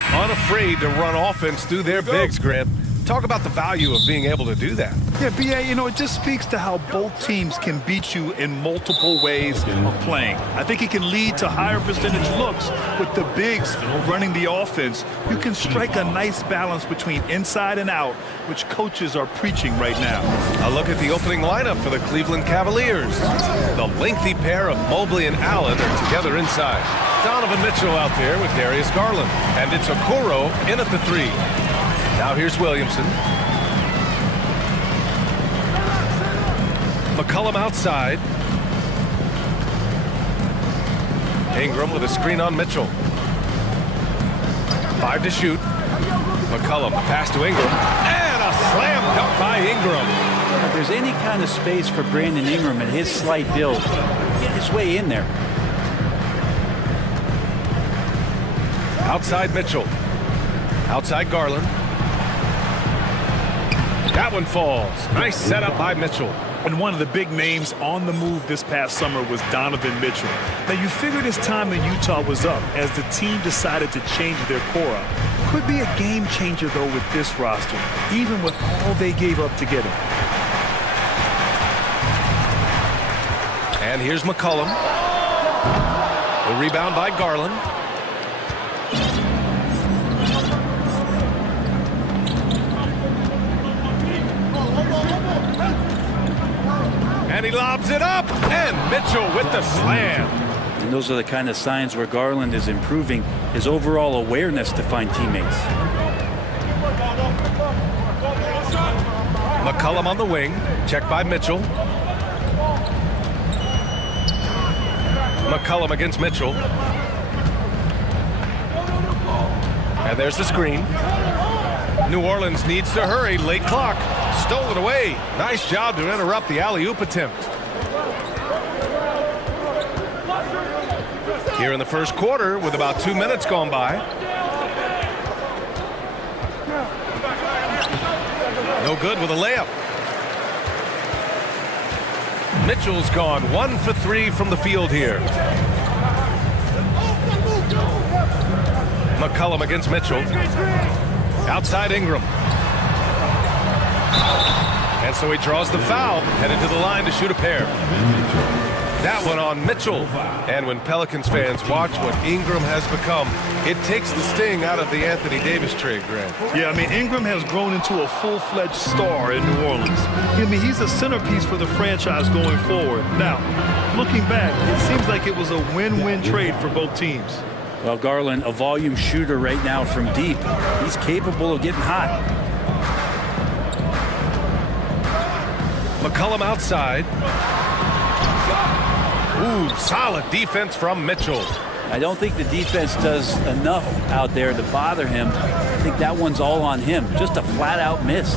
Unafraid to run offense through their bigs, Grant. Talk about the value of being able to do that. Yeah, B.A., you know, it just speaks to how both teams can beat you in multiple ways of playing. I think it can lead to higher percentage looks with the bigs running the offense. You can strike a nice balance between inside and out, which coaches are preaching right now. A look at the opening lineup for the Cleveland Cavaliers. The lengthy pair of Mobley and Allen are together inside. Donovan Mitchell out there with Darius Garland. And it's Okoro in at the 3. Now here's Williamson. McCollum outside. Ingram with a screen on Mitchell. 5 to shoot. McCollum, pass to Ingram. And a slam dunk by Ingram. If there's any kind of space for Brandon Ingram and his slight build, get his way in there. Outside Mitchell. Outside Garland. That one falls. Nice setup by Mitchell. And one of the big names on the move this past summer was Donovan Mitchell. Now, you figured his time in Utah was up as the team decided to change their core up. Could be a game changer, though, with this roster, even with all they gave up to get him. And here's McCollum. The rebound by Garland. And he lobs it up, and Mitchell with the slam. And those are the kind of signs where Garland is improving his overall awareness to find teammates. McCollum on the wing, checked by Mitchell. McCollum against Mitchell. And there's the screen. New Orleans needs to hurry, late clock. Stolen away. Nice job to interrupt the alley-oop attempt. Here in the first quarter with about 2 minutes gone by. No good with a layup. Mitchell's gone 1 for 3 from the field here. McCollum against Mitchell. Outside Ingram. And so he draws the foul, headed to the line to shoot a pair. That one on Mitchell. And when Pelicans fans watch what Ingram has become, it takes the sting out of the Anthony Davis trade, Grant. Yeah, I mean, Ingram has grown into a full-fledged star in New Orleans. I mean, he's a centerpiece for the franchise going forward. Now, looking back, it seems like it was a win-win trade for both teams. Well, Garland, a volume shooter right now from deep. He's capable of getting hot. McCollum outside. Ooh, solid defense from Mitchell. I don't think the defense does enough out there to bother him. I think that one's all on him. Just a flat-out miss.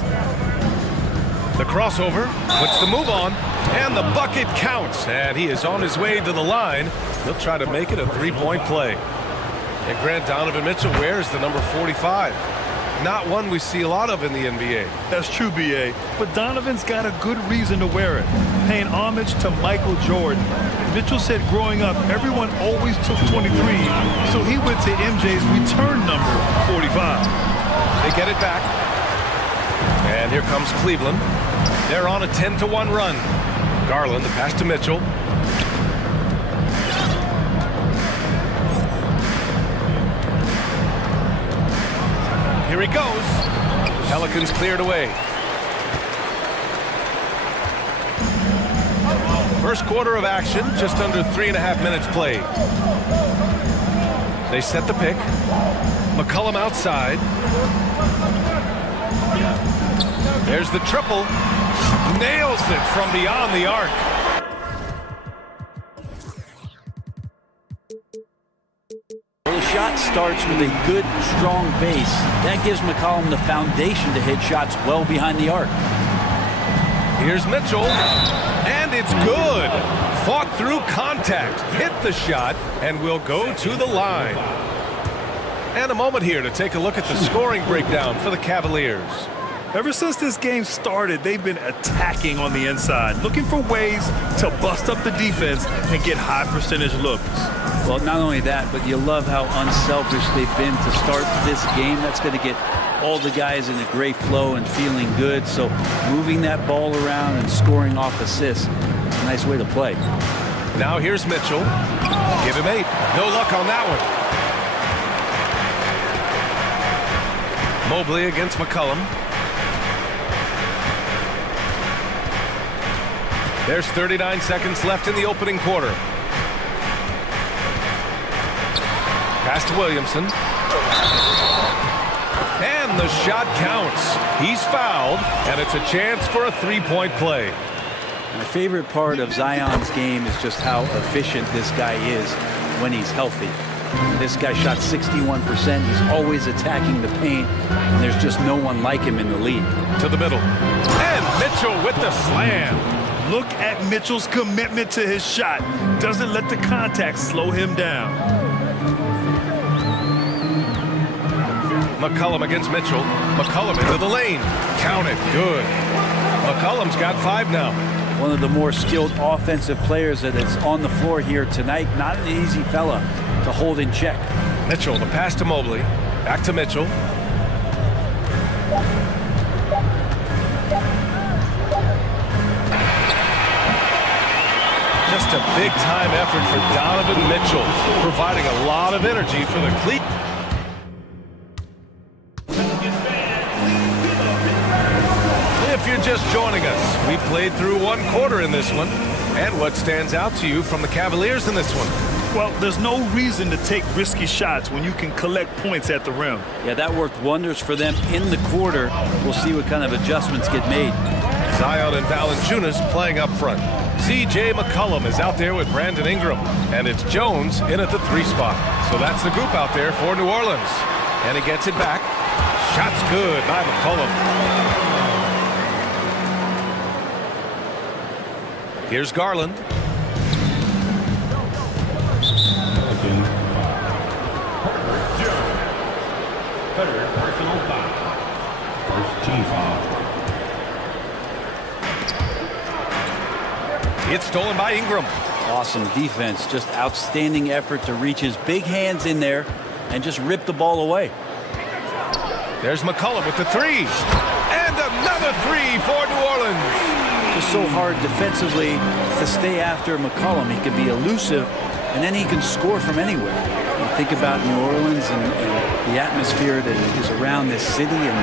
The crossover puts the move on, and the bucket counts. And he is on his way to the line. He'll try to make it a three-point play. And Grant, Donovan Mitchell wears the number 45. Not one we see a lot of in the NBA. That's true, B.A. But Donovan's got a good reason to wear it, paying homage to Michael Jordan. Mitchell said growing up, everyone always took 23, so he went to MJ's return number 45. They get it back. And here comes Cleveland. They're on a 10-1 run. Garland, the pass to Mitchell. Here he goes. Pelicans cleared away. First quarter of action, just under 3.5 minutes played. They set the pick. McCollum outside. There's the triple. Nails it from beyond the arc. Well, the shot starts with a good, strong base, that gives McCollum the foundation to hit shots well behind the arc. Here's Mitchell, and it's good. Fought through contact, hit the shot, and will go to the line. And a moment here to take a look at the scoring breakdown for the Cavaliers. Ever since this game started, they've been attacking on the inside, looking for ways to bust up the defense and get high percentage looks. Well, not only that, but you love how unselfish they've been to start this game. That's going to get all the guys in a great flow and feeling good. So moving that ball around and scoring off assists, it's a nice way to play. Now here's Mitchell. Give him 8. No luck on that one. Mobley against McCollum. There's 39 seconds left in the opening quarter. Pass to Williamson. And the shot counts. He's fouled, and it's a chance for a three-point play. My favorite part of Zion's game is just how efficient this guy is when he's healthy. This guy shot 61%. He's always attacking the paint, and there's just no one like him in the league. To the middle. And Mitchell with the slam. Look at Mitchell's commitment to his shot. Doesn't let the contact slow him down. McCollum against Mitchell. McCollum into the lane. Count it. Good. McCollum's got 5 now. One of the more skilled offensive players that is on the floor here tonight. Not an easy fella to hold in check. Mitchell, the pass to Mobley. Back to Mitchell. Just a big-time effort for Donovan Mitchell, providing a lot of energy for the Cleveland. If you're just joining us, we played through 1 quarter in this one. And what stands out to you from the Cavaliers in this one? Well, there's no reason to take risky shots when you can collect points at the rim. Yeah, that worked wonders for them in the quarter. We'll see what kind of adjustments get made. Zion and Valanciunas playing up front. C.J. McCollum is out there with Brandon Ingram. And it's Jones in at the 3 spot. So that's the group out there for New Orleans. And he gets it back. Shot's good by McCollum. Here's Garland. Personal foul. First team foul. It's stolen by Ingram. Awesome defense, just outstanding effort to reach his big hands in there and just rip the ball away. There's McCollum with the 3. And another 3 for New Orleans. Just so hard defensively to stay after McCollum. He can be elusive, and then he can score from anywhere. You think about New Orleans and the atmosphere that is around this city and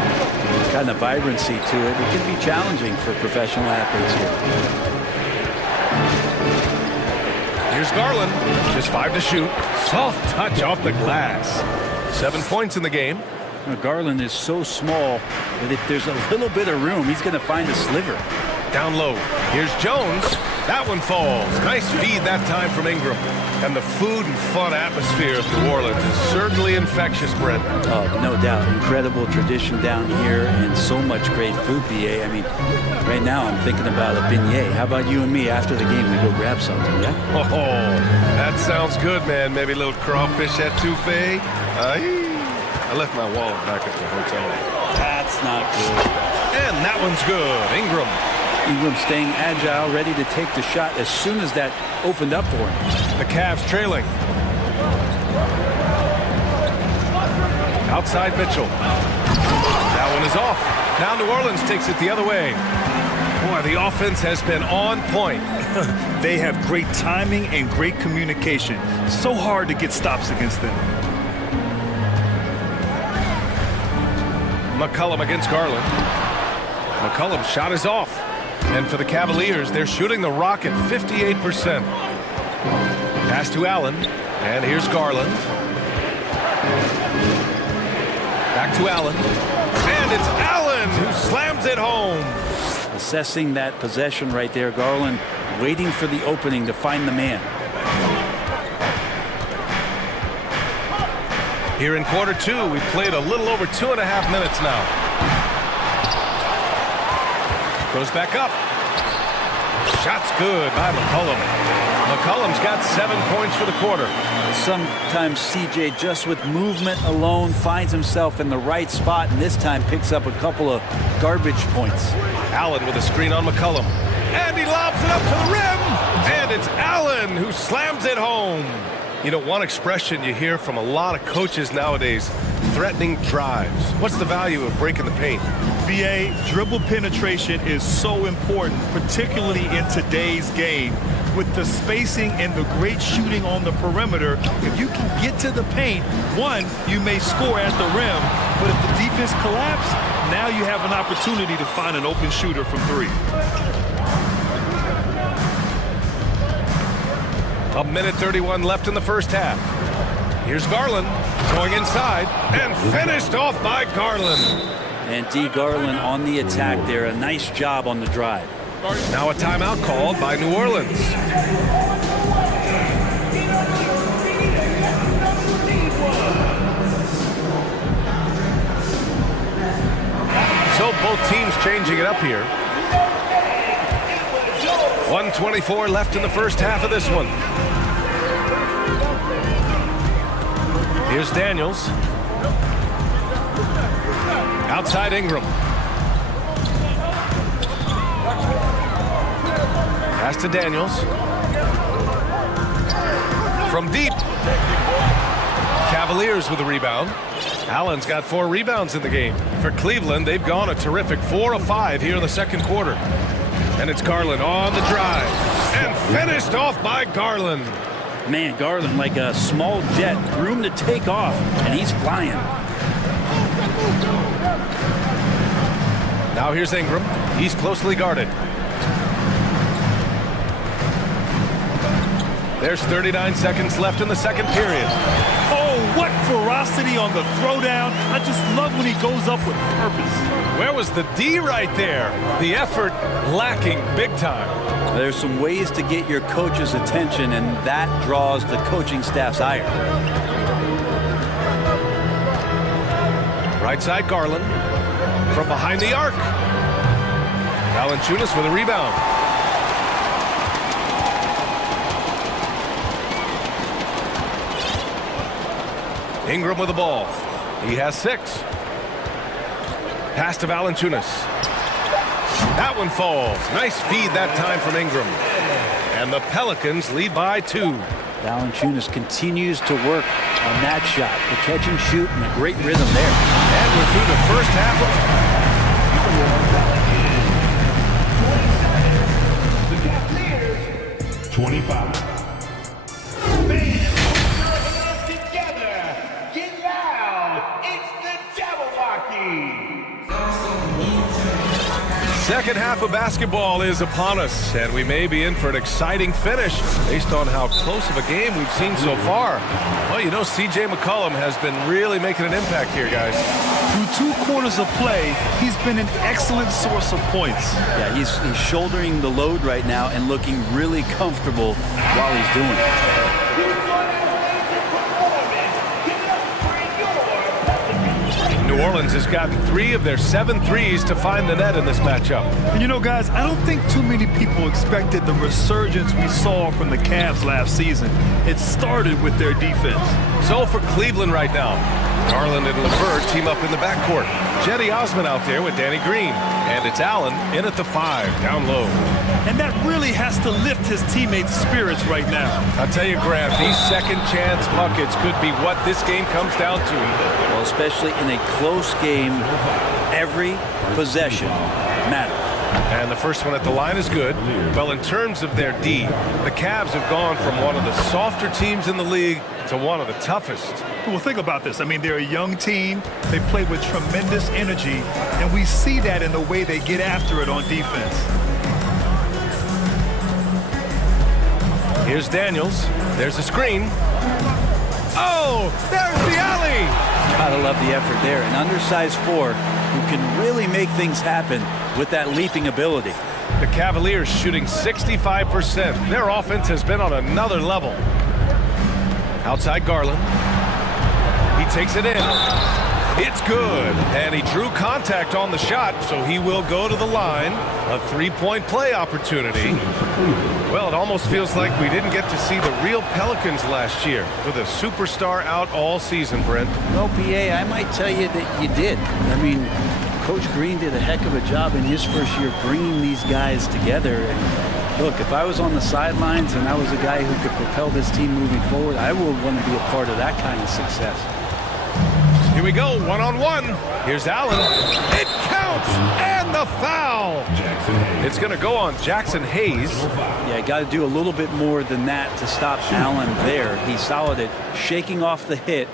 the kind of vibrancy to it. It can be challenging for professional athletes here. Here's Garland. Just 5 to shoot. Soft touch off the glass. 7 points in the game. Garland is so small that if there's a little bit of room, he's going to find a sliver. Down low. Here's Jones. That one falls. Nice feed that time from Ingram. And the food and fun atmosphere of New Orleans is certainly infectious, Brent. Oh, no doubt. Incredible tradition down here and so much great food, BA. I mean, right now I'm thinking about a beignet. How about you and me after the game? We go grab something, yeah? Oh, that sounds good, man. Maybe a little crawfish etouffee. I left my wallet back at the hotel. That's not good. And that one's good. Ingram. Ingram staying agile, ready to take the shot as soon as that opened up for him. The Cavs trailing. Outside Mitchell. That one is off. Now New Orleans takes it the other way. Boy, the offense has been on point. They have great timing and great communication. So hard to get stops against them. McCollum against Garland. McCollum's shot is off. And for the Cavaliers, they're shooting the rock at 58%. Pass to Allen. And here's Garland. Back to Allen. And it's Allen who slams it home. Assessing that possession right there, Garland waiting for the opening to find the man. Here in quarter two, we've played a little over 2.5 minutes now. Goes back up. Shot's good by McCollum. McCollum's got 7 points for the quarter. Sometimes CJ, just with movement alone, finds himself in the right spot, and this time picks up a couple of garbage points. Allen with a screen on McCollum. And he lobs it up to the rim. And it's Allen who slams it home. You know, one expression you hear from a lot of coaches nowadays, threatening drives. What's the value of breaking the paint? BA, dribble penetration is so important, particularly in today's game. With the spacing and the great shooting on the perimeter, if you can get to the paint, one, you may score at the rim, but if the defense collapses, now you have an opportunity to find an open shooter from three. A minute 31 left in the first half. Here's Garland going inside and finished off by Garland. And D. Garland on the attack there. A nice job on the drive. Now a timeout called by New Orleans. So both teams changing it up here. 1:24 left in the first half of this one. Here's Daniels. Outside Ingram. Pass to Daniels. From deep. Cavaliers with a rebound. Allen's got 4 rebounds in the game. For Cleveland, they've gone a terrific 4 of 5 here in the second quarter. And it's Garland on the drive. And finished off by Garland. Man, Garland like a small jet, room to take off, and he's flying. Now here's Ingram. He's closely guarded. There's 39 seconds left in the second period. Oh, what ferocity on the throwdown. I just love when he goes up with purpose. Where was the D right there? The effort lacking big time. There's some ways to get your coach's attention, and that draws the coaching staff's ire. Right side Garland. From behind the arc. Valanciunas with a rebound. Ingram with the ball. He has 6. Pass to Valanciunas. That one falls. Nice feed that time from Ingram. And the Pelicans lead by 2. Valanciunas continues to work on that shot. The catch and shoot and a great rhythm there. And we're through the first half of 25. Second half of basketball is upon us, and we may be in for an exciting finish based on how close of a game we've seen so far. Well, you know, C.J. McCollum has been really making an impact here, guys. Through 2 quarters of play, he's been an excellent source of points. Yeah, he's shouldering the load right now and looking really comfortable while he's doing it. New Orleans has gotten 3 of their 7 threes to find the net in this matchup. And you know, guys, I don't think too many people expected the resurgence we saw from the Cavs last season. It started with their defense. So for Cleveland right now, Garland and LeVert team up in the backcourt. Jetty Osman out there with Danny Green. And it's Allen in at the 5, down low. And that really has to lift his teammates' spirits right now. I'll tell you, Graham, these second chance buckets could be what this game comes down to. Well, especially in a close game, every possession matters. And the first one at the line is good. Well, in terms of their D, the Cavs have gone from one of the softer teams in the league to one of the toughest. Well, think about this. I mean, they're a young team. They play with tremendous energy, and we see that in the way they get after it on defense. Here's Daniels. There's a screen. Oh, there's the alley. Gotta love the effort there. An undersized 4 who can really make things happen with that leaping ability. The Cavaliers shooting 65%. Their offense has been on another level. Outside Garland. He takes it in. It's good. And he drew contact on the shot, so he will go to the line. A three-point play opportunity. Well, it almost feels like we didn't get to see the real Pelicans last year with a superstar out all season, Brent. Well, BA, I might tell you that you did. I mean, Coach Green did a heck of a job in his first year bringing these guys together. And look, if I was on the sidelines and I was a guy who could propel this team moving forward, I would want to be a part of that kind of success. Here we go, one-on-one. Here's Allen. It counts, and the foul. It's going to go on Jackson Hayes. Yeah, got to do a little bit more than that to stop Allen there. He's solid at shaking off the hit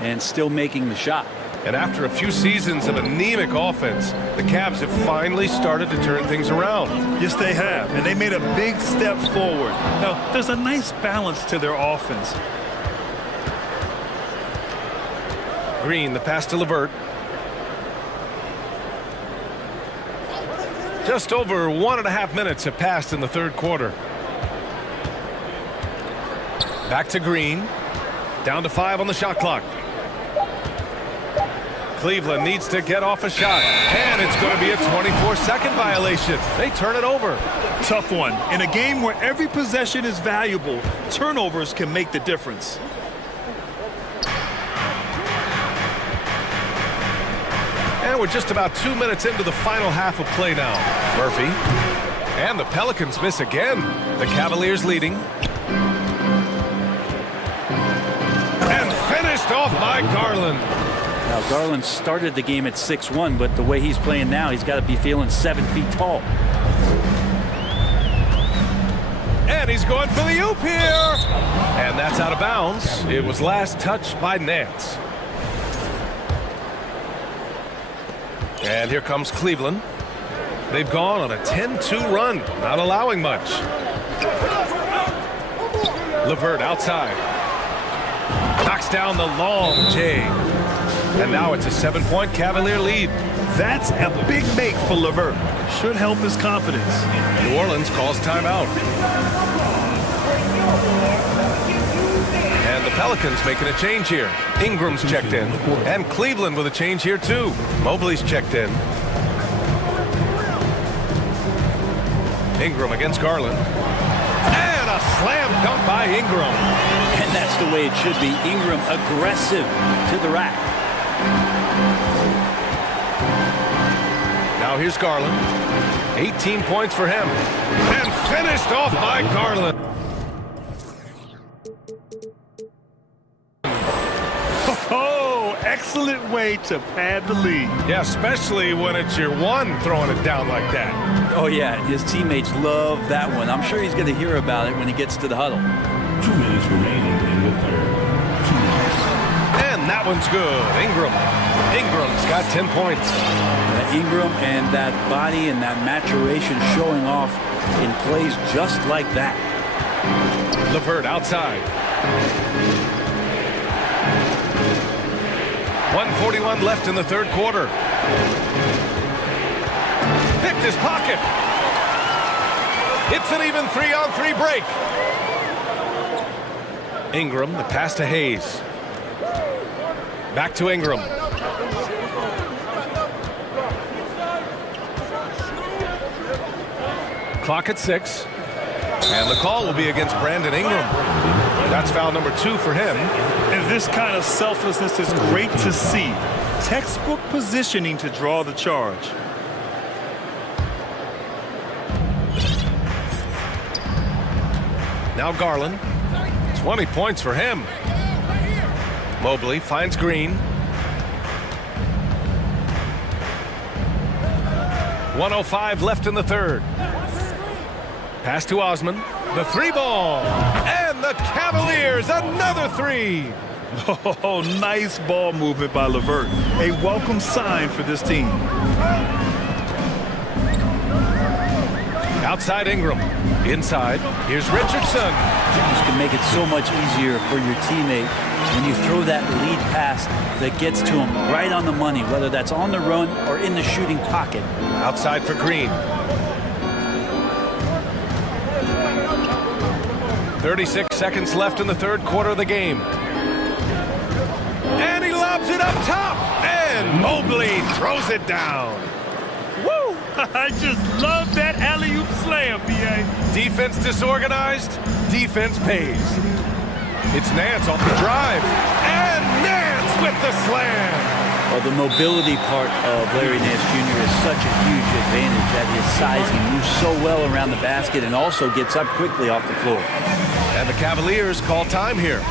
and still making the shot. And after a few seasons of anemic offense, the Cavs have finally started to turn things around. Yes, they have, and they made a big step forward. Now, there's a nice balance to their offense. Green, the pass to LeVert. Just over 1.5 minutes have passed in the third quarter. Back to Green. Down to 5 on the shot clock. Cleveland needs to get off a shot. And it's going to be a 24-second violation. They turn it over. Tough one. In a game where every possession is valuable, turnovers can make the difference. And we're just about 2 minutes into the final half of play now. Murphy. And the Pelicans miss again. The Cavaliers leading. And finished off by Garland. Now, Garland started the game at 6'1", but the way he's playing now, he's got to be feeling 7 feet tall. And he's going for the oop here. And that's out of bounds. It was last touched by Nance. And here comes Cleveland. They've gone on a 10-2 run, not allowing much. LeVert outside. Knocks down the long J. And now it's a 7-point Cavalier lead. That's a big make for LeVert. Should help his confidence. New Orleans calls timeout. And the Pelicans making a change here. Ingram's checked in. And Cleveland with a change here too. Mobley's checked in. Ingram against Garland. And a slam dunk by Ingram. And that's the way it should be. Ingram aggressive to the rack. Now here's Garland. 18 points for him. And finished off by Garland. Oh, excellent way to pad the lead. Yeah, especially when it's your one throwing it down like that. Oh, yeah, his teammates love that one. I'm sure he's going to hear about it when he gets to the huddle. 2 minutes remaining in the third. 2 minutes. And that one's good. Ingram's got 10 points. Ingram and that body and that maturation showing off in plays just like that. LeVert outside. 1:41 left in the third quarter. Picked his pocket. It's an even 3-on-3 break. Ingram, the pass to Hayes. Back to Ingram. Clock at 6. And the call will be against Brandon Ingram. That's foul number 2 for him. And this kind of selflessness is great to see. Textbook positioning to draw the charge. Now Garland. 20 points for him. Mobley finds Green. 1:05 left in the third. Pass to Osman. The 3-ball. And the Cavaliers, another 3. Oh, nice ball movement by LeVert. A welcome sign for this team. Outside Ingram. Inside. Here's Richardson. This can make it so much easier for your teammate when you throw that lead pass that gets to him right on the money, whether that's on the run or in the shooting pocket. Outside for Green. 36 seconds left in the third quarter of the game. And he lobs it up top, and Mobley throws it down. Woo! I just love that alley-oop slam, B.A. Defense disorganized, defense pays. It's Nance off the drive, and Nance with the slam. Well, the mobility part of Larry Nance Jr. is such a huge advantage at his size. He moves so well around the basket and also gets up quickly off the floor. And the Cavaliers call time here.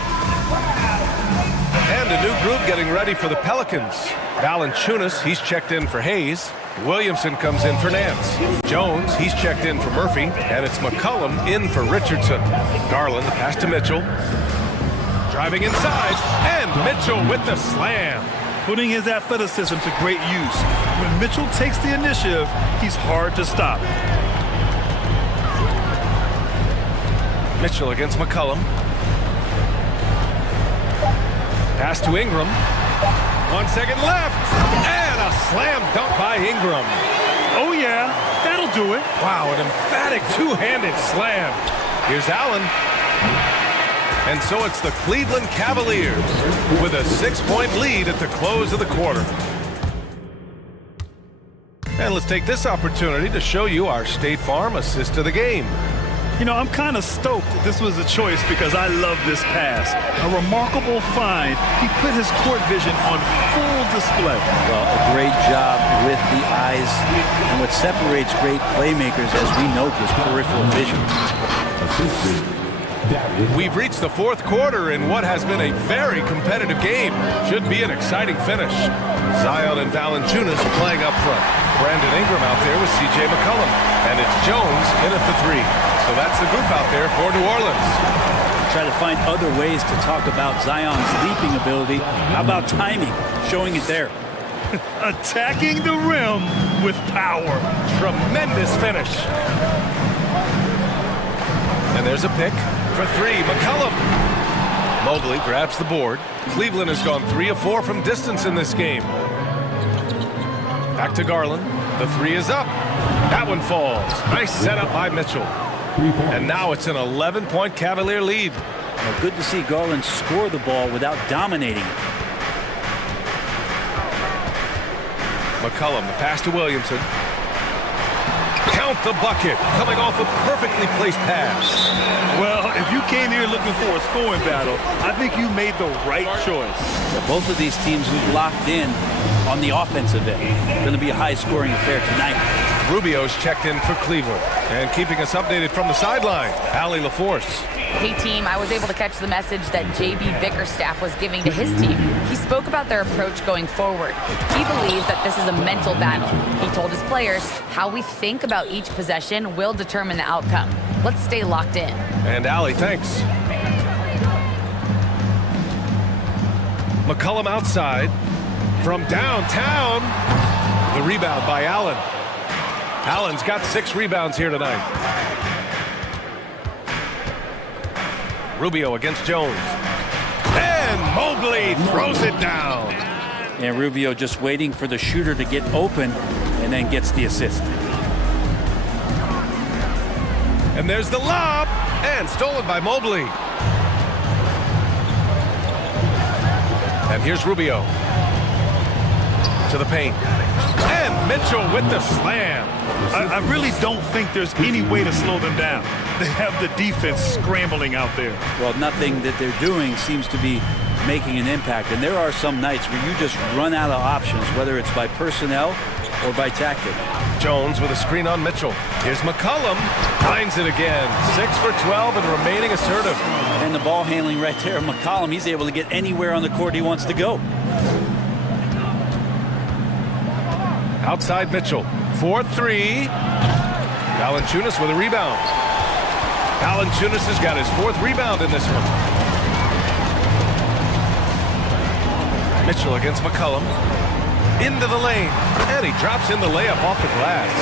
And a new group getting ready for the Pelicans. Valanciunas, he's checked in for Hayes. Williamson comes in for Nance. Jones, he's checked in for Murphy. And it's McCollum in for Richardson. Garland, the pass to Mitchell. Driving inside, and Mitchell with the slam. Putting his athleticism to great use. When Mitchell takes the initiative, he's hard to stop. Mitchell against McCollum. Pass to Ingram. 1 second left. And a slam dunk by Ingram. Oh, yeah, that'll do it. Wow, an emphatic two-handed slam. Here's Allen. And so it's the Cleveland Cavaliers with a 6-point lead at the close of the quarter. And let's take this opportunity to show you our State Farm assist of the game. You know, I'm kind of stoked that this was a choice because I love this pass. A remarkable find. He put his court vision on full display. Well, a great job with the eyes. And what separates great playmakers, as we note, is peripheral vision. We've reached the fourth quarter in what has been a very competitive game. Should be an exciting finish. Zion and Valanciunas playing up front. Brandon Ingram out there with C.J. McCollum. And it's Jones in at the three. So that's the group out there for New Orleans. Try to find other ways to talk about Zion's leaping ability. How about timing? Showing it there. Attacking the rim with power. Tremendous finish. And there's a pick for three. McCollum. Mobley grabs the board. Cleveland has gone 3 of 4 from distance in this game. Back to Garland. The three is up. That one falls. Nice setup by Mitchell. And now it's an 11-point Cavalier lead. Well, good to see Garland score the ball without dominating it. McCollum, the pass to Williamson. Count the bucket, coming off a perfectly placed pass. Well, if you came here looking for a scoring battle, I think you made the right choice. Well, both of these teams locked in on the offensive end. Going to be a high-scoring affair tonight. Rubio's checked in for Cleveland. And keeping us updated from the sideline, Allie LaForce. Hey team, I was able to catch the message that JB Bickerstaff was giving to his team. He spoke about their approach going forward. He believes that this is a mental battle. He told his players how we think about each possession will determine the outcome. Let's stay locked in. And Allie, thanks. McCollum outside from downtown. The rebound by Allen. Allen's got 6 rebounds here tonight. Rubio against Jones. And Mobley throws it down. And Rubio just waiting for the shooter to get open and then gets the assist. And there's the lob. And stolen by Mobley. And here's Rubio. To the paint. And Mitchell with the slam. I really don't think there's any way to slow them down. They have the defense scrambling out there. Well, nothing that they're doing seems to be making an impact. And there are some nights where you just run out of options, whether it's by personnel or by tactic. Jones with a screen on Mitchell. Here's McCollum. Finds it again. 6 for 12 and remaining assertive. And the ball handling right there, McCollum, he's able to get anywhere on the court he wants to go. Outside Mitchell. 4-3. Valanciunas with a rebound. Valanciunas has got his 4th rebound in this one. Mitchell against McCollum. Into the lane. And he drops in the layup off the glass.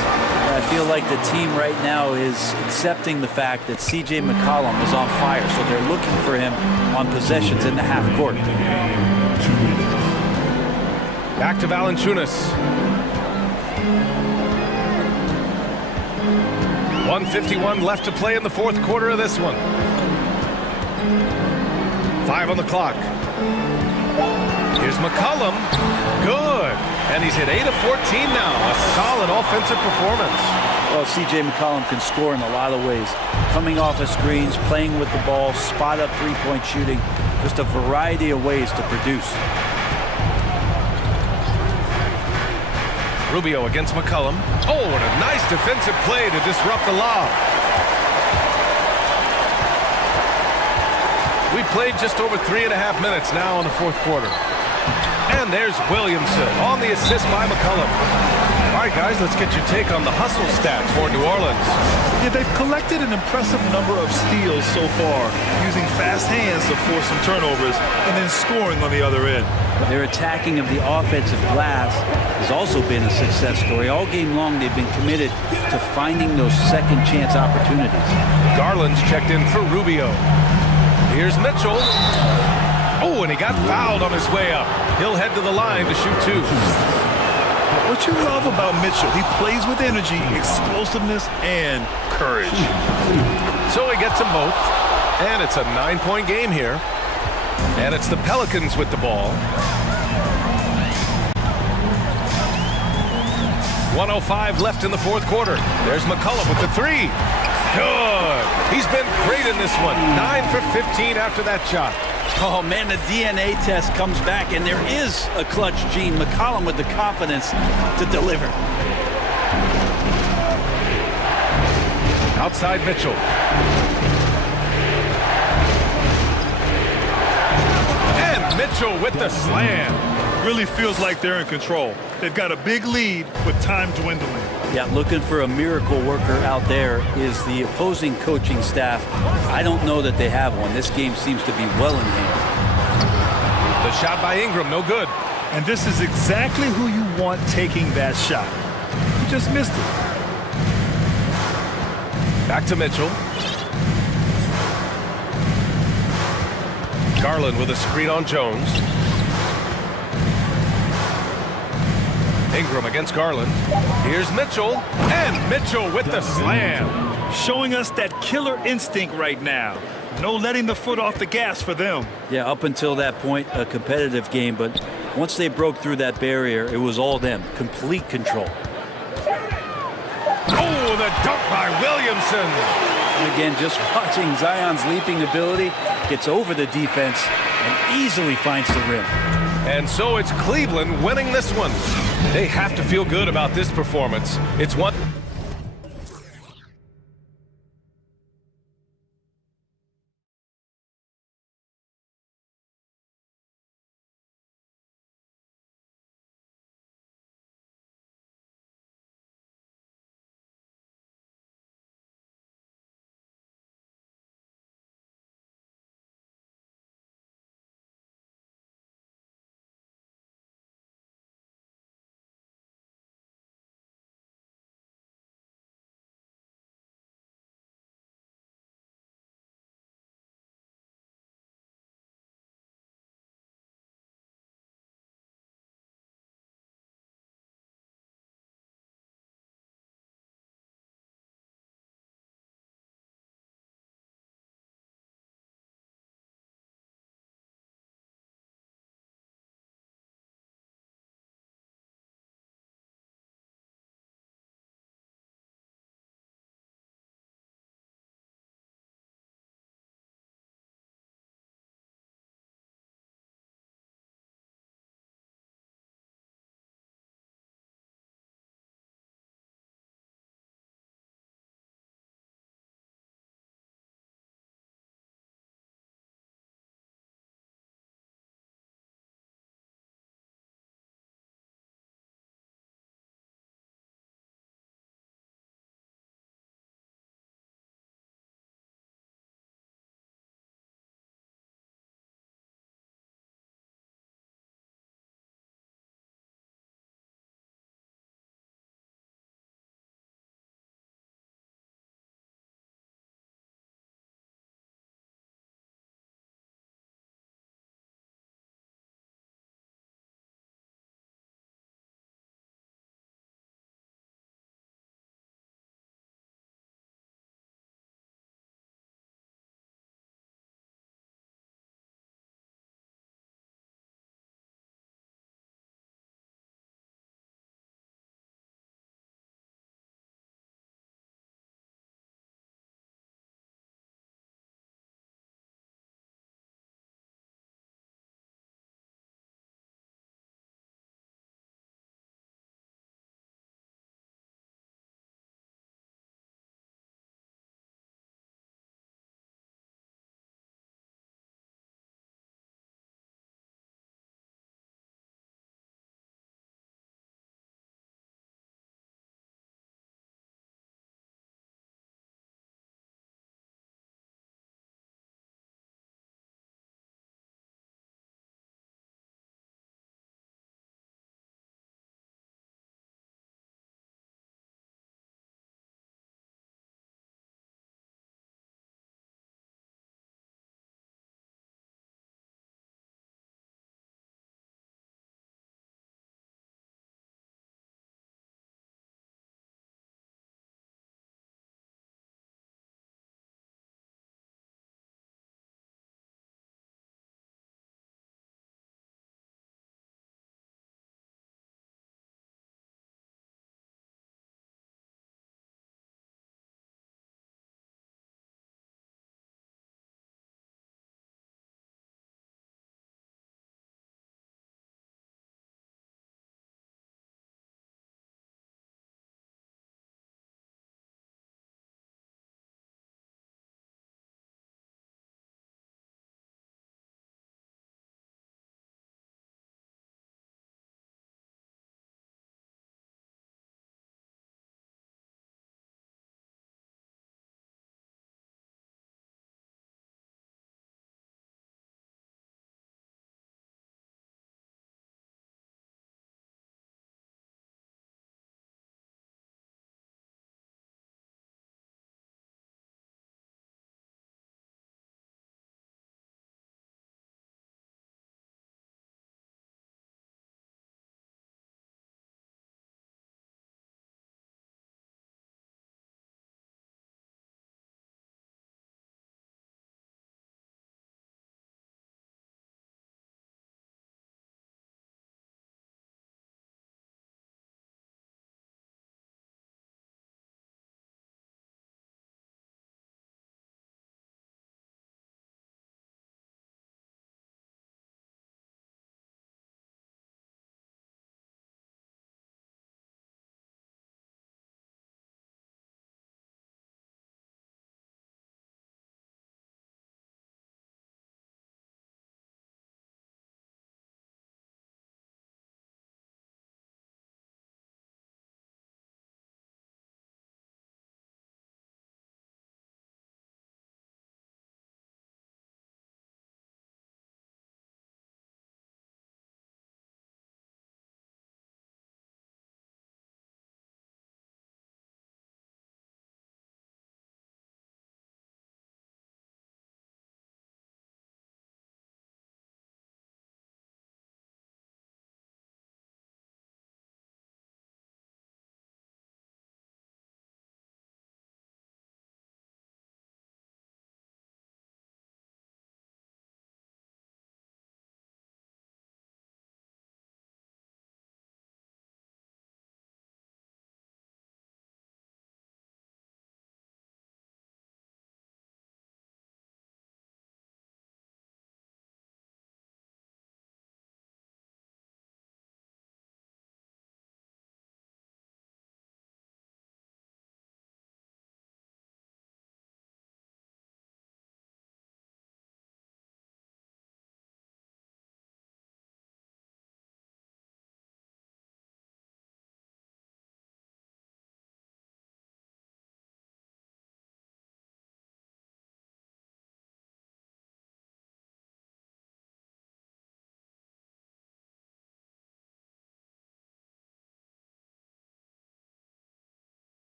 I feel like the team right now is accepting the fact that C.J. McCollum is on fire, so they're looking for him on possessions in the half court. Back to Valanciunas. 1:51 left to play in the 4th quarter of this one. 5 on the clock. Here's Here's McCollum. Good. And he's hit 8 of 14 now. A solid offensive performance. Well, C.J. McCollum can score in a lot of ways. Coming off of screens, playing with the ball, spot-up three-point shooting. Just a variety of ways to produce. Rubio against McCollum. Oh, and a nice defensive play to disrupt the lob. We played just over 3.5 minutes now in the fourth quarter. And there's Williamson on the assist by McCollum. All right, guys, let's get your take on the hustle stats for New Orleans. Yeah, they've collected an impressive number of steals so far, using fast hands to force some turnovers and then scoring on the other end. Their attacking of the offensive glass has also been a success story. All game long, they've been committed to finding those second chance opportunities. Garland's checked in for Rubio. Here's Mitchell. Oh, and he got fouled on his way up. He'll head to the line to shoot two. What you love about Mitchell, he plays with energy, explosiveness, and courage. So he gets them both. And it's a 9-point game here. And it's the Pelicans with the ball. 1:05 left in the fourth quarter. There's McCollum with the three. Good. He's been great in this one. 9 for 15 after that shot. Oh, man, the DNA test comes back, and there is a clutch gene. McCollum with the confidence to deliver. Outside Mitchell. And Mitchell with the slam. Really feels like they're in control. They've got a big lead with time dwindling. Yeah, looking for a miracle worker out there is the opposing coaching staff. I don't know that they have one. This game seems to be well in hand. The shot by Ingram, no good. And this is exactly who you want taking that shot. You just missed it. Back to Mitchell. Garland with a screen on Jones. Ingram against Garland. Here's Mitchell. And Mitchell with the slam. Showing us that killer instinct right now. No letting the foot off the gas for them. Yeah, up until that point, a competitive game, but once they broke through that barrier, it was all them. Complete control. Oh, the dunk by Williamson. And again, just watching Zion's leaping ability, gets over the defense and easily finds the rim. And so it's Cleveland winning this one. They have to feel good about this performance. It's one.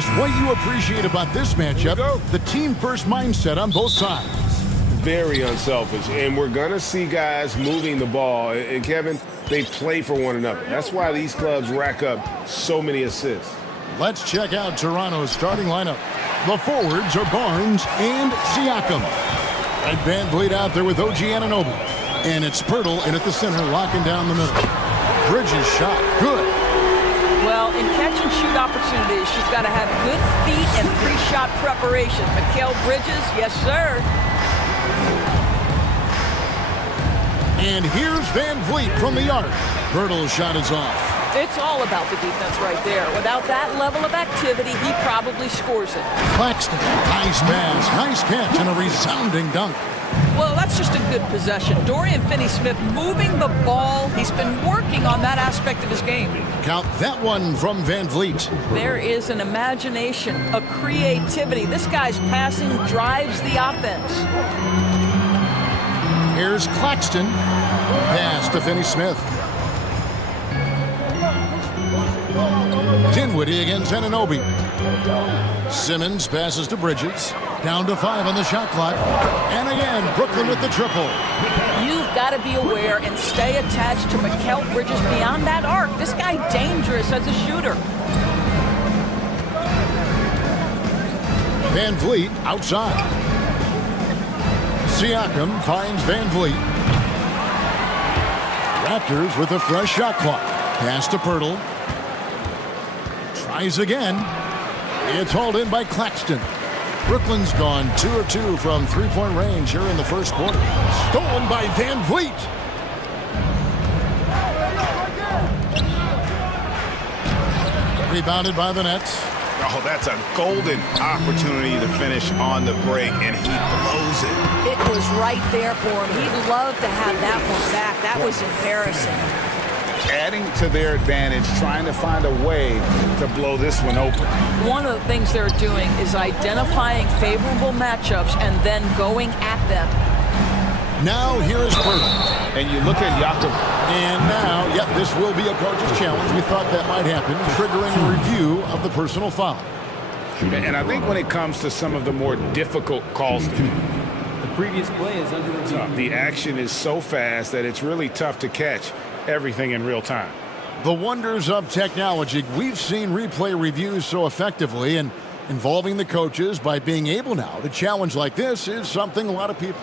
Chris, what you appreciate about this matchup, the team-first mindset on both sides. Very unselfish, and we're going to see guys moving the ball. And Kevin, they play for one another. That's why these clubs rack up so many assists. Let's check out Toronto's starting lineup. The forwards are Barnes and Siakam. And Van Vliet out there with OG Anunoby. And it's Pirtle in at the center, locking down the middle. Bridges shot, good. Well, in catch-and-shoot opportunities, you've got to have good feet and pre-shot preparation. Mikal Bridges, yes, sir. And here's Van Vliet from the arc. Pirtle's shot is off. It's all about the defense right there. Without that level of activity, he probably scores it. Claxton, nice pass, nice catch, and a resounding dunk. Well, that's just a good possession. Dorian Finney-Smith moving the ball. He's been working on that aspect of his game. Count that one from Van Vliet. There is an imagination, a creativity. This guy's passing drives the offense. Here's Claxton. Pass to Finney-Smith. Dinwiddie against Anunoby. Simmons passes to Bridges. Down to 5 on the shot clock. And again, Brooklyn with the triple. You've got to be aware and stay attached to Mikal Bridges beyond that arc. This guy dangerous as a shooter. Van Vliet outside. Siakam finds Van Vliet. Raptors with a fresh shot clock. Pass to Pirtle. Tries again. It's hauled in by Claxton. Brooklyn's gone 2 of 2 from three-point range here in the first quarter. Stolen by Van Vliet. Rebounded by the Nets. Oh, that's a golden opportunity to finish on the break, and he blows it. It was right there for him. He'd love to have that one back. That was embarrassing. Adding to their advantage, trying to find a way to blow this one open. One of the things they're doing is identifying favorable matchups and then going at them. Now here is Pirtle. And you look at Jakob. And now, yep, this will be a coach's challenge. We thought that might happen, triggering a review of the personal foul. And I think when it comes to some of the more difficult calls, the previous play is under review. The action is so fast that it's really tough to catch everything in real time. The wonders of technology. We've seen replay reviews so effectively, and involving the coaches by being able now to challenge like this is something a lot of people.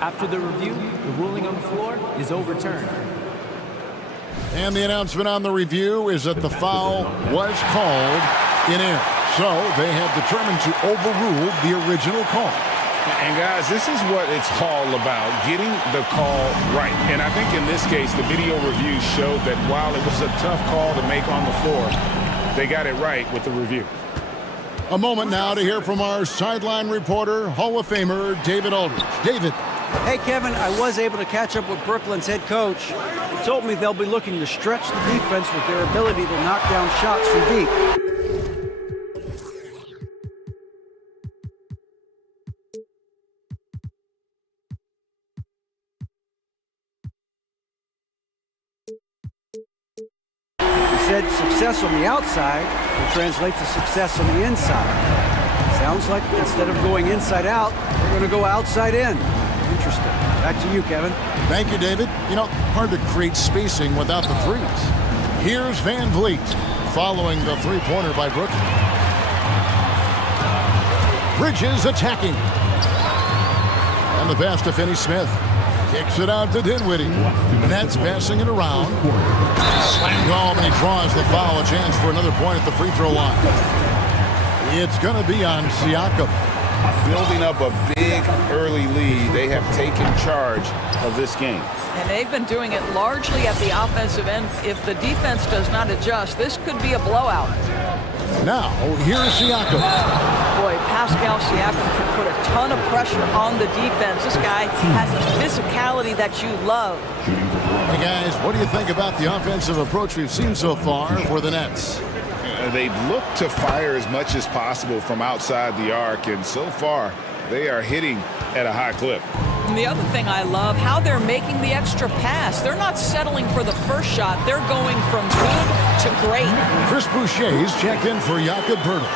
After the review, the ruling on the floor is overturned. And the announcement on the review is that the foul was called in error. So they have determined to overrule the original call. And guys, this is what it's all about, getting the call right. And I think in this case, the video review showed that while it was a tough call to make on the floor, they got it right with the review. A moment now to hear from our sideline reporter, Hall of Famer David Aldridge. David. Hey, Kevin, I was able to catch up with Brooklyn's head coach. He told me they'll be looking to stretch the defense with their ability to knock down shots from deep. He said success on the outside will translate to success on the inside. Sounds like instead of going inside out, we're going to go outside in. Interesting. Back to you, Kevin. Thank you, David. You know, hard to create spacing without the threes. Here's Van Vliet following the three-pointer by Brooklyn. Bridges attacking. And the pass to Finney-Smith. Kicks it out to Dinwiddie. Nets passing it around. Slammed home, and he draws the foul. A chance for another point at the free throw line. It's going to be on Siakam. Building up a big early lead, they have taken charge of this game. And they've been doing it largely at the offensive end. If the defense does not adjust, this could be a blowout. Now, here's Siakam. Boy, Pascal Siakam can put a ton of pressure on the defense. This guy has a physicality that you love. Hey, guys, what do you think about the offensive approach we've seen so far for the Nets? They've looked to fire as much as possible from outside the arc, and so far, they are hitting at a high clip. And the other thing I love, how they're making the extra pass. They're not settling for the first shot. They're going from good to great. Chris Boucher's checked in for Jakob Pirtle.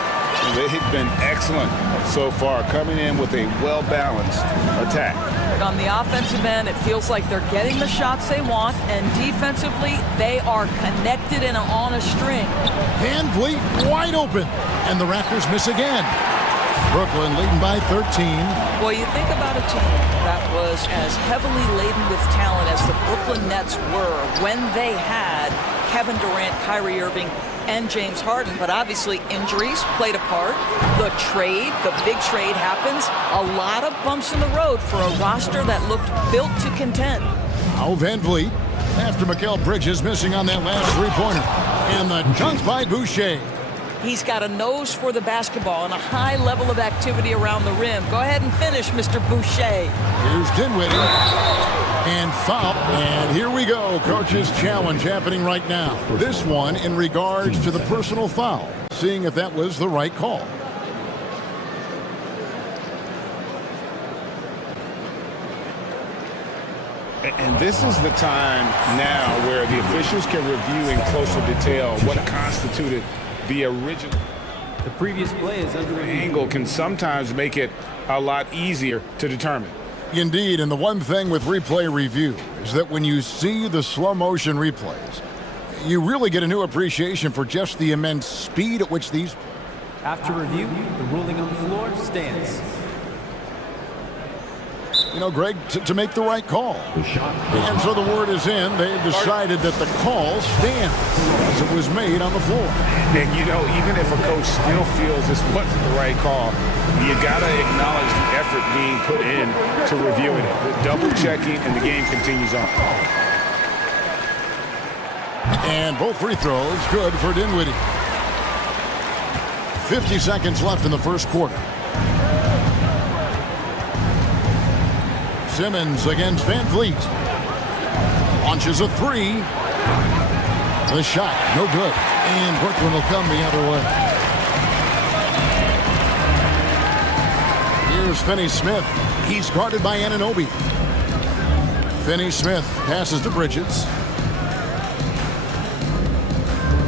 They've been excellent so far, coming in with a well-balanced attack. On the offensive end, it feels like they're getting the shots they want, and defensively, they are connected and on a string. Van Vliet wide open, and the Raptors miss again. Brooklyn leading by 13. Well, you think about a team that was as heavily laden with talent as the Brooklyn Nets were when they had Kevin Durant, Kyrie Irving, and James Harden, but obviously injuries played a part. The big trade happens. A lot of bumps in the road for a roster that looked built to contend. Now Van Vliet, after Mikal Bridges missing on that last three-pointer. And the dunk by Boucher. He's got a nose for the basketball and a high level of activity around the rim. Go ahead and finish, Mr. Boucher. Here's Dinwiddie. And foul. And here we go. Coach's challenge happening right now. This one in regards to the personal foul. Seeing if that was the right call. And this is the time now where the officials can review in closer detail what constituted the original. The previous play is under review. Angle can sometimes make it a lot easier to determine. Indeed, and the one thing with replay review is that when you see the slow motion replays, you really get a new appreciation for just the immense speed at which these... After review, the ruling on the floor stands. You know, Greg, to make the right call. And so the word is in. They've decided that the call stands as it was made on the floor. And, you know, even if a coach still feels this wasn't the right call, you got to acknowledge the effort being put in to reviewing it. The double checking, and the game continues on. And both free throws good for Dinwiddie. 50 seconds left in the first quarter. Simmons against Van Vliet. Launches a three. The shot, no good. And Brooklyn will come the other way. Here's Finney-Smith. He's guarded by Anunoby. Finney-Smith passes to Bridges.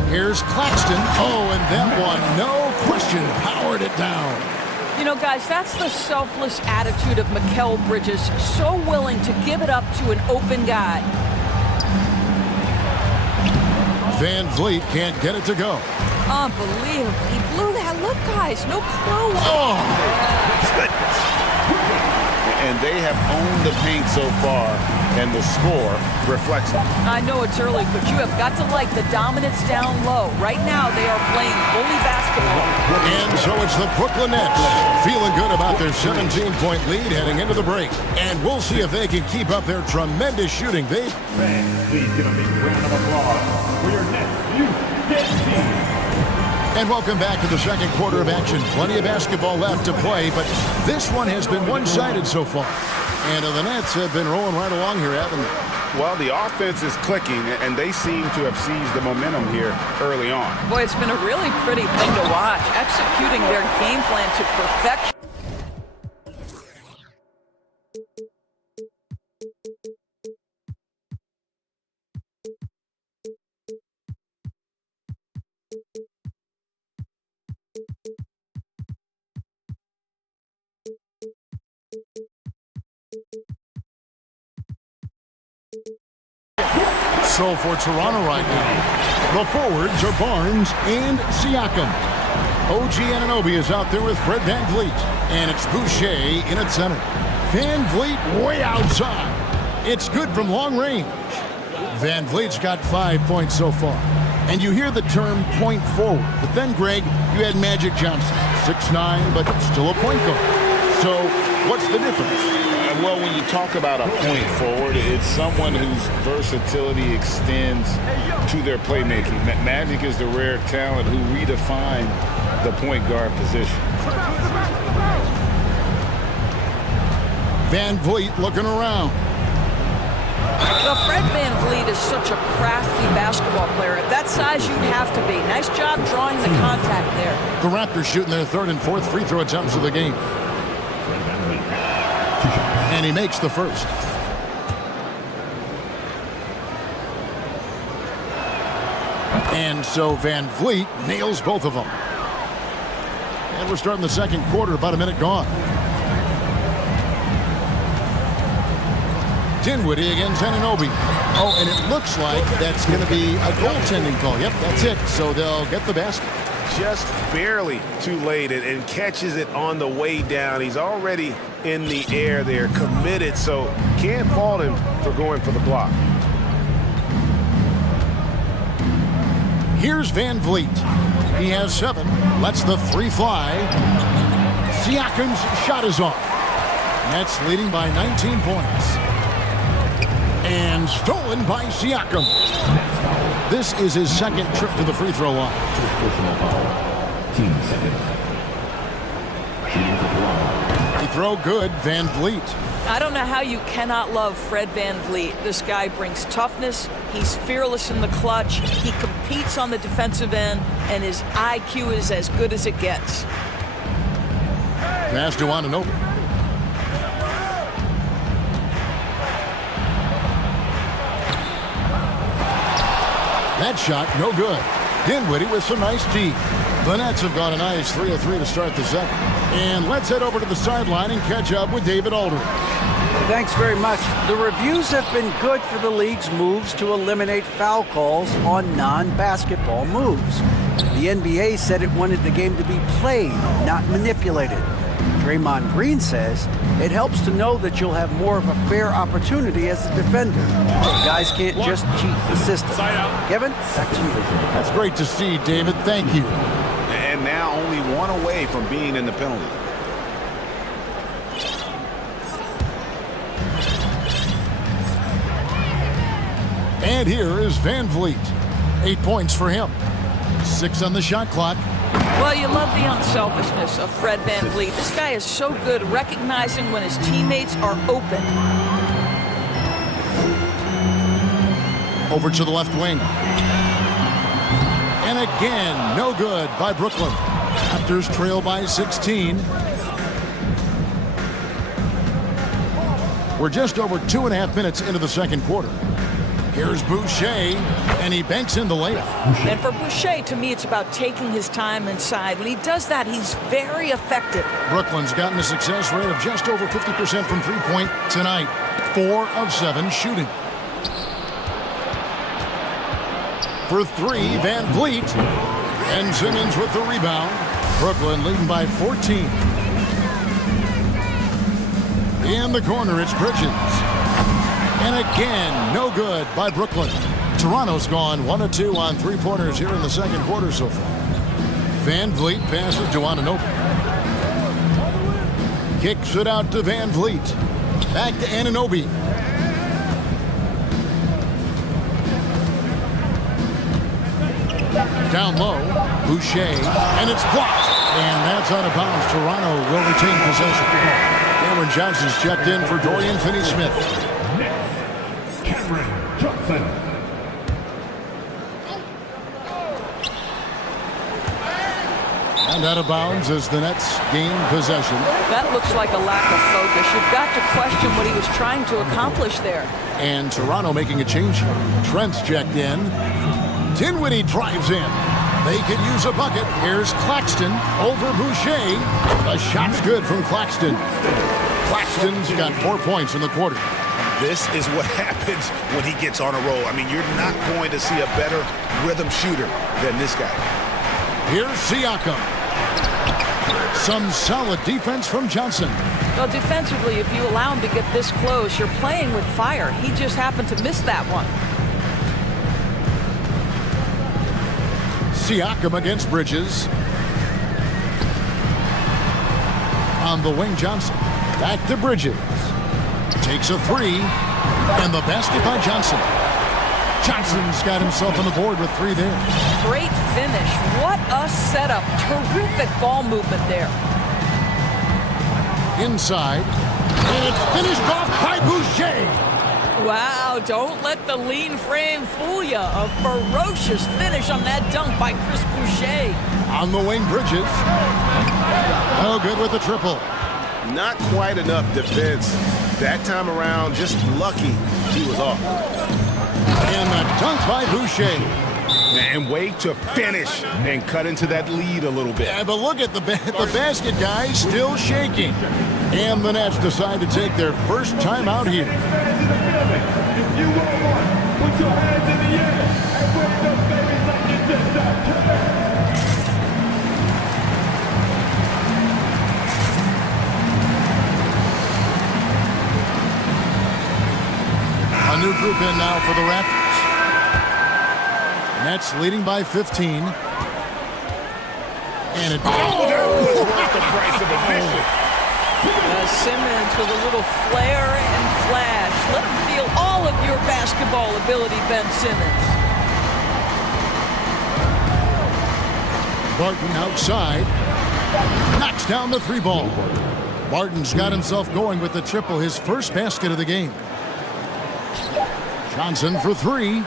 Here's Claxton. Oh, and that one, no question, powered it down. You know, guys, that's the selfless attitude of Mikal Bridges, so willing to give it up to an open guy. Van Vliet can't get it to go. Unbelievable. He blew that. Look, guys, no clue. Oh! And they have owned the paint so far, and the score reflects it. I know it's early, but you have got to like the dominance down low. Right now, they are playing bully basketball. And so it's the Brooklyn Nets feeling good about their 17-point lead heading into the break. And we'll see if they can keep up their tremendous shooting. Fans, please give a big round of applause for your Nets Youth team. And welcome back to the second quarter of action. Plenty of basketball left to play, but this one has been one-sided so far. And the Nets have been rolling right along here, haven't they? Well, the offense is clicking, and they seem to have seized the momentum here early on. Boy, it's been a really pretty thing to watch, executing their game plan to perfection. So for Toronto right now, the forwards are Barnes and Siakam. OG Anunoby is out there with Fred Van Vliet, and it's Boucher in at center. Van Vliet way outside. It's good from long range. Van Vliet's got 5 points so far. And you hear the term point forward, but then, Greg, you had Magic Johnson, 6'9", but still a point guard. So what's the difference? Well, when you talk about a point forward, it's someone whose versatility extends to their playmaking. Magic is the rare talent who redefined the point guard position. Van Vliet looking around. Well, Fred Van Vliet is such a crafty basketball player. At that size, you'd have to be. Nice job drawing the contact there. The Raptors shooting their third and fourth free throw attempts of the game. And he makes the first. And so Van Vliet nails both of them. And we're starting the second quarter, about a minute gone. Dinwiddie against Anunoby. Oh, and it looks like that's going to be a goaltending call. Yep, that's it. So they'll get the basket. Just barely too late and catches it on the way down. He's already in the air there, committed, so can't fault him for going for the block. Here's Van Vliet. He has 7. Lets the 3 fly. Siakam's shot is off. Nets leading by 19 points. And stolen by Siakam. This is his second trip to the free throw line. Free throw good, Van Vliet. I don't know how you cannot love Fred Van Vliet. This guy brings toughness. He's fearless in the clutch. He competes on the defensive end, and his IQ is as good as it gets. Pass to Anunoby. That shot, no good. Dinwiddie with some nice D. The Nets have gone a nice 3 of 3 to start the second. And let's head over to the sideline and catch up with David Aldridge. Thanks very much. The reviews have been good for the league's moves to eliminate foul calls on non-basketball moves. The NBA said it wanted the game to be played, not manipulated. Draymond Green says it helps to know that you'll have more of a fair opportunity as a defender. Guys can't just cheat the system. Kevin, back to you. That's great to see, David. Thank you. And now only one away from being in the penalty. And here is Van Vliet. 8 points for him. 6 on the shot clock. Well, you love the unselfishness of Fred Van Vliet. This guy is so good recognizing when his teammates are open. Over to the left wing. And again, no good by Brooklyn. Raptors trail by 16. We're just over 2.5 minutes into the second quarter. Here's Boucher, and he banks in the layup. And for Boucher, to me, it's about taking his time inside. When he does that, he's very effective. Brooklyn's gotten a success rate of just over 50% from three-point tonight. 4 of 7 shooting. For 3, Van Vliet. And Simmons with the rebound. Brooklyn leading by 14. In the corner, it's Bridges. And again, no good by Brooklyn. Toronto's gone 1 of 2 on 3-pointers here in the second quarter so far. Van Vliet passes to Anunoby. Kicks it out to Van Vliet. Back to Anunoby. Down low, Boucher, and it's blocked. And that's out of bounds. Toronto will retain possession. Cameron Johnson's checked in for Dorian Finney-Smith. Johnson. And out of bounds as the Nets gain possession. That looks like a lack of focus. You've got to question what he was trying to accomplish there. And Toronto making a change here. Trent's checked in. Dinwiddie drives in. They could use a bucket. Here's Claxton over Boucher. The shot's good from Claxton. Claxton's got 4 points in the quarter. This is what happens when he gets on a roll. I mean, you're not going to see a better rhythm shooter than this guy. Here's Siakam. Some solid defense from Johnson. Well, defensively, if you allow him to get this close, you're playing with fire. He just happened to miss that one. Siakam against Bridges. On the wing, Johnson. Back to Bridges. Takes a 3. And the basket by Johnson. Johnson's got himself on the board with 3 there. Great finish. What a setup. Terrific ball movement there. Inside. And it's finished off by Boucher. Wow, don't let the lean frame fool you. A ferocious finish on that dunk by Chris Boucher. On the wing, Bridges. Oh, good with the triple. Not quite enough defense. That time around, just lucky he was off. And the dunk by Boucher. And way to finish and cut into that lead a little bit. Yeah, but look at the basket, guys, still shaking. And the Nets decide to take their first time out here. If you won, put your hands in the air and wave those babies like you just don't care. A new group in now for the Raptors. Nets leading by 15. And it... Oh, that was worth the price of admission. Simmons with a little flair and flash. Let him feel all of your basketball ability, Ben Simmons. Barton outside. Knocks down the three ball. Barton's got himself going with the triple, his first basket of the game. Johnson for three.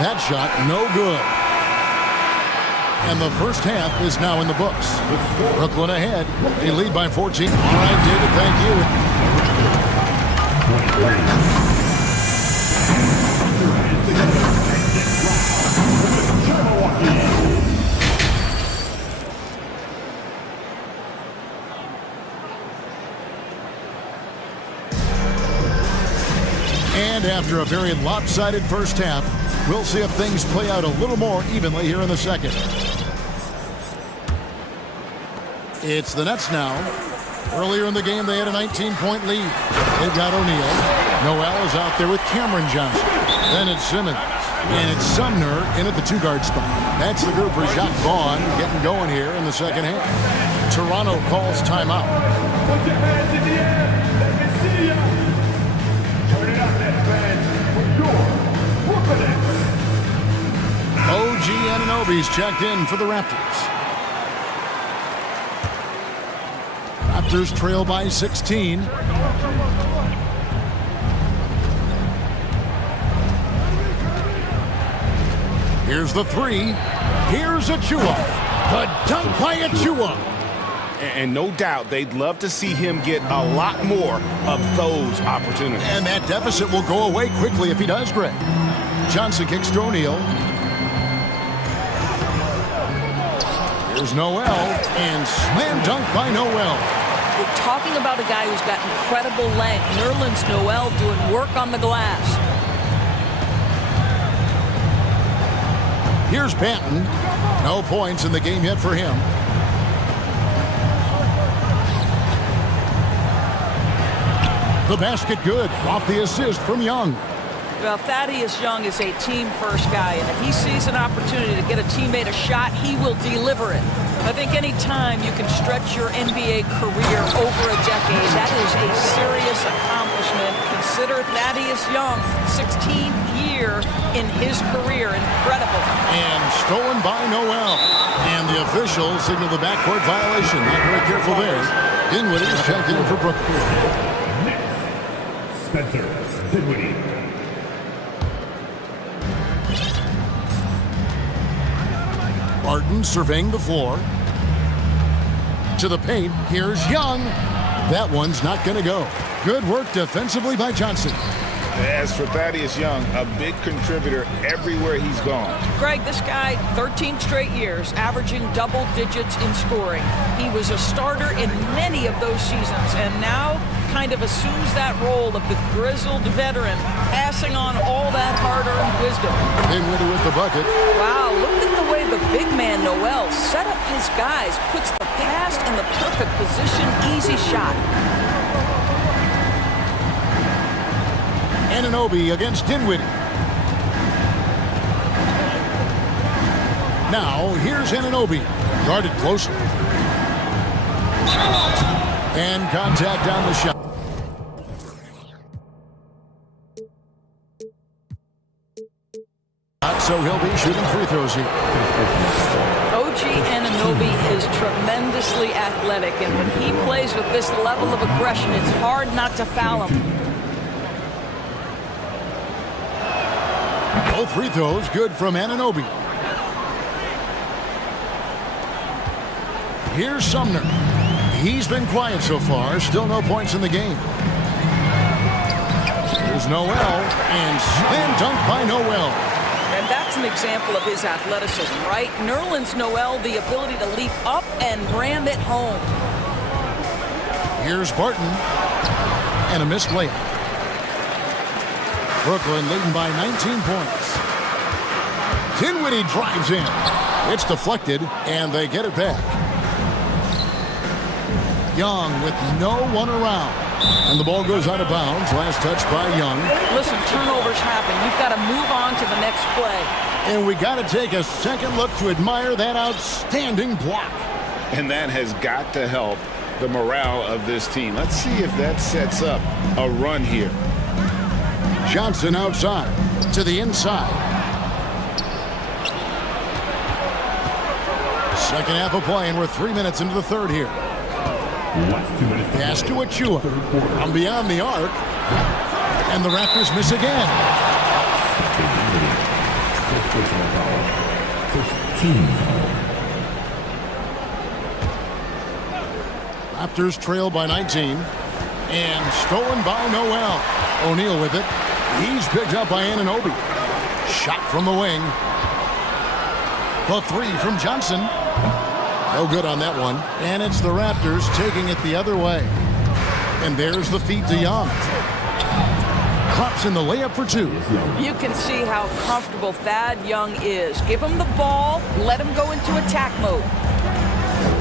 That shot no good. And the first half is now in the books. Brooklyn ahead. They lead by 14. All right, David, thank And after a very lopsided first half, we'll see if things play out a little more evenly here in the second. It's the Nets now. Earlier in the game, they had a 19-point lead. They've got O'Neal. Noel is out there with Cameron Johnson. Then it's Simmons. And it's Sumner in at the two-guard spot. That's the group for Jacques Vaughn getting going here in the second half. Toronto calls timeout. Put your hands in the air. Let me see ya. Turn it up, Nets fans, for your Brooklyn Nets. OG Anunoby's checked in for the Raptors. Raptors trail by 16. Here's the three. Here's Achua. The dunk by Achua. And no doubt they'd love to see him get a lot more of those opportunities. And that deficit will go away quickly if he does, Greg. Johnson kicks to O'Neal. Here's Noel. And slam dunk by Noel. We're talking about a guy who's got incredible length. Nerlens Noel doing work on the glass. Here's Banton. No points in the game yet for him. The basket good off the assist from Young. Well, Thaddeus Young is a team-first guy, and if he sees an opportunity to get a teammate a shot, he will deliver it. I think any time you can stretch your NBA career over a decade, that is a serious accomplishment. Consider Thaddeus Young, 16th year in his career. Incredible. And stolen by Noel. And the officials signal the backcourt violation. Not very careful there. Dinwiddie is checked in for Brooklyn. Spencer Dinwiddie. Barton surveying the floor. To the paint. Here's Young. That one's not going to go. Good work defensively by Johnson. As for Thaddeus Young, a big contributor everywhere he's gone. Greg, this guy, 13 straight years, averaging double digits in scoring. He was a starter in many of those seasons, and now kind of assumes that role of the grizzled veteran, passing on all that hard-earned wisdom. Dinwiddie with the bucket. Wow, look at the way the big man, Noel, set up his guys, puts the pass in the perfect position, easy shot. Anunoby against Dinwiddie. Now, here's Anunoby. Guarded closely. And contact on the shot. So he'll be shooting free throws here. OG Anunoby is tremendously athletic, and when he plays with this level of aggression, it's hard not to foul him. Both free throws good from Anunoby. Here's Sumner. He's been quiet so far. Still no points in the game. Here's Noel. And slam dunk by Noel. And that's an example of his athleticism, right? Nerlens Noel, the ability to leap up and ram it home. Here's Barton. And a missed layup. Brooklyn leading by 19 points. Dinwiddie drives in. It's deflected, and they get it back. Young with no one around. And the ball goes out of bounds. Last touch by Young. Listen, turnovers happen. You've got to move on to the next play. And we got to take a second look to admire that outstanding block. And that has got to help the morale of this team. Let's see if that sets up a run here. Johnson outside to the inside. Second half of play, and we're 3 minutes into the third here. Pass to Achua from beyond the arc, and the Raptors miss again. Raptors trail by 19, and stolen by Noel. O'Neal with it. He's picked up by Anunoby. Shot from the wing. The three from Johnson. No good on that one. And it's the Raptors taking it the other way. And there's the feed to Young. Klopp's in the layup for two. You can see how comfortable Thad Young is. Give him the ball, let him go into attack mode.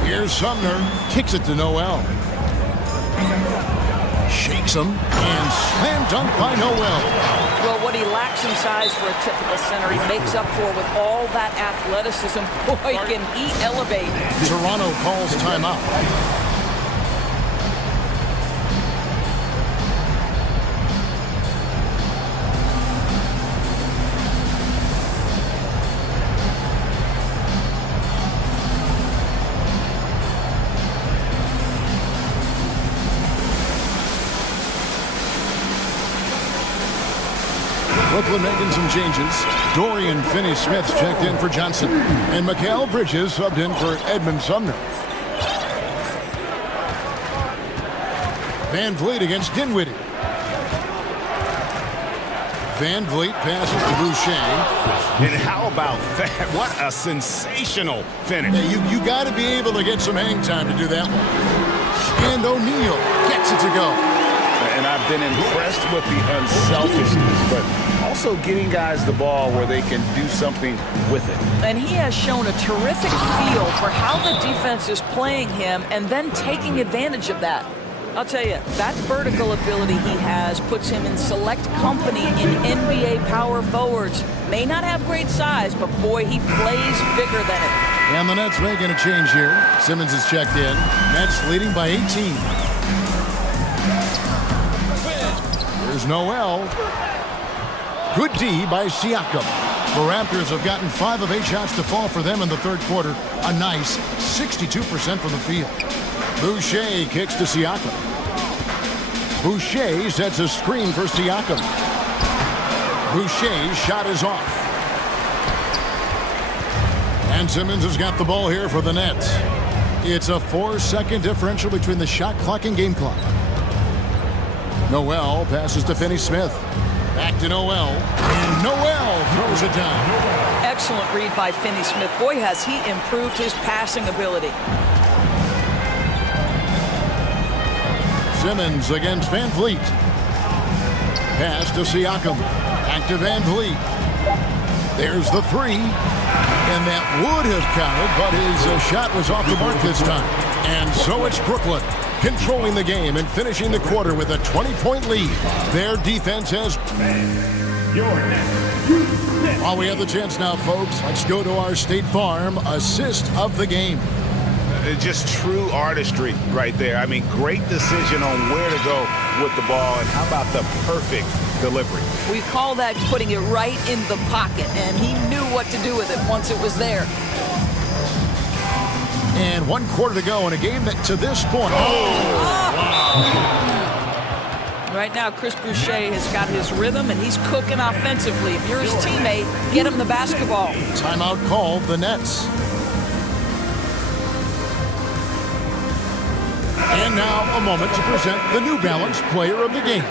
Here's Sumner. Kicks it to Noel. Shakes him and slam dunk by Noel. Well, what he lacks in size for a typical center, he makes up for with all that athleticism. Boy, can he elevate. Toronto calls timeout. Brooklyn making some changes. Dorian Finney-Smith's checked in for Johnson. And Mikal Bridges subbed in for Edmund Sumner. Van Vliet against Dinwiddie. Van Vliet passes to Boucher. And how about that? What a sensational finish. Yeah, you got to be able to get some hang time to do that one. And O'Neal gets it to go. And I've been impressed with the unselfishness, but also getting guys the ball where they can do something with it. And he has shown a terrific feel for how the defense is playing him and then taking advantage of that. I'll tell you, that vertical ability he has puts him in select company in NBA power forwards. May not have great size, but boy, he plays bigger than it. And the Nets making a change here. Simmons is checked in. Nets leading by 18. Here's Noel. Good D by Siakam. The Raptors have gotten 5 of 8 shots to fall for them in the third quarter. A nice 62% from the field. Boucher kicks to Siakam. Boucher sets a screen for Siakam. Boucher's shot is off. And Simmons has got the ball here for the Nets. It's a 4-second differential between the shot clock and game clock. Noel passes to Finney-Smith. Back to Noel. And Noel throws it down. Excellent read by Finney-Smith. Boy, has he improved his passing ability. Simmons against Van Vliet. Pass to Siakam. Back to Van Vliet. There's the three. And that would have counted, but his shot was off the mark this time. And so it's Brooklyn controlling the game and finishing the quarter with a 20-point lead. Their defense has... While we have the chance now, folks, let's go to our State Farm assist of the game. Just true artistry right there. I mean, great decision on where to go with the ball, and how about the perfect delivery? We call that putting it right in the pocket, and he knew what to do with it once it was there. And 1 quarter to go in a game that to this point... Right now, Chris Boucher has got his rhythm, and he's cooking offensively. If you're his teammate, get him the basketball. Timeout called, the Nets. And now a moment to present the New Balance Player of the Game.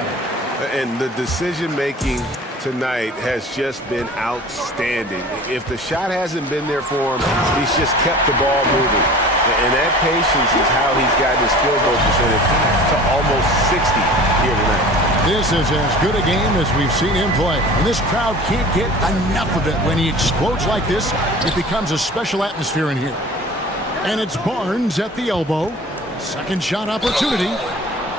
And the decision-making tonight has just been outstanding. If the shot hasn't been there for him, he's just kept the ball moving. And that patience is how he's gotten his field goal percentage to almost 60 here tonight. This is as good a game as we've seen him play. And this crowd can't get enough of it. When he explodes like this, it becomes a special atmosphere in here. And it's Barnes at the elbow. Second shot opportunity.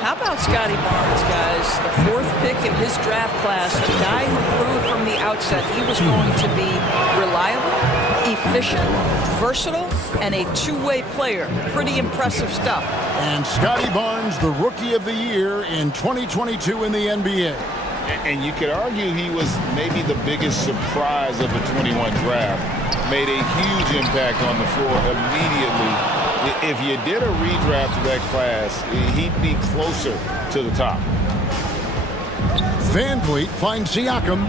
How about Scotty Barnes, guys? The fourth pick in his draft class, a guy who proved from the outset he was going to be reliable, efficient, versatile, and a two-way player. Pretty impressive stuff. And Scotty Barnes, the Rookie of the Year in 2022 in the NBA. And you could argue he was maybe the biggest surprise of the 21 draft. Made a huge impact on the floor immediately. If you did a redraft of that class, he'd be closer to the top. Van Vliet finds Siakam.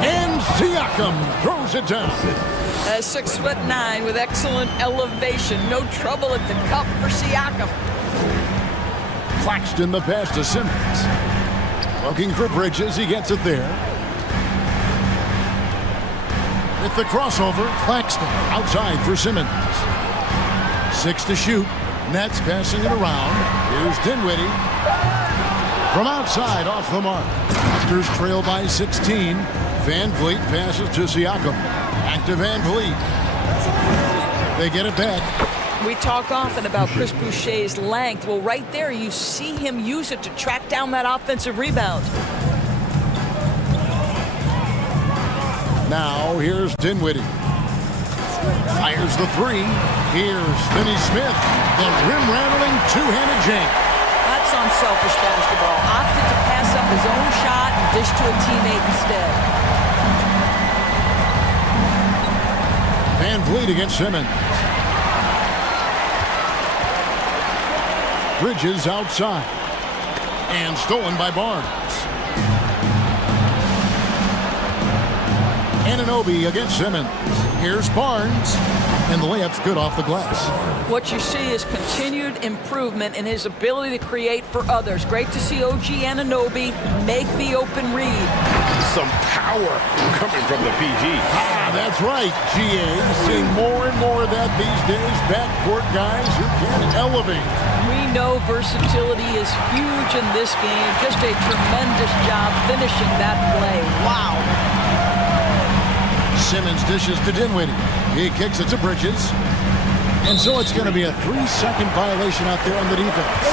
And Siakam throws it down. 6'9" with excellent elevation. No trouble at the cup for Siakam. Claxton the pass to Simmons. Looking for Bridges, he gets it there. With the crossover, Claxton outside for Simmons. 6 to shoot. Nets passing it around. Here's Dinwiddie. From outside, off the mark. Raptors trail by 16. Van Vliet passes to Siakam. Back to Van Vliet. They get it back. We talk often about Chris Boucher's length. Well, right there, you see him use it to track down that offensive rebound. Now, here's Dinwiddie. Fires the three. Here's Finney-Smith. The rim-rattling two-handed jam. That's unselfish basketball. Opted to pass up his own shot and dish to a teammate instead. Van Vliet against Simmons. Bridges outside. And stolen by Barnes. Anunoby against Simmons. Here's Barnes. And the layup's good off the glass. What you see is continued improvement in his ability to create for others. Great to see OG Anunoby make the open read. Some power coming from the PG. That's right, GA. Seeing more and more of that these days. Backcourt guys who can elevate. We know versatility is huge in this game. Just a tremendous job finishing that play. Wow. Simmons dishes to Dinwiddie. He kicks it to Bridges. And so it's going to be a 3-second violation out there on the defense.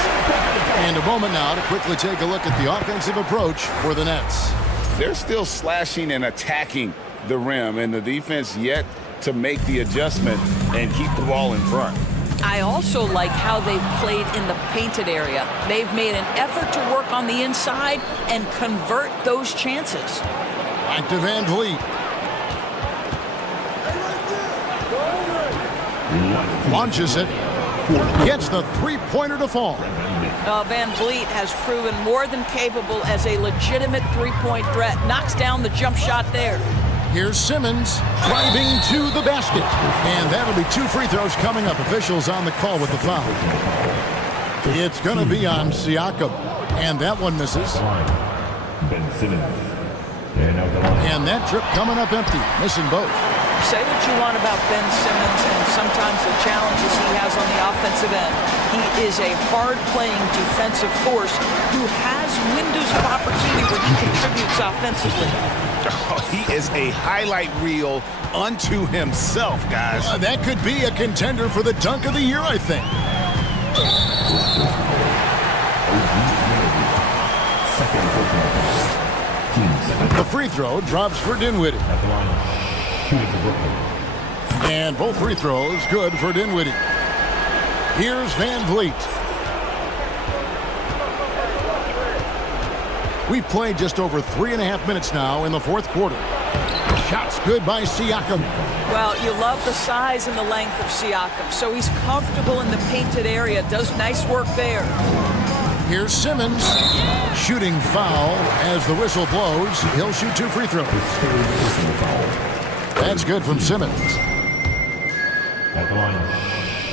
And a moment now to quickly take a look at the offensive approach for the Nets. They're still slashing and attacking the rim, and the defense yet to make the adjustment and keep the ball in front. I also like how they've played in the painted area. They've made an effort to work on the inside and convert those chances. Back to Van Vliet. Launches it. Gets the three-pointer to fall. Van Vliet has proven more than capable as a legitimate three-point threat. Knocks down the jump shot there. Here's Simmons driving to the basket. And that'll be 2 free throws coming up. Officials on the call with the foul. It's going to be on Siakam. And that one misses. Ben Simmons. And that trip coming up empty. Missing both. Say what you want about Ben Simmons and sometimes the challenges he has on the offensive end. He is a hard-playing defensive force who has windows of opportunity where he contributes offensively. Oh, he is a highlight reel unto himself, guys. That could be a contender for the dunk of the year, I think. The free throw drops for Dinwiddie. And both free throws good for Dinwiddie. Here's Van Vliet. We've played just over 3.5 minutes now in the fourth quarter. Shots good by Siakam. Well, you love the size and the length of Siakam, so he's comfortable in the painted area, does nice work there. Here's Simmons. Shooting foul as the whistle blows. He'll shoot 2 free throws. That's good from Simmons. At the line,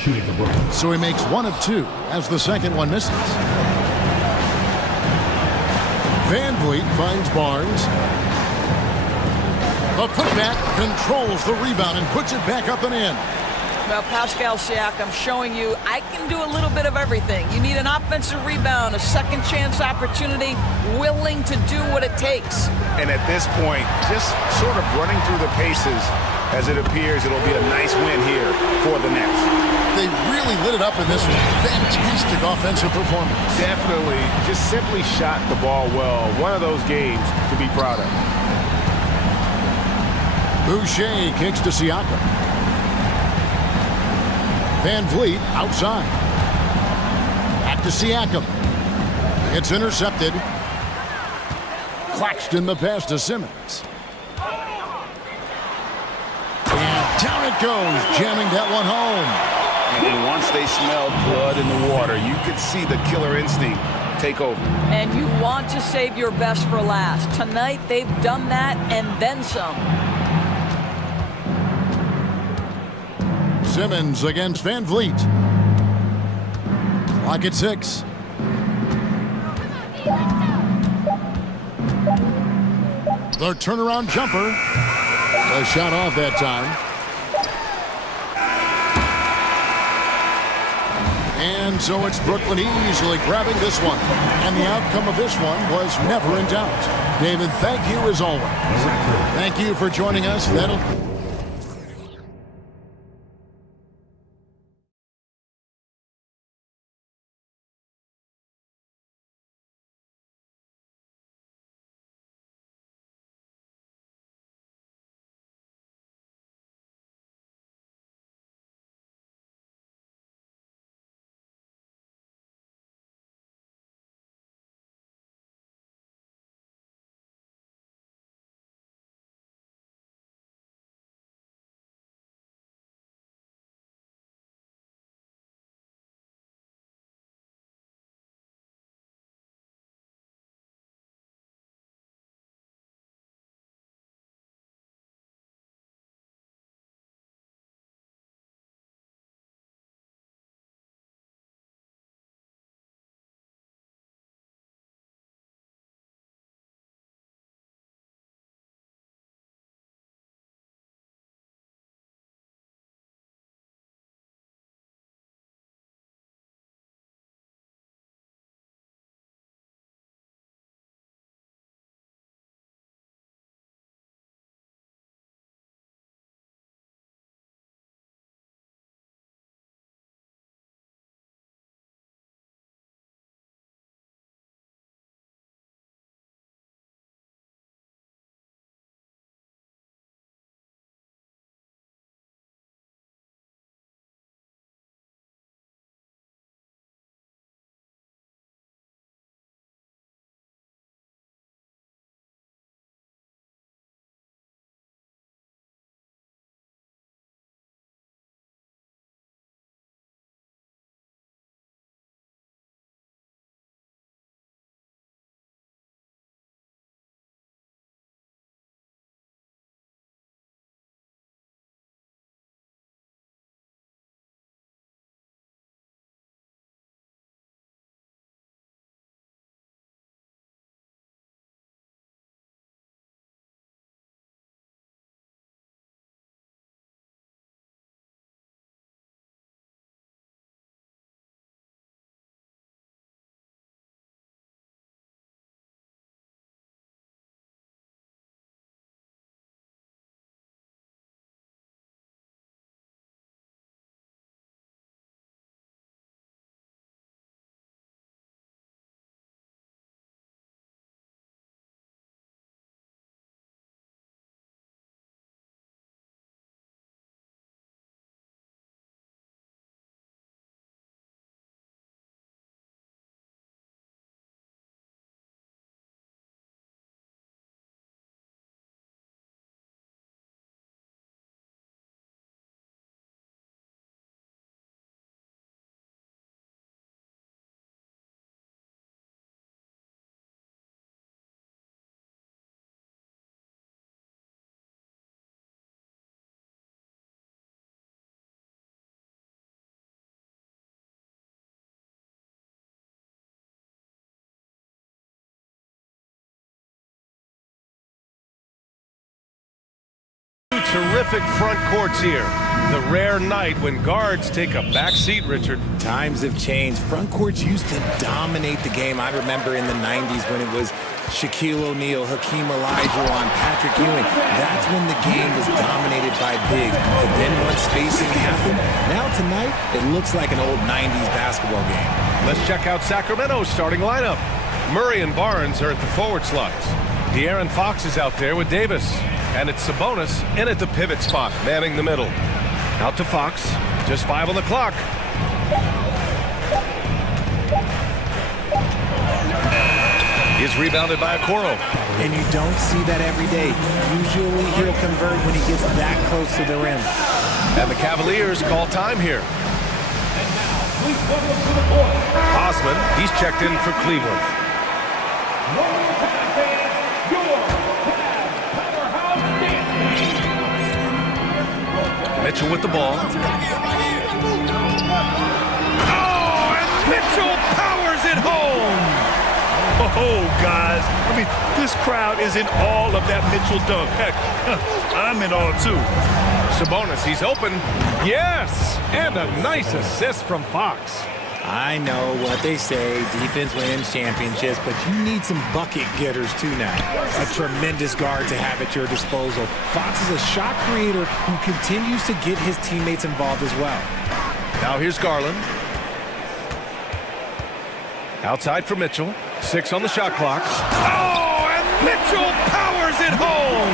shooting for Brooklyn. So he makes 1 of 2 as the second one misses. Van Vliet finds Barnes. The putback controls the rebound and puts it back up and in. Well, Pascal Siakam showing you I can do a little bit of everything. You need an offensive rebound, a second chance opportunity, willing to do what it takes. And at this point, just sort of running through the paces, as it appears it'll be a nice win here for the Nets. They really lit it up in this one. Fantastic offensive performance. Definitely just simply shot the ball well. One of those games to be proud of. Boucher kicks to Siakam. Van Vliet outside. Back to Siakam. It's intercepted. Claxton the pass to Simmons. And down it goes, jamming that one home. And once they smelled blood in the water, you could see the killer instinct take over. And you want to save your best for last. Tonight, they've done that and then some. Simmons against Van Vliet. Clock at 6. The turnaround jumper. A shot off that time. And so it's Brooklyn easily grabbing this one. And the outcome of this one was never in doubt. David, thank you as always. Thank you for joining us. That'll terrific front courts here. The rare night when guards take a back seat, Richard. Times have changed. Front courts used to dominate the game. I remember in the 90s when it was Shaquille O'Neal, Hakeem Olajuwon, Patrick Ewing. That's when the game was dominated by bigs. But then once spacing happened, now tonight, it looks like an old 90s basketball game. Let's check out Sacramento's starting lineup. Murray and Barnes are at the forward slots. De'Aaron Fox is out there with Davis. And it's Sabonis in at the pivot spot, manning the middle. Out to Fox, just 5 on the clock. He's rebounded by Okoro. And you don't see that every day. Usually he'll convert when he gets that close to the rim. And the Cavaliers call time here. Osman, he's checked in for Cleveland. Mitchell with the ball. Oh, and Mitchell powers it home! Oh, guys. I mean, this crowd is in awe of that Mitchell dunk. Heck, I'm in awe, too. Sabonis, he's open. Yes! And a nice assist from Fox. I know what they say, defense wins championships, but you need some bucket getters too now. A tremendous guard to have at your disposal. Fox is a shot creator who continues to get his teammates involved as well. Now here's Garland. Outside for Mitchell. 6 on the shot clock. Oh, and Mitchell powers it home!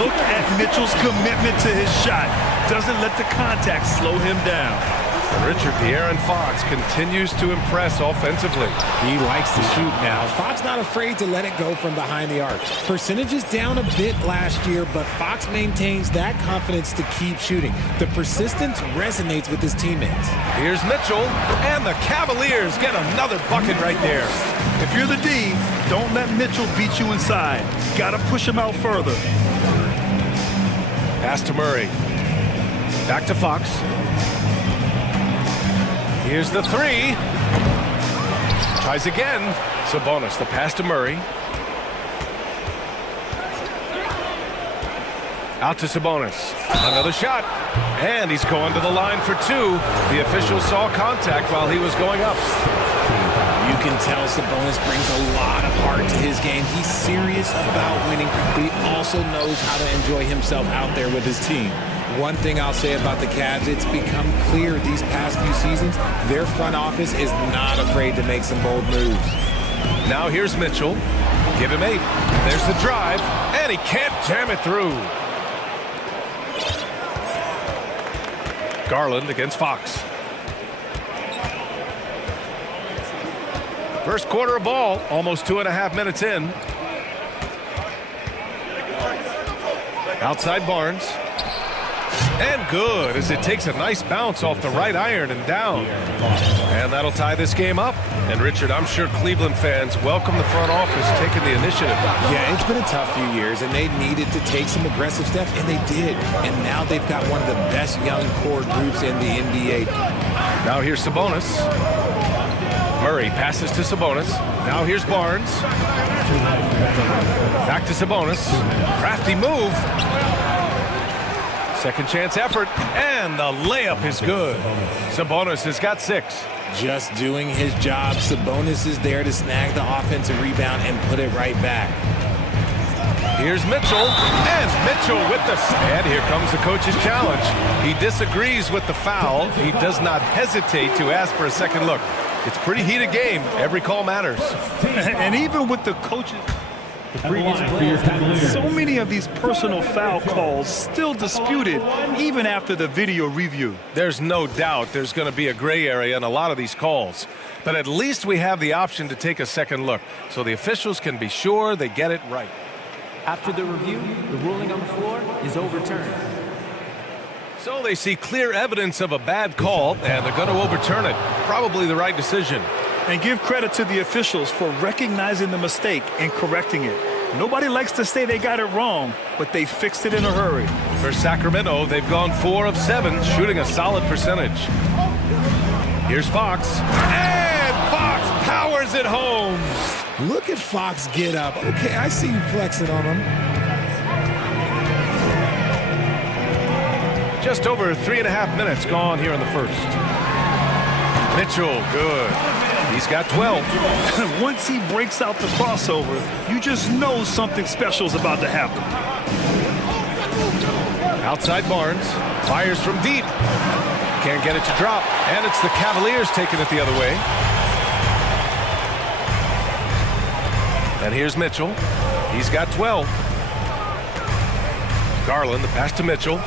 Look at Mitchell's commitment to his shot. Doesn't let the contact slow him down. Richard, De'Aaron Fox continues to impress offensively. He likes to shoot now. Fox not afraid to let it go from behind the arc. Percentage is down a bit last year, but Fox maintains that confidence to keep shooting. The persistence resonates with his teammates. Here's Mitchell, and the Cavaliers get another bucket right there. If you're the D, don't let Mitchell beat you inside. Gotta push him out further. Pass to Murray. Back to Fox. Here's the 3. Tries again. Sabonis, the pass to Murray. Out to Sabonis. Another shot. And he's going to the line for 2. The official saw contact while he was going up. You can tell Sabonis brings a lot of heart to his game. He's serious about winning, but he also knows how to enjoy himself out there with his team. One thing I'll say about the Cavs, it's become clear these past few seasons, their front office is not afraid to make some bold moves. Now here's Mitchell. Give him 8. There's the drive, and he can't jam it through. Garland against Fox. First quarter of ball, almost 2.5 minutes in. Outside Barnes. And good, as it takes a nice bounce off the right iron and down. And that'll tie this game up. And Richard, I'm sure Cleveland fans welcome the front office taking the initiative. Yeah, it's been a tough few years, and they needed to take some aggressive steps, and they did. And now they've got one of the best young core groups in the NBA. Now here's Sabonis. Murray passes to Sabonis. Now here's Barnes. Back to Sabonis. Crafty move. Second chance effort, and the layup is good. Sabonis has got 6. Just doing his job. Sabonis is there to snag the offensive rebound and put it right back. Here's Mitchell, and Mitchell with the... And here comes the coach's challenge. He disagrees with the foul. He does not hesitate to ask for a second look. It's a pretty heated game. Every call matters. And even with the coaches... So many of these personal foul calls still disputed even after the video review. There's no doubt there's going to be a gray area in a lot of these calls. But at least we have the option to take a second look, so the officials can be sure they get it right. After the review, the ruling on the floor is overturned. So they see clear evidence of a bad call, and they're going to overturn it. Probably the right decision. And give credit to the officials for recognizing the mistake and correcting it. Nobody likes to say they got it wrong, but they fixed it in a hurry. For Sacramento, they've gone 4 of 7, shooting a solid percentage. Here's Fox. And Fox powers it home. Look at Fox get up. Okay, I see you flexing on him. Just over 3.5 minutes gone here in the first. Mitchell, good. He's got 12. Once he breaks out the crossover, you just know something special is about to happen. Outside Barnes, fires from deep. Can't get it to drop, and it's the Cavaliers taking it the other way. And here's Mitchell. He's got 12. Garland, the pass to Mitchell.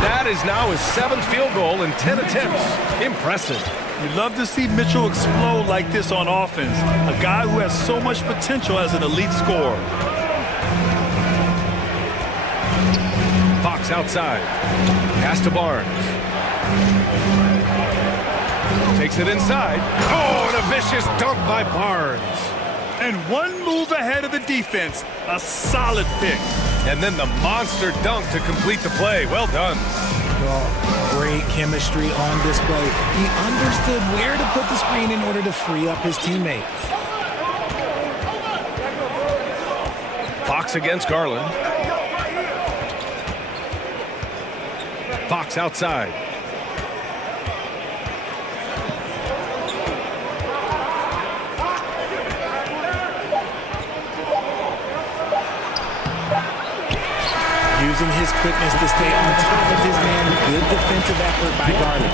That is now his 7th field goal in 10 attempts. Impressive. You love to see Mitchell explode like this on offense. A guy who has so much potential as an elite scorer. Fox outside. Pass to Barnes. Takes it inside. Oh, and a vicious dunk by Barnes. And one move ahead of the defense. A solid pick. And then the monster dunk to complete the play. Well done. Well, great chemistry on display. He understood where to put the screen in order to free up his teammate. Fox against Garland. Fox outside. Using his quickness to stay on top of his man. Good defensive effort by Garland.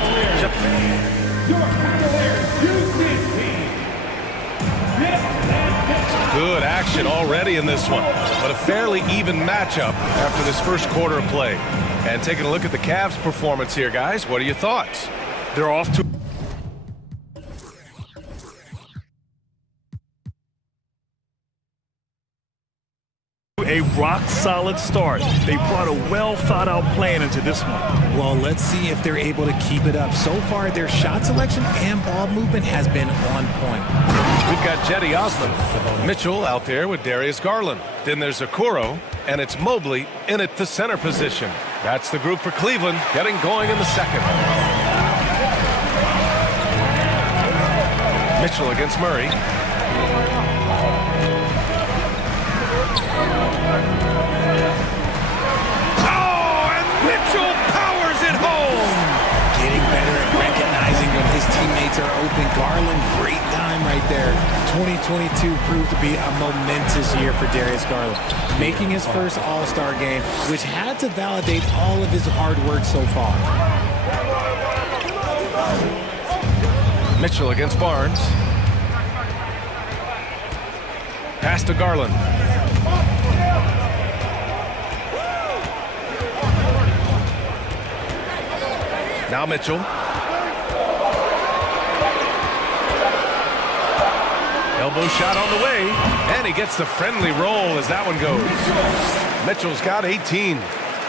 Good action already in this one, but a fairly even matchup after this first quarter of play. And taking a look at the Cavs' performance here, guys, what are your thoughts? They're off to a rock-solid start. They brought a well-thought-out plan into this one. Well, let's see if they're able to keep it up. So far, their shot selection and ball movement has been on point. We've got Jetty Osman. Mitchell out there with Darius Garland. Then there's Okoro, and it's Mobley in at the center position. That's the group for Cleveland, getting going in the second. Mitchell against Murray. Oh, and Mitchell powers it home! Getting better at recognizing when his teammates are open. Garland, great time right there. 2022 proved to be a momentous year for Darius Garland, making his first All-Star game, which had to validate all of his hard work so far. Mitchell against Barnes. Pass to Garland. Now Mitchell. Elbow shot on the way, and he gets the friendly roll as that one goes. Mitchell's got 18.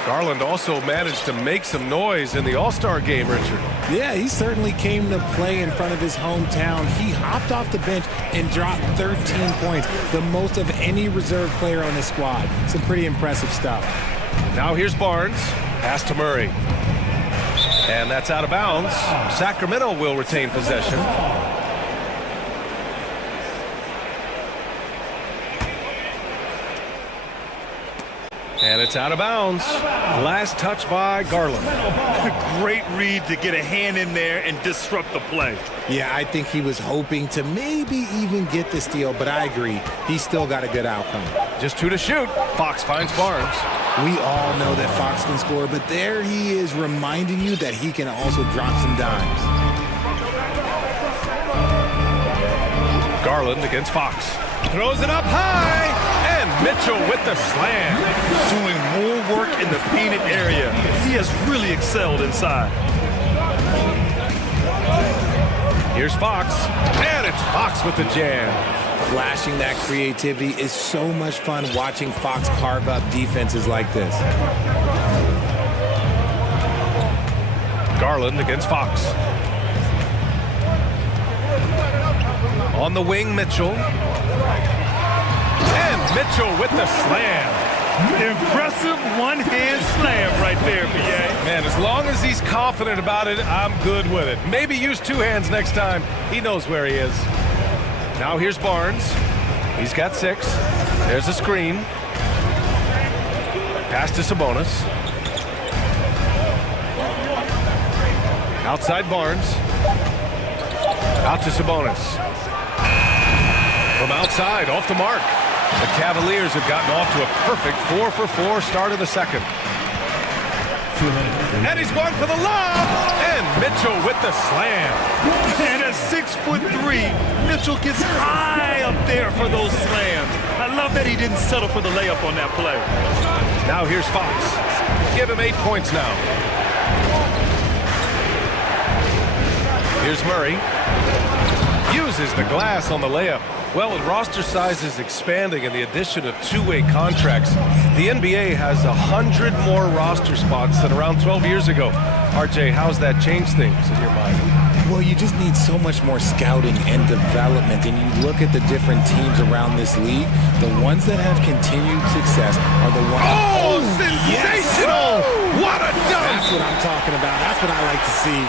Garland also managed to make some noise in the All-Star game, Richard. Yeah, he certainly came to play in front of his hometown. He hopped off the bench and dropped 13 points, the most of any reserve player on his squad. Some pretty impressive stuff. Now here's Barnes. Pass to Murray. And that's out of bounds. Sacramento will retain possession. And it's out of bounds. Last touch by Garland. Great read to get a hand in there and disrupt the play. Yeah, I think he was hoping to maybe even get the steal, but I agree. He still got a good outcome. Just 2 to shoot. Fox finds Barnes. We all know that Fox can score, but there he is reminding you that he can also drop some dimes. Garland against Fox. Throws it up high, and Mitchell with the slam. Doing more work in the painted area. He has really excelled inside. Here's Fox, and it's Fox with the jam. Flashing that creativity is so much fun watching Fox carve up defenses like this. Garland against Fox. On the wing, Mitchell. And Mitchell with the slam. Impressive one-hand slam right there, B.A. Man, as long as he's confident about it, I'm good with it. Maybe use 2 hands next time. He knows where he is. Now here's Barnes. He's got 6. There's a screen. Pass to Sabonis. Outside Barnes. Out to Sabonis. From outside, off the mark. The Cavaliers have gotten off to a perfect 4-for-4 start of the second. And he's going for the lob! And Mitchell with the slam. And at 6'3", Mitchell gets high up there for those slams. I love that he didn't settle for the layup on that play. Now here's Fox. Give him 8 points now. Here's Murray. Uses the glass on the layup. Well, with roster sizes expanding and the addition of two-way contracts, the NBA has 100 more roster spots than around 12 years ago. RJ, how's that changed things in your mind? Well, you just need so much more scouting and development. And you look at the different teams around this league, the ones that have continued success are the ones... Oh, sensational! Yes. What a dunk! That's what I'm talking about. That's what I like to see.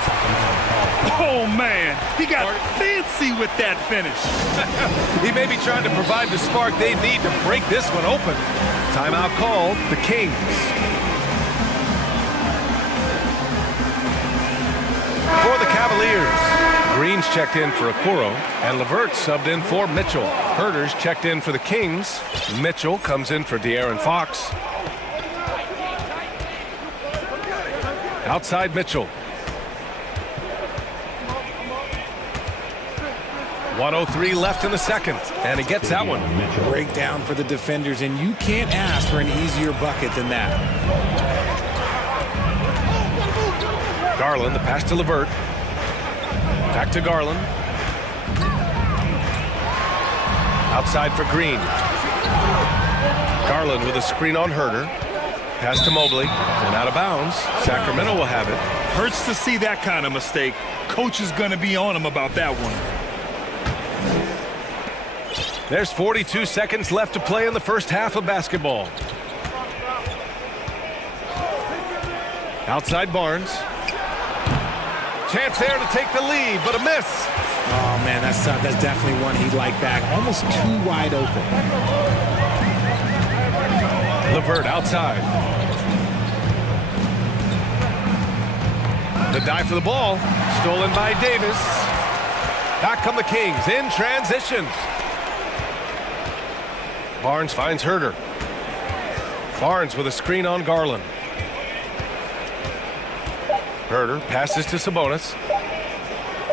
Oh, man. He got fancy with that finish. He may be trying to provide the spark they need to break this one open. Timeout called, the Kings. For the Cavaliers, Green's checked in for Okoro, and LeVert subbed in for Mitchell. Herter's checked in for the Kings. Mitchell comes in for De'Aaron Fox. Outside Mitchell. 1:03 left in the second, and he gets that one. Breakdown for the defenders, and you can't ask for an easier bucket than that. Garland, the pass to LeVert. Back to Garland. Outside for Green. Garland with a screen on Herter. Pass to Mobley, and out of bounds. Sacramento will have it. Hurts to see that kind of mistake. Coach is going to be on him about that one. There's 42 seconds left to play in the first half of basketball. Outside Barnes. Chance there to take the lead, but a miss. Oh, man, that's tough. That's definitely one he'd like back. Almost too wide open. LeVert outside. The dive for the ball. Stolen by Davis. Back come the Kings in transition. Barnes finds Herter. Barnes with a screen on Garland. Herter passes to Sabonis.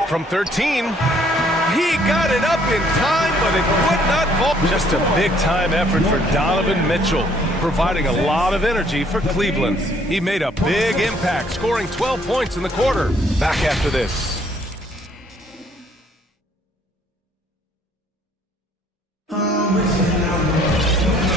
From 13, he got it up in time, but it would not fall. Just a big-time effort for Donovan Mitchell, providing a lot of energy for Cleveland. He made a big impact, scoring 12 points in the quarter. Back after this.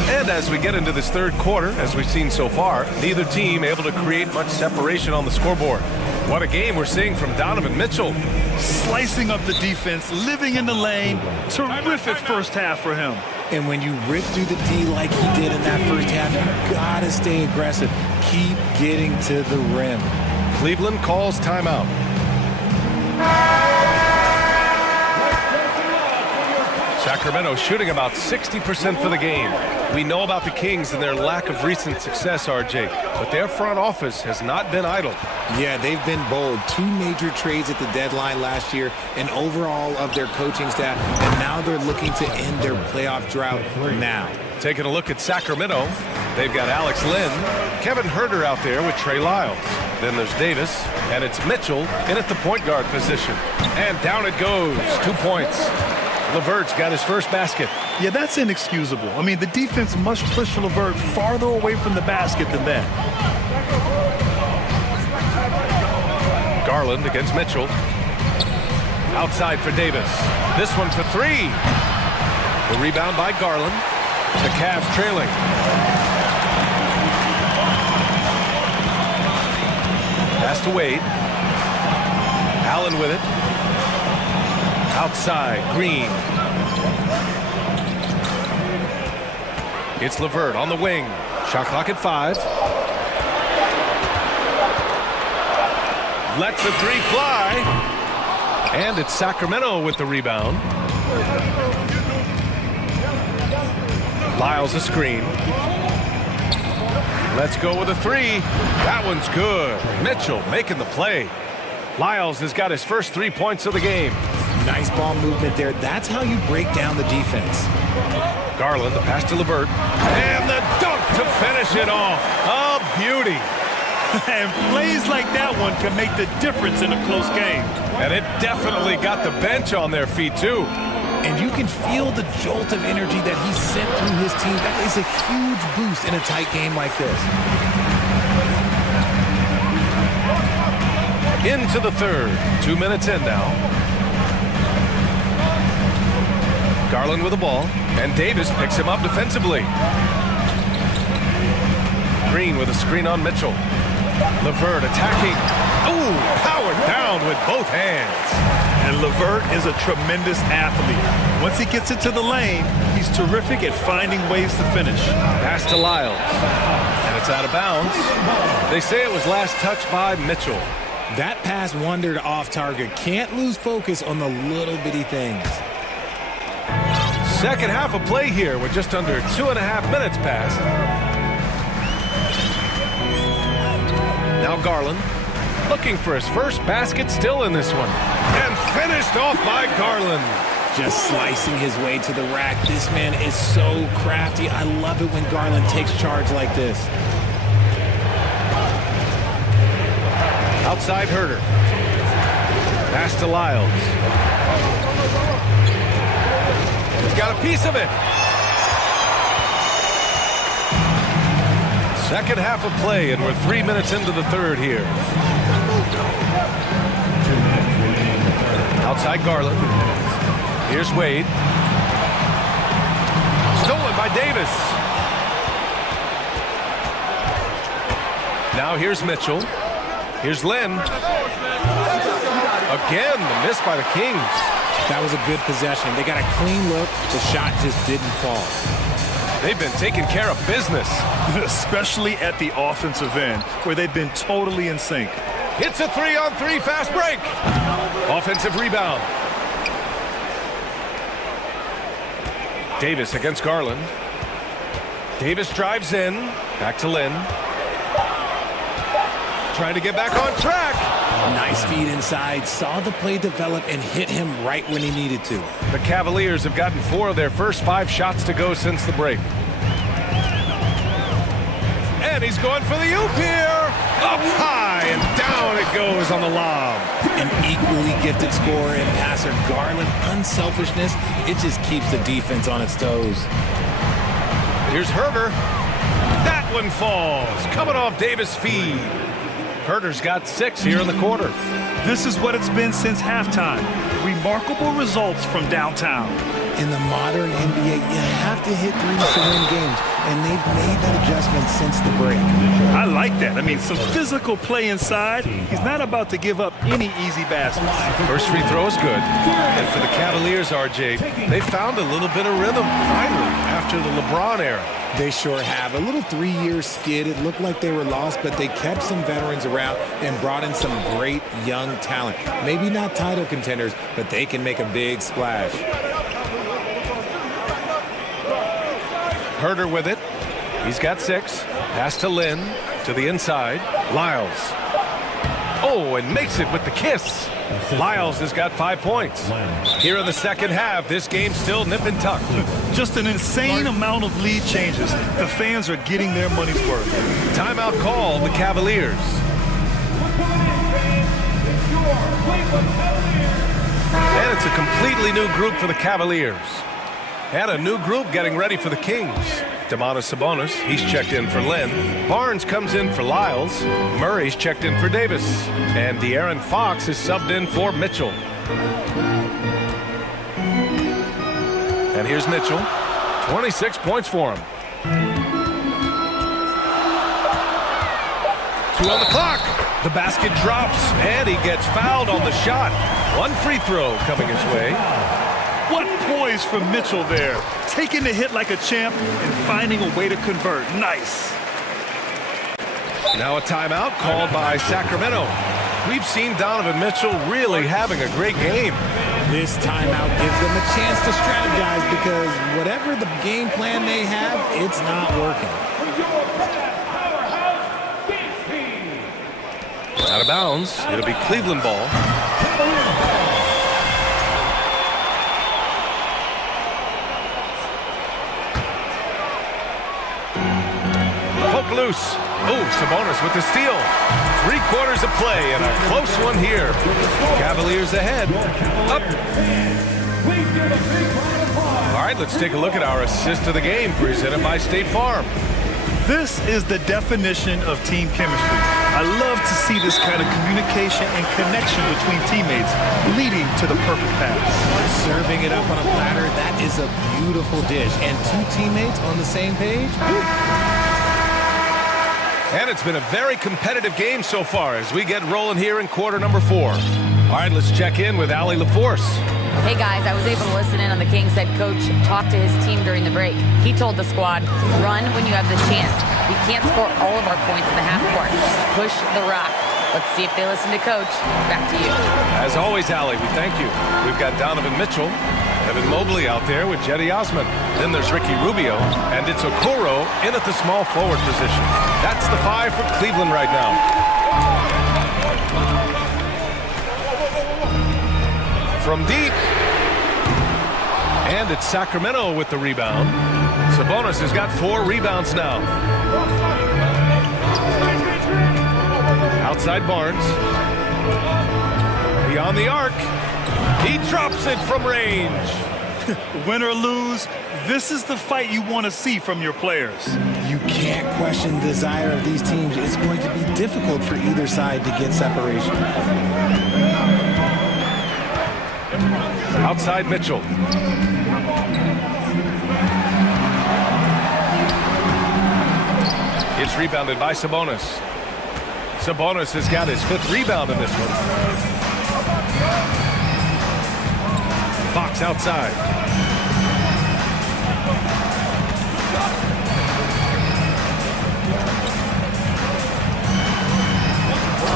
And as we get into this third quarter, as we've seen so far, neither team able to create much separation on the scoreboard. What a game we're seeing from Donovan Mitchell. Slicing up the defense, living in the lane. Terrific first half for him. And when you rip through the D like he did in that first half, you gotta stay aggressive. Keep getting to the rim. Cleveland calls timeout. Sacramento shooting about 60% for the game. We know about the Kings and their lack of recent success, RJ, but their front office has not been idle. Yeah, they've been bold. 2 major trades at the deadline last year, and overall of their coaching staff, and now they're looking to end their playoff drought now. Taking a look at Sacramento, they've got Alex Len, Kevin Herter out there with Trey Lyles. Then there's Davis, and it's Mitchell in at the point guard position. And down it goes, 2 points. LeVert's got his first basket. Yeah, that's inexcusable. I mean, the defense must push LeVert farther away from the basket than that. Garland against Mitchell. Outside for Davis. This one for 3. The rebound by Garland. The Cavs trailing. Pass to Wade. Allen with it. Outside, Green. It's LeVert on the wing. Shot clock at 5. Lets the 3 fly. And it's Sacramento with the rebound. Lyles a screen. Let's go with a three. That one's good. Mitchell making the play. Lyles has got his first 3 points of the game. Nice ball movement there. That's how you break down the defense. Garland, the pass to LeVert. And the dunk to finish it off. A beauty. And plays like that one can make the difference in a close game. And it definitely got the bench on their feet, too. And you can feel the jolt of energy that he sent through his team. That is a huge boost in a tight game like this. Into the third. 2 minutes in now. Garland with the ball. And Davis picks him up defensively. Green with a screen on Mitchell. LeVert attacking. Ooh, powered down with both hands. And LeVert is a tremendous athlete. Once he gets into the lane, he's terrific at finding ways to finish. Pass to Lyles. And it's out of bounds. They say it was last touched by Mitchell. That pass wandered off target. Can't lose focus on the little bitty things. Second half of play here with just under 2.5 minutes passed. Now Garland looking for his first basket, still in this one. And finished off by Garland. Just slicing his way to the rack. This man is so crafty. I love it when Garland takes charge like this. Outside Herter. Pass to Lyles. He's got a piece of it. Second half of play, and we're 3 minutes into the third here. Outside Garland. Here's Wade. Stolen by Davis. Now here's Mitchell. Here's Lynn. Again, the miss by the Kings. That was a good possession. They got a clean look. The shot just didn't fall. They've been taking care of business. Especially at the offensive end, where they've been totally in sync. It's a 3-on-3 fast break. Offensive rebound. Davis against Garland. Davis drives in. Back to Lynn. Trying to get back on track. Nice feed inside. Saw the play develop and hit him right when he needed to. The Cavaliers have gotten 4 of their first 5 shots to go since the break. And he's going for the oop here. Up high and down it goes on the lob. An equally gifted scorer and passer. Garland, unselfishness. It just keeps the defense on its toes. Here's Herter. That one falls. Coming off Davis' feed. Herter's got 6 here in the quarter. This is what it's been since halftime. Remarkable results from downtown. In the modern NBA, you have to hit threes to win games, and they've made that adjustment since the break. I like that. I mean, some physical play inside. He's not about to give up any easy baskets. First free throw is good. And for the Cavaliers, RJ, they found a little bit of rhythm, finally, after the LeBron era. They sure have. A little 3-year skid. It looked like they were lost, but they kept some veterans around and brought in some great young talent. Maybe not title contenders, but they can make a big splash. Herter with it. He's got 6. Pass to Lynn. To the inside. Lyles. Oh, and makes it with the kiss. Lyles has got 5 points. Here in the second half, this game's still nip and tuck. Just an insane amount of lead changes. The fans are getting their money's worth. Timeout called the Cavaliers. And it's a completely new group for the Cavaliers. And a new group getting ready for the Kings. Domantas Sabonis, he's checked in for Lynn. Barnes comes in for Lyles. Murray's checked in for Davis. And De'Aaron Fox is subbed in for Mitchell. And here's Mitchell. 26 points for him. 2 on the clock. The basket drops, and he gets fouled on the shot. 1 free throw coming his way. What poise from Mitchell there. Taking the hit like a champ and finding a way to convert. Nice. Now a timeout called by Sacramento. We've seen Donovan Mitchell really having a great game. This timeout gives them a chance to strategize because whatever the game plan they have, it's not working. Out of bounds. It'll be Cleveland ball. Poke loose. Oh, Sabonis with the steal. 3/4 of play and a close one here. Cavaliers ahead. Up. All right, let's take a look at our assist of the game presented by State Farm. This is the definition of team chemistry. I love to see this kind of communication and connection between teammates leading to the perfect pass. Serving it up on a platter, that is a beautiful dish. And two teammates on the same page. And it's been a very competitive game so far as we get rolling here in quarter number 4. All right, let's check in with Allie LaForce. Hey guys, I was able to listen in on the Kings head coach talk to his team during the break. He told the squad, run when you have the chance. We can't score all of our points in the half court. Push the rock. Let's see if they listen to coach. Back to you. As always, Allie, we thank you. We've got Donovan Mitchell, Evan Mobley out there with Jetty Osman. Then there's Ricky Rubio, and it's Okoro in at the small forward position. That's the 5 for Cleveland right now. From deep. And it's Sacramento with the rebound. Sabonis has got 4 rebounds now. Outside Barnes. Beyond the arc. He drops it from range. Win or lose, this is the fight you want to see from your players. You can't question the desire of these teams. It's going to be difficult for either side to get separation. Outside Mitchell. It's rebounded by Sabonis. Sabonis has got his 5th rebound in this one. Fox outside.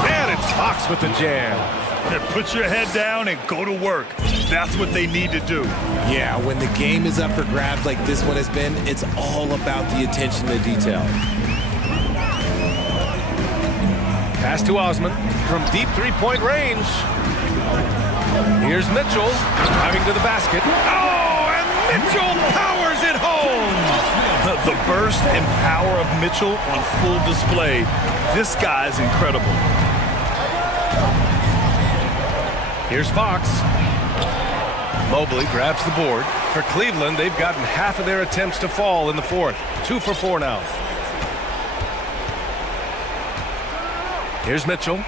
And it's Fox with the jam. Put your head down and go to work. That's what they need to do. Yeah, when the game is up for grabs like this one has been, it's all about the attention to detail. Pass to Osman from deep 3-point range. Here's Mitchell driving to the basket. Oh, and Mitchell powers it home. The burst and power of Mitchell on full display. This guy's incredible. Here's Fox. Mobley grabs the board. For Cleveland, they've gotten half of their attempts to fall in the 4th. 2 for 4 now. Here's Mitchell.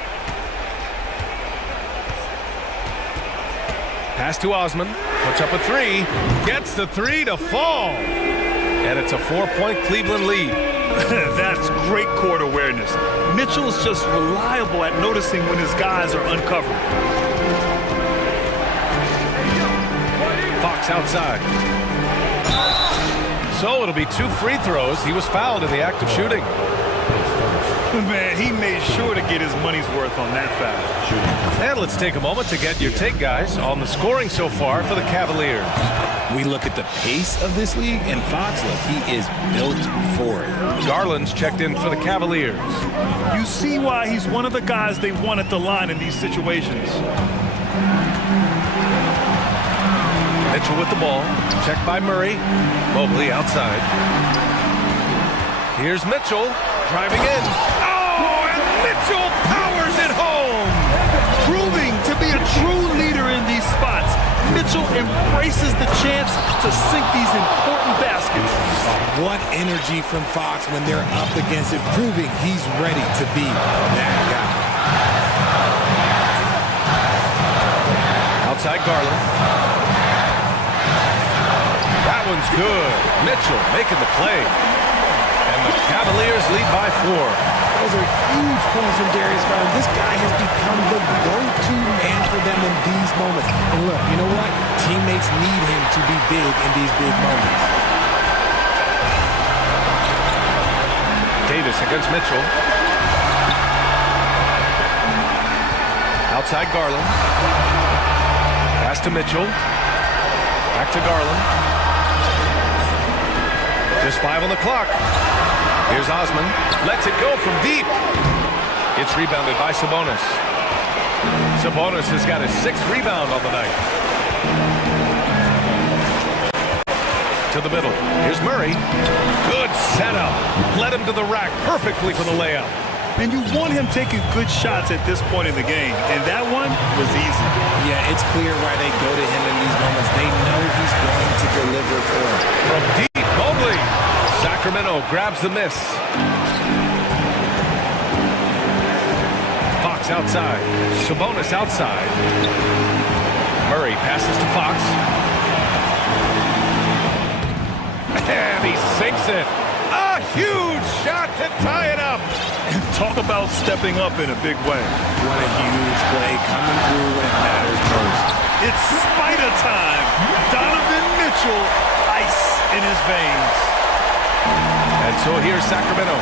Pass to Osman. Puts up a 3. Gets the 3 to fall. And it's a 4-point Cleveland lead. That's great court awareness. Mitchell's just reliable at noticing when his guys are uncovered. Fox outside. So it'll be 2 free throws. He was fouled in the act of shooting. Man, he made sure to get his money's worth on that foul. And let's take a moment to get your take, guys, on the scoring so far for the Cavaliers. We look at the pace of this league, and Fox, look, he is built for it. Garland's checked in for the Cavaliers. You see why he's one of the guys they want at the line in these situations. Mitchell with the ball. Checked by Murray. Mobley outside. Here's Mitchell driving in. Oh, and Mitchell powers it home. Proving to be a true leader in these spots. Mitchell embraces the chance to sink these important baskets. What energy from Fox when they're up against it, proving he's ready to be that guy. Outside Garland. That one's good. Mitchell making the play. And the Cavaliers lead by 4. Those are huge points from Darius Garland. This guy has become the go-to man for them in these moments. And look, you know what? Teammates need him to be big in these big moments. Davis against Mitchell. Outside Garland. Pass to Mitchell. Back to Garland. Just 5 on the clock. Here's Osman. Lets it go from deep. It's rebounded by Sabonis. Sabonis has got his 6th rebound on the night. To the middle. Here's Murray. Good setup. Led him to the rack perfectly for the layup. And you want him taking good shots at this point in the game. And that one was easy. Yeah, it's clear why they go to him in these moments. They know he's going to deliver for them. From deep, Mobley. Sacramento grabs the miss. Fox outside. Sabonis outside. Murray passes to Fox. And he sinks it. A huge shot to tie it up. And talk about stepping up in a big way. What a huge play coming through when it matters most. It's Spider time. Donovan Mitchell, ice in his veins. And so here's Sacramento.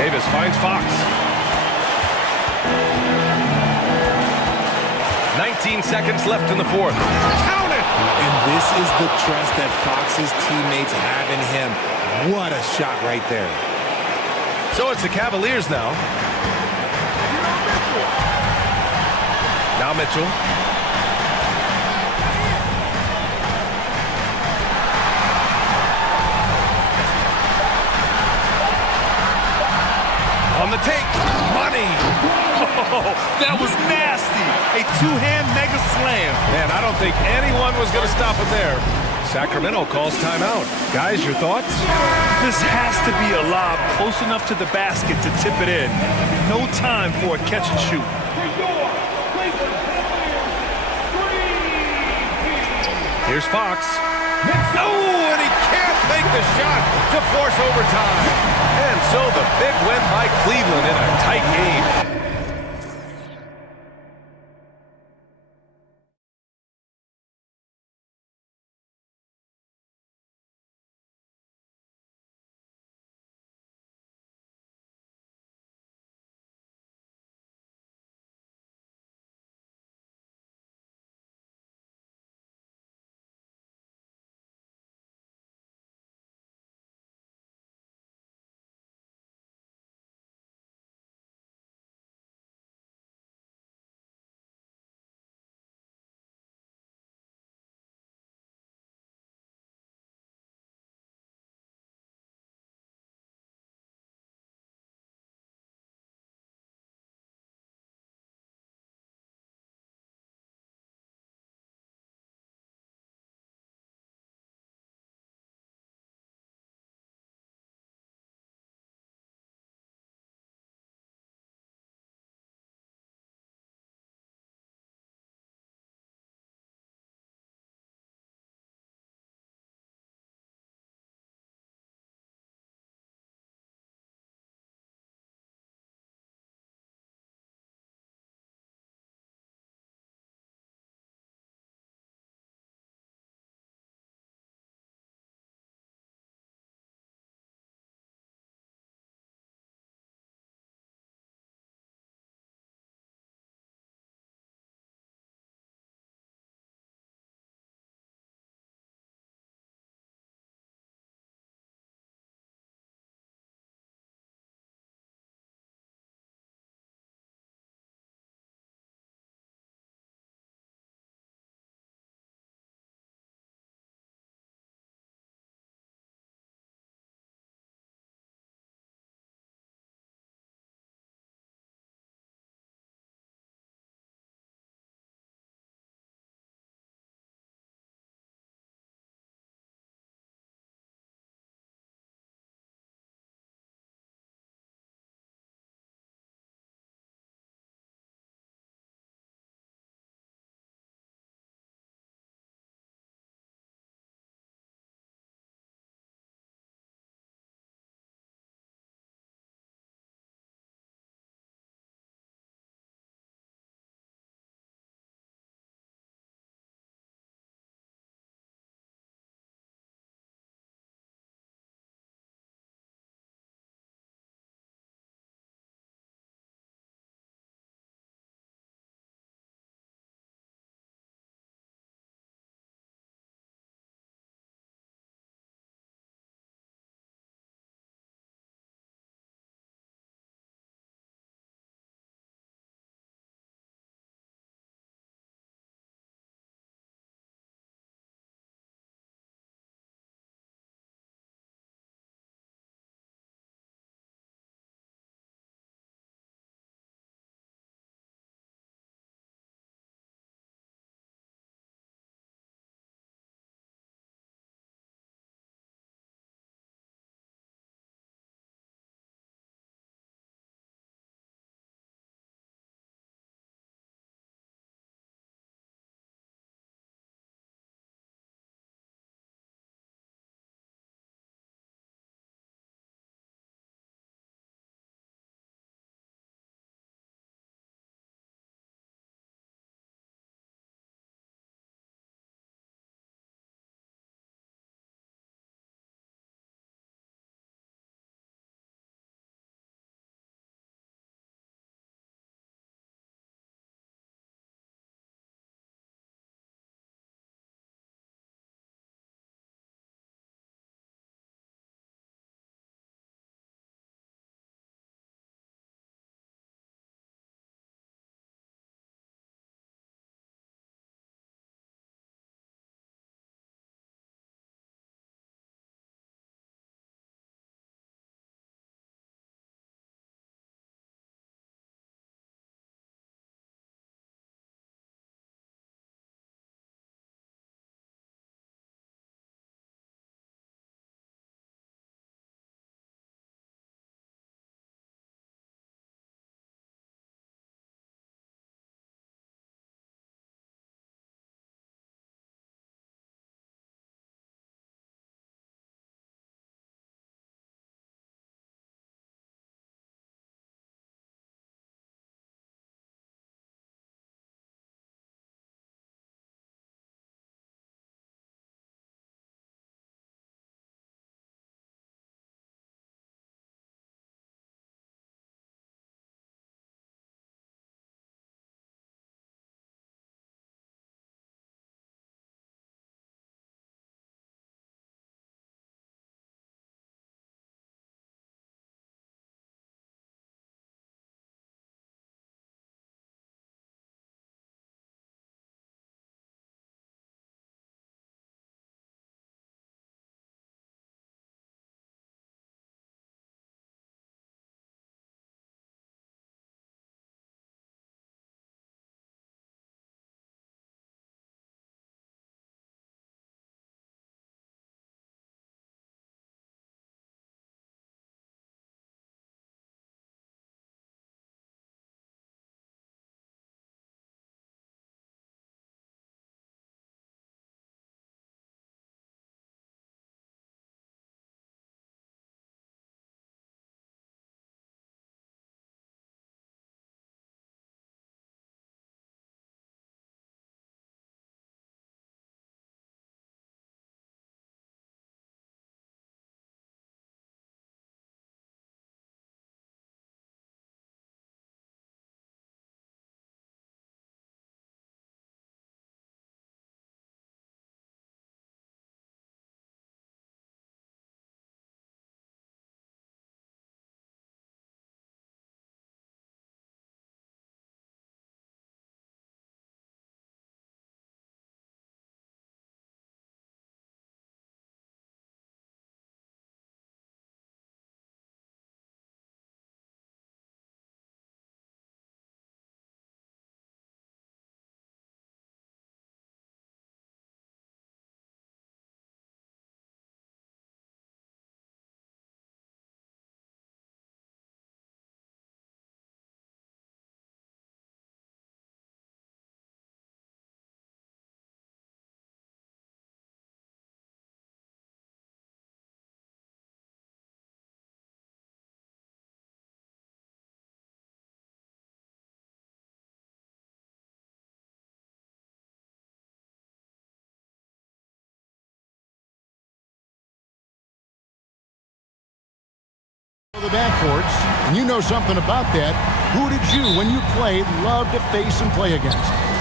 Davis finds Fox. 19 seconds left in the 4th. Count it! And this is the trust that Fox's teammates have in him. What a shot right there. So it's the Cavaliers now. Now Mitchell. On the take. Money. Oh, that was nasty. A two-hand mega slam. Man, I don't think anyone was going to stop him there. Sacramento calls timeout. Guys, your thoughts? This has to be a lob close enough to the basket to tip it in. No time for a catch and shoot. Here's Fox. No, and he can't make the shot to force overtime. And so the big win by Cleveland in a tight game. The backcourts, and you know something about that. Who did you, when you played, love to face and play against?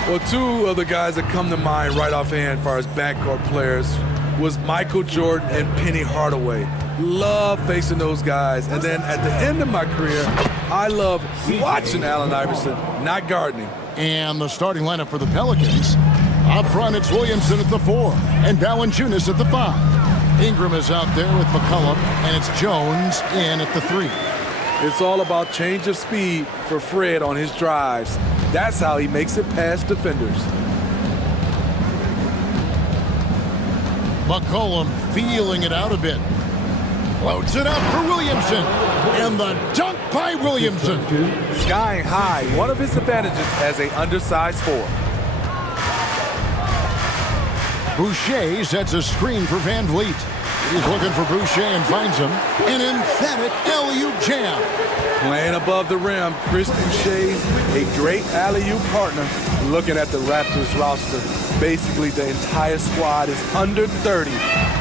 Well, two of the guys that come to mind right offhand as far as backcourt players was Michael Jordan and Penny Hardaway. Love facing those guys. And then at the end of my career, I love watching Allen Iverson, not gardening. And the starting lineup for the Pelicans. Up front, it's Williamson at the 4 and Valanciunas at the 5. Ingram is out there with McCollum, and it's Jones in at the 3. It's all about change of speed for Fred on his drives. That's how he makes it past defenders. McCollum feeling it out a bit. Floats it up for Williamson. And the dunk by Williamson. Skying high, one of his advantages as an undersized 4. Boucher sets a screen for Van Vliet. He's looking for Boucher and finds him. An emphatic alley-oop jam. Playing above the rim, Chris Boucher's a great alley-oop partner. Looking at the Raptors roster, basically the entire squad is under 30.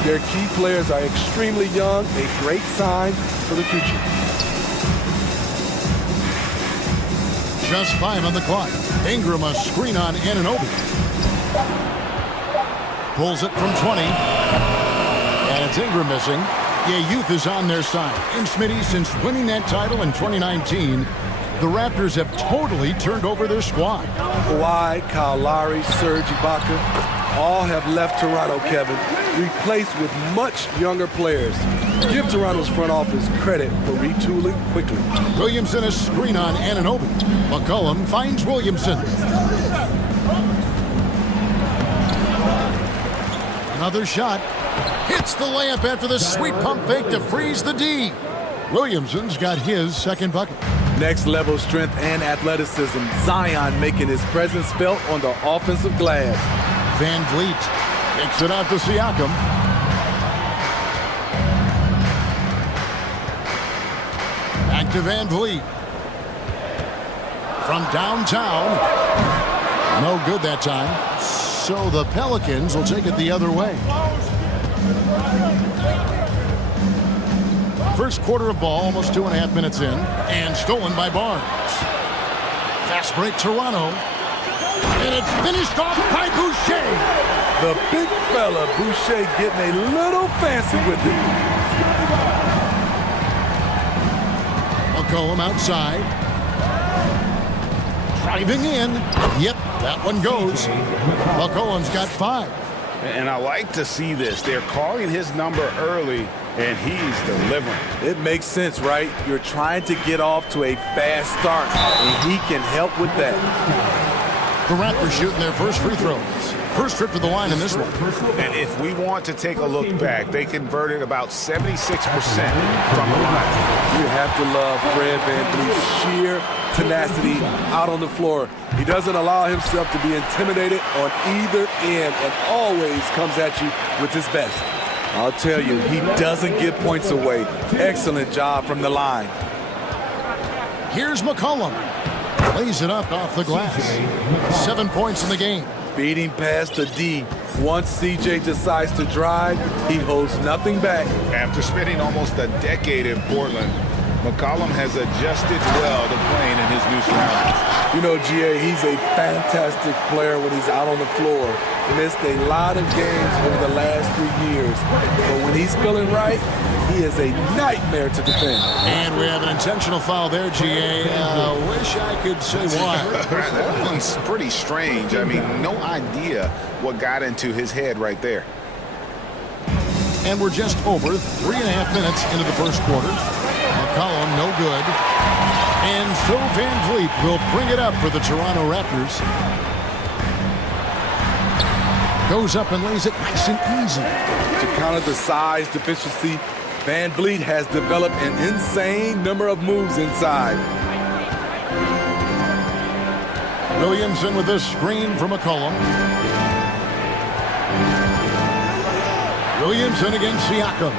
Their key players are extremely young, a great sign for the future. Just 5 on the clock. Ingram a screen on Anunoby. Pulls it from 20. And it's Ingram missing. Yeah, youth is on their side. And Smitty, since winning that title in 2019, the Raptors have totally turned over their squad. Kawhi, Kyle Lowry, Serge Ibaka, all have left Toronto, Kevin, replaced with much younger players. Give Toronto's front office credit for retooling quickly. Williamson a screen on Anunoby. McCollum finds Williamson. Another shot. Hits the layup after the sweet pump fake to freeze the D. Williamson's got his second bucket. Next level strength and athleticism. Zion making his presence felt on the offensive glass. Van Vliet takes it out to Siakam. Back to Van Vliet. From downtown. No good that time. So the Pelicans will take it the other way. First quarter of ball, almost 2.5 minutes in, and stolen by Barnes. Fast break, Toronto. And it's finished off by Boucher. The big fella, Boucher, getting a little fancy with it. McCollum outside. Driving in. Yep, that one goes. McCollum's got 5. And I like to see this. They're calling his number early, and he's delivering. It makes sense, right? You're trying to get off to a fast start, and he can help with that. The Raptors shooting their first free throws. First trip to the line in this one. And if we want to take a look back, they converted about 76% from the line. You have to love Fred VanVleet's sheer tenacity out on the floor. He doesn't allow himself to be intimidated on either end and always comes at you with his best. I'll tell you, he doesn't give points away. Excellent job from the line. Here's McCollum. Lays it up off the glass. 7 points in the game. Beating past the D. Once CJ decides to drive, he holds nothing back. After spending almost a decade in Portland, McCollum has adjusted well to playing in his new surroundings. You know, GA, he's a fantastic player when he's out on the floor. Missed a lot of games over the last 3 years. But when he's feeling right, he is a nightmare to defend. And we have an intentional foul there, GA. Wish I could say why. That one's pretty strange. I mean, no idea what got into his head right there. And we're just over 3.5 minutes into the first quarter. McCollum, no good. And so Van Vliet will bring it up for the Toronto Raptors. Goes up and lays it nice and easy. To counter the size deficiency, Van Vliet has developed an insane number of moves inside. Williamson with a screen for McCollum. Williamson against Siakam.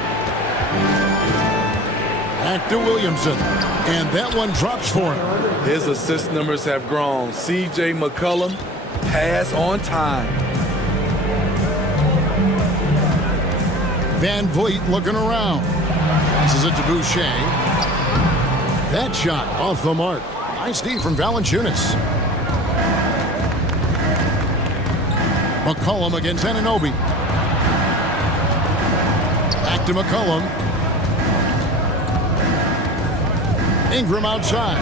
Back to Williamson. And that one drops for him. His assist numbers have grown. CJ McCollum, pass on time. Van Vliet looking around. Passes it to Boucher. That shot off the mark. Nice D from Valanciunas. McCollum against Anunoby. Back to McCollum. Ingram outside.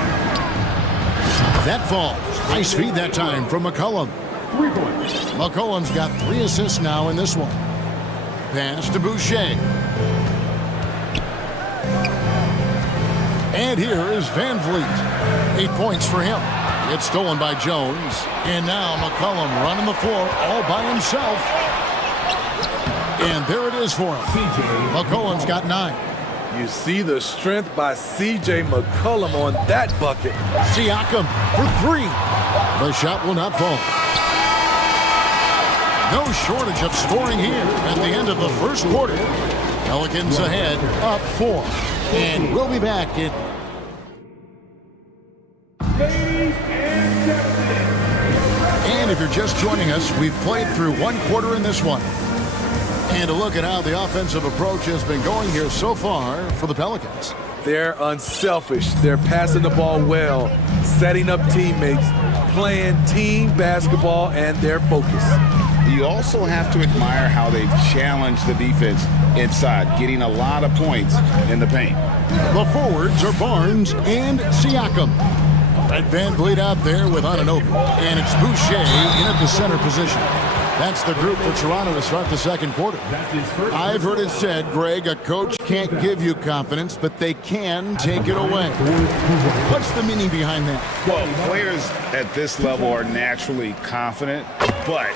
That falls. Nice feed that time from McCollum. McCollum's got 3 assists now in this one. Pass to Boucher. And here is Van Vliet. 8 points for him. It's stolen by Jones. And now McCollum running the floor all by himself. And there it is for him. McCollum's got 9. You see the strength by C.J. McCollum on that bucket. Siakam for 3. The shot will not fall. No shortage of scoring here at the end of the first quarter. Pelicans ahead, up 4. And we'll be back at... And if you're just joining us, we've played through 1 quarter in this one. And a look at how the offensive approach has been going here so far for the Pelicans. They're unselfish. They're passing the ball well, setting up teammates, playing team basketball, and they're focused. You also have to admire how they've challenged the defense inside, getting a lot of points in the paint. The forwards are Barnes and Siakam. Fred Van Vliet out there with Anunoby. And it's Boucher in at the center position. That's the group for Toronto to start the second quarter. I've heard it said, Greg, a coach can't give you confidence, but they can take it away. What's the meaning behind that? Well, players at this level are naturally confident, but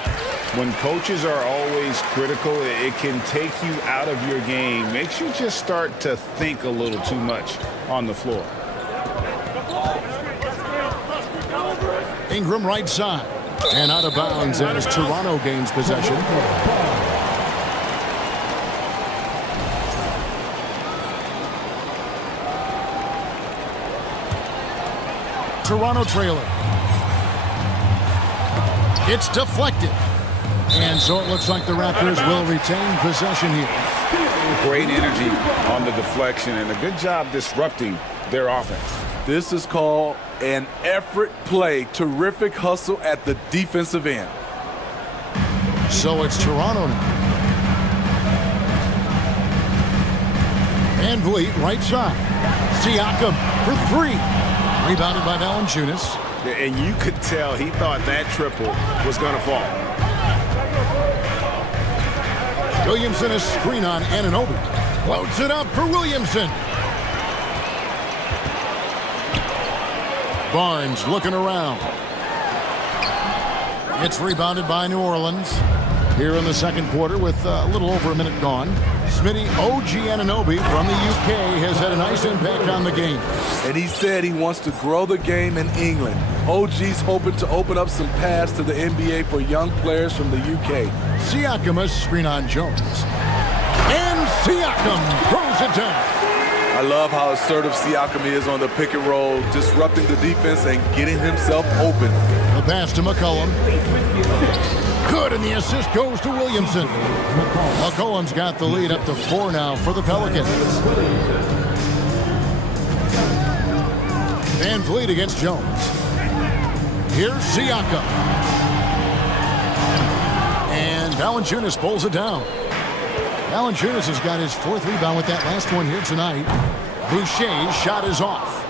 when coaches are always critical, it can take you out of your game. Makes you just start to think a little too much on the floor. Ingram right side. And out of bounds as Toronto gains possession. Toronto trailer. It's deflected. And so it looks like the Raptors will retain possession here. Great energy on the deflection and a good job disrupting their offense. This is called an effort play. Terrific hustle at the defensive end. So it's Toronto now. Van Vliet right side. Siakam for 3. Rebounded by Valanciunas. And you could tell he thought that triple was going to fall. Williamson a screen on Anunoby. Floats it up for Williamson. Barnes looking around. It's rebounded by New Orleans here in the second quarter with a little over a minute gone. Smitty OG Anunoby from the UK has had a nice impact on the game. And he said he wants to grow the game in England. OG's hoping to open up some paths to the NBA for young players from the UK. Siakam a screen on Jones. And Siakam throws it down. I love how assertive Siakam is on the pick and roll, disrupting the defense and getting himself open. The pass to McCollum. Good, and the assist goes to Williamson. McCollum's got the lead up to 4 now for the Pelicans. Van Vliet against Jones. Here's Siakam. And Valanciunas pulls it down. Valanciunas has got his 4th rebound with that last one here tonight. Boucher's shot is off.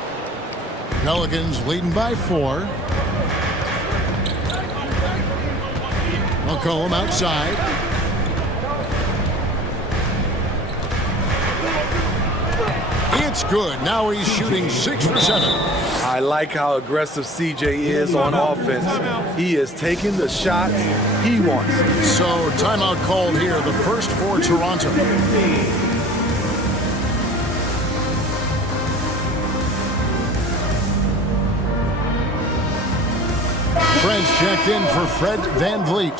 Pelicans leading by 4. McCollum outside. It's good. Now he's shooting 6 for 7. I like how aggressive CJ is on offense. He is taking the shots he wants. So timeout called here, the first for Toronto. French checked in for Fred Van Vliet.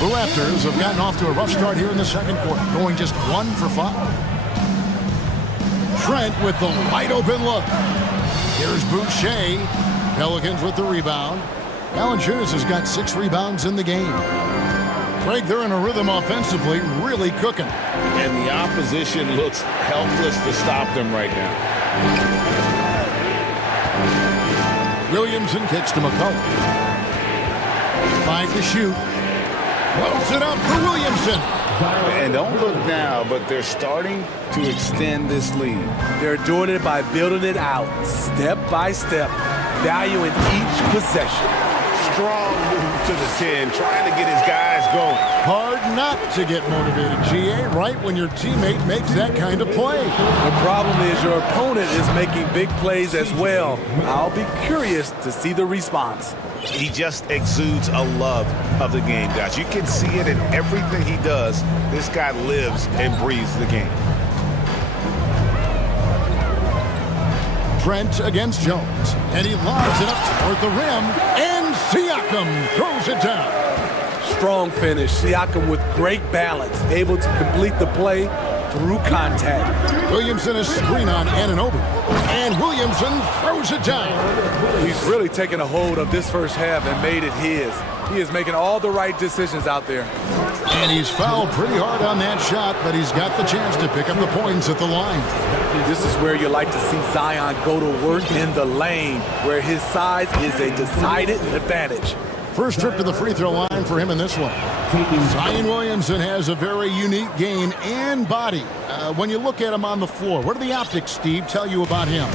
The Raptors have gotten off to a rough start here in the second quarter, going just 1 for 5. Trent with the wide open look. Here's Boucher. Pelicans with the rebound. Valanciunas has got 6 rebounds in the game. Craig, they're in a rhythm offensively, really cooking. And the opposition looks helpless to stop them right now. Williamson kicks to McCollum. 5 to shoot. Loads it up for Williamson. And don't look now, but they're starting to extend this lead. They're doing it by building it out, step by step, valuing each possession. Strong move to the 10, trying to get his guys going. Hard not to get motivated, GA, right when your teammate makes that kind of play. The problem is your opponent is making big plays as well. I'll be curious to see the response. He just exudes a love of the game, guys. You can see it in everything he does. This guy lives and breathes the game. Trent against Jones, and he lobs it up toward the rim, and Siakam throws it down. Strong finish. Siakam with great balance, able to complete the play through contact. Williamson is screen on Anunoby, and Williamson throws it down. He's really taken a hold of this first half and made it his. He is making all the right decisions out there. And he's fouled pretty hard on that shot, but he's got the chance to pick up the points at the line. This is where you like to see Zion go to work in the lane, where his size is a decided advantage. First trip to the free throw line for him in this one. Zion Williamson has a very unique game and body. When you look at him on the floor, what do the optics, Steve, tell you about him?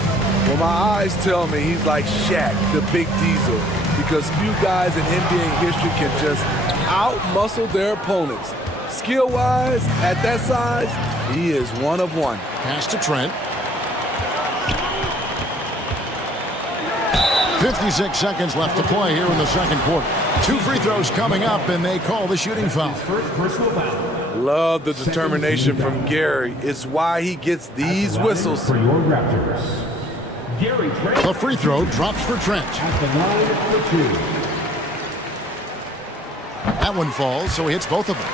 Well, my eyes tell me he's like Shaq, the big diesel, because few guys in NBA history can just out-muscle their opponents. Skill-wise, at that size, he is one of one. Pass to Trent. 56 seconds left to play here in the second quarter. 2 free throws coming up, and they call the shooting foul. Love the determination from Gary. It's why he gets these whistles. For your Raptors, Gary Trent. The free throw drops for Trent. At the line for 2. That one falls, so he hits both of them.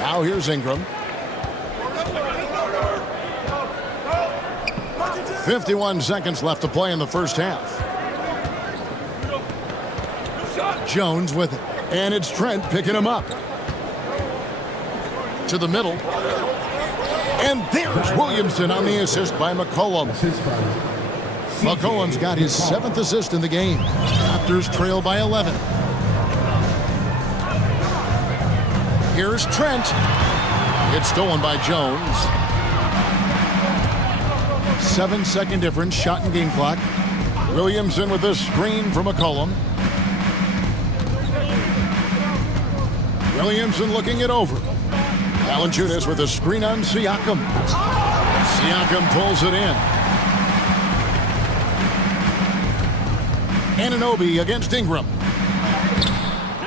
Now here's Ingram. 51 seconds left to play in the first half. Jones with it. And it's Trent picking him up. To the middle. And there's Williamson on the assist by McCollum. McCollum's got his 7th assist in the game. Raptors trail by 11. Here's Trent. It's stolen by Jones. 7-second difference, shot and game clock. Williamson with this screen from McCollum. Williamson looking it over. Valanciunas with a screen on Siakam. Siakam pulls it in. Anunoby against Ingram.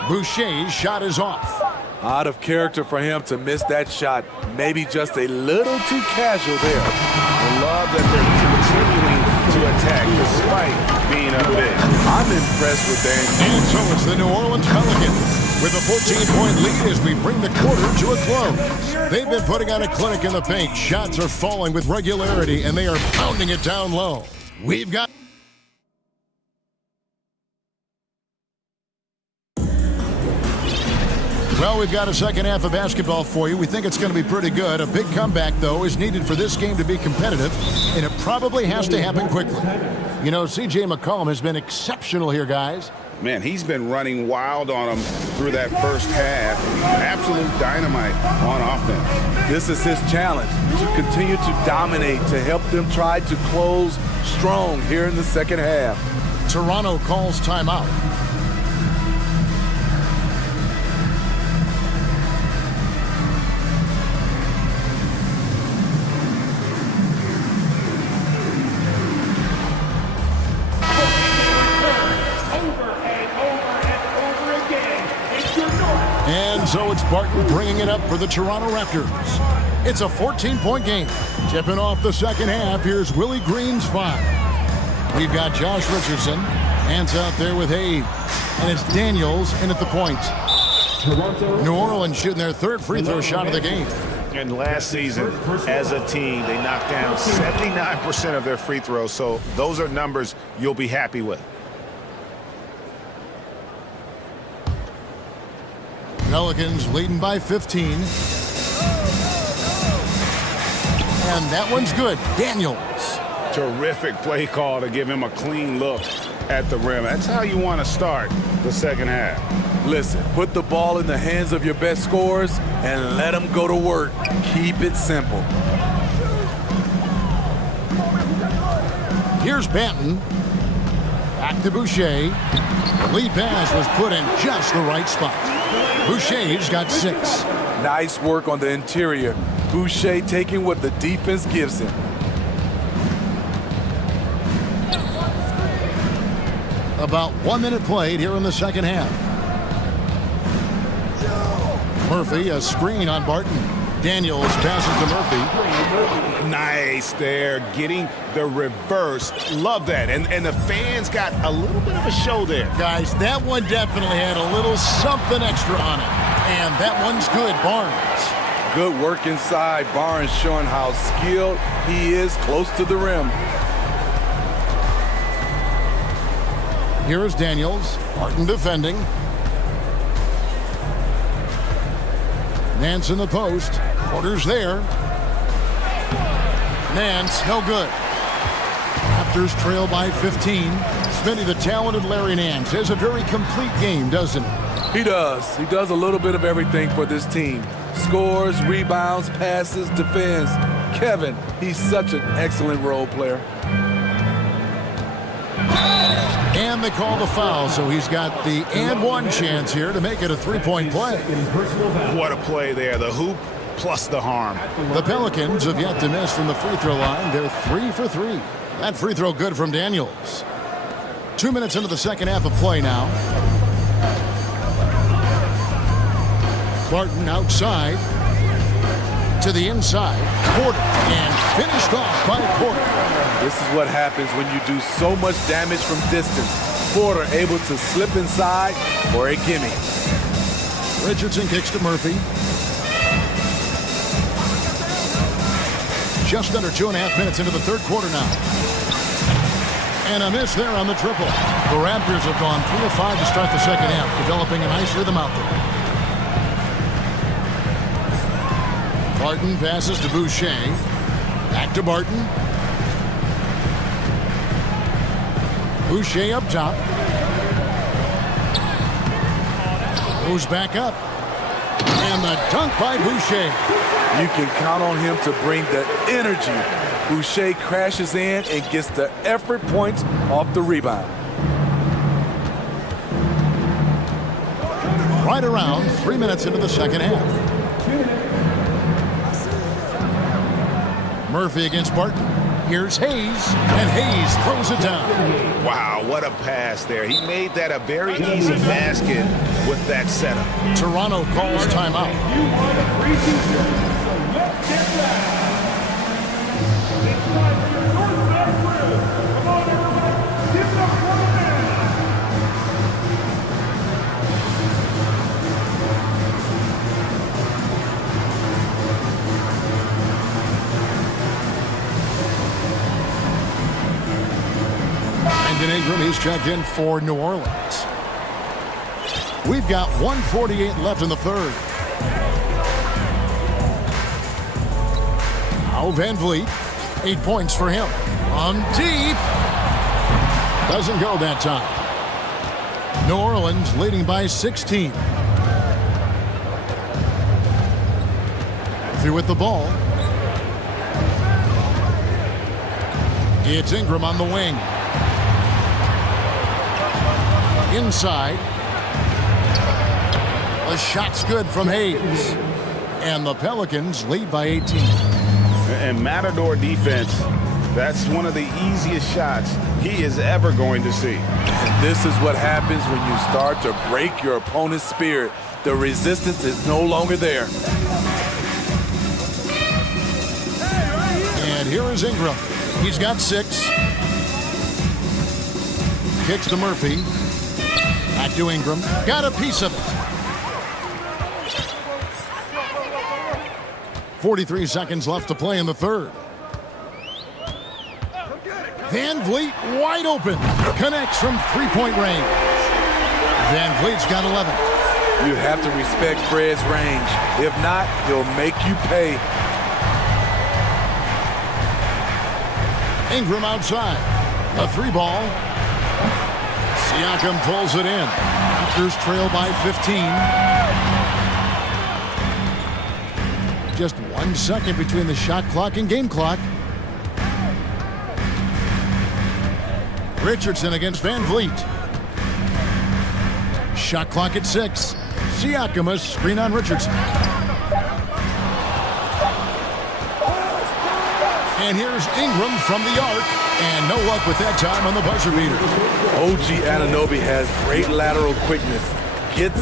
Boucher's shot is off. Out of character for him to miss that shot. Maybe just a little too casual there. I love that they're continuing to attack despite being up big. I'm impressed with that. And so it's the New Orleans Pelicans with a 14-point lead as we bring the quarter to a close. They've been putting on a clinic in the paint. Shots are falling with regularity, and they are pounding it down low. We've got... Well, we've got a second half of basketball for you. We think it's going to be pretty good. A big comeback, though, is needed for this game to be competitive, and it probably has to happen quickly. You know, C.J. McCollum has been exceptional here, guys. Man, he's been running wild on them through that first half. Absolute dynamite on offense. This is his challenge, to continue to dominate, to help them try to close strong here in the second half. Toronto calls timeout. And so it's Barton bringing it up for the Toronto Raptors. It's a 14-point game. Tipping off the second half, here's Willie Green's 5. We've got Josh Richardson. Hands out there with Hayes. And it's Daniels in at the point. New Orleans shooting their 3rd free throw shot of the game. And last season, as a team, they knocked down 79% of their free throws. So those are numbers you'll be happy with. Pelicans leading by 15. And that one's good. Daniels. Terrific play call to give him a clean look at the rim. That's how you want to start the second half. Listen, put the ball in the hands of your best scorers and let them go to work. Keep it simple. Here's Banton. Back to Boucher. The lead pass was put in just the right spot. Boucher's got 6. Nice work on the interior. Boucher taking what the defense gives him. About 1 minute played here in the second half. Murphy, a screen on Barton. Daniels passes to Murphy. Nice there, getting the reverse. Love that. And the fans got a little bit of a show there. Guys, that one definitely had a little something extra on it. And that one's good, Barnes. Good work inside. Barnes showing how skilled he is close to the rim. Here is Daniels. Barton defending. Nance in the post. Porter's there. Nance, no good. Raptors trail by 15. Smitty, the talented Larry Nance, has a very complete game, doesn't he? He does. He does a little bit of everything for this team. Scores, rebounds, passes, defends. Kevin, he's such an excellent role player. And they call the foul, so he's got the and one chance here to make it a 3-point play. What a play there. The hoop plus the harm. The Pelicans have yet to miss from the free throw line. They're 3 for 3. That free throw good from Daniels. 2 minutes into the second half of play now. Barton outside to the inside. Porter, and finished off by Porter. This is what happens when you do so much damage from distance. Porter able to slip inside for a gimme. Richardson kicks to Murphy. Just under 2.5 minutes into the third quarter now. And a miss there on the triple. The Raptors have gone 3 of 5 to start the second half, developing a nice rhythm out there. Barton passes to Boucher. Back to Barton. Boucher up top. Goes back up. And the dunk by Boucher. You can count on him to bring the energy. Boucher crashes in and gets the effort points off the rebound. Right around 3 minutes into the second half. Murphy against Barton. Here's Hayes, and Hayes throws it down. Wow, what a pass there. He made that a very easy basket with that setup. Toronto calls timeout. You want a free t-shirt, so let's get that. It's time for your Northside quiz. Come on, everybody, give it up for the man. Brandon Ingram, he's checked in for New Orleans. We've got 1:48 left in the third. Now Van Vliet, 8 points for him. On deep. Doesn't go that time. New Orleans leading by 16. Murphy with the ball. It's Ingram on the wing. Inside. The shot's good from Hayes. And the Pelicans lead by 18. And Matador defense, that's one of the easiest shots he is ever going to see. And this is what happens when you start to break your opponent's spirit. The resistance is no longer there. And here is Ingram. He's got 6. Kicks to Murphy. Back to Ingram. Got a piece of it. 43 seconds left to play in the third. Van Vliet wide open. Connects from three-point range. Van Vliet's got 11. You have to respect Fred's range. If not, he'll make you pay. Ingram outside. A 3-ball. Siakam pulls it in. Raptors trail by 15. Just 1 second between the shot clock and game clock. Richardson against Van Vliet. Shot clock at 6. Siakam a screen on Richardson. And here's Ingram from the arc. And no luck with that time on the buzzer beater. OG Anunoby has great lateral quickness.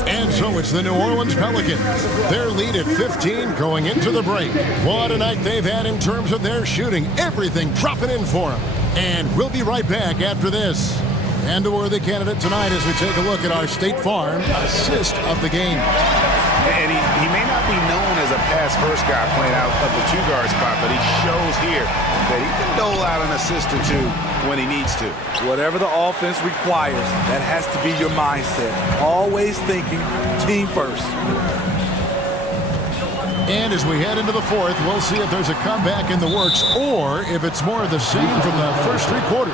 And so it's the New Orleans Pelicans. Their lead at 15 going into the break. What a night they've had in terms of their shooting. Everything dropping in for them. And we'll be right back after this. And a worthy candidate tonight as we take a look at our State Farm assist of the game. And he may not be known as a pass-first guy playing out of the two-guard spot, but he shows here that he can dole out an assist or two when he needs to. Whatever the offense requires, that has to be your mindset. Always thinking team first. And as we head into the fourth, we'll see if there's a comeback in the works or if it's more of the same from the first 3 quarters.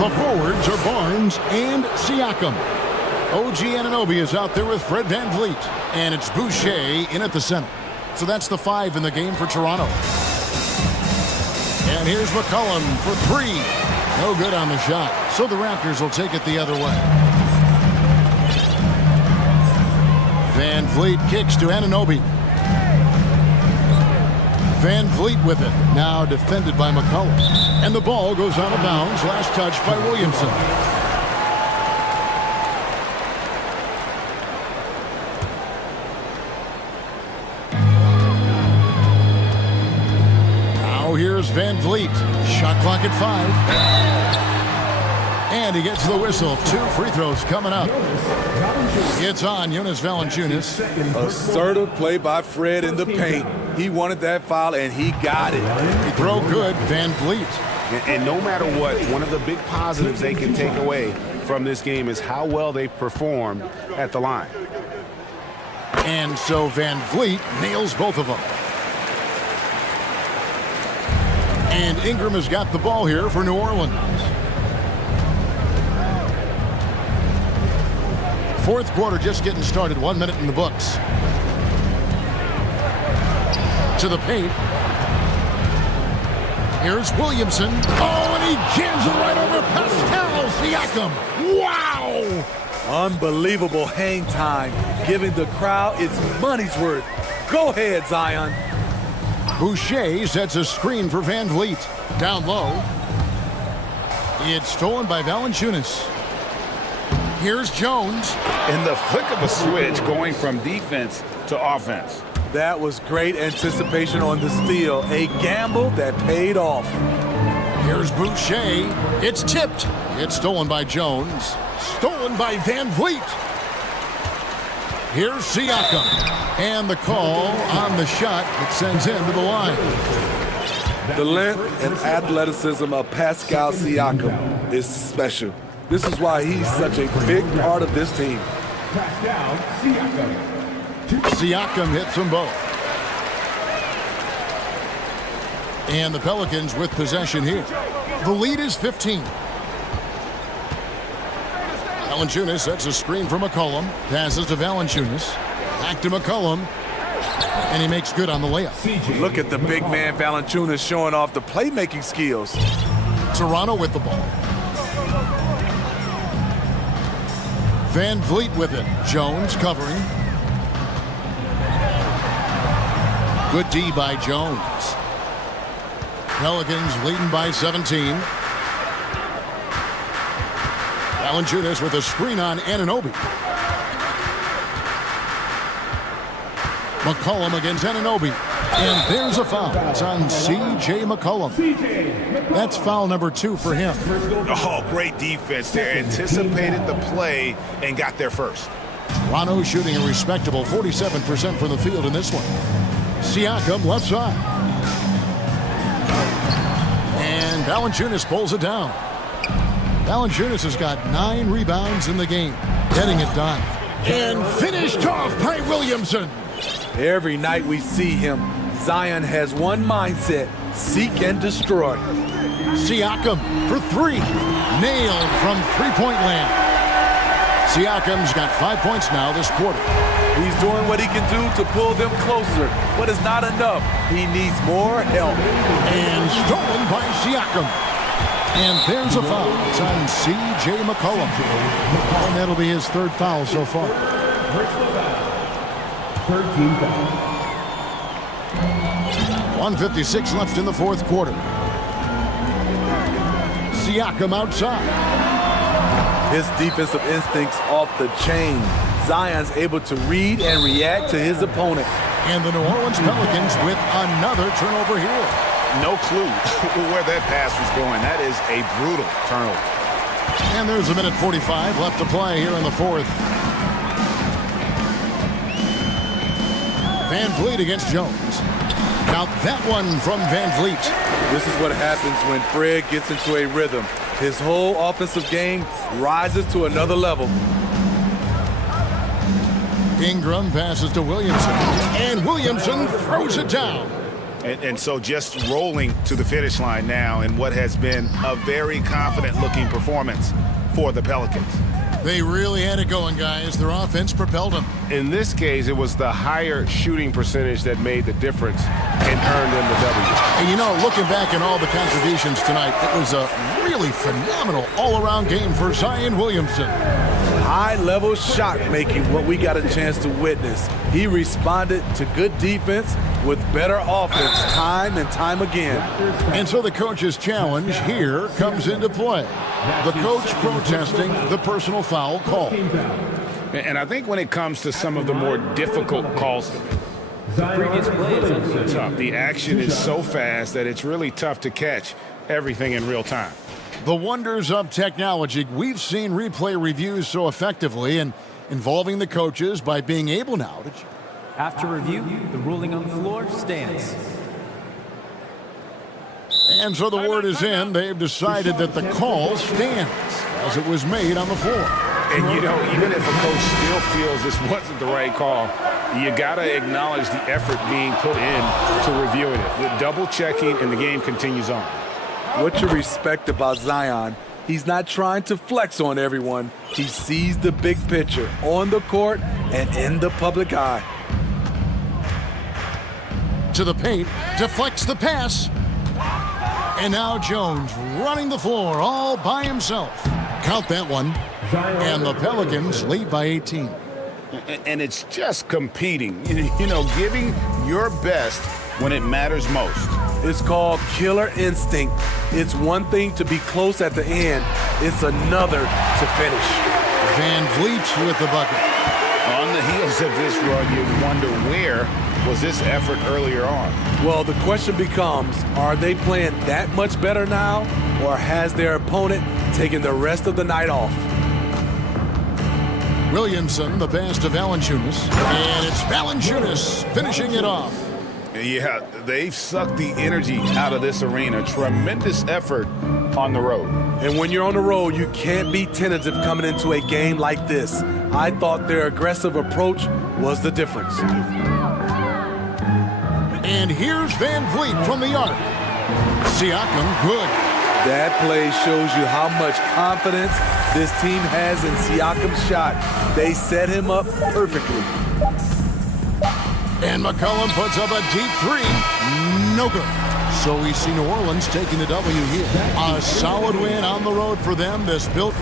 The forwards are Barnes and Siakam. OG Anunoby is out there with Fred Van Vliet. And it's Boucher in at the center. So that's the 5 in the game for Toronto. And here's McCollum for 3. No good on the shot. So the Raptors will take it the other way. Van Vliet kicks to Anunoby. Van Vliet with it. Now defended by McCollum. And the ball goes out of bounds. Last touch by Williamson. Now here's Van Vliet. Shot clock at 5. And he gets the whistle. 2 free throws coming up. It's on Jonas Valanciunas. Assertive play by Fred in the paint. He wanted that foul, and he got it. He throw good, Van Vliet. And no matter what, one of the big positives they can take away from this game is how well they performed at the line. And so Van Vliet nails both of them. And Ingram has got the ball here for New Orleans. Fourth quarter just getting started. 1 minute in the books. To the paint. Here's Williamson. Oh, and he jams it right over Pascal Siakam. Wow! Unbelievable hang time, giving the crowd its money's worth. Go ahead, Zion. Boucher sets a screen for Van Vliet. Down low. It's stolen by Valanciunas. Here's Jones. In the flick of a switch, going from defense to offense. That was great anticipation on the steal. A gamble that paid off. Here's Boucher. It's tipped. It's stolen by Jones. Stolen by Van Vliet. Here's Siakam. And the call on the shot that sends him to the line. The length and athleticism of Pascal Siakam is special. This is why he's such a big part of this team. Pascal Siakam. Siakam hits them both. And the Pelicans with possession here. The lead is 15. Valanciunas sets a screen for McCollum. Passes to Valanciunas. Back to McCollum. And he makes good on the layup. Look at the big man Valanciunas showing off the playmaking skills. Toronto with the ball. Van Vliet with it. Jones covering. Good D by Jones. Pelicans leading by 17. Valanciunas with a screen on Anunoby. McCollum against Anunoby. And there's a foul. It's on C.J. McCollum. That's foul number 2 for him. Oh, great defense there. Anticipated the play and got there first. Toronto shooting a respectable 47% from the field in this one. Siakam left side. And Valanciunas pulls it down. Valanciunas has got 9 rebounds in the game. Getting it done. And finished off by Williamson. Every night we see him, Zion has one mindset: seek and destroy. Siakam for three. Nailed from three-point land. Siakam's got 5 points now this quarter. He's doing what he can do to pull them closer, but it's not enough. He needs more help. And stolen by Siakam. And there's a foul. It's on C.J. McCollum. And that'll be his third foul so far. 13 fouls. 1:56 left in the fourth quarter. Siakam outside. His defensive instincts off the chain. Zion's able to read and react to his opponent. And the New Orleans Pelicans with another turnover here. No clue where that pass was going. That is a brutal turnover. And there's a minute 45 left to play here in the fourth. Van Vliet against Jones. Now that one from Van Vliet. This is what happens when Fred gets into a rhythm. His whole offensive game rises to another level. Ingram passes to Williamson. And Williamson throws it down. And so just rolling to the finish line now in what has been a very confident-looking performance for the Pelicans. They really had it going, guys. Their offense propelled them. In this case, it was the higher shooting percentage that made the difference and earned them the W. And you know, looking back at all the contributions tonight, it was a really phenomenal all-around game for Zion Williamson. High-level shot making, what we got a chance to witness. He responded to good defense with better offense time and time again. And so the coach's challenge here comes into play. The coach protesting the personal foul call. And I think when it comes to some of the more difficult calls, The previous play is tough. The action is so fast that it's really tough to catch everything in real time. The wonders of technology. We've seen replay reviews so effectively and involving the coaches by being able now to... After review, the ruling on the floor stands. And so the word is in. They've decided that the call stands as it was made on the floor. And, you know, even if a coach still feels this wasn't the right call, you got to acknowledge the effort being put in to reviewing it. With double checking, and the game continues on. What you respect about Zion, he's not trying to flex on everyone. He sees the big picture on the court and in the public eye. To the paint, deflects the pass. And now Jones running the floor all by himself. Count that one. And the Pelicans lead by 18. And it's just competing, you know, giving your best when it matters most. It's called killer instinct. It's one thing to be close at the end. It's another to finish. Van Vliet with the bucket. On the heels of this run, you wonder where was this effort earlier on? Well, the question becomes, are they playing that much better now, or has their opponent taken the rest of the night off? Williamson, the pass to Valanciunas. And it's Valanciunas finishing it off. Yeah, they've sucked the energy out of this arena. Tremendous effort on the road. And when you're on the road, you can't be tentative coming into a game like this. I thought their aggressive approach was the difference. And here's Van Vliet from the arc. Siakam, good. That play shows you how much confidence this team has in Siakam's shot. They set him up perfectly. And McCollum puts up a deep three. No good. So we see New Orleans taking the W here. A solid win on the road for them. This built...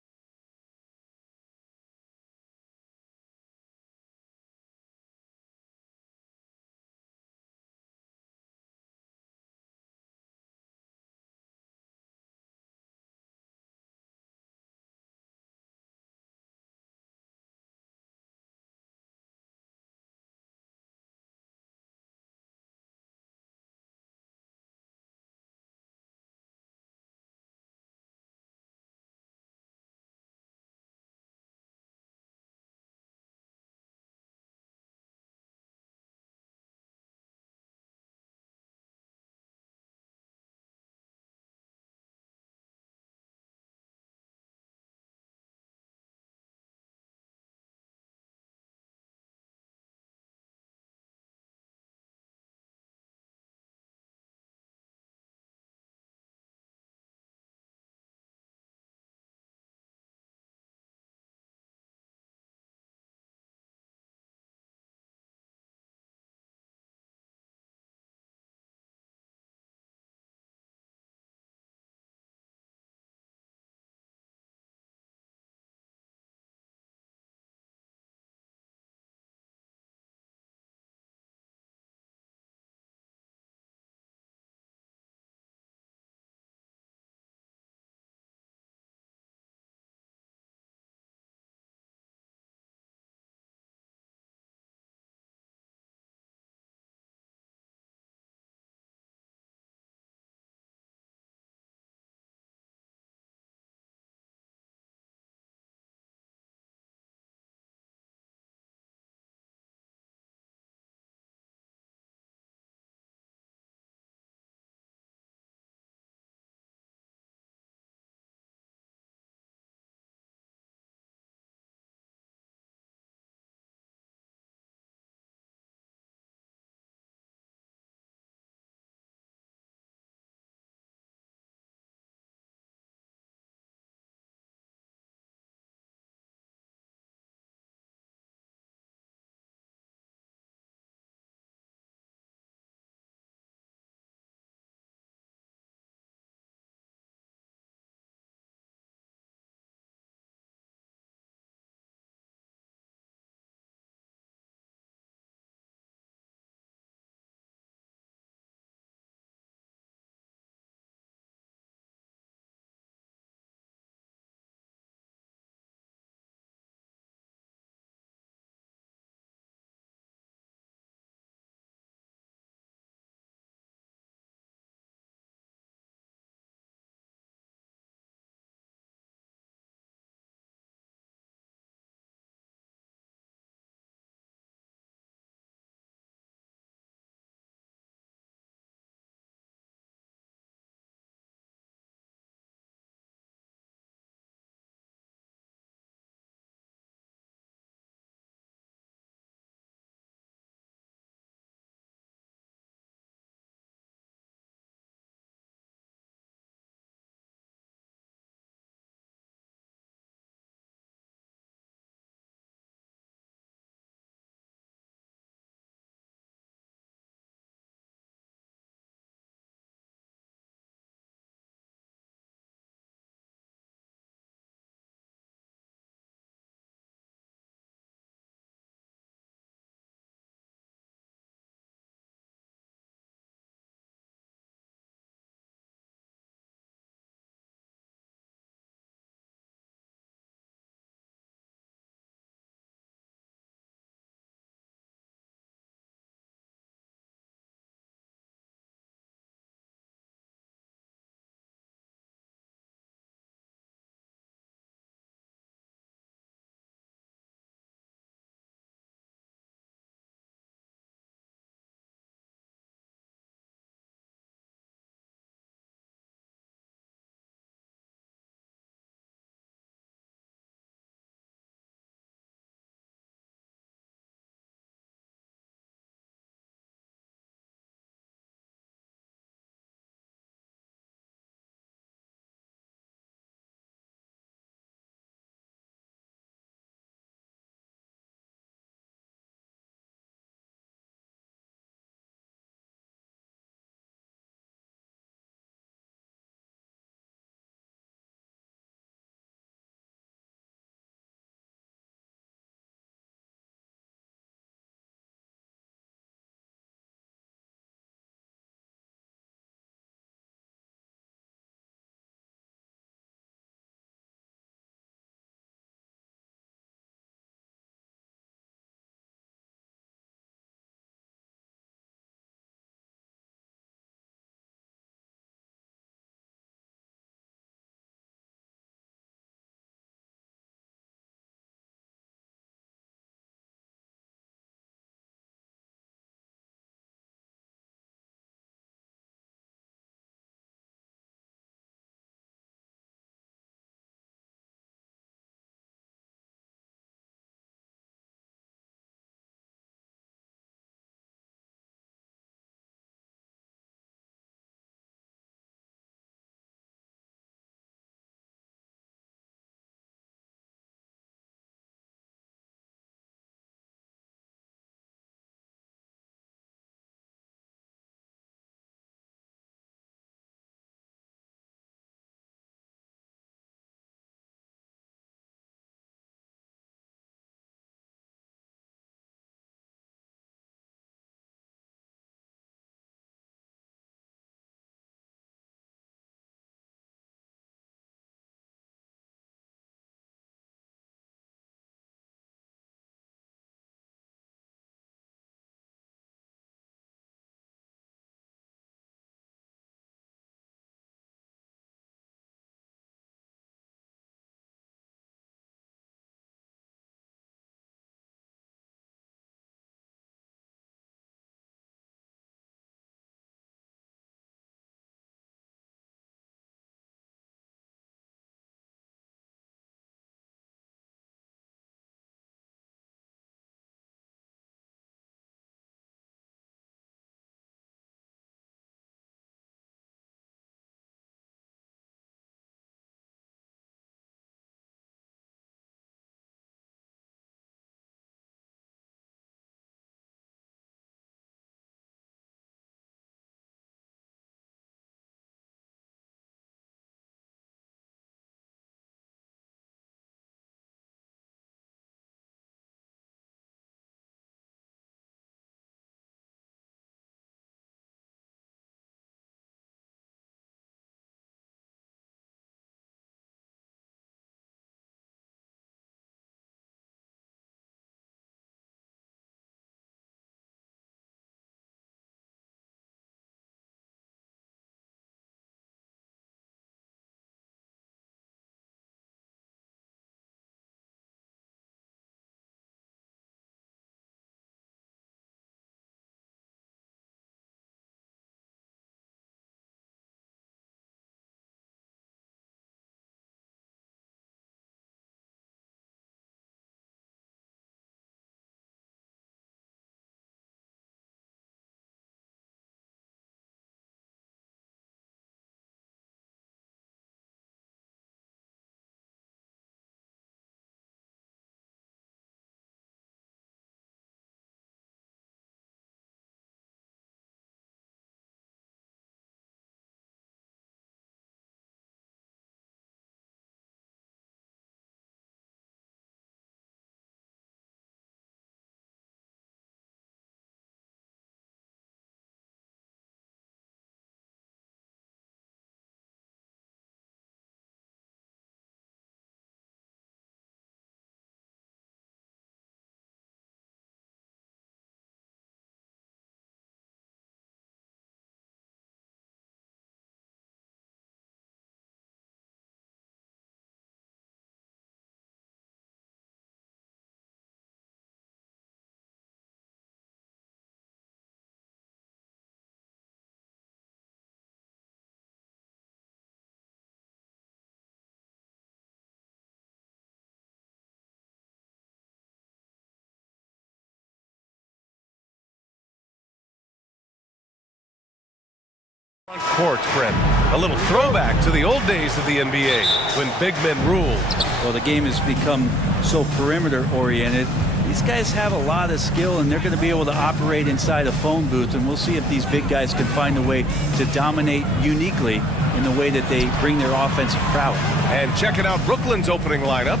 Court, Brent. A little throwback to the old days of the NBA when big men ruled. Well, the game has become so perimeter-oriented. These guys have a lot of skill, and they're going to be able to operate inside a phone booth, and we'll see if these big guys can find a way to dominate uniquely in the way that they bring their offensive prowess. And checking out Brooklyn's opening lineup,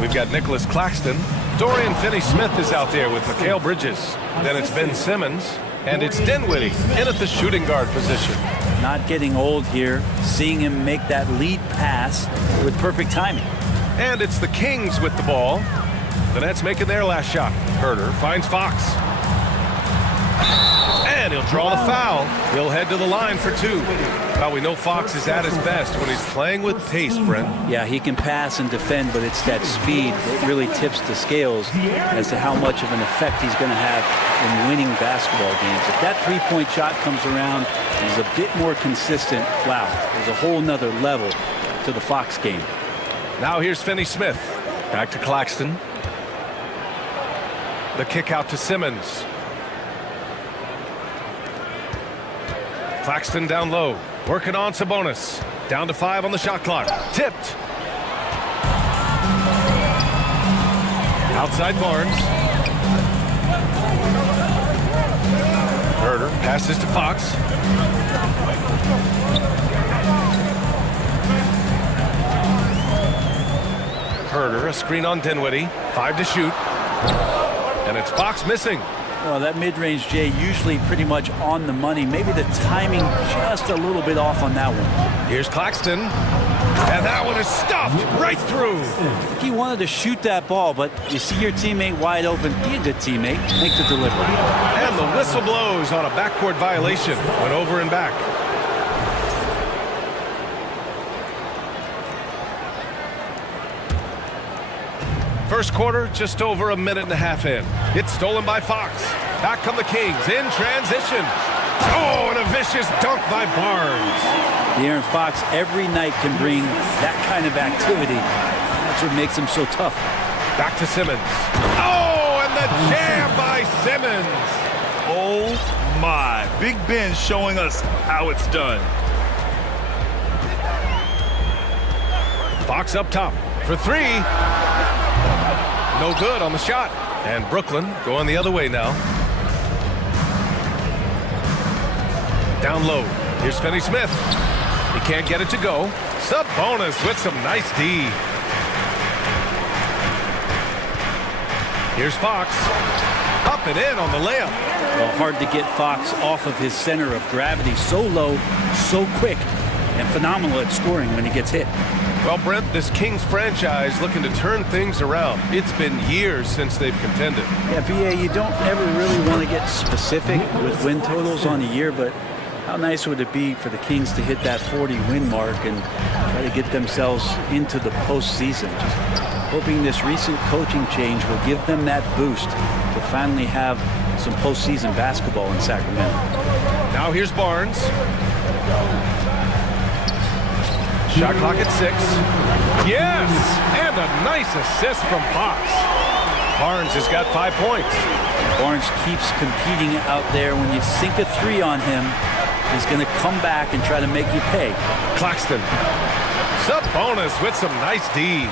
we've got Nicholas Claxton. Dorian Finney-Smith is out there with Mikal Bridges. Then it's Ben Simmons, and it's Dinwiddie in at the shooting guard position. Not getting old here, seeing him make that lead pass with perfect timing. And it's the Kings with the ball. The Nets making their last shot. Herter finds Fox. And he'll draw the foul. He'll head to the line for two. Well, we know Fox is at his best when he's playing with pace, Brent. Yeah, he can pass and defend, but it's that speed that really tips the scales as to how much of an effect he's going to have in winning basketball games. If that three-point shot comes around, he's a bit more consistent. Wow, there's a whole nother level to the Fox game. Now here's Finney-Smith. Back to Claxton. The kick out to Simmons. Claxton down low, working on Sabonis. Down to 5 on the shot clock. Tipped. Outside Barnes. Herter passes to Fox. Herter, a screen on Dinwiddie. 5 to shoot. And it's Fox missing. Well, that mid-range, Jay, usually pretty much on the money. Maybe the timing just a little bit off on that one. Here's Claxton. And that one is stuffed right through. He wanted to shoot that ball, but you see your teammate wide open. Be a good teammate. Make the delivery. And the whistle blows on a backcourt violation. Went over and back. First quarter, just over a minute and a half in. It's stolen by Fox. Back come the Kings in transition. Oh, and a vicious dunk by Barnes. De'Aaron Fox every night can bring that kind of activity. That's what makes him so tough. Back to Simmons. Oh, and the jam by Simmons. Oh, my. Big Ben showing us how it's done. Fox up top for 3. No good on the shot. And Brooklyn going the other way now. Down low. Here's Finney-Smith. He can't get it to go. Sabonis with some nice D. Here's Fox. Up and in on the layup. Well, hard to get Fox off of his center of gravity. So low, so quick, and phenomenal at scoring when he gets hit. Well, Brent, this Kings franchise looking to turn things around. It's been years since they've contended. Yeah, BA, you don't ever really want to get specific with win totals on a year, but how nice would it be for the Kings to hit that 40-win mark and try to get themselves into the postseason? Just hoping this recent coaching change will give them that boost to finally have some postseason basketball in Sacramento. Now here's Barnes. Shot clock at 6. Yes! And a nice assist from Fox. Barnes has got 5 points. Barnes keeps competing out there. When you sink a 3 on him, he's going to come back and try to make you pay. Claxton. Sabonis with some nice D.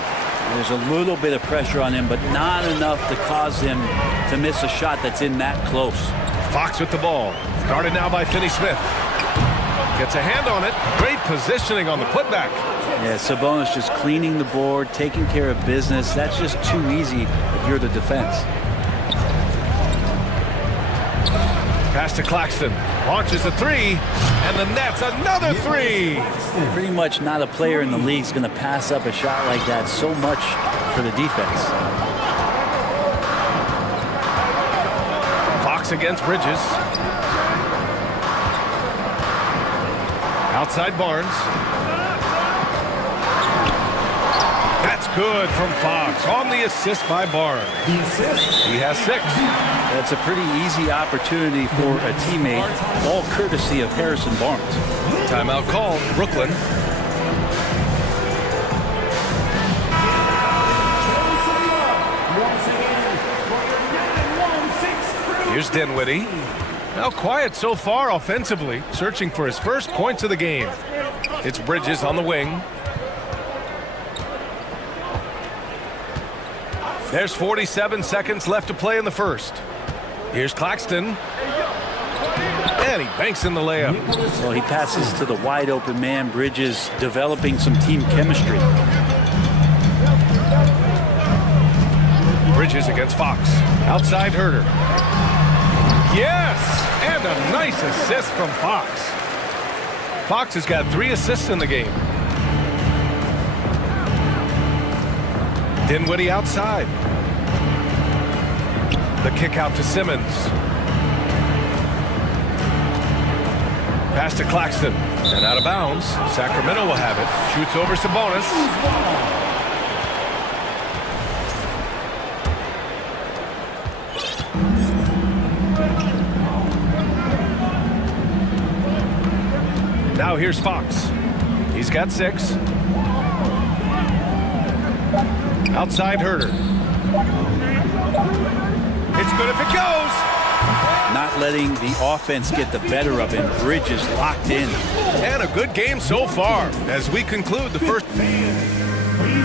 There's a little bit of pressure on him, but not enough to cause him to miss a shot that's in that close. Fox with the ball. Guarded now by Finney-Smith. Gets a hand on it. Great positioning on the putback. Yeah, Sabonis just cleaning the board, taking care of business. That's just too easy if you're the defense. Pass to Claxton. Launches a 3. And the Nets another 3. Pretty much not a player in the league is going to pass up a shot like that so much for the defense. Fox against Bridges. Outside Barnes. That's good from Fox on the assist by Barnes. He has 6. That's a pretty easy opportunity for a teammate, all courtesy of Harrison Barnes. Timeout called, Brooklyn. Here's Dinwiddie. Now quiet so far offensively, searching for his first points of the game. It's Bridges on the wing. There's 47 seconds left to play in the first. Here's Claxton. And he banks in the layup. Well, he passes to the wide open man. Bridges developing some team chemistry. Bridges against Fox. Outside Herder. Yes! And a nice assist from Fox. Fox has got 3 assists in the game. Dinwiddie outside. The kick out to Simmons. Pass to Claxton. And out of bounds. Sacramento will have it. Shoots over Sabonis. Now here's Fox. He's got 6. Outside Herder. It's good if it goes. Not letting the offense get the better of him. Bridges locked in. And a good game so far as we conclude the first. Please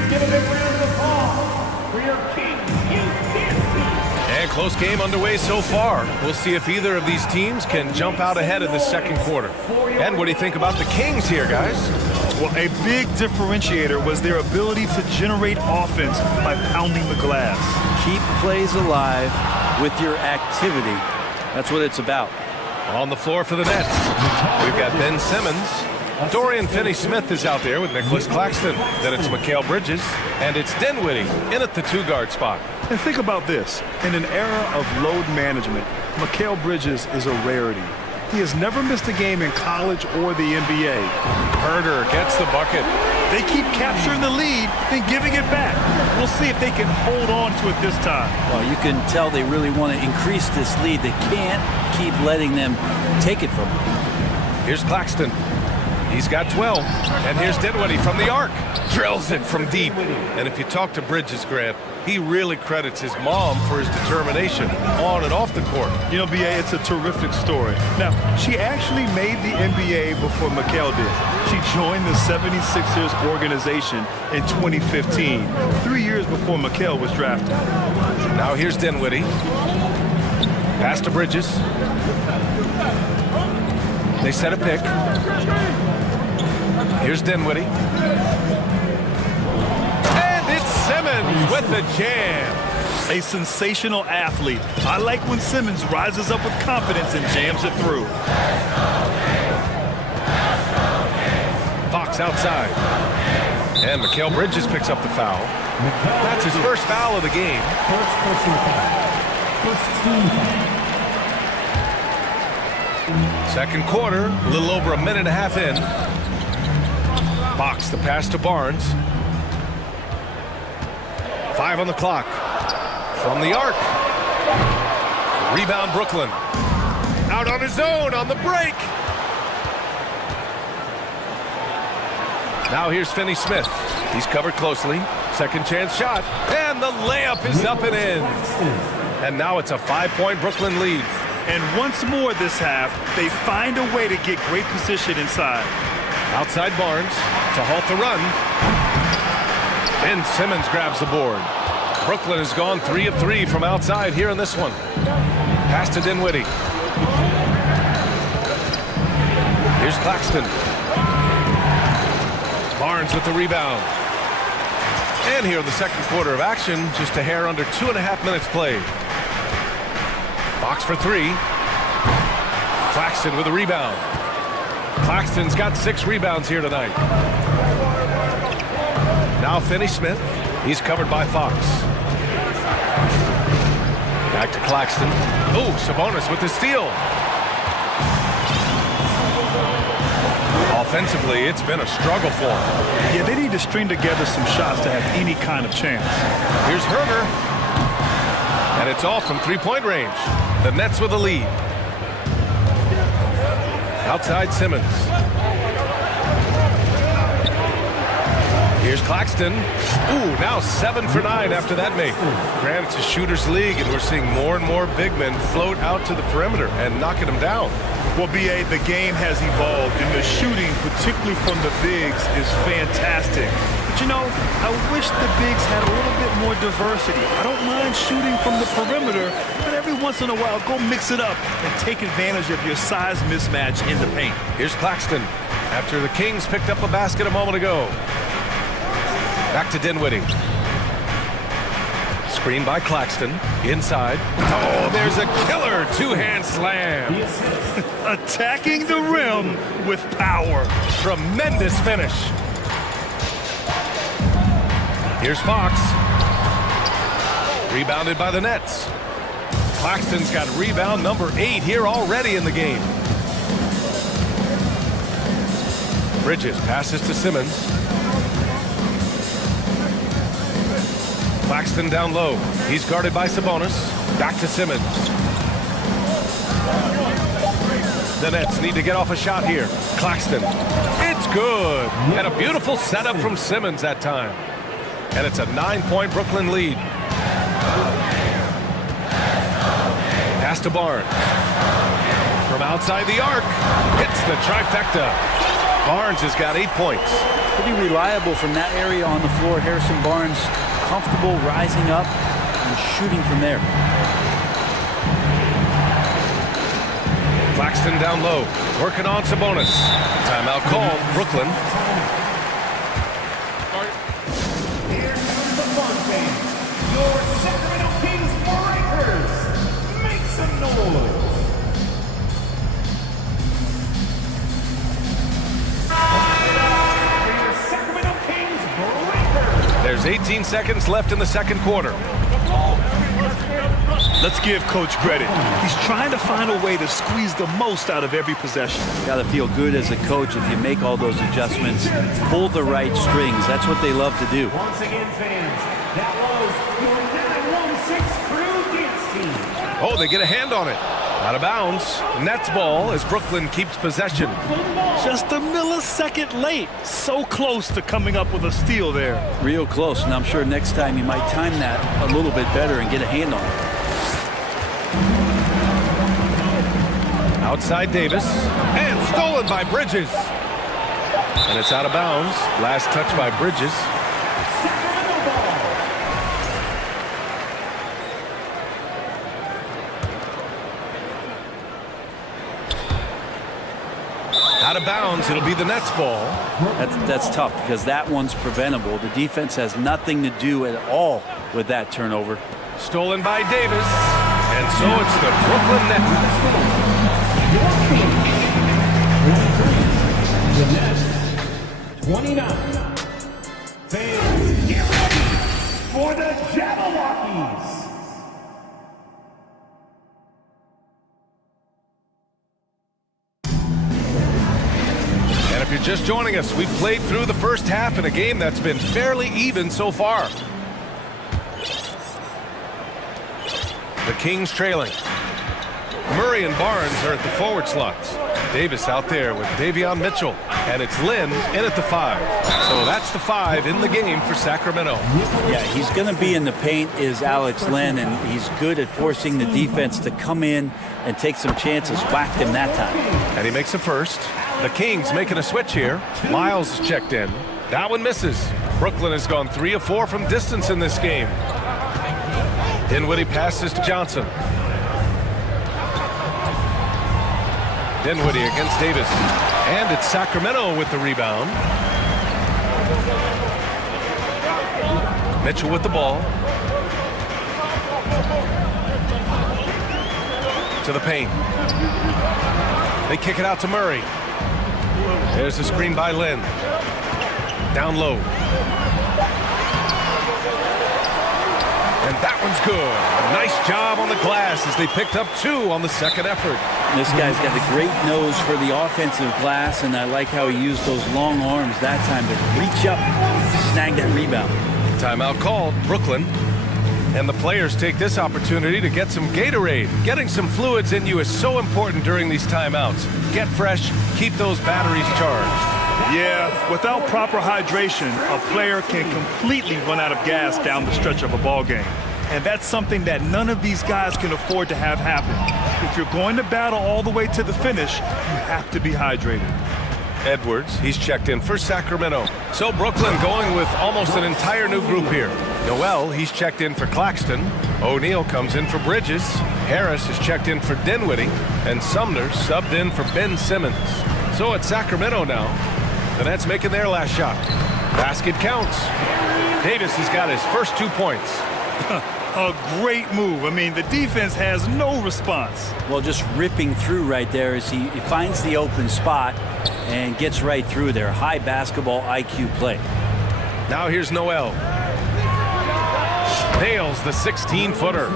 give a big round of applause for your king, And close game underway so far. We'll see if either of these teams can jump out ahead in the second quarter. And what do you think about the Kings here, guys? Well, a big differentiator was their ability to generate offense by pounding the glass. Keep plays alive with your activity. That's what it's about. On the floor for the Nets, we've got Ben Simmons. Dorian Finney-Smith is out there with Nicholas Claxton. Then it's Mikal Bridges. And it's Dinwiddie in at the 2-guard spot. And think about this. In an era of load management, Mikal Bridges is a rarity. He has never missed a game in college or the NBA. Herder gets the bucket. They keep capturing the lead, then giving it back. We'll see if they can hold on to it this time. Well, you can tell they really want to increase this lead. They can't keep letting them take it from them. Here's Claxton. He's got 12. And here's Dinwiddie from the arc. Drills it from deep. And if you talk to Bridges, Grant, he really credits his mom for his determination on and off the court. You know, BA, it's a terrific story. Now, she actually made the NBA before Mikal did. She joined the 76ers organization in 2015, 3 years before Mikal was drafted. Now here's Dinwiddie. Pass to Bridges. They set a pick. Here's Dinwiddie. And it's Simmons with the jam. A sensational athlete. I like when Simmons rises up with confidence and jams it through. Fox outside. And Mikal Bridges picks up the foul. That's his first foul of the game. First personal foul. First team foul. Second quarter, a little over a minute and a half in. Fox, the pass to Barnes. 5 on the clock. From the arc. Rebound Brooklyn. Out on his own on the break. Now here's Finney-Smith. He's covered closely. Second chance shot. And the layup is up and in. And now it's a 5-point Brooklyn lead. And once more this half, they find a way to get great position inside. Outside Barnes to halt the run. Ben Simmons grabs the board. Brooklyn has gone 3 of 3 from outside here in this one. Pass to Dinwiddie. Here's Claxton. Barnes with the rebound. And here in the second quarter of action, just a hair under 2.5 minutes played. Fox for 3. Claxton with a rebound. Claxton's got 6 rebounds here tonight. Now Finney-Smith. He's covered by Fox. Back to Claxton. Oh, Sabonis with the steal. Offensively, it's been a struggle for them. Yeah, they need to string together some shots to have any kind of chance. Here's Herder. And it's off from 3-point range. The Nets with a lead. Outside Simmons. Here's Claxton. Ooh, now 7 for 9 after that make. Granted, it's a shooter's league, and we're seeing more and more big men float out to the perimeter and knocking them down. Well, B.A., the game has evolved, and the shooting, particularly from the bigs, is fantastic. But, you know, I wish the bigs had a little bit more diversity. I don't mind shooting from the perimeter, but every once in a while, go mix it up and take advantage of your size mismatch in the paint. Here's Claxton after the Kings picked up a basket a moment ago. Back to Dinwiddie. Screen by Claxton. Inside. Oh, there's a killer two-hand slam. Attacking the rim with power. Tremendous finish. Here's Fox. Rebounded by the Nets. Claxton's got rebound number 8 here already in the game. Bridges passes to Simmons. Claxton down low. He's guarded by Sabonis. Back to Simmons. The Nets need to get off a shot here. Claxton. It's good. And a beautiful setup from Simmons that time. And it's a 9-point Brooklyn lead. Pass to Barnes. From outside the arc. Hits the trifecta. Barnes has got 8 points. Pretty reliable from that area on the floor. Harrison Barnes comfortable rising up and shooting from there. Claxton down low, working on Sabonis. Timeout called, Brooklyn. Here comes the fun fans. Your Sacramento Kings Breakers. Make some noise. Your Sacramento Kings Breakers. There's 18 seconds left in the second quarter. Let's give Coach credit. He's trying to find a way to squeeze the most out of every possession. Got to feel good as a coach if you make all those adjustments, pull the right strings. That's what they love to do. Once again, fans, that was your 916 Crew Dance Team. Oh, they get a hand on it. Out of bounds. Nets ball as Brooklyn keeps possession. Just a millisecond late. So close to coming up with a steal there. Real close, and I'm sure next time you might time that a little bit better and get a hand on it. Outside Davis. And stolen by Bridges. And it's out of bounds. Last touch by Bridges. Out of bounds, it'll be the Nets ball. That's tough because that one's preventable. The defense has nothing to do at all with that turnover. Stolen by Davis. And so it's the Brooklyn Nets. The Nets, 29. Fans, get ready for the Jabberwockies. And if you're just joining us, we've played through the first half in a game that's been fairly even so far. The Kings trailing. Murray and Barnes are at the forward slots. Davis out there with Davion Mitchell. And it's Lynn in at the 5. So that's the 5 in the game for Sacramento. Yeah, he's going to be in the paint is Alex Lynn, and he's good at forcing the defense to come in and take some chances. Whacked him that time. And he makes a first. The Kings making a switch here. Miles is checked in. That one misses. Brooklyn has gone 3 of 4 from distance in this game. Dinwiddie passes to Johnson. Dinwiddie against Davis. And it's Sacramento with the rebound. Mitchell with the ball. To the paint. They kick it out to Murray. There's the screen by Lynn. Down low. And that one's good. A nice job on the glass as they picked up 2 on the second effort. This guy's got a great nose for the offensive glass, and I like how he used those long arms that time to reach up, snag that rebound. Timeout called, Brooklyn. And the players take this opportunity to get some Gatorade. Getting some fluids in you is so important during these timeouts. Get fresh, keep those batteries charged. Yeah, without proper hydration, a player can completely run out of gas down the stretch of a ball game. And that's something that none of these guys can afford to have happen. If you're going to battle all the way to the finish, you have to be hydrated. Edwards, he's checked in for Sacramento. So Brooklyn going with almost an entire new group here. Noel, he's checked in for Claxton. O'Neal comes in for Bridges. Harris is checked in for Dinwiddie. And Sumner subbed in for Ben Simmons. So it's Sacramento now. The Nets making their last shot. Basket counts. Davis has got his first 2 points. A great move. I mean, the defense has no response. Well, just ripping through right there as he finds the open spot and gets right through there. High basketball IQ play. Now here's Noel. Nails the 16-footer.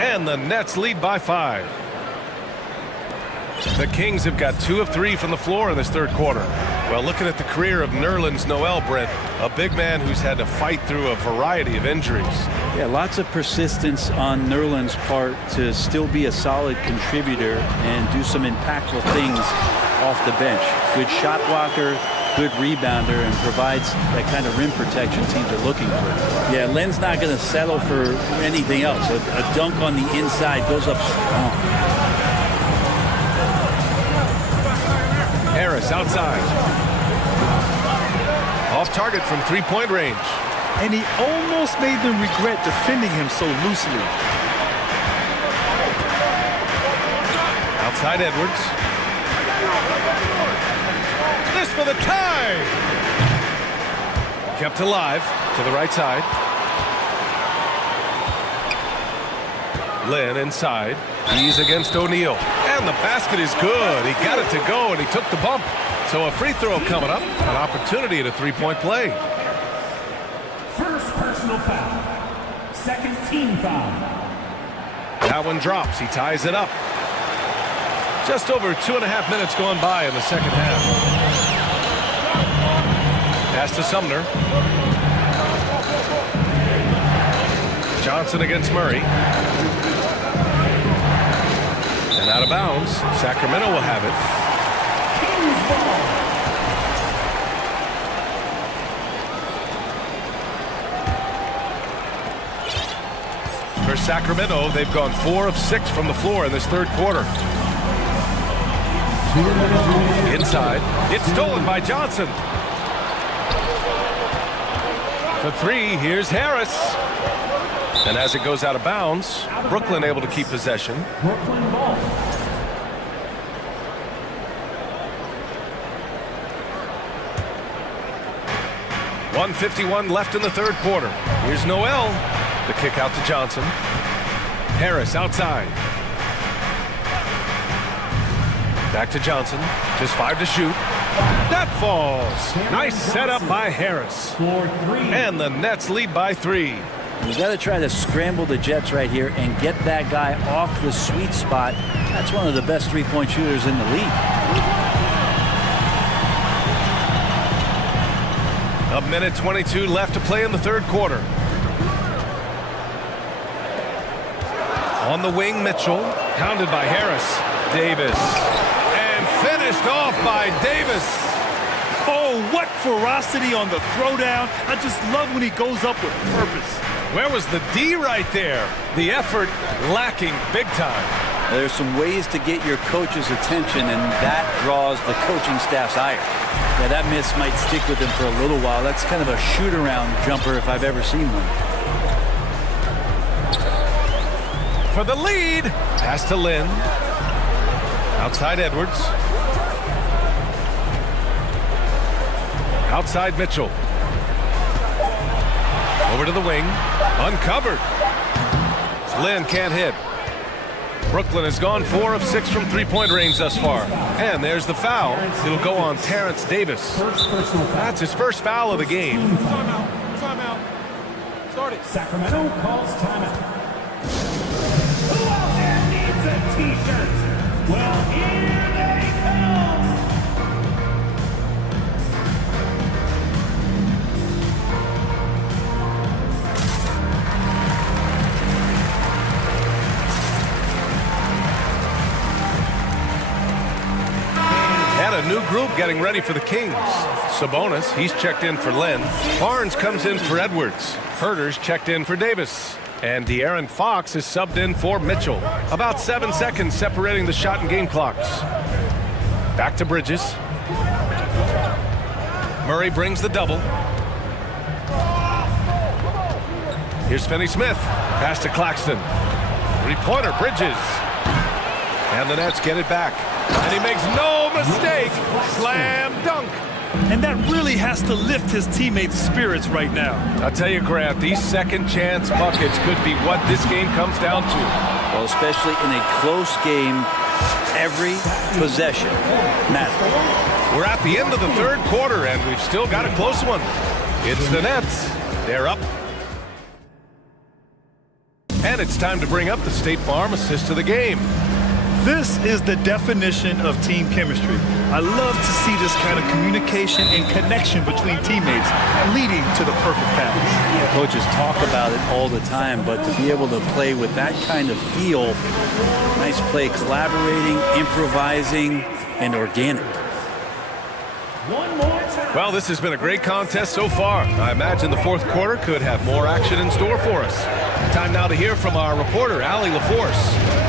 And the Nets lead by 5. The Kings have got 2 of 3 from the floor in this third quarter. Well, looking at the career of Nerlens Noel, Brent, a big man who's had to fight through a variety of injuries. Yeah, lots of persistence on Nerlens' part to still be a solid contributor and do some impactful things off the bench. Good shot blocker, good rebounder, and provides that kind of rim protection teams are looking for. Yeah, Len's not going to settle for anything else. A dunk on the inside goes up strong. Harris outside. Off target from three-point range. And he almost made them regret defending him so loosely. Outside Edwards. This for the tie! Kept alive to the right side. Lynn inside. He's against O'Neal. And the basket is good. He got it to go, and he took the bump. So a free throw coming up. An opportunity at a three-point play. First personal foul. Second team foul. That one drops. He ties it up. Just over 2.5 minutes going by in the second half. Pass to Sumner. Johnson against Murray. And out of bounds. Sacramento will have it. Kings ball. For Sacramento, they've gone 4 of 6 from the floor in this third quarter. Inside. It's stolen by Johnson. For 3, here's Harris. And as it goes out of bounds, Brooklyn able to keep possession. Brooklyn ball. .151 left in the third quarter. Here's Noel. The kick out to Johnson. Harris outside. Back to Johnson. Just 5 to shoot. That falls. Nice setup by Harris. And the Nets lead by 3. You got to try to scramble the Jets right here and get that guy off the sweet spot. That's one of the best three-point shooters in the league. A minute 22 left to play in the third quarter. On the wing, Mitchell. Pounded by Harris. Davis. And finished off by Davis. Oh, what ferocity on the throwdown. I just love when he goes up with purpose. Where was the D right there? The effort lacking big time. There's some ways to get your coach's attention, and that draws the coaching staff's ire. Yeah, that miss might stick with him for a little while. That's kind of a shoot-around jumper if I've ever seen one. For the lead. Pass to Lynn. Outside Edwards. Outside Mitchell. Over to the wing. Uncovered. Lynn can't hit. Brooklyn has gone 4 of 6 from three-point range thus far. And there's the foul. It'll go on Terrence Davis. That's his first foul of the game. Timeout. Timeout. Start it. Sacramento calls timeout. Who out there needs a t-shirt? Well, here they come. And a new group getting ready for the Kings. Sabonis, he's checked in for Len. Barnes comes in for Edwards. Herter's checked in for Davis. And De'Aaron Fox is subbed in for Mitchell. About 7 seconds separating the shot and game clocks. Back to Bridges. Murray brings the double. Here's Finney-Smith. Pass to Claxton. Three-pointer, Bridges. And the Nets get it back. And he makes no mistake. Slam dunk. And that really has to lift his teammates' spirits right now. I'll tell you, Grant, these second chance buckets could be what this game comes down to. Well, especially in a close game, every possession matters. We're at the end of the third quarter, and we've still got a close one. It's the Nets. They're up. And it's time to bring up the State Farm assist of the game. This is the definition of team chemistry. I love to see this kind of communication and connection between teammates leading to the perfect pass. Coaches talk about it all the time, but to be able to play with that kind of feel, nice play, collaborating, improvising, and organic. Well, this has been a great contest so far. I imagine the fourth quarter could have more action in store for us. Time now to hear from our reporter, Allie LaForce.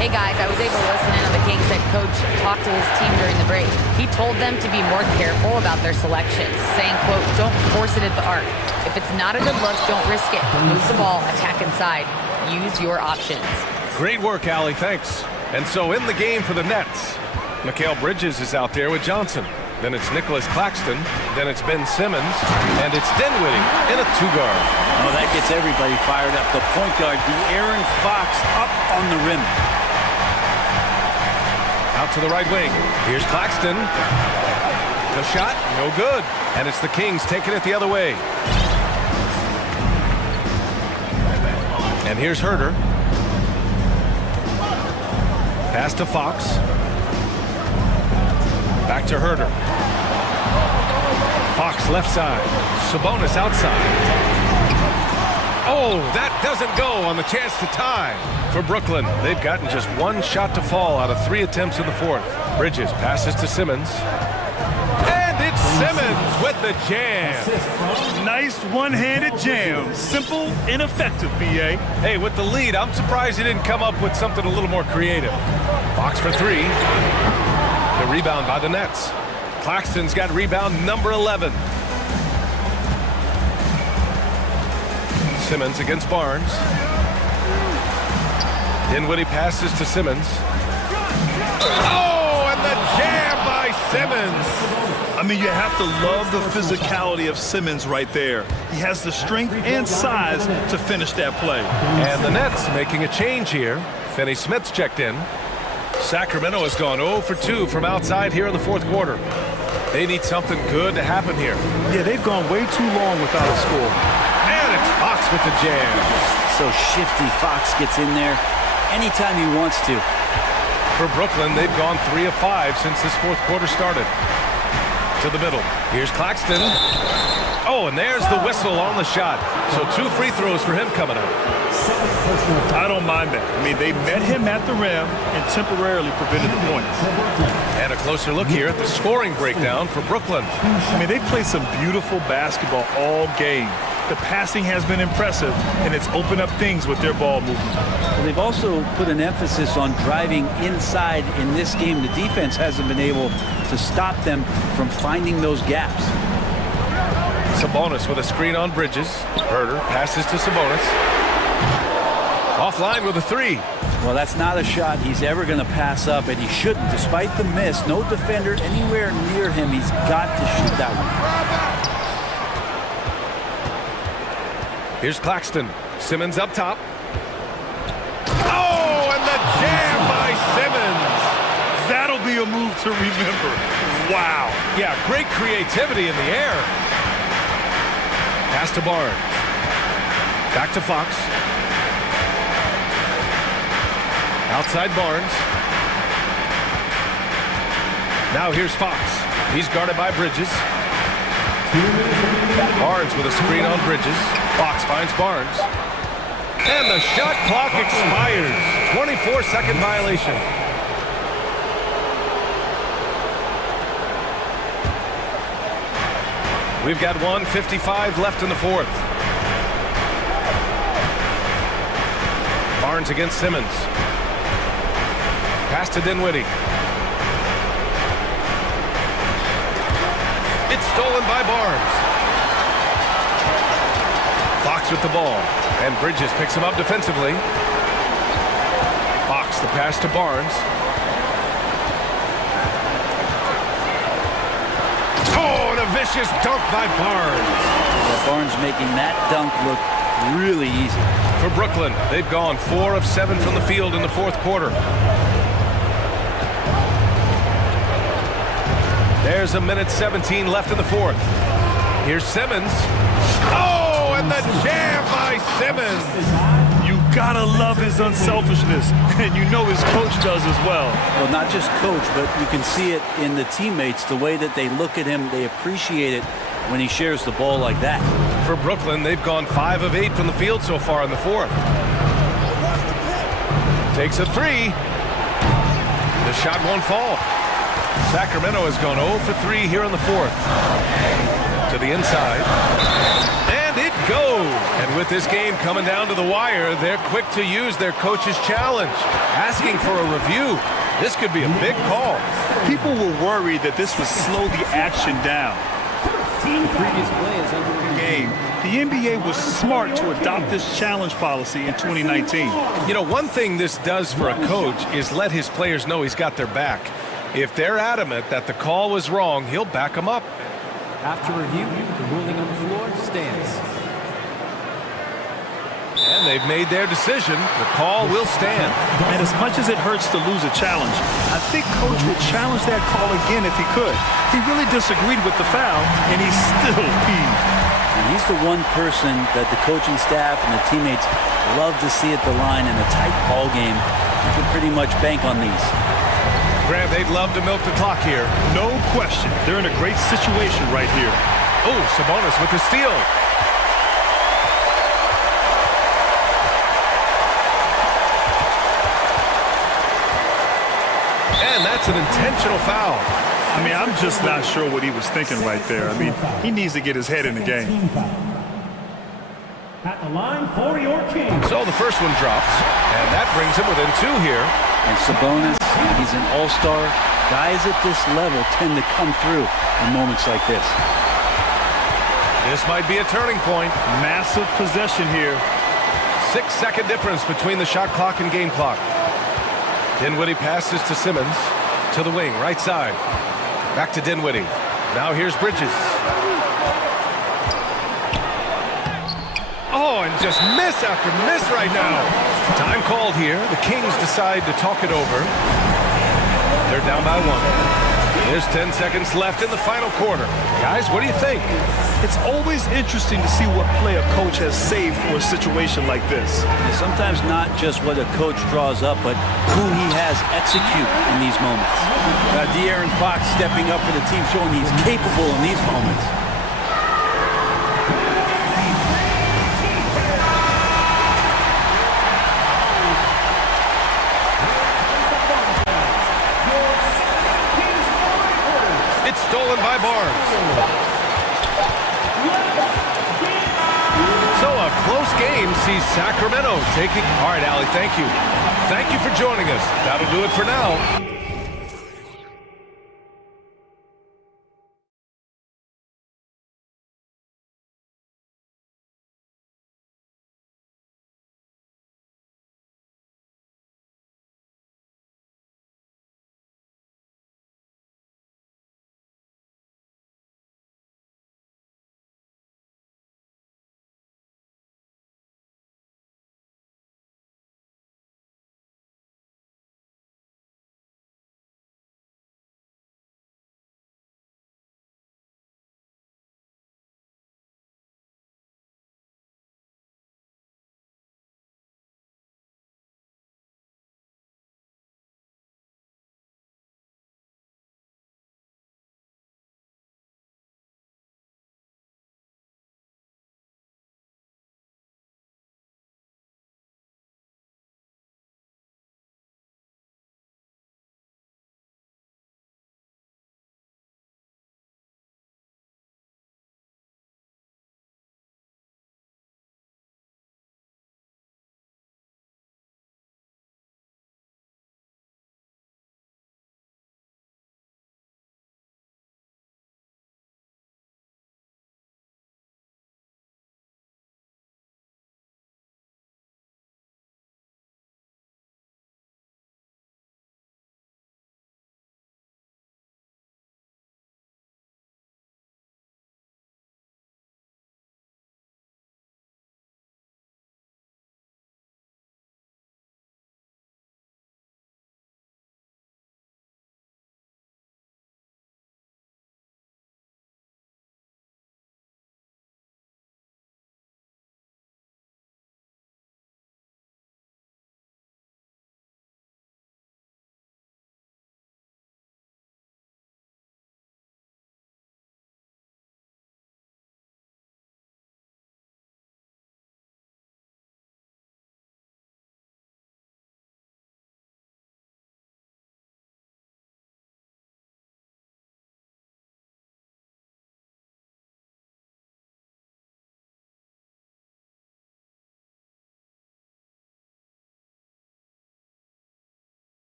Hey guys, I was able to listen in on the Kings head coach talk to his team during the break. He told them to be more careful about their selections, saying, quote, don't force it at the arc. If it's not a good look, don't risk it. Move the ball, attack inside. Use your options. Great work, Allie, thanks. And so in the game for the Nets, Mikal Bridges is out there with Johnson. Then it's Nicholas Claxton, then it's Ben Simmons, and it's Dinwiddie in a two-guard. Oh, that gets everybody fired up. The point guard, De'Aaron Fox, up on the rim. Out to the right wing. Here's Claxton. The shot, no good. And it's the Kings taking it the other way. And here's Herter. Pass to Fox. Back to Herter. Fox left side. Sabonis outside. Oh, that doesn't go on the chance to tie for Brooklyn. They've gotten just one shot to fall out of 3 attempts in the fourth. Bridges passes to Simmons. And it's Simmons with the jam. Nice one-handed jam. Simple and effective, B.A. Hey, with the lead, I'm surprised he didn't come up with something a little more creative. Fox for 3. The rebound by the Nets. Claxton's got rebound number 11. Simmons against Barnes. Dinwiddie passes to Simmons. Oh, and the jam by Simmons. I mean, you have to love the physicality of Simmons right there. He has the strength and size to finish that play. And the Nets making a change here. Finney-Smith's checked in. Sacramento has gone 0 for 2 from outside here in the fourth quarter. They need something good to happen here. Yeah, they've gone way too long without a score. And it's Fox with the jam. So shifty. Fox gets in there anytime he wants to. For Brooklyn, they've gone 3 of 5 since this fourth quarter started. To the middle. Here's Claxton. Oh, and there's the whistle on the shot. So 2 free throws for him coming up. I don't mind that. I mean, they met him at the rim and temporarily prevented the points. And a closer look here at the scoring breakdown for Brooklyn. I mean, they've played some beautiful basketball all game. The passing has been impressive, and it's opened up things with their ball movement. Well, they've also put an emphasis on driving inside in this game. The defense hasn't been able to stop them from finding those gaps. Sabonis with a screen on Bridges. Herter passes to Sabonis. Offline with a 3. Well, that's not a shot he's ever going to pass up, and he shouldn't. Despite the miss, no defender anywhere near him. He's got to shoot that one. Here's Claxton. Simmons up top. Oh, and the jam by Simmons. That'll be a move to remember. Wow. Yeah, great creativity in the air. Pass to Barnes. Back to Fox. Outside Barnes. Now here's Fox. He's guarded by Bridges. Barnes with a screen on Bridges. Fox finds Barnes. And the shot clock expires. 24-second violation. We've got 1:55 left in the fourth. Barnes against Simmons. Pass to Dinwiddie. It's stolen by Barnes. Fox with the ball. And Bridges picks him up defensively. Fox, the pass to Barnes. Oh, and a vicious dunk by Barnes. Yeah, Barnes making that dunk look really easy. For Brooklyn, they've gone 4 of 7 from the field in the fourth quarter. There's 1:17 left in the fourth. Here's Simmons. Oh, and the jam by Simmons. You gotta love his unselfishness, and you know his coach does as well. Well, not just coach, but you can see it in the teammates, the way that they look at him, they appreciate it when he shares the ball like that. For Brooklyn, they've gone 5 of 8 from the field so far in the fourth. Takes a 3. The shot won't fall. Sacramento has gone 0 for 3 here in the fourth. To the inside. And it goes. And with this game coming down to the wire, they're quick to use their coach's challenge, asking for a review. This could be a big call. People were worried that this would slow the action down. The previous play is under game. The NBA was smart to adopt this challenge policy in 2019. You know, one thing this does for a coach is let his players know he's got their back. If they're adamant that the call was wrong, he'll back them up. After review, the ruling on the floor stands. And they've made their decision. The call will stand. And as much as it hurts to lose a challenge, I think Coach would challenge that call again if he could. He really disagreed with the foul, and he's still peeved. And he's the one person that the coaching staff and the teammates love to see at the line in a tight ball game. You can pretty much bank on these. Grant, they'd love to milk the clock here. No question. They're in a great situation right here. Oh, Sabonis with the steal. And that's an intentional foul. I mean, I'm just not sure what he was thinking right there. I mean, he needs to get his head in the game. At the line for your king. So the first one drops, and that brings him within 2 here. And Sabonis, he's an all-star. Guys at this level tend to come through in moments like this. This might be a turning point. Massive possession here. 6-second difference between the shot clock and game clock. Dinwiddie passes to Simmons, to the wing, right side. Back to Dinwiddie. Now here's Bridges. Oh, and just miss after miss right now. Time called here. The Kings decide to talk it over. They're down by 1. There's 10 seconds left in the final quarter. Guys, what do you think? It's always interesting to see what play a coach has saved for a situation like this. And sometimes not just what a coach draws up, but who he has execute in these moments. De'Aaron Fox stepping up for the team, showing he's capable in these moments. Stolen by Barnes. So a close game sees Sacramento taking... All right, Allie, thank you. Thank you for joining us. That'll do it for now.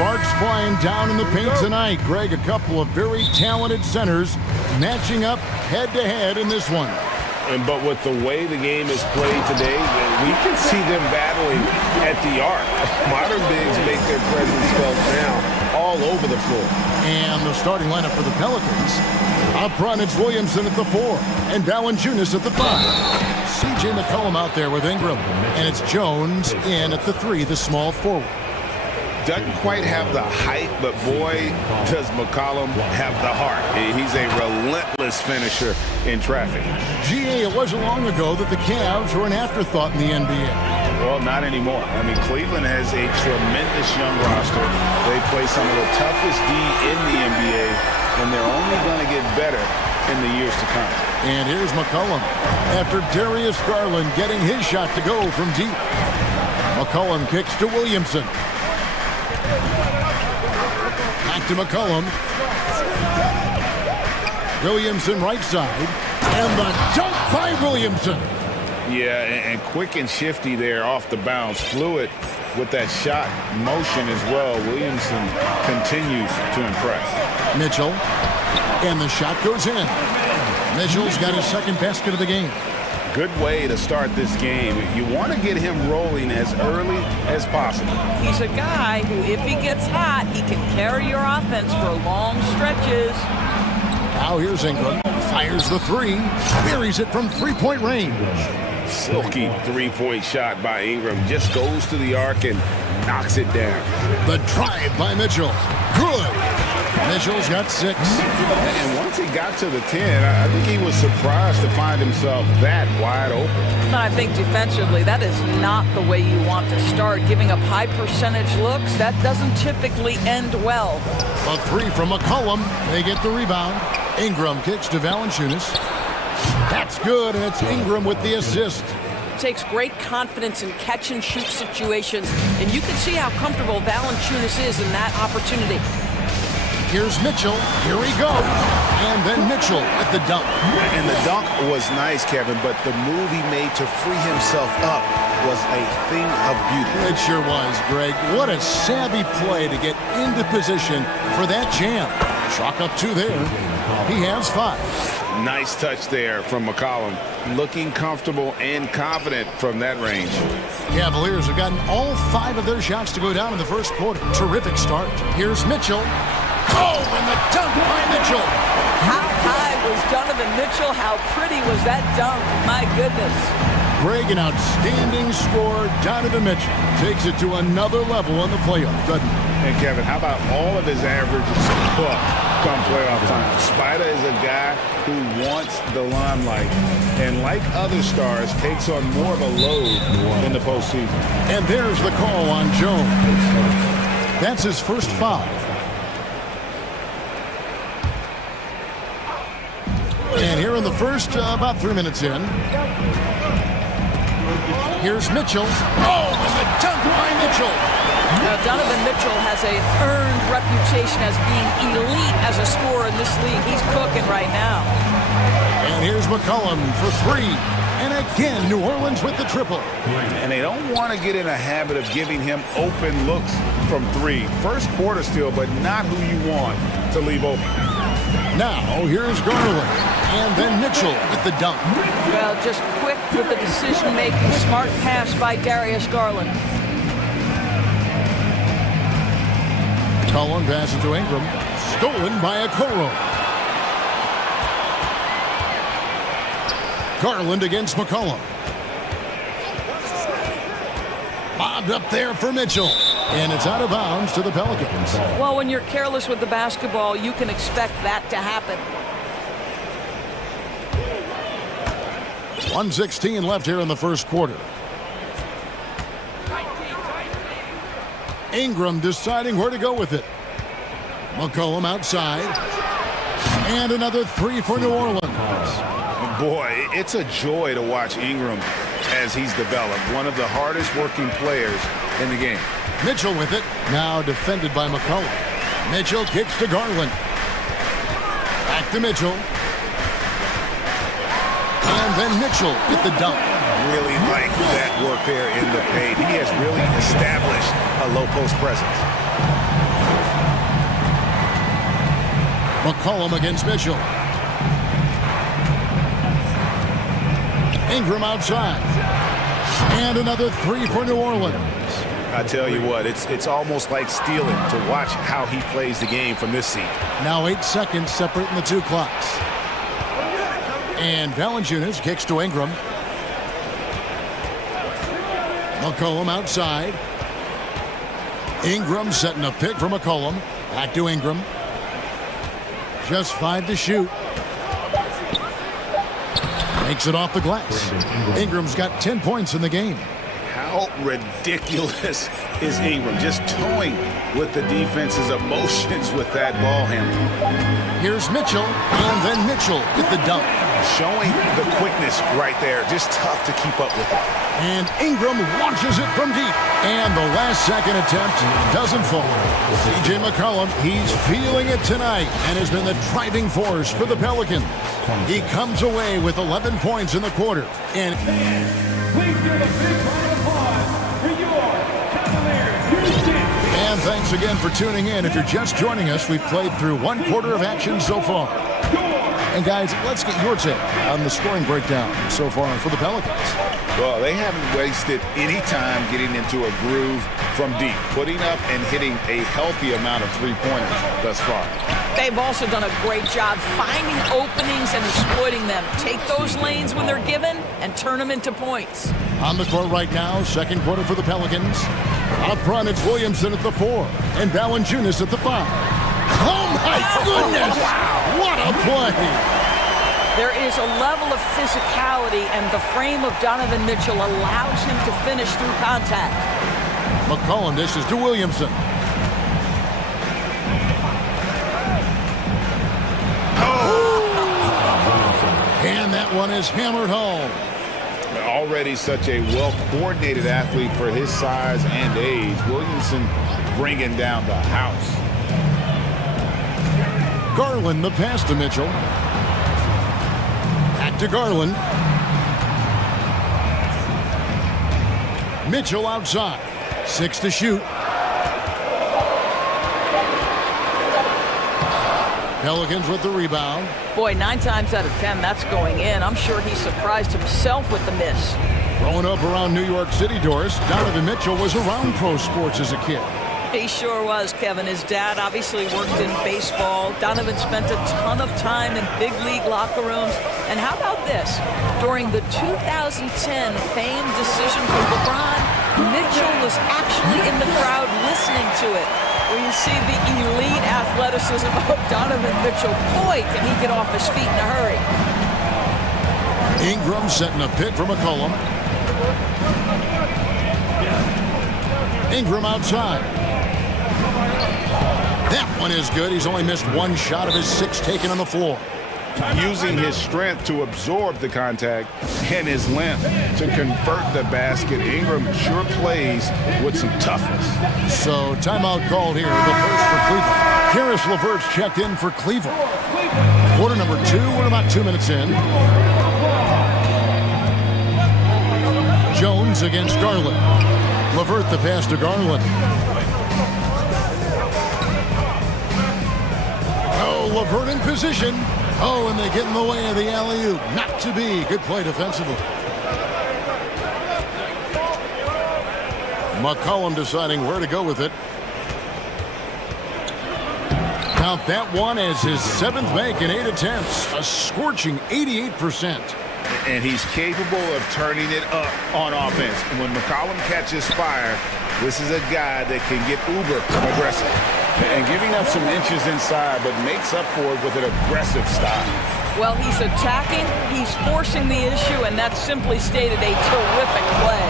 Sparks flying down in the paint tonight. Greg, a couple of very talented centers matching up head-to-head in this one. But with the way the game is played today, we can see them battling at the arc. Modern bigs make their presence felt now all over the floor. And the starting lineup for the Pelicans. Up front, it's Williamson at the 4 and Valanciunas at the 5. C.J. McCollum out there with Ingram. And it's Jones in at the 3, the small forward. Doesn't quite have the height, but boy, does McCollum have the heart. He's a relentless finisher in traffic. G.A., it wasn't long ago that the Cavs were an afterthought in the NBA. Well, not anymore. I mean, Cleveland has a tremendous young roster. They play some of the toughest D in the NBA, and they're only going to get better in the years to come. And here's McCollum after Darius Garland getting his shot to go from deep. McCollum kicks to Williamson. Back to McCollum. Williamson right side. And the dunk by Williamson. Yeah, and quick and shifty there off the bounce. Fluid with that shot motion as well. Williamson continues to impress. Mitchell. And the shot goes in. Mitchell's got his second basket of the game. Good way to start this game. You want to get him rolling as early as possible. He's a guy who, if he gets hot, he can carry your offense for long stretches. Now here's Ingram. Fires the 3. Buries it from three-point range. Silky three-point shot by Ingram. Just goes to the arc and knocks it down. The drive by Mitchell. Good. Mitchell's got 6. And once he got to the 10, I think he was surprised to find himself that wide open. I think defensively, that is not the way you want to start. Giving up high percentage looks, that doesn't typically end well. A 3 from McCollum. They get the rebound. Ingram kicks to Valanciunas. That's good, and it's Ingram with the assist. Takes great confidence in catch and shoot situations, and you can see how comfortable Valanciunas is in that opportunity. Here's Mitchell. Here we go. And then Mitchell at the dunk. And the dunk was nice, Kevin, but the move he made to free himself up was a thing of beauty. It sure was, Greg. What a savvy play to get into position for that jam. Chalk up 2 there. He has 5. Nice touch there from McCollum. Looking comfortable and confident from that range. Cavaliers have gotten all 5 of their shots to go down in the first quarter. Terrific start. Here's Mitchell. Oh, and the dunk by Mitchell. How high was Donovan Mitchell? How pretty was that dunk? My goodness. Greg, an outstanding scorer. Donovan Mitchell takes it to another level in the playoffs, doesn't he? And Kevin, how about all of his averages come playoff time? Spider is a guy who wants the limelight, and like other stars, takes on more of a load in the postseason. And there's the call on Jones. That's his first foul. And here in the first, about 3 minutes in, here's Mitchell. Oh, and the dunk by Mitchell. Now, Donovan Mitchell has an earned reputation as being elite as a scorer in this league. He's cooking right now. And here's McCollum for 3. And again, New Orleans with the triple. And they don't want to get in a habit of giving him open looks from 3. First quarter still, but not who you want to leave open. Now, here's Garland. And then Mitchell with the dunk. Well, just quick with the decision-making. Smart pass by Darius Garland. Cullen passes to Ingram. Stolen by Okoro. Garland against McCollum. Bobbed up there for Mitchell. And it's out of bounds to the Pelicans. Well, when you're careless with the basketball, you can expect that to happen. 1:16 left here in the first quarter. Ingram deciding where to go with it. McCollum outside. And another 3 for New Orleans. Boy, it's a joy to watch Ingram as he's developed. One of the hardest working players in the game. Mitchell with it. Now defended by McCollum. Mitchell kicks to Garland. Back to Mitchell. And then Mitchell with the dunk. Really like that work there in the paint. He has really established a low post presence. McCollum against Mitchell. Ingram outside. And another three for New Orleans. I tell you what, it's almost like stealing to watch how he plays the game from this seat. Now 8 seconds separating the two clocks. And Valanciunas kicks to Ingram. McCollum outside. Ingram setting a pick for McCollum. Back to Ingram. Just 5 to shoot. Makes it off the glass. Ingram's got 10 points in the game. How ridiculous is Ingram? Just toying with the defense's emotions with that ball handle. Here's Mitchell, and then Mitchell with the dunk. Showing the quickness right there. Just tough to keep up with it. And Ingram launches it from deep. And the last second attempt doesn't fall. C.J. McCollum, he's feeling it tonight and has been the driving force for the Pelicans. He comes away with 11 points in the quarter. And Please give a big round of applause for your Cavaliers. And thanks again for tuning in. If you're just joining us, we've played through one quarter of action so far. And guys, let's get your take on the scoring breakdown so far for the Pelicans. Well, they haven't wasted any time getting into a groove from deep, putting up and hitting a healthy amount of three-pointers thus far. They've also done a great job finding openings and exploiting them. Take those lanes when they're given and turn them into points. On the court right now, second quarter for the Pelicans. Up front, it's Williamson at the 4 and Valanciunas at the 5. Oh, my goodness! Wow. What a play! There is a level of physicality, and the frame of Donovan Mitchell allows him to finish through contact. McCollum dishes to Williamson. And that one is hammered home. Already such a well-coordinated athlete for his size and age. Williamson bringing down the house. Garland the pass to Mitchell. Back to Garland. Mitchell outside. 6 to shoot. Pelicans with the rebound. Boy, 9 times out of 10, that's going in. I'm sure he surprised himself with the miss. Growing up around New York City, Doris, Donovan Mitchell was around pro sports as a kid. He sure was, Kevin. His dad obviously worked in baseball. Donovan spent a ton of time in big league locker rooms. And how about this? During the 2010 famed decision for LeBron, Mitchell was actually in the crowd listening to it. Where you see the elite athleticism of Donovan Mitchell. Boy, can he get off his feet in a hurry. Ingram setting a pick for McCollum. Ingram outside. That one is good. He's only missed 1 shot of his 6 taken on the floor. Using his strength to absorb the contact and his length to convert the basket. Ingram sure plays with some toughness. So timeout called here, the first for Cleveland. Karis LeVert's checked in for Cleveland. Quarter number 2, we're about 2 minutes in. Jones against Garland. LeVert the pass to Garland. Oh, LeVert in position. Oh, and they get in the way of the alley-oop. Not to be. Good play defensively. McCollum deciding where to go with it. Count that one as his 7th make in 8 attempts. A scorching 88%. And he's capable of turning it up on offense. And when McCollum catches fire, this is a guy that can get uber aggressive. And giving up some inches inside, but makes up for it with an aggressive style. Well, he's attacking, he's forcing the issue, and that's simply stated a terrific play.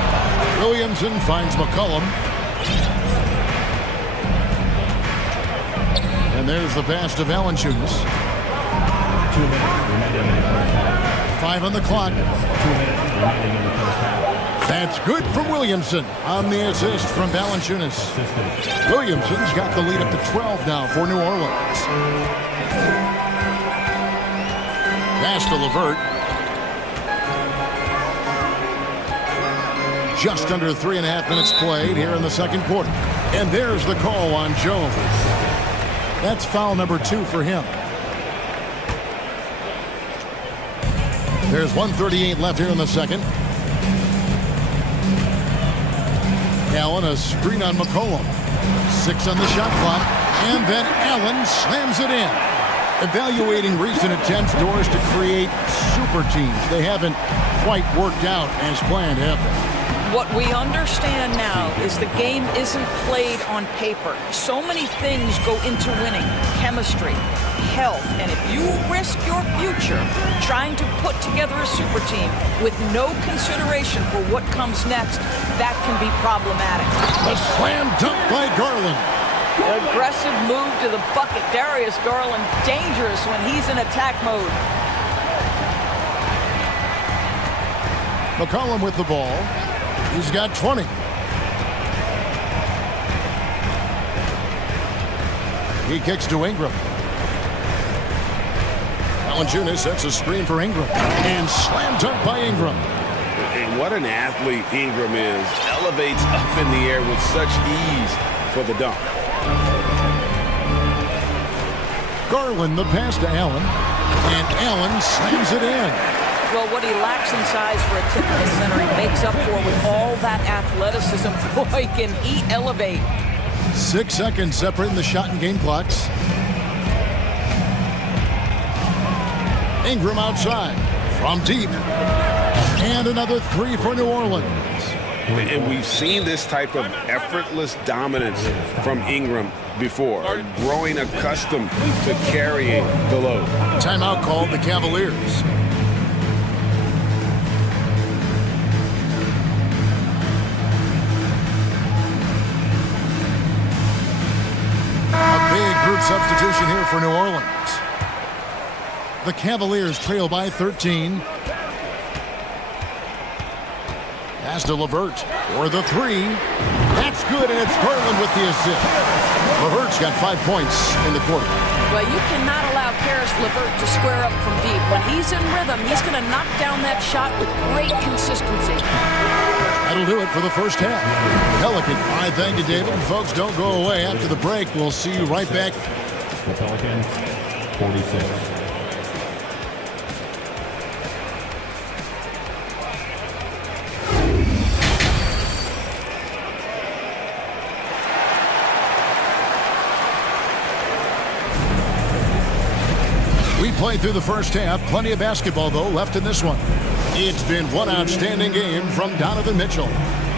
Williamson finds McCollum. And there's the pass to Valanciunas. 5 on the clock. That's good from Williamson on the assist from Valanciunas. Williamson's got the lead up to 12 now for New Orleans. Pass to LeVert. Just under 3.5 minutes played here in the second quarter. And there's the call on Jones. That's foul number 2 for him. There's 1:38 left here in the second. Allen, a screen on McCollum. 6 on the shot clock. And then Allen slams it in. Evaluating recent attempts, Doris, to create super teams. They haven't quite worked out as planned, have they? What we understand now is the game isn't played on paper. So many things go into winning. Chemistry, health, and if you risk your future trying to put together a super team with no consideration for what comes next, that can be problematic. A slam dunk by Garland. Aggressive move to the bucket. Darius Garland, dangerous when he's in attack mode. McCollum with the ball. He's got 20. He kicks to Ingram. Valanciunas sets a screen for Ingram. And slam dunk by Ingram. And what an athlete Ingram is. Elevates up in the air with such ease for the dunk. Garland the pass to Allen. And Allen slams it in. Well, what he lacks in size for a typical center, he makes up for with all that athleticism. Boy, can he elevate. 6 seconds separating the shot and game clocks. Ingram outside from deep. And another 3 for New Orleans. And we've seen this type of effortless dominance from Ingram before, growing accustomed to carrying the load. Timeout called the Cavaliers. Substitution here for New Orleans. The Cavaliers trail by 13. Pass to LeVert for the 3. That's good, and it's Garland with the assist. LeVert's got 5 points in the quarter. Well, you cannot allow Karis LeVert to square up from deep. When he's in rhythm, he's going to knock down that shot with great consistency. That'll do it for the first half. Pelican. All right, thank you, David. And folks, don't go away. After the break, we'll see you right back. The Pelicans, 46. We played through the first half. Plenty of basketball, though, left in this one. It's been one outstanding game from Donovan Mitchell.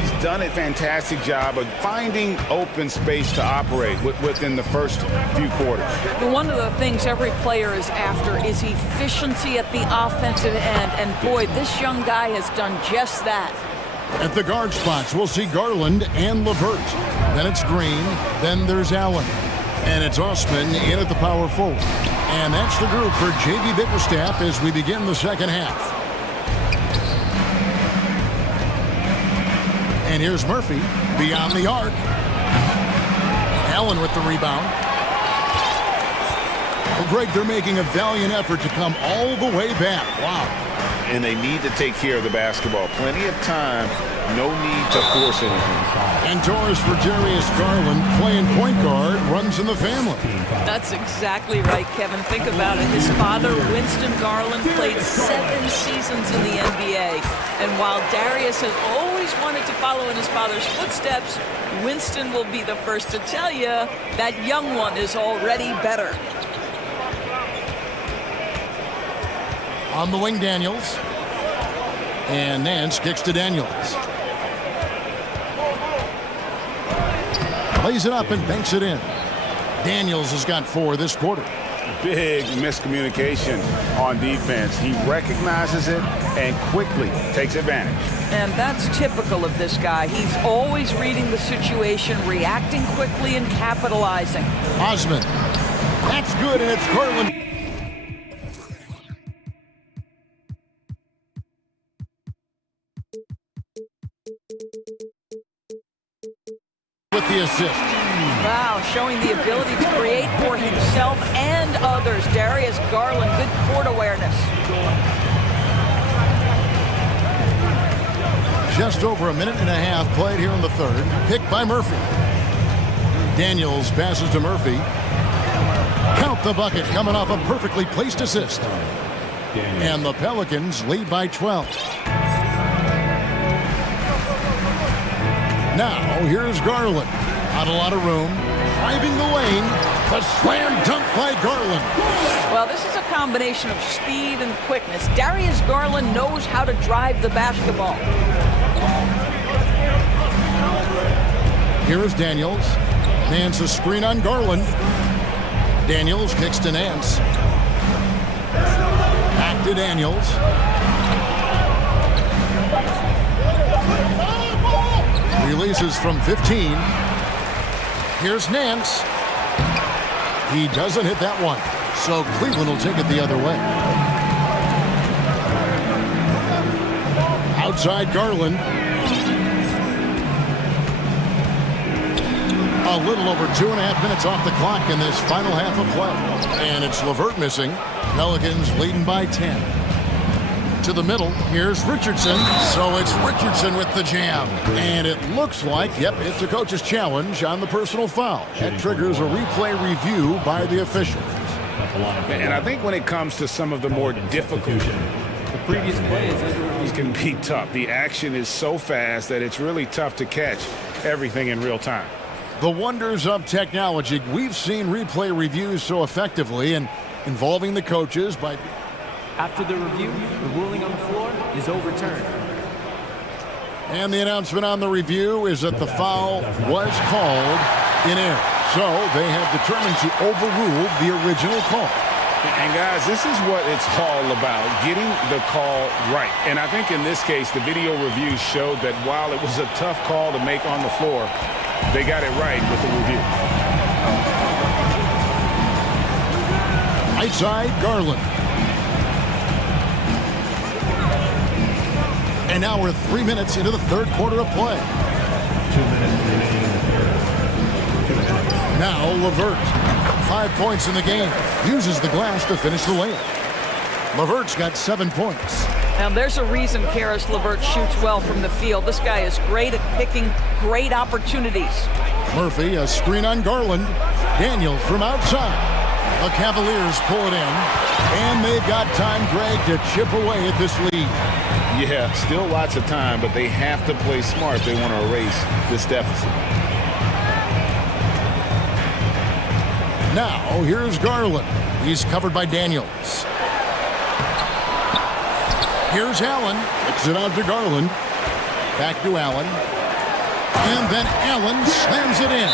He's done a fantastic job of finding open space to operate within the first few quarters. One of the things every player is after is efficiency at the offensive end. And boy, this young guy has done just that. At the guard spots, we'll see Garland and LeVert. Then it's Green. Then there's Allen. And it's Osman in at the power forward. And that's the group for J.B. Bickerstaff as we begin the second half. And here's Murphy beyond the arc. Allen with the rebound. Well, Greg, they're making a valiant effort to come all the way back. Wow. And they need to take care of the basketball. Plenty of time. No need to force anything. And Doris for Darius Garland playing point guard runs in the family. That's exactly right, Kevin. Think about it. His father, Winston Garland, played 7 seasons in the NBA. And while Darius has always wanted to follow in his father's footsteps, Winston will be the first to tell you that young one is already better. On the wing, Daniels. And Nance kicks to Daniels. Lays it up and banks it in. Daniels has got 4 this quarter. Big miscommunication on defense. He recognizes it and quickly takes advantage. And that's typical of this guy. He's always reading the situation, reacting quickly, and capitalizing. Osman. That's good, and it's Garland. With the assist. Wow, showing the ability to create for himself and others. Darius Garland, good court awareness. Just over a minute and a half played here in the third. Picked by Murphy. Daniels passes to Murphy. Count the bucket coming off a perfectly placed assist. And the Pelicans lead by 12. Now, here's Garland. Not a lot of room. Driving the lane. The slam dunk by Garland. Well, this is a combination of speed and quickness. Darius Garland knows how to drive the basketball. Here's Daniels. Nance a screen on Garland. Daniels kicks to Nance. Back to Daniels. Releases from 15. Here's Nance. He doesn't hit that one. So Cleveland will take it the other way. Outside Garland. A little over 2.5 minutes off the clock in this final half of play. And it's LeVert missing. Pelicans leading by 10. To the middle, here's Richardson. So it's Richardson with the jam. And it looks like, yep, it's a coach's challenge on the personal foul. That triggers a replay review by the official. And I think when it comes to some of the more difficult, The previous play is under review. these can be tough. The action is so fast that it's really tough to catch everything in real time. The wonders of technology. We've seen replay reviews so effectively and involving the coaches by... After the review, the ruling on the floor is overturned. And the announcement on the review is that the foul was called in error. So they have determined to overrule the original call. And guys, this is what it's all about, getting the call right. And I think in this case, the video review showed that while it was a tough call to make on the floor, they got it right with the review. Outside Garland. And now we're 3 minutes into the third quarter of play. 2 minutes remaining in the third. Now LeVert. 5 points in the game. Uses the glass to finish the layup. LeVert's got 7 points. Now there's a reason Karis LeVert shoots well from the field. This guy is great at picking great opportunities. Murphy, a screen on Garland. Daniels from outside. The Cavaliers pull it in. And they've got time, Greg, to chip away at this lead. Yeah, still lots of time, but they have to play smart if they want to erase this deficit. Now, here's Garland. He's covered by Daniels. Here's Allen. Kicks it out to Garland. Back to Allen. And then Allen slams it in.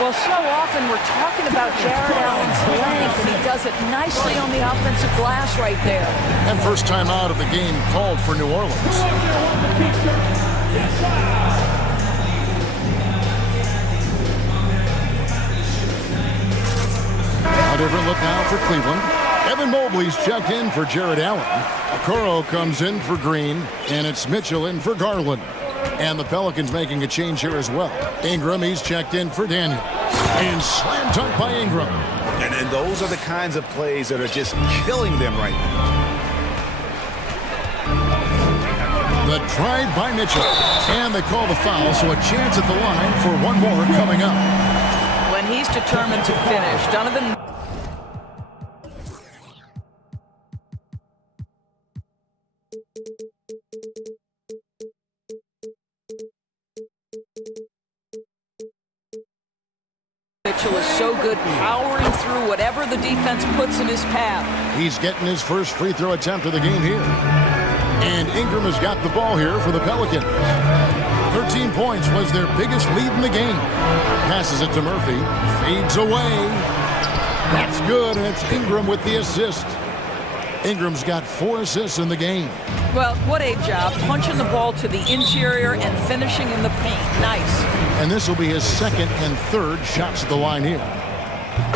Well, so often we're talking about Jared Allen's length, and he does it nicely on the offensive glass right there. And first time out of the game called for New Orleans. A different look now for Cleveland. Evan Mobley's checked in for Jared Allen. Okoro comes in for Green, and it's Mitchell in for Garland. And the Pelicans making a change here as well. Ingram, he's checked in for Daniel. And slam dunk by Ingram. And those are the kinds of plays that are just killing them right now. The drive by Mitchell. And they call the foul, so a chance at the line for one more coming up. When he's determined to finish, Donovan... Mitchell is so good powering through whatever the defense puts in his path. He's getting his first free throw attempt of the game here. And Ingram has got the ball here for the Pelicans. 13 points was their biggest lead in the game. Passes it to Murphy. Fades away. That's good, and it's Ingram with the assist. Ingram's got 4 assists in the game. Well, what a job. Punching the ball to the interior and finishing in the paint. Nice. And this will be his second and third shots at the line here.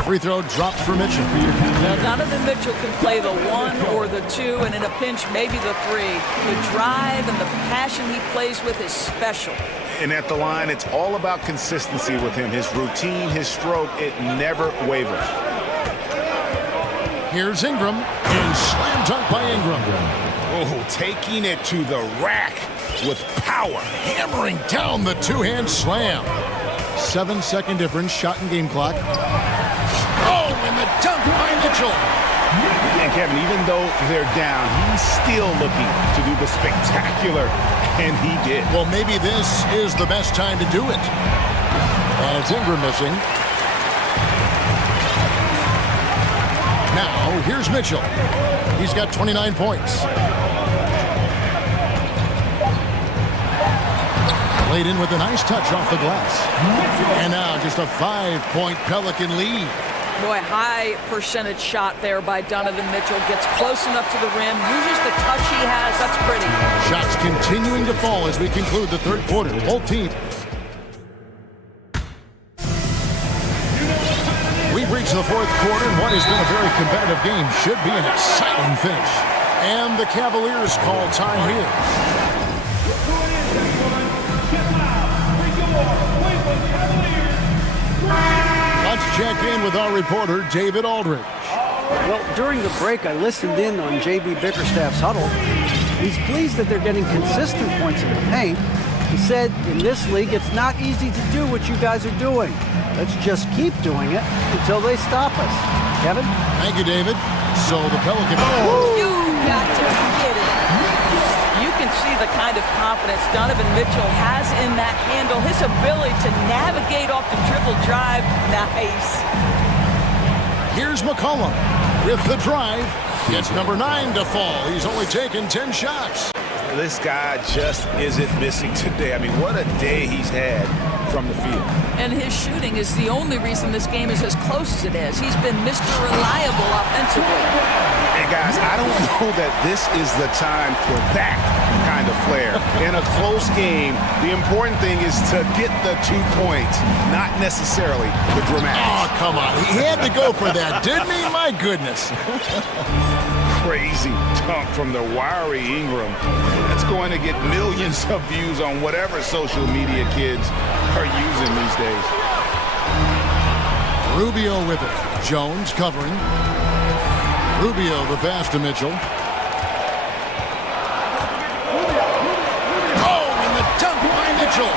Free throw drops for Mitchell. Now, Donovan Mitchell can play the 1 or the 2, and in a pinch, maybe the 3. The drive and the passion he plays with is special. And at the line, it's all about consistency with him. His routine, his stroke, it never wavers. Here's Ingram, and slam dunk by Ingram. Oh, taking it to the rack with power. Hammering down the two-hand slam. 7-second difference, shot and game clock. Oh, and the dunk by Mitchell. And And Kevin, even though they're down, he's still looking to do the spectacular, and he did. Well, maybe this is the best time to do it. And it's Ingram missing. Now, here's Mitchell. He's got 29 points. Laid in with a nice touch off the glass. And now just a 5-point Pelican lead. Boy, high percentage shot there by Donovan Mitchell. Gets close enough to the rim, uses the touch he has. That's pretty. Shots continuing to fall as we conclude the third quarter. Both teams. We've reached the fourth quarter, and what has been a very competitive game should be an exciting finish. And the Cavaliers call time here. Let's check in with our reporter, David Aldridge. Well, during the break, I listened in on J.B. Bickerstaff's huddle. He's pleased that they're getting consistent points in the paint. He said, in this league, it's not easy to do what you guys are doing. Let's just keep doing it until they stop us. Kevin? Thank you, David. So the Pelican... You got to get it. You can see the kind of confidence Donovan Mitchell has in that handle. His ability to navigate off the dribble drive. Nice. Here's McCollum with the drive. Gets number 9 to fall. He's only taken 10 shots. This guy just isn't missing today. I mean, what a day he's had from the field. And his shooting is the only reason this game is as close as it is. He's been Mr. Reliable offensively. And guys, I don't know that this is the time for that kind of flair. In a close game, the important thing is to get the 2 points, not necessarily the dramatics. Oh, come on. He had to go for that, didn't he? My goodness. Crazy dunk from the wiry Ingram. That's going to get millions of views on whatever social media kids are using these days. Rubio with it. Jones covering. Rubio the pass to Mitchell. Oh, and the dunk by Mitchell.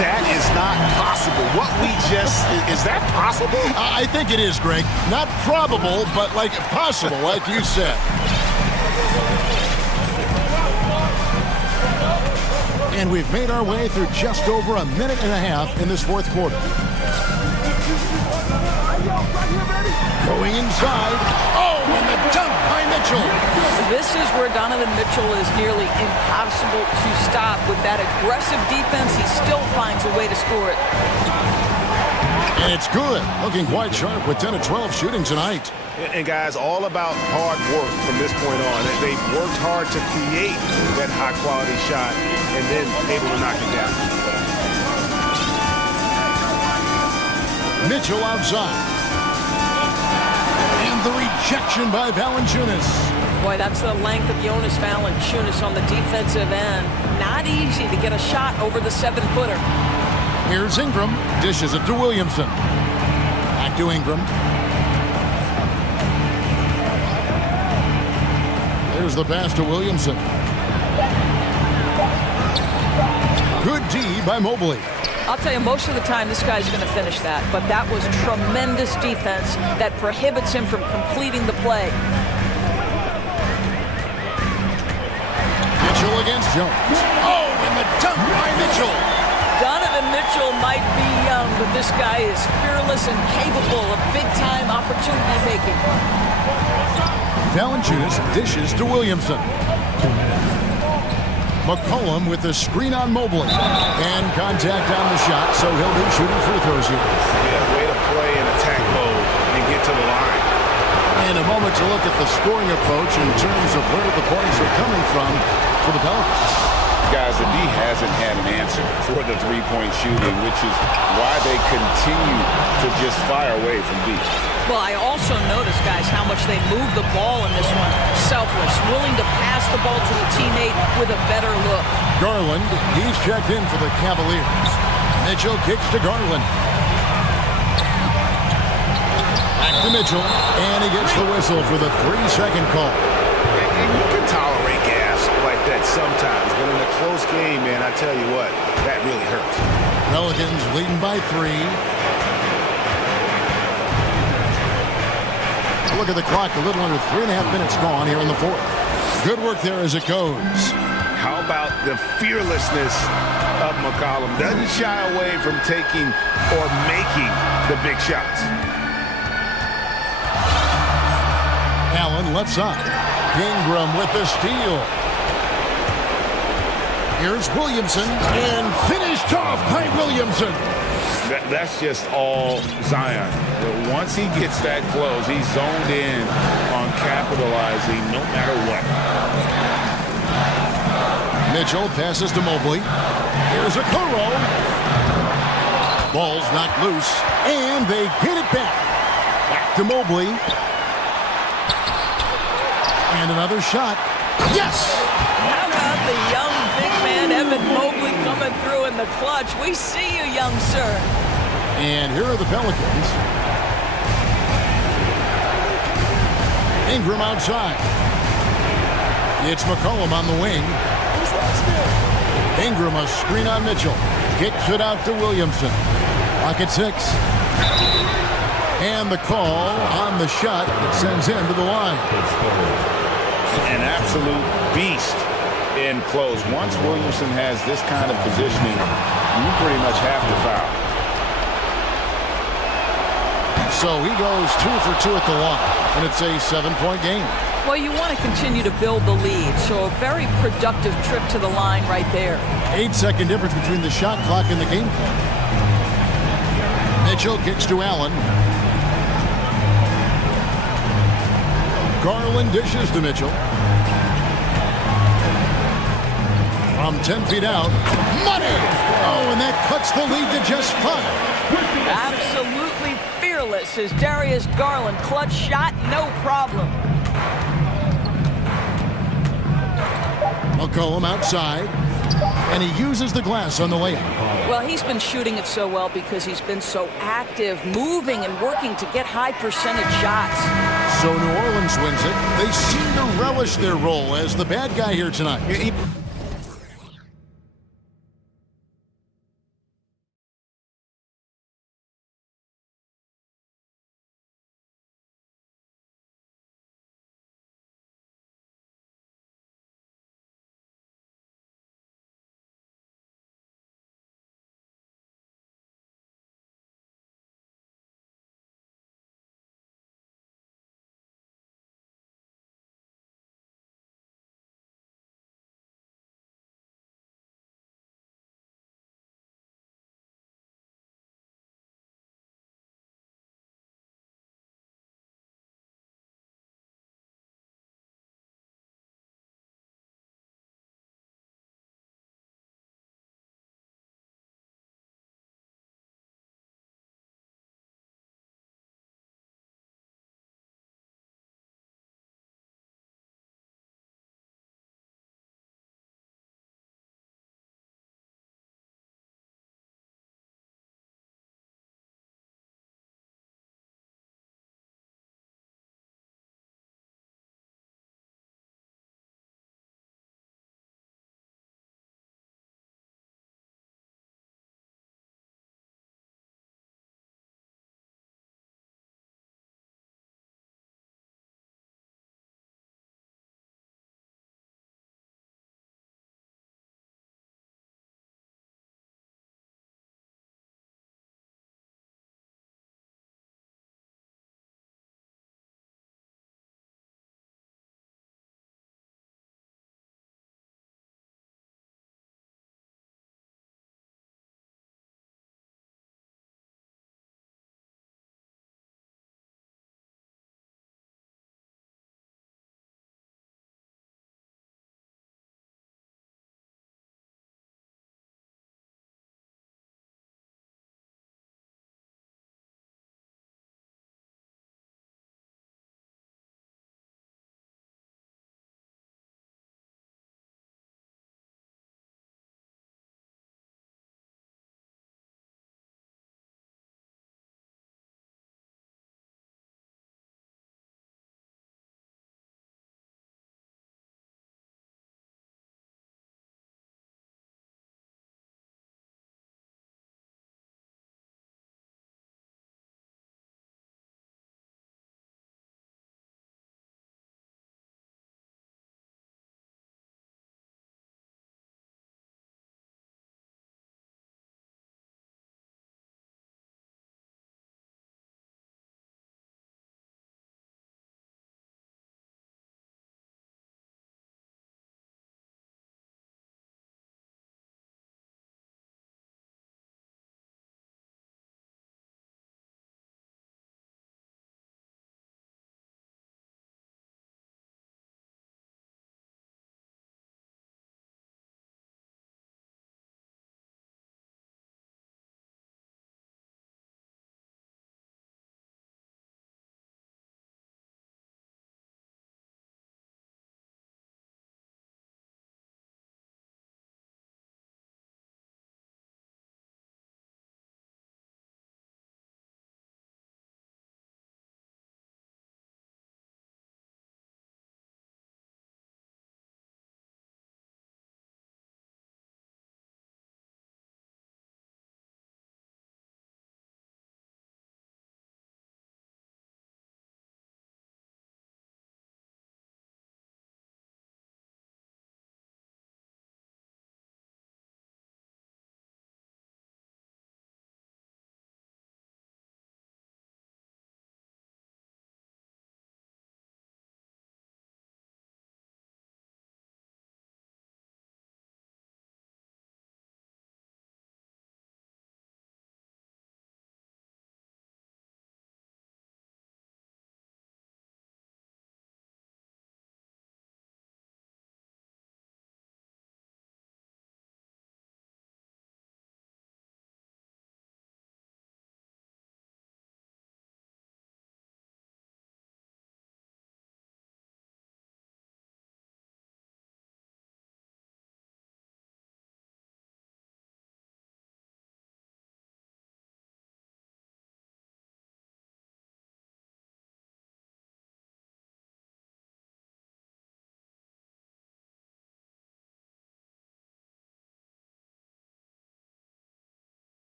That is not possible. What we just... Is that possible? I think it is, Greg. Not probable, but like possible, like you said. And we've made our way through just over a minute and a half in this fourth quarter. Going inside. Oh, and the dunk by Mitchell. This is where Donovan Mitchell is nearly impossible to stop. With that aggressive defense, he still finds a way to score it. And it's good. Looking quite sharp with 10 of 12 shooting tonight. And guys, all about hard work from this point on. They've worked hard to create that high-quality shot and then able to knock it down. Mitchell outside. And the rejection by Valanciunas. Boy, that's the length of Jonas Valanciunas on the defensive end. Not easy to get a shot over the 7-footer. Here's Ingram. Dishes it to Williamson. Back to Ingram. There's the pass to Williamson. Good D by Mobley. I'll tell you, most of the time this guy's going to finish that, but that was tremendous defense that prohibits him from completing the play. Mitchell against Jones. Oh, and the dunk by Mitchell. Donovan Mitchell might be young, but this guy is fearless and capable of big-time opportunity making. Valanciunas dishes to Williamson. McCollum with the screen on Mobley. And contact on the shot, so he'll be shooting free throws here. Yeah, way to play in attack mode and get to the line. And a moment to look at the scoring approach in terms of where the points are coming from for the Pelicans. Guys, the D hasn't had an answer for the three-point shooting, which is why they continue to just fire away from deep. Well, I also noticed, guys, how much they move the ball in this one. Selfless, willing to pass the ball to a teammate with a better look. Garland, he's checked in for the Cavaliers. Mitchell kicks to Garland. Back to Mitchell, and he gets the whistle for the 3-second call. And you can tolerate gas like that sometimes, but in a close game, man, I tell you what, that really hurts. Pelicans leading by 3. Look at the clock, a little under 3.5 minutes gone here in the fourth. Good work there as it goes. How about the fearlessness of McCollum? Doesn't shy away from taking or making the big shots. Allen left side. Ingram with the steal. Here's Williamson, and finished off by Williamson. That's just all Zion. Once he gets that close, he's zoned in on capitalizing no matter what. Mitchell passes to Mobley. Here's a Okoro. Ball's knocked loose, and they get it back. Back to Mobley. And another shot. Yes! How about the young big man, Evan Mobley, coming through in the clutch? We see you, young sir. And here are the Pelicans. Ingram outside. It's McCollum on the wing. Ingram a screen on Mitchell. Kicks it out to Williamson. Clock at 6. And the call on the shot that sends him to the line. An absolute beast in close. Once Williamson has this kind of positioning, you pretty much have to foul. So he goes 2 for 2 at the line, and it's a 7-point game. Well, you want to continue to build the lead, so a very productive trip to the line right there. 8-second difference between the shot clock and the game clock. Mitchell kicks to Allen. Garland dishes to Mitchell. From 10 feet out, money! Oh, and that cuts the lead to just 5. Absolutely fearless is Darius Garland. Clutch shot, no problem. McCollum outside, and he uses the glass on the layup. Well, he's been shooting it so well because he's been so active, moving and working to get high percentage shots. So New Orleans wins it. They seem to relish their role as the bad guy here tonight.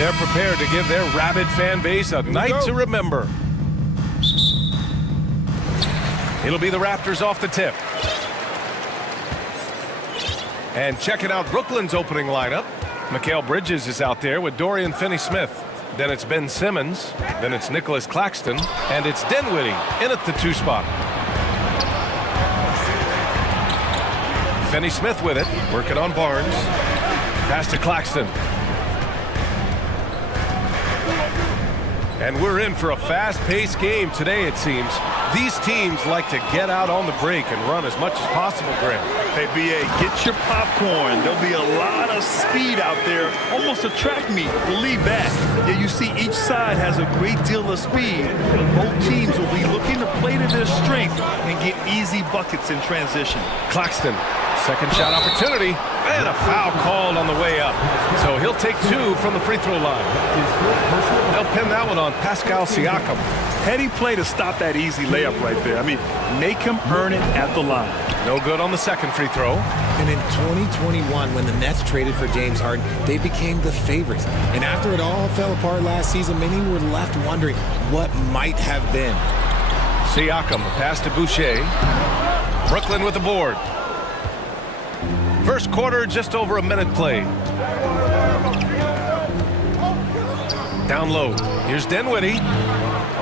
They're prepared to give their rabid fan base a night to remember. It'll be the Raptors off the tip. And checking out Brooklyn's opening lineup, Mikal Bridges is out there with Dorian Finney-Smith. Then it's Ben Simmons. Then it's Nicholas Claxton. And it's Dinwiddie in at the 2 spot. Finney-Smith with it, working on Barnes. Pass to Claxton. And we're in for a fast-paced game today, it seems. These teams like to get out on the break and run as much as possible, Graham. Hey, B.A., get your popcorn. There'll be a lot of speed out there, almost a track meet, believe that. Yeah, you see each side has a great deal of speed. Both teams will be looking to play to their strength and get easy buckets in transition. Claxton, second shot opportunity, and a foul called on the way up. So he'll take 2 from the free throw line. They'll pin that one on Pascal Siakam. Heady play to stop that easy layup right there. I mean, make him earn it at the line. No good on the second free throw. And in 2021, when the Nets traded for James Harden, they became the favorites. And after it all fell apart last season, many were left wondering what might have been. Siakam, pass to Boucher. Brooklyn with the board. First quarter, just over a minute played. Down low. Here's Dinwiddie.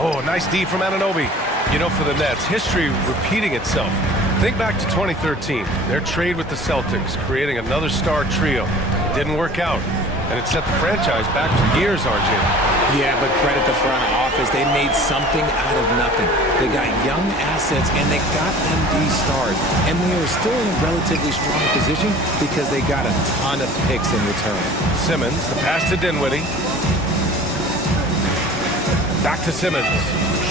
Oh, nice D from Anunoby. You know, for the Nets, history repeating itself. Think back to 2013. Their trade with the Celtics, creating another star trio. It didn't work out, and it set the franchise back for years, RJ. Yeah, but credit the front office. They made something out of nothing. They got young assets, and they got them these stars. And they are still in a relatively strong position because they got a ton of picks in return. Simmons, the pass to Dinwiddie. Back to Simmons.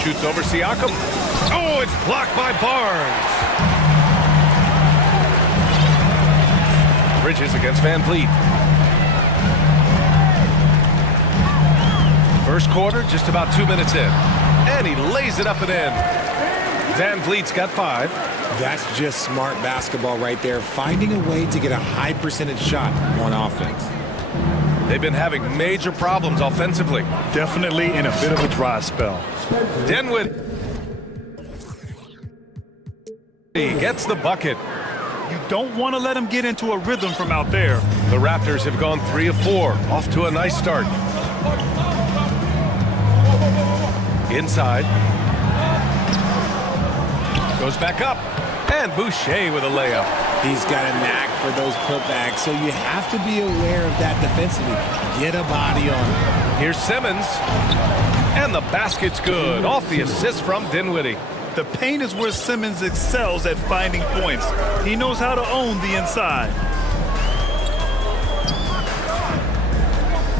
Shoots over Siakam. Oh, it's blocked by Barnes. Bridges against Van Vliet. First quarter, just about 2 minutes in. And he lays it up and in. Van Vliet's got 5. That's just smart basketball right there, finding a way to get a high percentage shot on offense. They've been having major problems offensively. Definitely in a bit of a dry spell. Dinwiddie gets the bucket. You don't want to let him get into a rhythm from out there. The Raptors have gone 3 of 4, off to a nice start. Inside. Goes back up. And Boucher with a layup. He's got a knack for those putbacks, so you have to be aware of that defensively. Get a body on him. Here's Simmons. And the basket's good. Off the assist from Dinwiddie. The paint is where Simmons excels at finding points. He knows how to own the inside.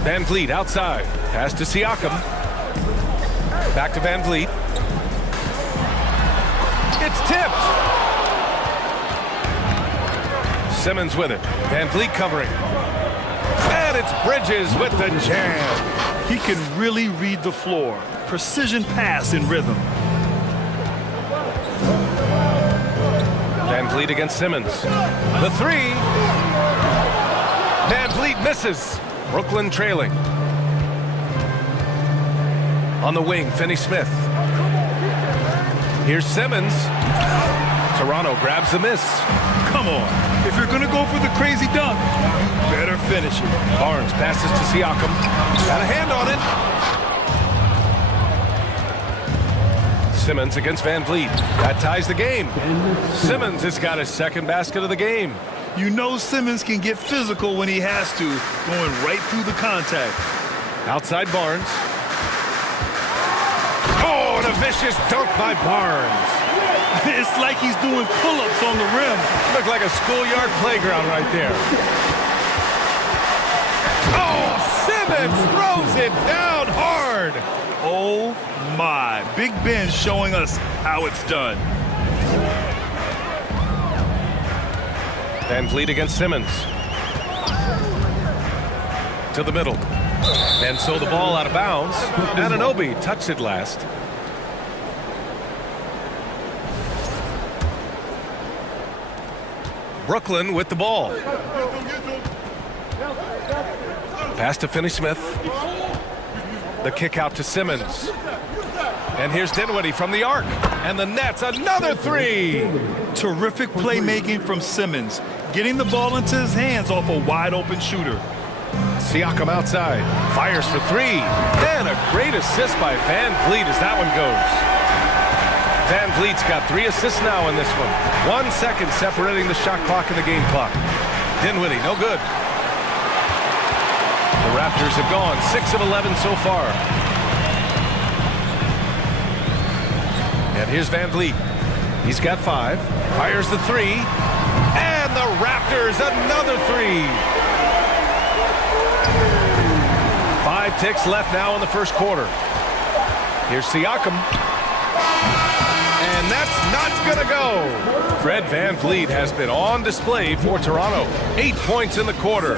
Van Vliet outside. Pass to Siakam. Back to Van Vliet. It's tipped. Simmons with it. Van Vliet covering. And it's Bridges with the jam. He can really read the floor. Precision pass in rhythm. Van Vliet against Simmons. The 3. Van Vliet misses. Brooklyn trailing. On the wing, Finney-Smith. Here's Simmons. Toronto grabs the miss. Come on. If you're going to go for the crazy dunk, you better finish it. Barnes passes to Siakam. Got a hand on it. Simmons against Van Vliet. That ties the game. Simmons has got his second basket of the game. You know Simmons can get physical when he has to, going right through the contact. Outside Barnes. Oh, and a vicious dunk by Barnes. It's like he's doing pull-ups on the rim. Looked like a schoolyard playground right there. Oh, Simmons throws it down hard. Oh, my. Big Ben showing us how it's done. Van Vliet against Simmons. To the middle. And so the ball out of bounds. Anunoby touched it last. Brooklyn with the ball. Pass to Finney-Smith. The kick out to Simmons. And here's Dinwiddie from the arc. And the Nets, another three. Terrific playmaking from Simmons, getting the ball into his hands off a wide-open shooter. Siakam outside, fires for three. And a great assist by Van Vliet as that one goes. Van Vliet's got 3 assists now in this one. 1 second separating the shot clock and the game clock. Dinwiddie, no good. The Raptors have gone 6 of 11 so far. And here's Van Vliet. He's got 5. Fires the 3. And the Raptors, another 3. 5 ticks left now in the first quarter. Here's Siakam. And that's not going to go. Fred Van Vliet has been on display for Toronto. 8 points in the quarter.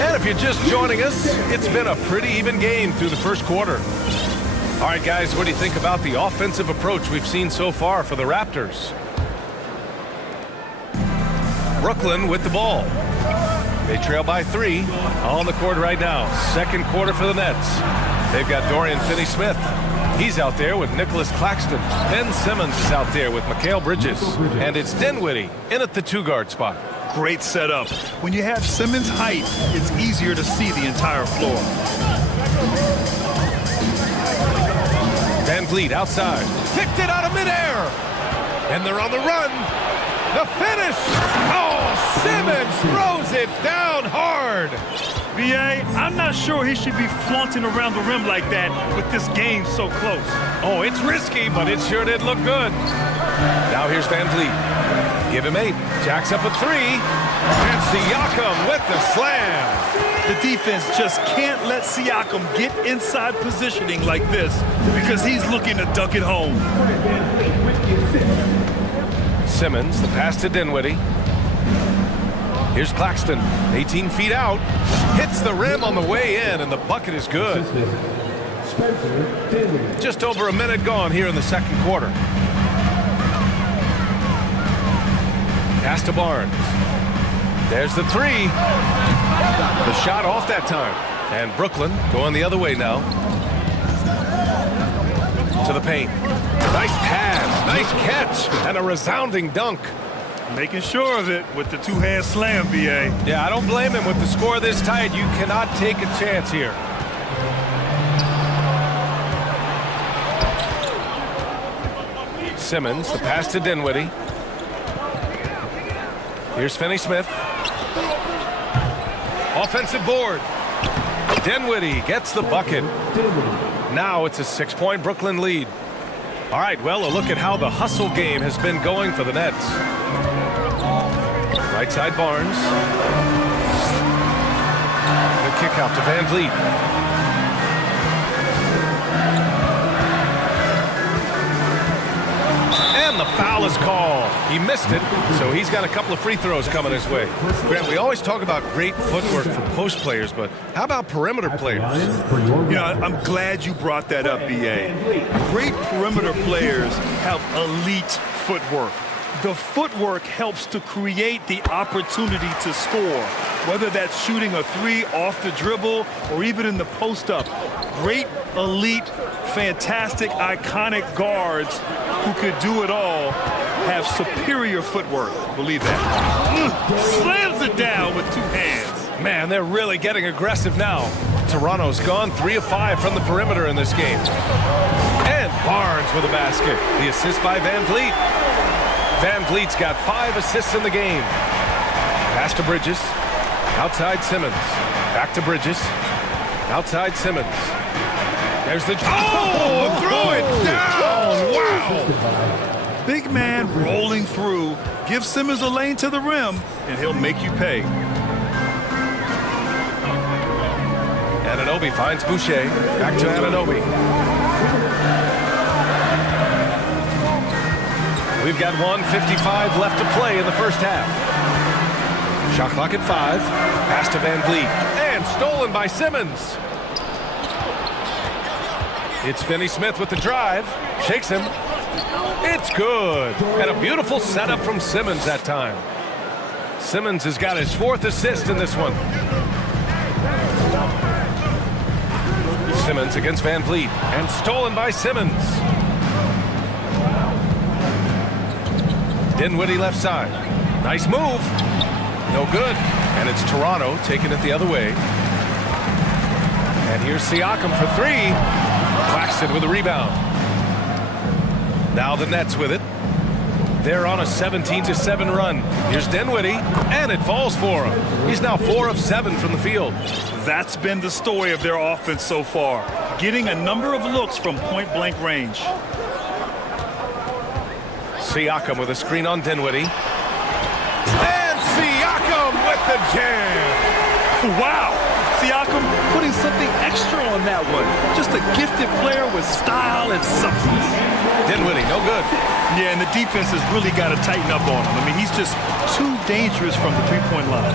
And if you're just joining us, it's been a pretty even game through the first quarter. All right, guys, what do you think about the offensive approach we've seen so far for the Raptors? Brooklyn with the ball. They trail by 3 on the court right now. Second quarter for the Nets. They've got Dorian Finney-Smith. He's out there with Nicholas Claxton. Ben Simmons is out there with Mikal Bridges. And it's Dinwiddie in at the 2-guard spot. Great setup. When you have Simmons' height, it's easier to see the entire floor. Van Vliet outside. Picked it out of midair. And they're on the run. The finish. Oh, Simmons throws it down hard. B.A., I'm not sure he should be flaunting around the rim like that with this game so close. Oh, it's risky, but it sure did look good. Now here's Van Vliet. Give him 8. Jacks up a 3. And Siakam with the slam. The defense just can't let Siakam get inside positioning like this because he's looking to dunk it home. Simmons, the pass to Dinwiddie. Here's Claxton, 18 feet out. Hits the rim on the way in, and the bucket is good. Just over a minute gone here in the second quarter. Pass to Barnes. There's the 3. The shot off that time. And Brooklyn going the other way now. To the paint. Nice pass, nice catch, and a resounding dunk. Making sure of it with the 2-hand slam, B.A. Yeah, I don't blame him with the score this tight. You cannot take a chance here. Simmons, the pass to Dinwiddie. Here's Finney-Smith. Offensive board. Dinwiddie gets the bucket. Now it's a 6-point Brooklyn lead. All right, well, a look at how the hustle game has been going for the Nets. Right side Barnes. The kick out to Van Vliet. And the foul is called. He missed it, so he's got a couple of free throws coming his way. Grant, we always talk about great footwork for post players, but how about perimeter players? You know, I'm glad you brought that up, B.A. Great perimeter players have elite footwork. The footwork helps to create the opportunity to score, whether that's shooting a 3 off the dribble or even in the post-up. Great, elite, fantastic, iconic guards who could do it all have superior footwork. Believe that. Slams it down with 2 hands. Man, they're really getting aggressive now. Toronto's gone 3 of 5 from the perimeter in this game. And Barnes with a basket. The assist by Van Vliet. Van Vliet's got 5 assists in the game. Pass to Bridges. Outside Simmons. Back to Bridges. Outside Simmons. There's the... Oh! Throw it down! Wow! Big man rolling through. Give Simmons a lane to the rim, and he'll make you pay. Anunoby finds Boucher. Back to Anunoby. We've got 1:55 left to play in the first half. Shot clock at 5. Pass to Van Vliet. And stolen by Simmons. It's Finney-Smith with the drive. Shakes him. It's good. And a beautiful setup from Simmons that time. Simmons has got his 4th assist in this one. Simmons against Van Vliet, and stolen by Simmons. Dinwiddie left side. Nice move. No good. And it's Toronto taking it the other way. And here's Siakam for 3. Claxton with a rebound. Now the Nets with it. They're on a 17-7 run. Here's Dinwiddie, and it falls for him. He's now 4 of 7 from the field. That's been the story of their offense so far, getting a number of looks from point-blank range. Siakam with a screen on Dinwiddie. And Siakam with the jam. Wow! Siakam putting something extra on that one. Just a gifted player with style and substance. Dinwiddie, no good. Yeah, and the defense has really got to tighten up on him. I mean, he's just too dangerous from the three-point line.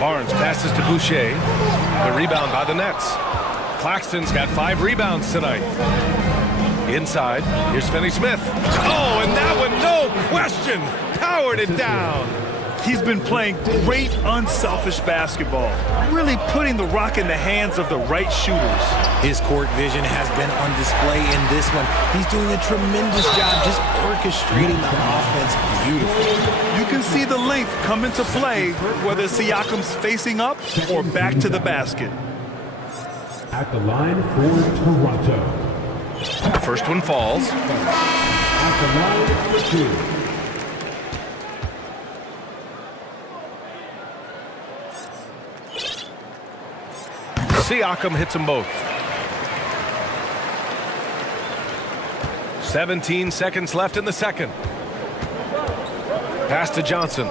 Barnes passes to Boucher. The rebound by the Nets. Claxton's got 5 rebounds tonight. Inside, here's Finney-Smith. Oh, and that one, no question, powered it down. He's been playing great, unselfish basketball, really putting the rock in the hands of the right shooters. His court vision has been on display in this one. He's doing a tremendous job just orchestrating the offense beautifully. You can see the length come into play, whether Siakam's facing up or back to the basket. At the line for Toronto. The first one falls. At the line for 2. Siakam hits them both. 17 seconds left in the second. Pass to Johnson.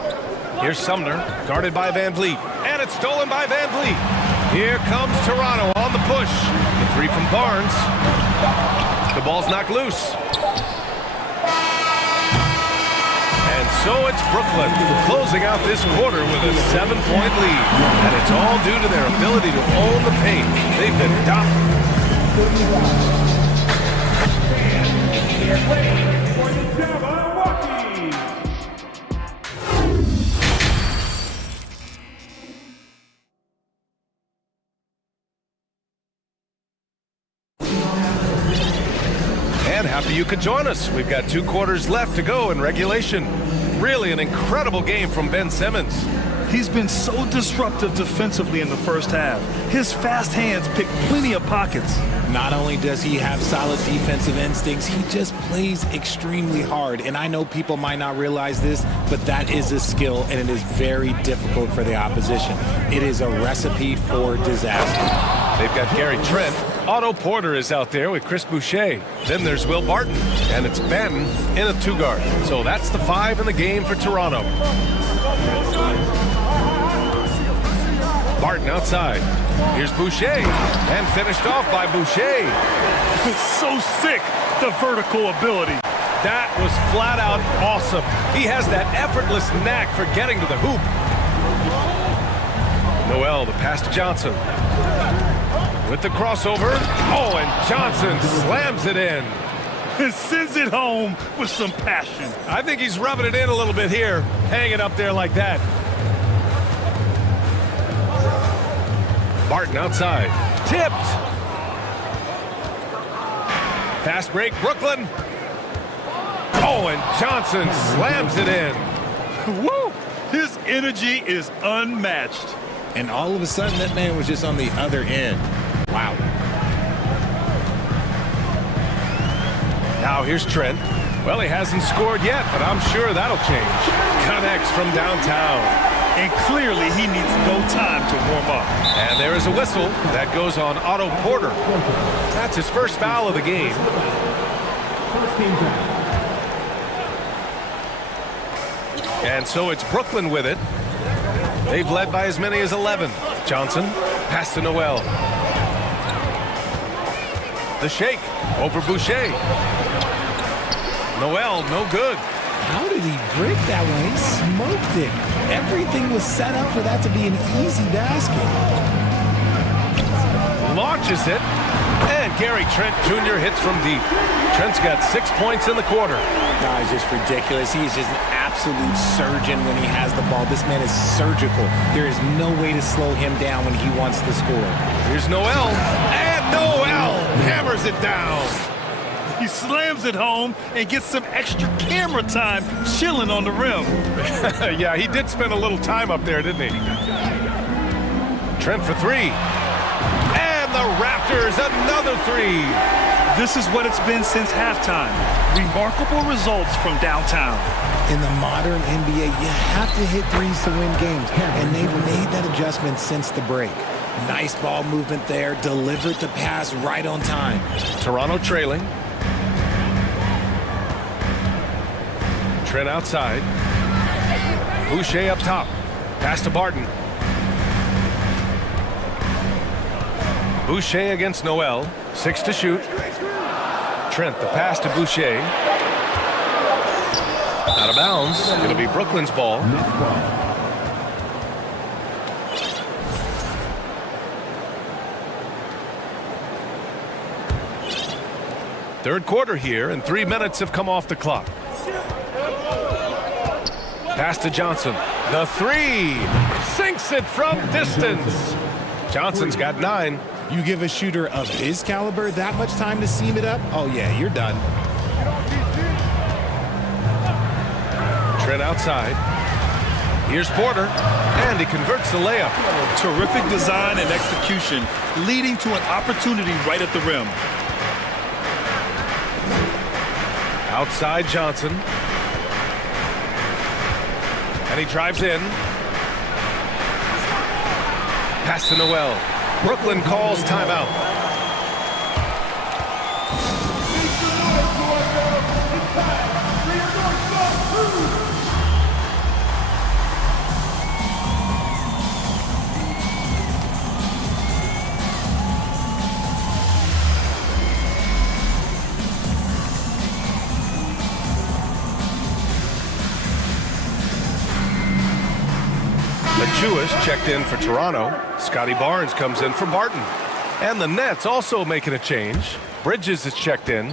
Here's Sumner, guarded by Van Vliet. And it's stolen by Van Vliet. Here comes Toronto on the push. The 3 from Barnes. The ball's knocked loose. And so it's Brooklyn closing out this quarter with a 7-point lead. And it's all due to their ability to own the paint. They've been dominant. Get ready for the Jabberwocky. And happy you could join us. We've got 2 quarters left to go in regulation. Really an incredible game from Ben Simmons. He's been so disruptive defensively in the first half. His fast hands pick plenty of pockets. Not only does he have solid defensive instincts, he just plays extremely hard. And I know people might not realize this, but that is a skill, and it is very difficult for the opposition. It is a recipe for disaster. They've got Gary Trent. Otto Porter is out there with Chris Boucher. Then there's Will Barton, and it's Ben in a 2-guard. So that's the 5 in the game for Toronto. Barton outside. Here's Boucher, and finished off by Boucher. So sick, the vertical ability. That was flat out awesome. He has that effortless knack for getting to the hoop. Noel, the pass to Johnson. With the crossover. Oh, and Johnson slams it in. And sends it home with some passion. I think he's rubbing it in a little bit here, hanging up there like that. Barton outside. Tipped. Fast break, Brooklyn. Oh, and Johnson slams it in. Woo! His energy is unmatched. And all of a sudden, that man was just on the other end. Wow. Now here's Trent. Well, he hasn't scored yet, but I'm sure that'll change. Connects from downtown. And clearly he needs no time to warm up. And there is a whistle that goes on Otto Porter. That's his first foul of the game. And so it's Brooklyn with it. They've led by as many as 11. Johnson, pass to Noel. The shake over Boucher. Noel, no good. How did he break that one? He smoked it. Everything was set up for that to be an easy basket. Launches it. And Gary Trent Jr. hits from deep. Trent's got 6 points in the quarter. No, it's just ridiculous. He's just an absolute surgeon when he has the ball. This man is surgical. There is no way to slow him down when he wants to score. Here's Noel, and Noel hammers it down. He slams it home and gets some extra camera time chilling on the rim. Yeah, he did spend a little time up there, didn't he? Trent for three. And the Raptors, another three. This is what it's been since halftime. Remarkable results from downtown. In the modern NBA, you have to hit threes to win games, and they've made that adjustment since the break. Nice ball movement there, delivered the pass right on time. Toronto trailing. Trent outside. Boucher up top. Pass to Barton. Boucher against Noel. 6 to shoot. Trent, the pass to Boucher. Out of bounds. It'll be Brooklyn's ball. Third quarter here, and 3 minutes have come off the clock. Pass to Johnson. The three. Sinks it from distance. Johnson's got 9. You give a shooter of his caliber that much time to seam it up? Oh, yeah, you're done. Trent outside. Here's Porter, and he converts the layup. Terrific design and execution, leading to an opportunity right at the rim. Outside Johnson. And he drives in. Pass to Noel. Brooklyn calls timeout. Jewish checked in for Toronto. Scotty Barnes comes in for Barton. And the Nets also making a change. Bridges is checked in.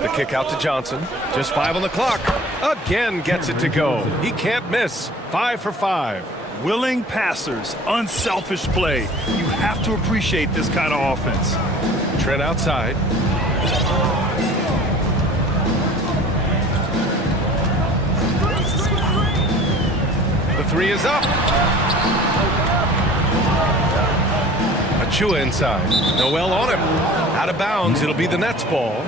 The kick out to Johnson. Just 5 on the clock. Again gets it to go. He can't miss. 5 for 5. Willing passers, unselfish play. You have to appreciate this kind of offense. Trent outside. The three is up. Achua inside. Noel on him. Out of bounds. It'll be the Nets ball.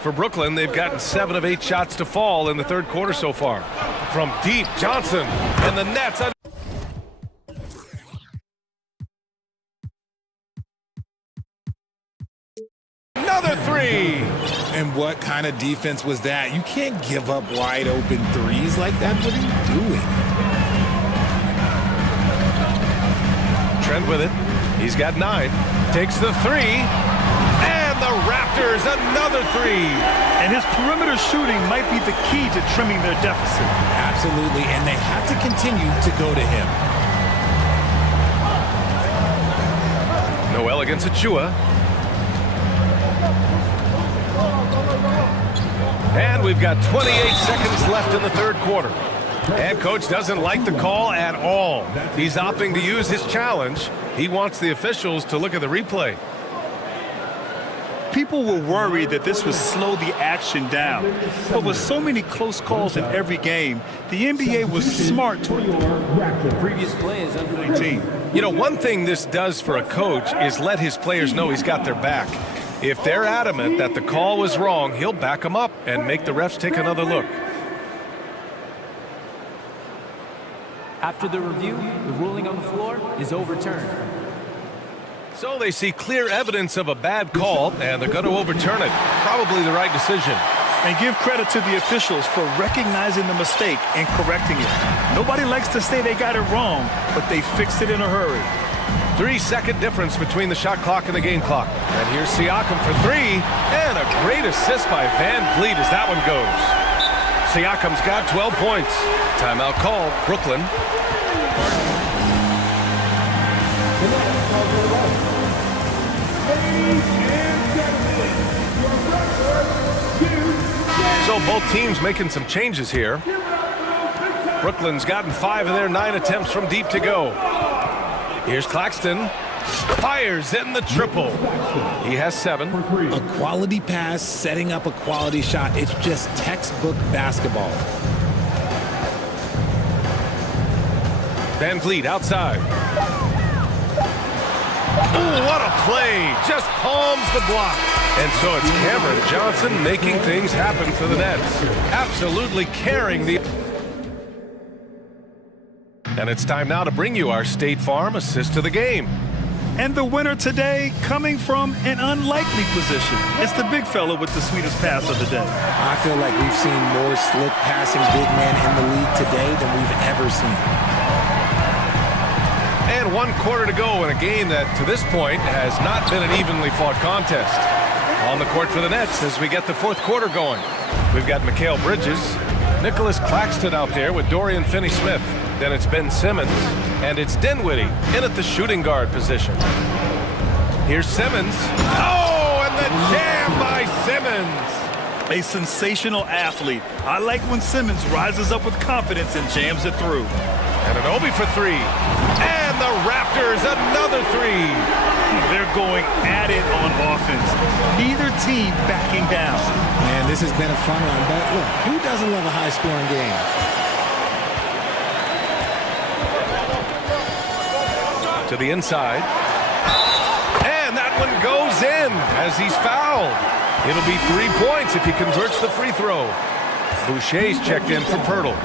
For Brooklyn, they've gotten 7 of 8 shots to fall in the third quarter so far. From deep, Johnson. And the Nets. Another three. And what kind of defense was that? You can't give up wide open threes like that. What are you doing? Trent with it. He's got 9. Takes the three. And the Raptors, another three. And his perimeter shooting might be the key to trimming their deficit. Absolutely, and they have to continue to go to him. Noel against Achua. And we've got 28 seconds left in the third quarter. Head coach doesn't like the call at all. He's opting to use his challenge. He wants the officials to look at the replay. People were worried that this would slow the action down. But with so many close calls in every game, the NBA was smart to The previous play is under 19. You know, one thing this does for a coach is let his players know he's got their back. If they're adamant that the call was wrong, he'll back them up and make the refs take another look. After the review, the ruling on the floor is overturned. So they see clear evidence of a bad call, and they're going to overturn it. Probably the right decision. And give credit to the officials for recognizing the mistake and correcting it. Nobody likes to say they got it wrong, but they fixed it in a hurry. 3-second difference between the shot clock and the game clock. And here's Siakam for 3, and a great assist by Van Vliet as that one goes. Siakam's got 12 points. Timeout called, Brooklyn. so both teams making some changes here. Brooklyn's gotten 5 of their 9 attempts from deep to go. Here's Claxton. Fires in the triple. He has 7. A quality pass, setting up a quality shot. It's just textbook basketball. Van Vliet outside. Ooh, what a play. Just palms the block. And so it's Cameron Johnson making things happen for the Nets. Absolutely carrying the... And it's time now to bring you our State Farm assist of the game. And the winner today coming from an unlikely position. It's the big fella with the sweetest pass of the day. I feel like we've seen more slick passing big men in the league today than we've ever seen. And 1 quarter to go in a game that, to this point, has not been an evenly fought contest. On the court for the Nets as we get the 4th quarter going. We've got Mikal Bridges, Nicholas Claxton out there with Dorian Finney-Smith. Then it's Ben Simmons, and it's Dinwiddie in at the shooting guard position. Here's Simmons. Oh, and the jam by Simmons. A sensational athlete. I like when Simmons rises up with confidence and jams it through. And an Obi for 3. And the Raptors, another 3. They're going at it on offense. Neither team backing down. Man, this has been a fun one, but look, who doesn't love a high-scoring game? To the inside. And that one goes in as he's fouled. It'll be 3 points if he converts the free throw. Boucher's checked in for Pirtle.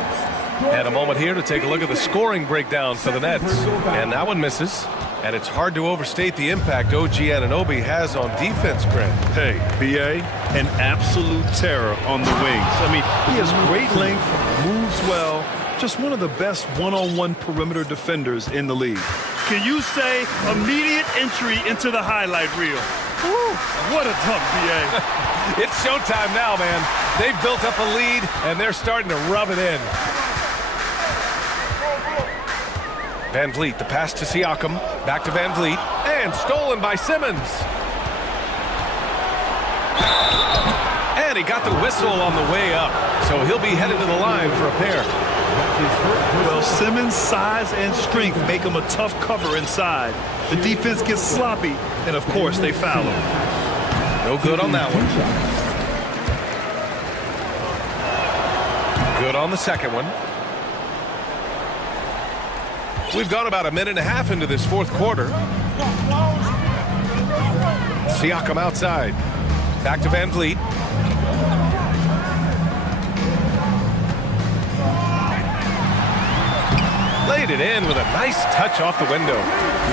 And a moment here to take a look at the scoring breakdown for the Nets. And that one misses. And it's hard to overstate the impact OG Anunoby has on defense, Grant. Hey, B.A., an absolute terror on the wings. I mean, he has great length, moves well, just one of the best one-on-one perimeter defenders in the league. Can you say immediate entry into the highlight reel? Woo, what a dunk, B.A. It's showtime now, man. They've built up a lead, and they're starting to rub it in. Van Vliet, the pass to Siakam. Back to Van Vliet, and stolen by Simmons. And he got the whistle on the way up, so he'll be headed to the line for a pair. Well, Simmons' size and strength make him a tough cover inside. The defense gets sloppy, and of course, they foul him. No good on that one. Good on the second one. We've gone about a minute and a half into this 4th quarter. Siakam outside. Back to Van Vliet. Laid it in with a nice touch off the window.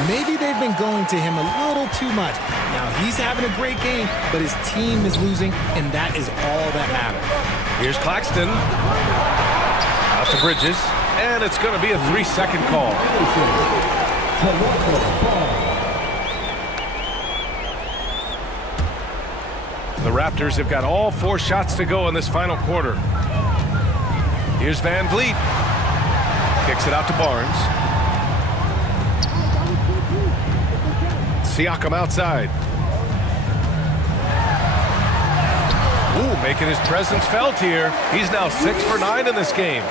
Maybe they've been going to him a little too much. Now he's having a great game, but his team is losing, and that is all that matters. Here's Claxton. Out to Bridges. And it's going to be a 3-second call. The Raptors have got all 4 shots to go in this final quarter. Here's Van Vliet. Kicks it out to Barnes. Siakam outside. Ooh, making his presence felt here. He's now 6 for 9 in this game.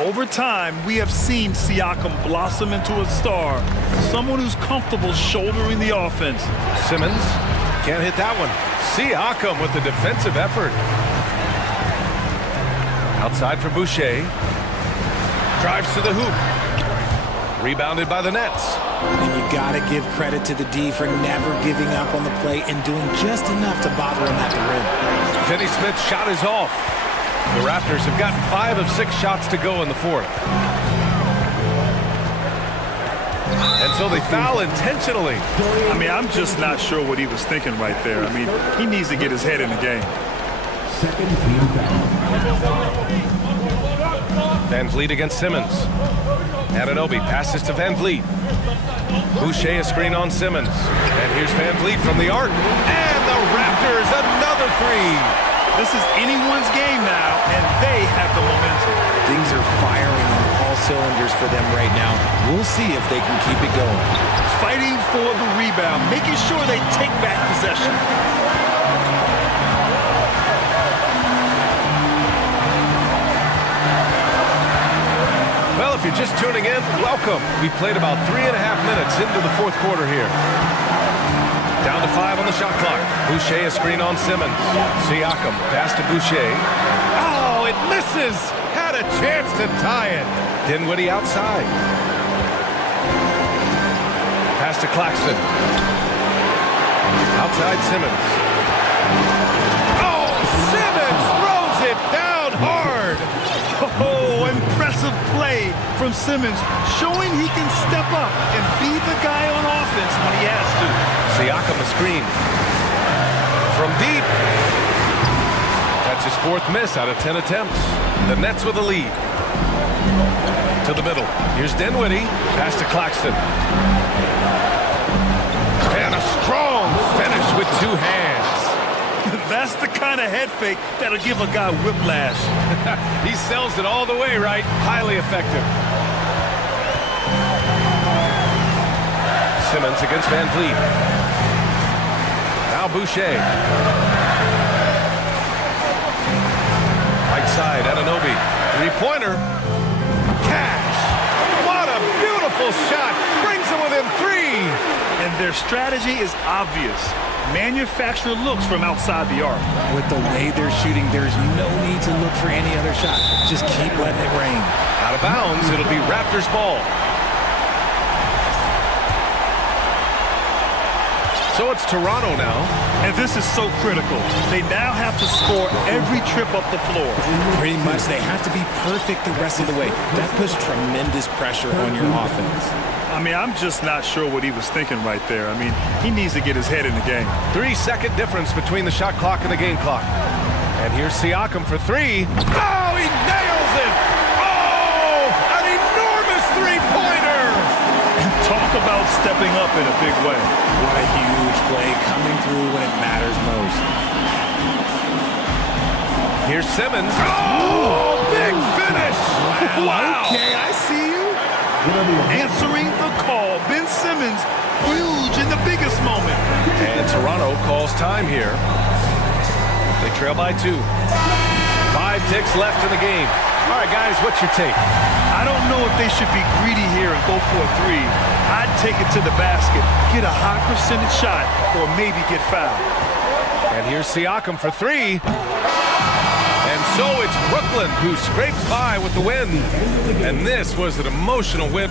Over time, we have seen Siakam blossom into a star, someone who's comfortable shouldering the offense. Simmons can't hit that one. Siakam with the defensive effort. Outside for Boucher. Drives to the hoop. Rebounded by the Nets. And you got to give credit to the D for never giving up on the play and doing just enough to bother him at the rim. Finney-Smith's shot is off. The Raptors have gotten 5 of 6 shots to go in the 4th. And so they foul intentionally. I mean, I'm just not sure what he was thinking right there. I mean, he needs to get his head in the game. Van Vliet against Simmons. Anunoby passes to Van Vliet. Boucher a screen on Simmons. And here's Van Vliet from the arc. And the Raptors another 3. This is anyone's game now, and they have the momentum. Things are firing on all cylinders for them right now. We'll see if they can keep it going. Fighting for the rebound, making sure they take back possession. you're just tuning in, welcome. We've played about 3.5 minutes into the fourth quarter here. Down to 5 on the shot clock. Boucher a screen on Simmons. Siakam pass to Boucher. Oh, it misses. Had a chance to tie it. Dinwiddie outside. Pass to Claxton. Outside Simmons. Oh, Simmons throws it down hard. Oh, impressive play from Simmons, showing he can step up and be the guy on offense when he has to. Siakam a screen. From deep. That's his fourth miss out of 10 attempts. The Nets with a lead. To the middle. Here's Dinwiddie. Pass to Claxton. And a strong finish with two hands. That's the kind of head fake that'll give a guy whiplash. He sells it all the way, right? Highly effective. Simmons against Van Vliet. Now Boucher. Right side, Anunoby. Three-pointer. Cash. What a beautiful shot. Brings him within 3. And their strategy is obvious. Manufacture looks from outside the arc. With the way they're shooting, there's no need to look for any other shot. Just keep letting it rain. Out of bounds, it'll be Raptors ball. So it's Toronto now. And this is so critical. They now have to score every trip up the floor. Pretty much, they have to be perfect the rest of the way. That puts tremendous pressure on your offense. I mean, I'm just not sure what he was thinking right there. I mean, he needs to get his head in the game. 3-second difference between the shot clock and the game clock. And here's Siakam for 3. Oh, he nails it! Oh, an enormous three-pointer! Talk about stepping up in a big way. What a huge play coming through when it matters most. Here's Simmons. Oh, big finish! Wow. Okay, I see you. Answering the call. Ben Simmons, huge in the biggest moment. And Toronto calls time here. They trail by 2. 5 ticks left in the game. All right, guys, what's your take? I don't know if they should be greedy here and go for a 3. I'd take it to the basket, get a high percentage shot, or maybe get fouled. And here's Siakam for 3. And so it's Brooklyn who scrapes by with the win. And this was an emotional win.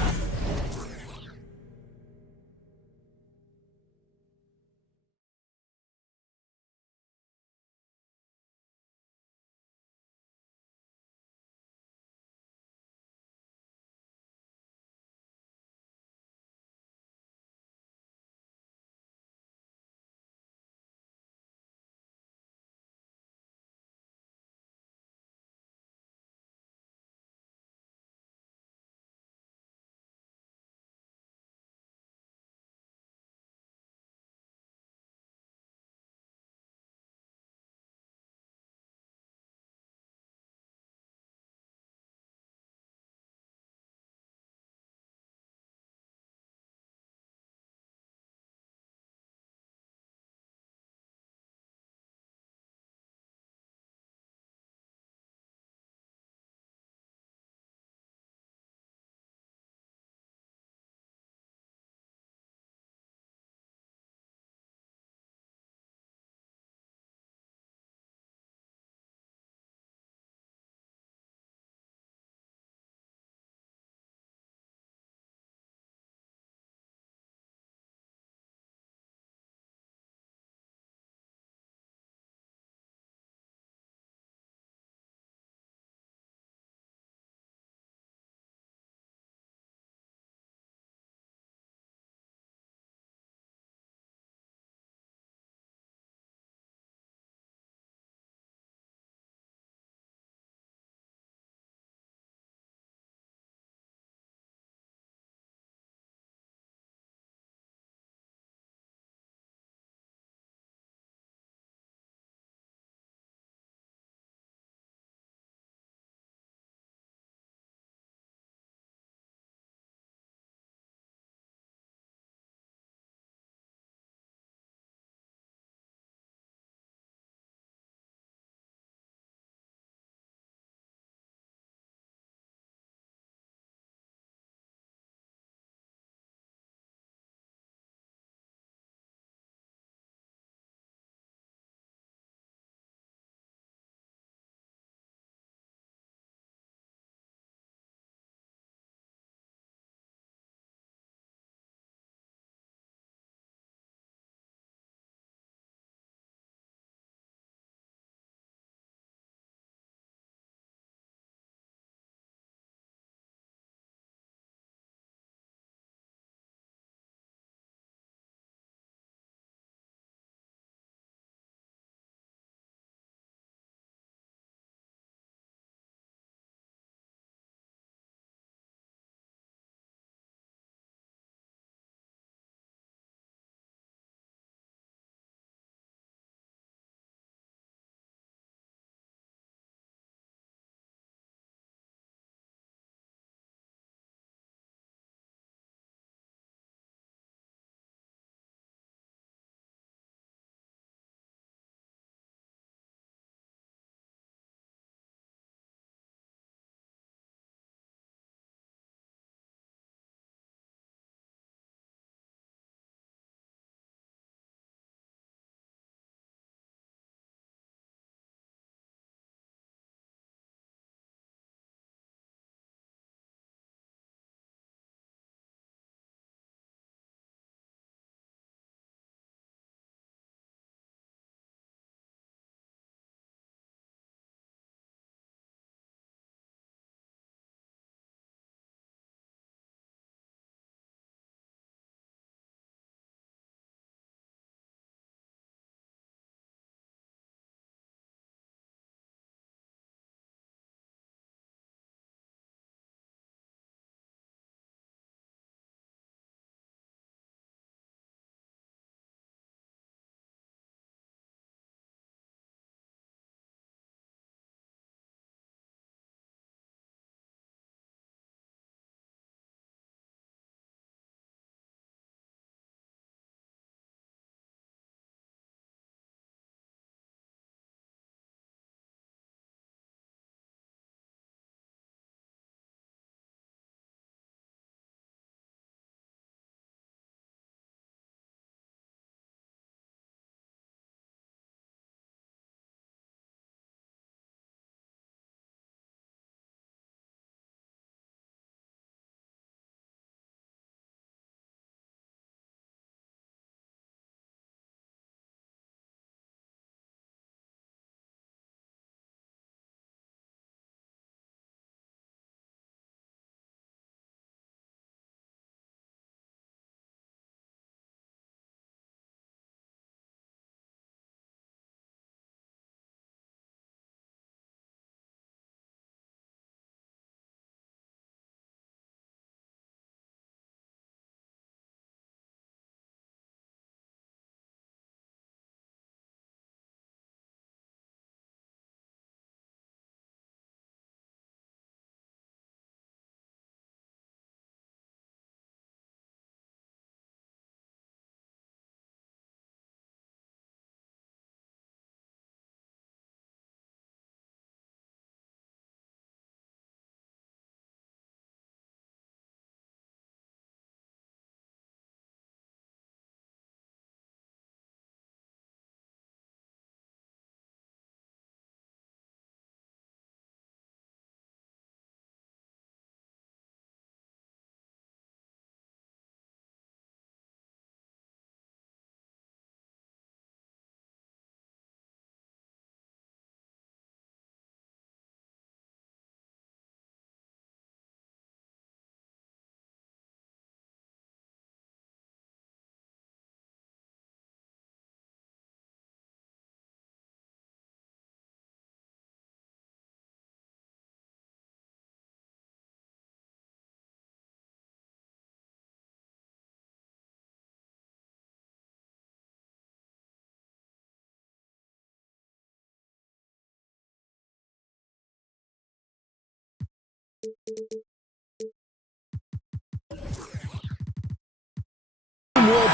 Will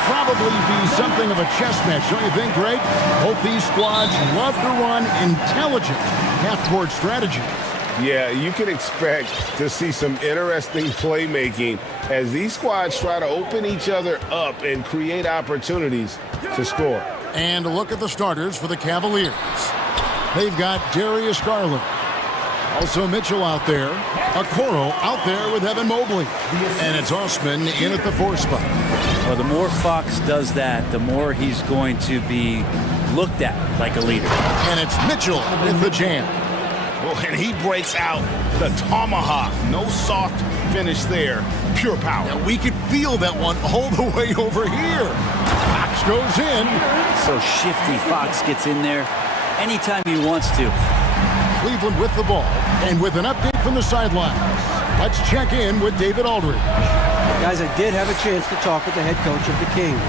probably be something of a chess match, don't you think, Greg? Both these squads love to run intelligent half-court strategy. Yeah, you can expect to see some interesting playmaking as these squads try to open each other up and create opportunities to score. And look at the starters for the Cavaliers. They've got Darius Garland. Also Mitchell out there. Okoro out there with Evan Mobley. And it's Osman in at the 4 spot. Well, the more Fox does that, the more he's going to be looked at like a leader. And it's Mitchell with the jam. Oh, and he breaks out the tomahawk. No soft finish there. Pure power. And we could feel that one all the way over here. Fox goes in. So shifty. Fox gets in there anytime he wants to. Cleveland with the ball. And with an update from the sidelines, let's check in with David Aldridge. Guys, I did have a chance to talk with the head coach of the Kings.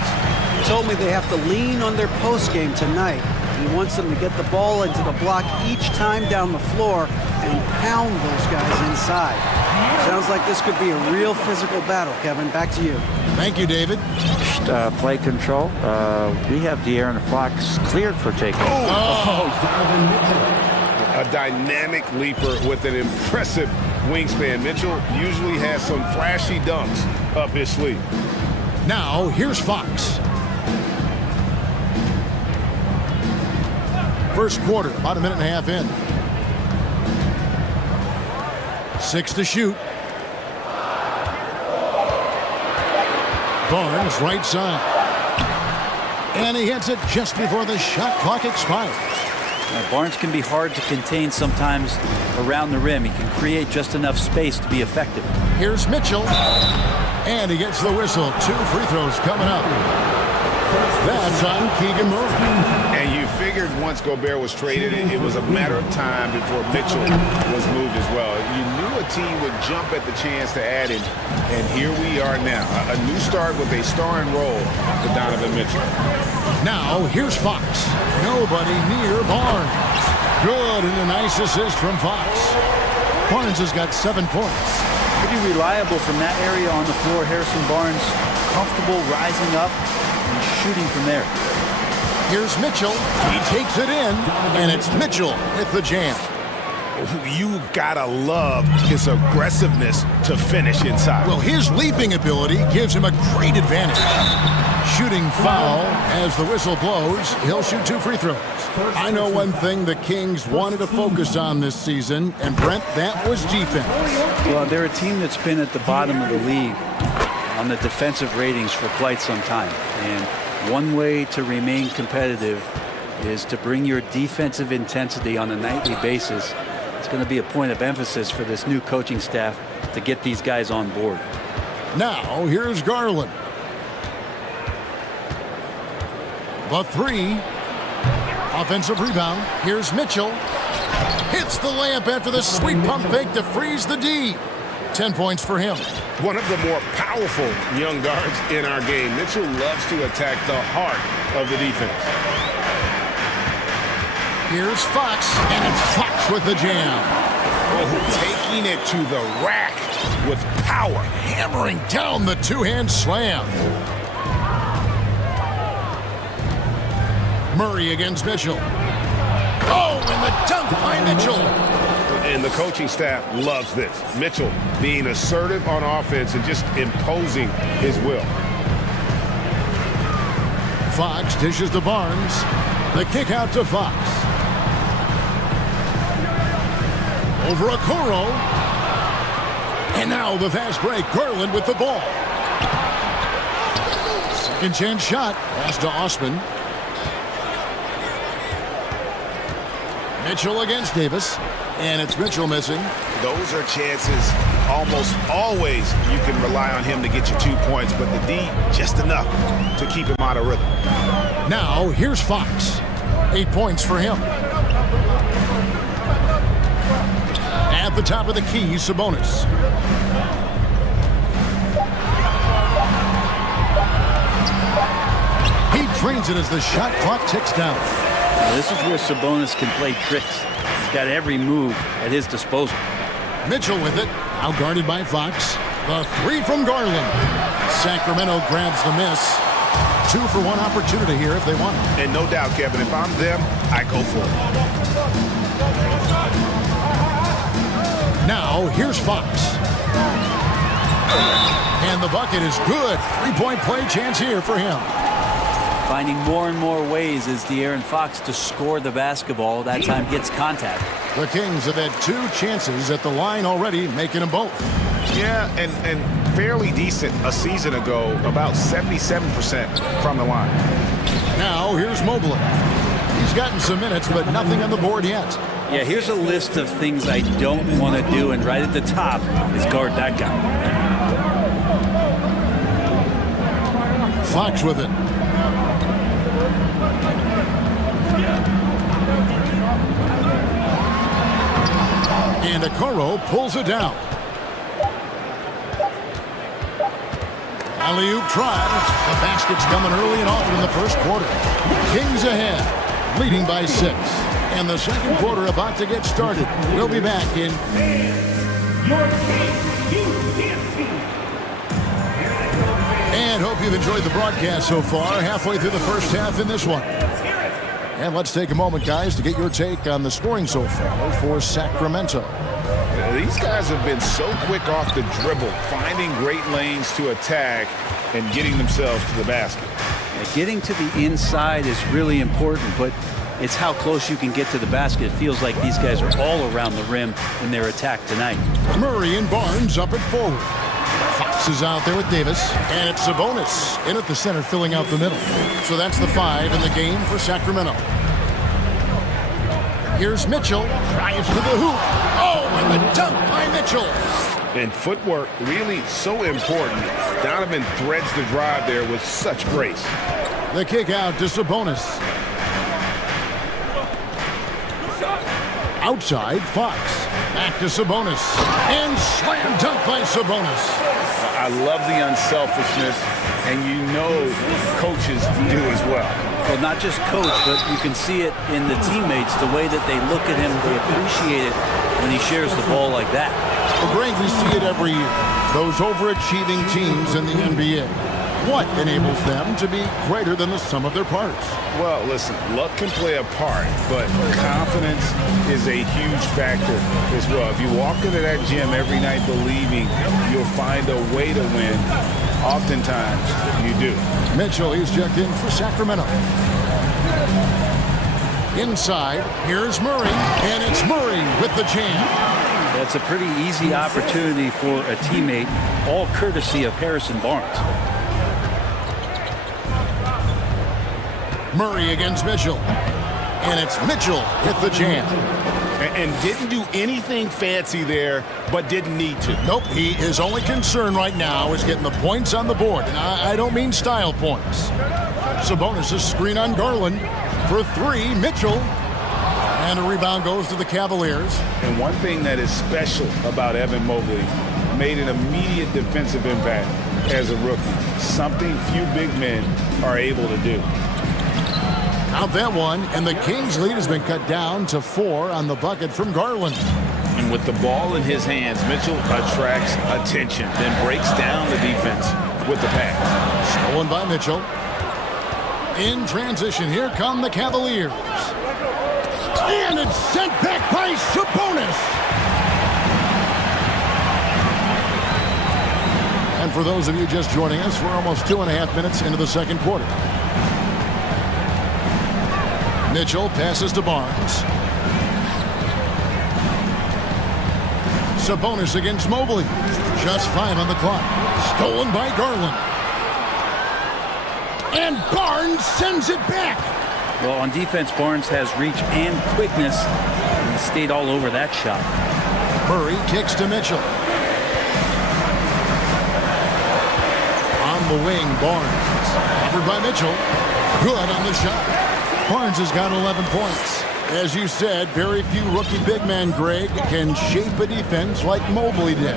He told me they have to lean on their post game tonight. He wants them to get the ball into the block each time down the floor and pound those guys inside. Sounds like this could be a real physical battle. Kevin, back to you. Thank you, David. Play control. We have De'Aaron Fox cleared for takeoff. A dynamic leaper with an impressive wingspan. Mitchell usually has some flashy dunks up his sleeve. Now, here's Fox. First quarter, about a minute and a half in. 6 to shoot. Barnes, right side. And he hits it just before the shot clock expires. Barnes can be hard to contain sometimes around the rim. He can create just enough space to be effective. Here's Mitchell. And he gets the whistle. 2 free throws coming up. That's on Keegan Murray. And you figured once Gobert was traded, it was a matter of time before Mitchell was moved as well. You knew a team would jump at the chance to add him. And here we are now. A new start with a starring role for Donovan Mitchell. Now, here's Fox. Nobody near Barnes. Good, and a nice assist from Fox. Barnes has got 7 points. Pretty reliable from that area on the floor. Harrison Barnes comfortable rising up and shooting from there. Here's Mitchell. He takes it in, and it's Mitchell with the jam. You gotta love his aggressiveness to finish inside. Well, his leaping ability gives him a great advantage. Shooting foul as the whistle blows. He'll shoot 2 free throws. I know one thing the Kings wanted to focus on this season, and Brent, that was defense. Well, they're a team that's been at the bottom of the league on the defensive ratings for quite some time. And one way to remain competitive is to bring your defensive intensity on a nightly basis. It's going to be a point of emphasis for this new coaching staff to get these guys on board. Now, here's Garland. The 3. Offensive rebound. Here's Mitchell. Hits the layup after the sweet pump fake to freeze the D. 10 points for him. One of the more powerful young guards in our game. Mitchell loves to attack the heart of the defense. Here's Fox, and it's Fox with the jam. Oh, taking it to the rack with power. Hammering down the 2-hand slam. Murray against Mitchell. Oh, and the dunk by Mitchell. And the coaching staff loves this. Mitchell being assertive on offense and just imposing his will. Fox dishes to Barnes. The kick out to Fox. Over Okoro. And now the fast break. Garland with the ball. Second chance shot. Pass to Osman. Mitchell against Davis. And it's Mitchell missing. Those are chances almost always you can rely on him to get you 2 points, but the D just enough to keep him out of rhythm. Now here's Fox. 8 points for him. At the top of the key, Sabonis. He drains it as the shot clock ticks down. Now, this is where Sabonis can play tricks. He's got every move at his disposal. Mitchell with it. Now guarded by Fox. The three from Garland. Sacramento grabs the miss. 2 for 1 opportunity here if they want it. And no doubt, Kevin, if I'm them, I go for it. Now, here's Fox. And the bucket is good. 3-point play chance here for him. Finding more and more ways as De'Aaron Fox to score the basketball. That time gets contact. The Kings have had 2 chances at the line already, making them both. Yeah, and fairly decent a season ago, about 77% from the line. Now, here's Mobley. He's gotten some minutes, but nothing on the board yet. Yeah, here's a list of things I don't want to do, and right at the top is guard that guy. Fox with it. And Okoro pulls it down. Alley-oop try. The basket's coming early and often in the first quarter. Kings ahead, leading by 6. And the second quarter about to get started. We'll be back in... And hope you've enjoyed the broadcast so far. Halfway through the first half in this one. And let's take a moment, guys, to get your take on the scoring so far for Sacramento. These guys have been so quick off the dribble, finding great lanes to attack and getting themselves to the basket. Yeah, getting to the inside is really important, but it's how close you can get to the basket. It feels like these guys are all around the rim in their attack tonight. Murray and Barnes up at forward. Fox is out there with Davis, and it's Sabonis in at the center, filling out the middle. So that's the 5 in the game for Sacramento. Here's Mitchell, drives to the hoop. Oh, and the dunk by Mitchell. And footwork really so important. Donovan threads the drive there with such grace. The kick out to Sabonis. Outside, Fox. Back to Sabonis. And slam dunk by Sabonis. I love the unselfishness, and you know coaches do as well. Well, not just coach, but you can see it in the teammates, the way that they look at him, they appreciate it when he shares the ball like that. Well, Greg, we see it every year. Those overachieving teams in the NBA. What enables them to be greater than the sum of their parts? Well, listen, luck can play a part, but confidence is a huge factor as well. If you walk into that gym every night believing you'll find a way to win, oftentimes you do. Mitchell, he's checked in for Sacramento. Inside, here's Murray, and it's Murray with the jam. That's a pretty easy opportunity for a teammate, all courtesy of Harrison Barnes. Murray against Mitchell. And it's Mitchell with the jam. And didn't do anything fancy there, but didn't need to. Nope, his only concern right now is getting the points on the board. And I don't mean style points. Sabonis' screen on Garland for 3, Mitchell. And a rebound goes to the Cavaliers. And one thing that is special about Evan Mobley, made an immediate defensive impact as a rookie. Something few big men are able to do. Out that one, and the Kings' lead has been cut down to 4 on the bucket from Garland. And with the ball in his hands, Mitchell attracts attention, then breaks down the defense with the pass. Stolen by Mitchell. In transition, here come the Cavaliers. And it's sent back by Sabonis. And for those of you just joining us, we're almost 2.5 minutes into the second quarter. Mitchell passes to Barnes. Sabonis against Mobley. Just 5 on the clock. Stolen by Garland. And Barnes sends it back. Well, on defense, Barnes has reach and quickness. He stayed all over that shot. Murray kicks to Mitchell. On the wing, Barnes. Covered by Mitchell. Good on the shot. Barnes has got 11 points. As you said, very few rookie big men, Greg, can shape a defense like Mobley did.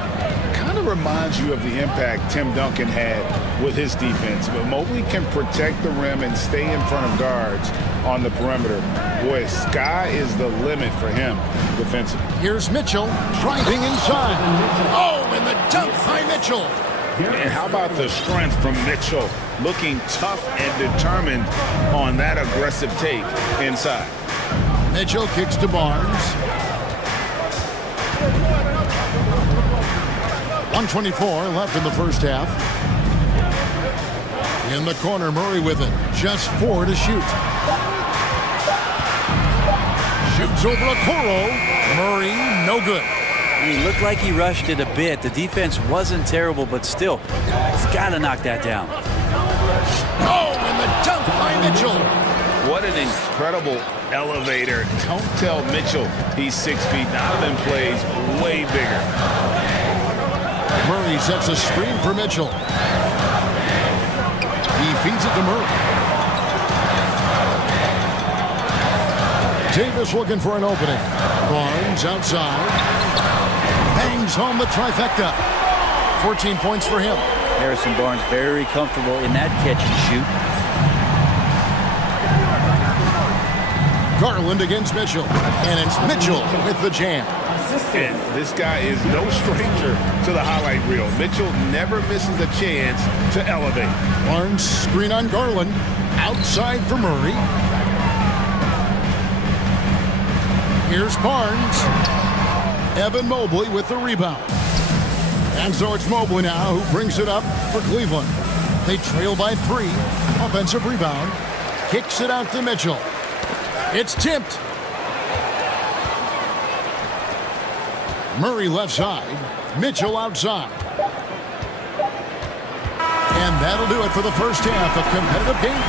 Kind of reminds you of the impact Tim Duncan had with his defense. But Mobley can protect the rim and stay in front of guards on the perimeter. Boy, sky is the limit for him defensively. Here's Mitchell driving inside. Oh, and the dunk by Mitchell. And how about the strength from Mitchell, looking tough and determined on that aggressive take inside. Mitchell kicks to Barnes. 1:24 left in the first half. In the corner, Murray with it. Just 4 to shoot. Shoots over Okoro. Murray, no good. He looked like he rushed it a bit. The defense wasn't terrible, but still, he's got to knock that down. Oh, and the dunk by Mitchell. What an incredible elevator. Don't tell Mitchell he's 6 feet. Donovan plays way bigger. Murray sets a screen for Mitchell. He feeds it to Murray. Davis looking for an opening. Barnes outside. Bangs home the trifecta. 14 points for him. Harrison Barnes very comfortable in that catch and shoot. Garland against Mitchell. And it's Mitchell with the jam. And this guy is no stranger to the highlight reel. Mitchell never misses a chance to elevate. Barnes screen on Garland. Outside for Murray. Here's Barnes. Evan Mobley with the rebound. And so it's Mobley now who brings it up for Cleveland. They trail by 3. Offensive rebound. Kicks it out to Mitchell. It's tipped. Murray left side. Mitchell outside. And that'll do it for the first half. A competitive game.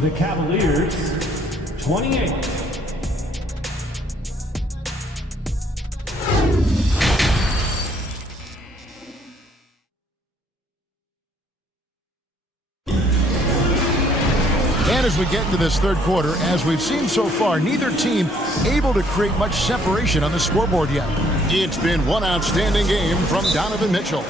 31. The Cavaliers, 28. And as we get into this third quarter, as we've seen so far, neither team able to create much separation on the scoreboard yet. It's been one outstanding game from Donovan Mitchell.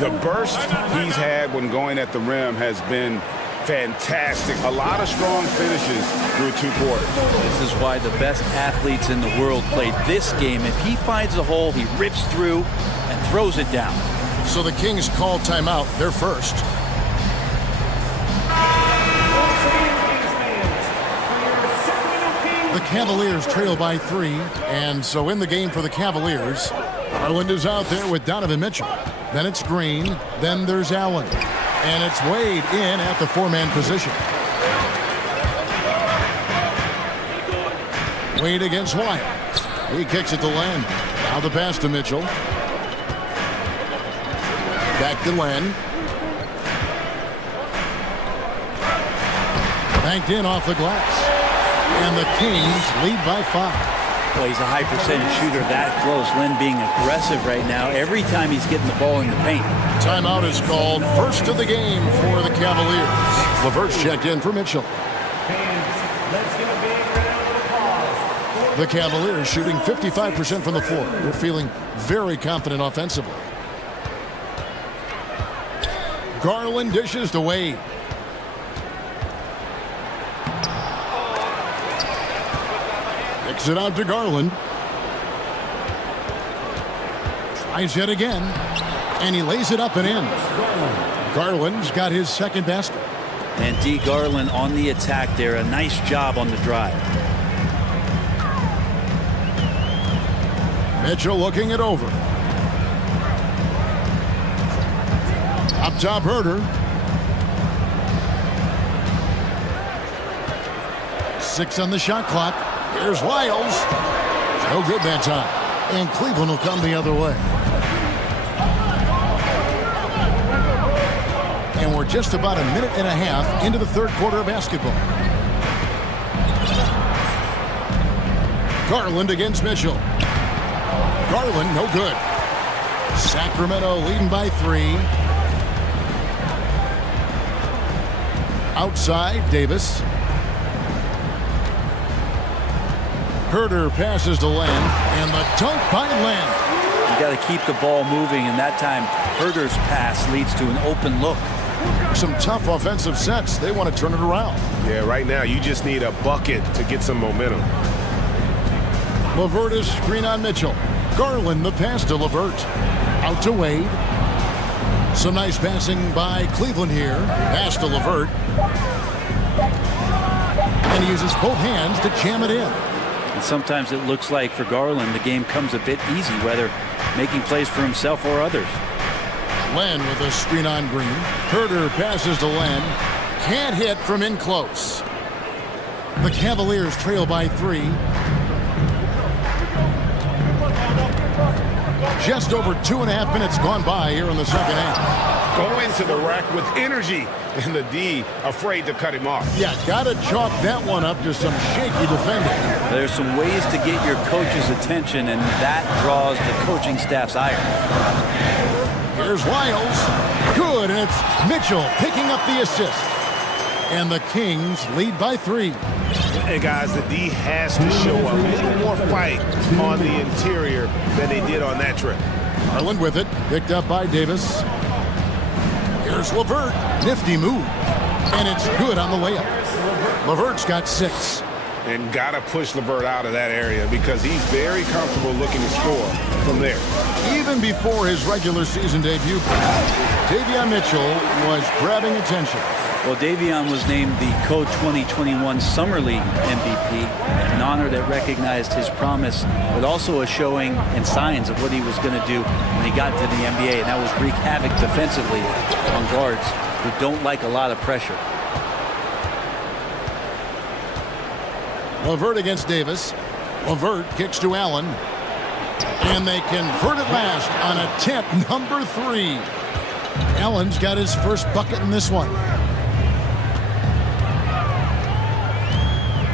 The burst he's had when going at the rim has been fantastic. A lot of strong finishes through 2 quarters. This is why the best athletes in the world play this game. If he finds a hole, he rips through and throws it down. So the Kings call timeout, their first. The Cavaliers trail by 3, and so in the game for the Cavaliers, Garland is out there with Donovan Mitchell. Then it's Green, then there's Allen, and it's Wade in at the 4-man position. Wade against Wyatt. He kicks it to Len. Now the pass to Mitchell. Back to Len. Banked in off the glass. And the Kings lead by 5. Well, he's a high percentage shooter that close. Len being aggressive right now every time he's getting the ball in the paint. Timeout is called. First of the game for the Cavaliers. LeVert's checked in for Mitchell. Let's give a big round of applause. The Cavaliers shooting 55% from the floor. They're feeling very confident offensively. Garland dishes to Wade. Kicks it out to Garland. Tries yet again. And he lays it up and in. Garland's got his second basket. And D. Garland on the attack there. A nice job on the drive. Mitchell looking it over. Up top, Herder. 6 on the shot clock. Here's Wiles. No good that time. And Cleveland will come the other way. And we're just about a minute and a half into the third quarter of basketball. Garland against Mitchell. Garland, no good. Sacramento leading by 3. Outside, Davis. Herder passes to Len, and the dunk by Len. You got to keep the ball moving, and that time Herder's pass leads to an open look. Some tough offensive sets. They want to turn it around. Yeah, right now you just need a bucket to get some momentum. Levert's screen on Mitchell. Garland the pass to Levert. Out to Wade. Some nice passing by Cleveland here. Pass to Levert. And he uses both hands to jam it in. And sometimes it looks like for Garland the game comes a bit easy, whether making plays for himself or others. Len with a screen on Green. Herder passes to Len. Can't hit from in close. The Cavaliers trail by 3. Just over 2.5 minutes gone by here in the second half. Go into the rack with energy, and the D afraid to cut him off. Yeah, gotta chalk that one up to some shaky defending. There's some ways to get your coach's attention, and that draws the coaching staff's ire. Here's Wiles. Good, and it's Mitchell picking up the assist. And the Kings lead by 3. Hey, guys, the D has to show a little more fight on the interior than they did on that trip. Garland with it, picked up by Davis. Here's Levert. Nifty move. And it's good on the layup. Levert's got 6. And got to push Levert out of that area because he's very comfortable looking to score from there. Even before his regular season debut, Davion Mitchell was grabbing attention. Well, Davion was named the Co-2021 Summer League MVP, an honor that recognized his promise, but also a showing and signs of what he was going to do when he got to the NBA, and that was wreak havoc defensively on guards who don't like a lot of pressure. Levert against Davis. Levert kicks to Allen. And they convert at last on attempt number 3. Allen's got his first bucket in this one.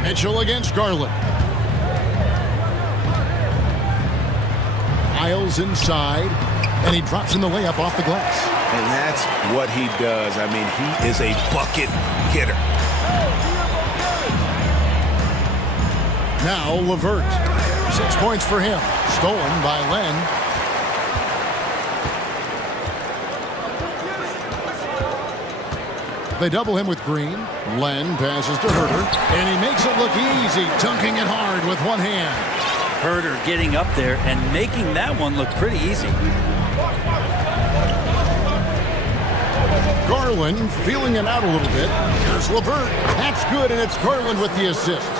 Mitchell against Garland. Wiles inside, and he drops in the layup off the glass. And that's what he does. I mean, he is a bucket getter. Now Levert. 6 points for him. Stolen by Len. They double him with Green. Len passes to Herder, and he makes it look easy, dunking it hard with one hand. Herder getting up there and making that one look pretty easy. Garland feeling it out a little bit. Here's Levert. That's good, and it's Garland with the assist.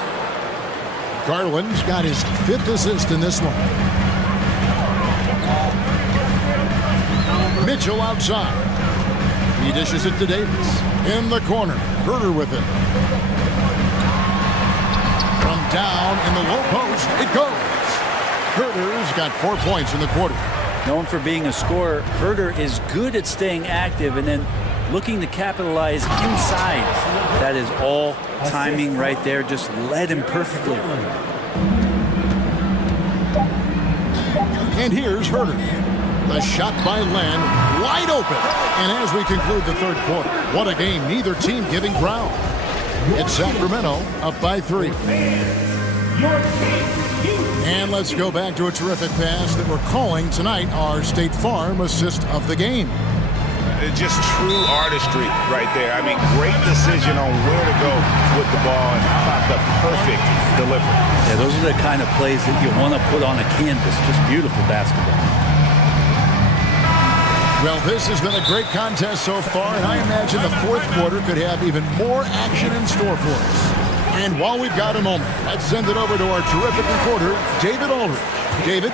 Garland's got his 5th assist in this one. Mitchell outside. He dishes it to Davis. In the corner. Herder with it. From down in the low post, it goes. Herder's got 4 points in the quarter. Known for being a scorer, Herder is good at staying active and then looking to capitalize inside. That is all timing right there. Just led him perfectly. And here's Herder. The shot by Len, wide open. And as we conclude the third quarter, what a game, neither team giving ground. It's Sacramento up by 3. And let's go back to a terrific pass that we're calling tonight our State Farm assist of the game. Just true artistry right there. I mean, great decision on where to go with the ball, and how about the perfect delivery. Yeah, those are the kind of plays that you want to put on a canvas. Just beautiful basketball. Well, this has been a great contest so far, and I imagine the fourth quarter could have even more action in store for us. And while we've got a moment, let's send it over to our terrific reporter, David Aldridge. David?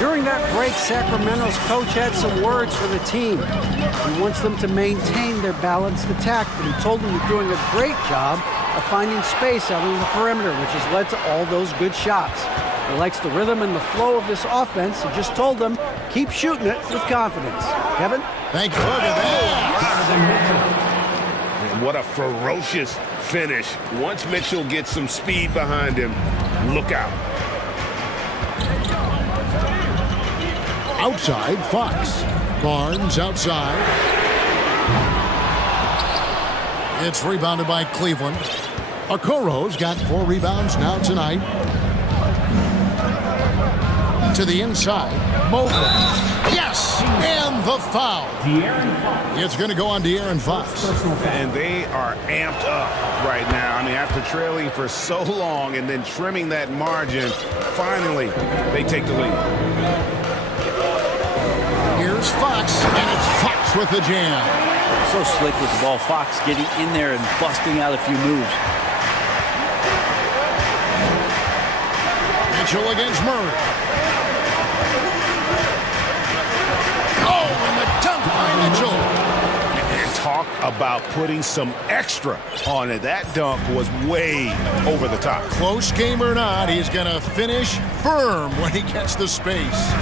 During that break, Sacramento's coach had some words for the team. He wants them to maintain their balanced attack, but he told them they're doing a great job of finding space out on the perimeter, which has led to all those good shots. He likes the rhythm and the flow of this offense. He just told them, keep shooting it with confidence. Kevin? Thank you. Look at that. And what a ferocious finish. Once Mitchell gets some speed behind him, look out. Outside, Fox. Barnes outside. It's rebounded by Cleveland. Okoro's got 4 rebounds now tonight. To the inside. Mobley. Yes! And the foul. It's going to go on De'Aaron Fox. And they are amped up right now. I mean, after trailing for so long and then trimming that margin, finally they take the lead. Here's Fox, and it's Fox with the jam. So slick with the ball. Fox getting in there and busting out a few moves. Mitchell against Murray. Oh, and the dunk by Mitchell. And talk about putting some extra on it. That dunk was way over the top. Close game or not, he's going to finish firm when he gets the space.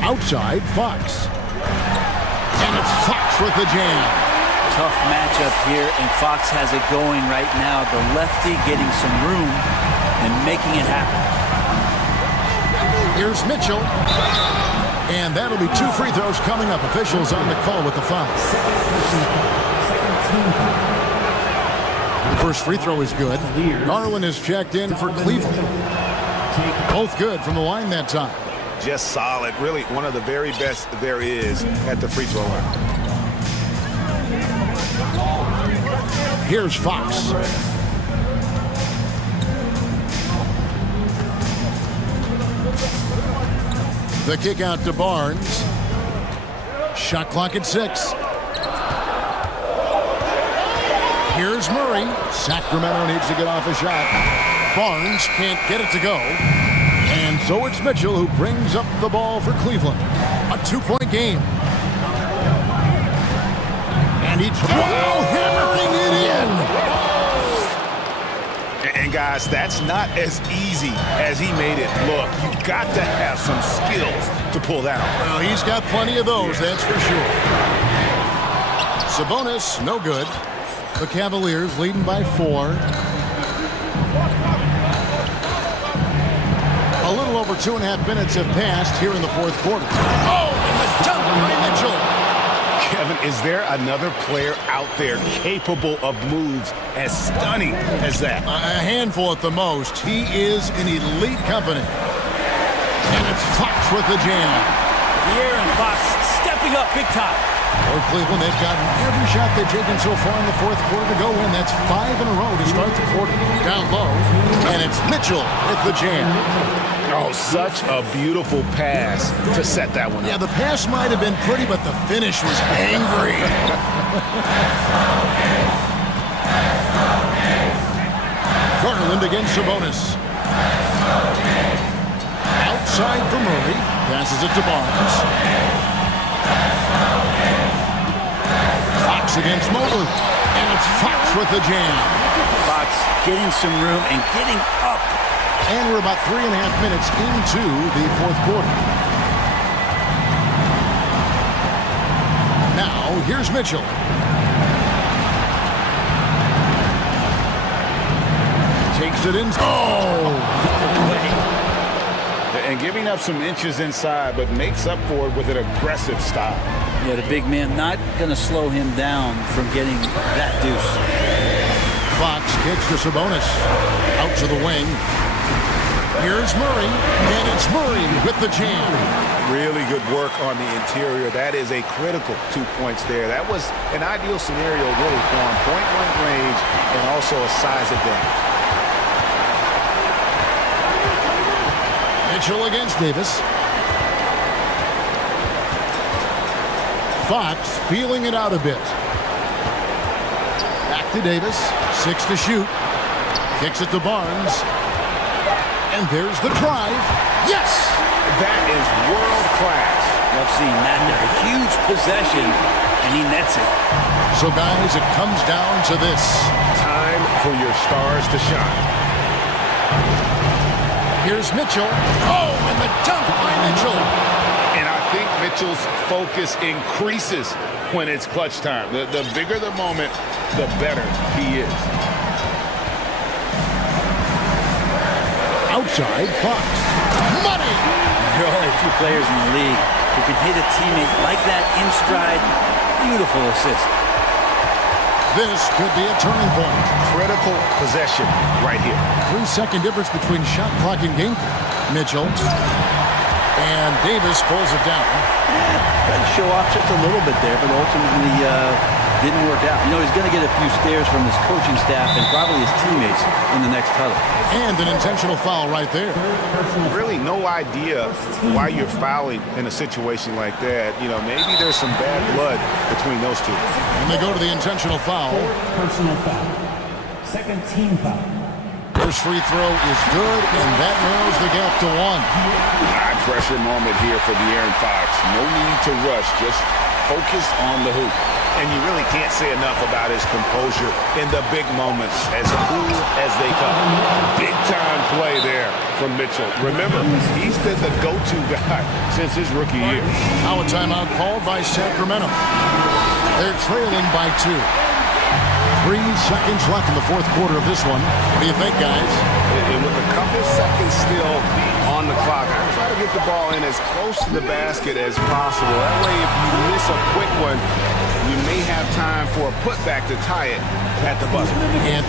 Outside, Fox. And it's Fox with the jam. Tough matchup here, and Fox has it going right now. The lefty getting some room and making it happen. Here's Mitchell. And that'll be 2 free throws coming up. Officials on the call with the foul. The first free throw is good. Garland is checked in for Cleveland. Both good from the line that time. Just solid. Really one of the very best there is at the free throw line. Here's Fox. The kick out to Barnes. Shot clock at 6. Here's Murray. Sacramento needs to get off a shot. Barnes can't get it to go. And so it's Mitchell who brings up the ball for Cleveland. A 2-point game. And he hammering it in. And guys, that's not as easy as he made it look. You've got to have some skills to pull that off. Well, he's got plenty of those, that's for sure. Sabonis, no good. The Cavaliers leading by 4. A little over 2.5 minutes have passed here in the fourth quarter. Oh, and the dunk by Mitchell. Kevin, is there another player out there capable of moves as stunning as that? A handful at the most. He is in elite company. And it's Fox with the jam. De'Aaron Fox stepping up big time. For Cleveland, they've gotten every shot they've taken so far in the fourth quarter to go in. That's 5 in a row to start the quarter. Down low, and it's Mitchell with the jam. Oh, such a beautiful pass to set that one up. Yeah, the pass might have been pretty, but the finish was angry. Garland against Sabonis. Outside for Murray. Passes it to Barnes. Fox against Mobley. And it's Fox with the jam. Fox getting some room and getting up. And we're about 3.5 minutes into the fourth quarter. Now, here's Mitchell. Takes it in. Oh! And giving up some inches inside, but makes up for it with an aggressive stop. Yeah, the big man not going to slow him down from getting that deuce. Fox kicks to Sabonis. Out to the wing. Here's Murray, and it's Murray with the jam. Really good work on the interior. That is a critical 2 points there. That was an ideal scenario really for him. Point-blank range and also a size advantage. Mitchell against Davis. Fox feeling it out a bit. Back to Davis. 6 to shoot. Kicks it to Barnes. And there's the drive. Yes! That is world class. Love seeing that there. A huge possession, and he nets it. So, guys, it comes down to this. Time for your stars to shine. Here's Mitchell. Oh, and the dunk by Mitchell. And I think Mitchell's focus increases when it's clutch time. The bigger the moment, the better he is. Outside, Fox. Money! There are only a few players in the league who can hit a teammate like that in stride. Beautiful assist. This could be a turning point. Critical possession right here. 3-second difference between shot clock and game clock. Mitchell. And Davis pulls it down. Tried to show off just a little bit there, but ultimately didn't work out. You know, he's going to get a few stares from his coaching staff and probably his teammates in the next huddle. And an intentional foul right there. Really no idea why you're fouling in a situation like that. You know, maybe there's some bad blood between those two. And they go to the intentional foul. Personal foul. Second team foul. First free throw is good, and that narrows the gap to 1. High pressure moment here for De'Aaron Fox. No need to rush, just focus on the hoop. And you really can't say enough about his composure in the big moments, as cool as they come. Big time play there from Mitchell. Remember, he's been the go-to guy since his rookie year. Now a timeout called by Sacramento. They're trailing by 2. 3 seconds left in the fourth quarter of this one. What do you think, guys? And with a couple seconds still on the clock, I try to get the ball in as close to the basket as possible. That way, if you miss a quick one, you may have time for a putback to tie it at the buzzer. And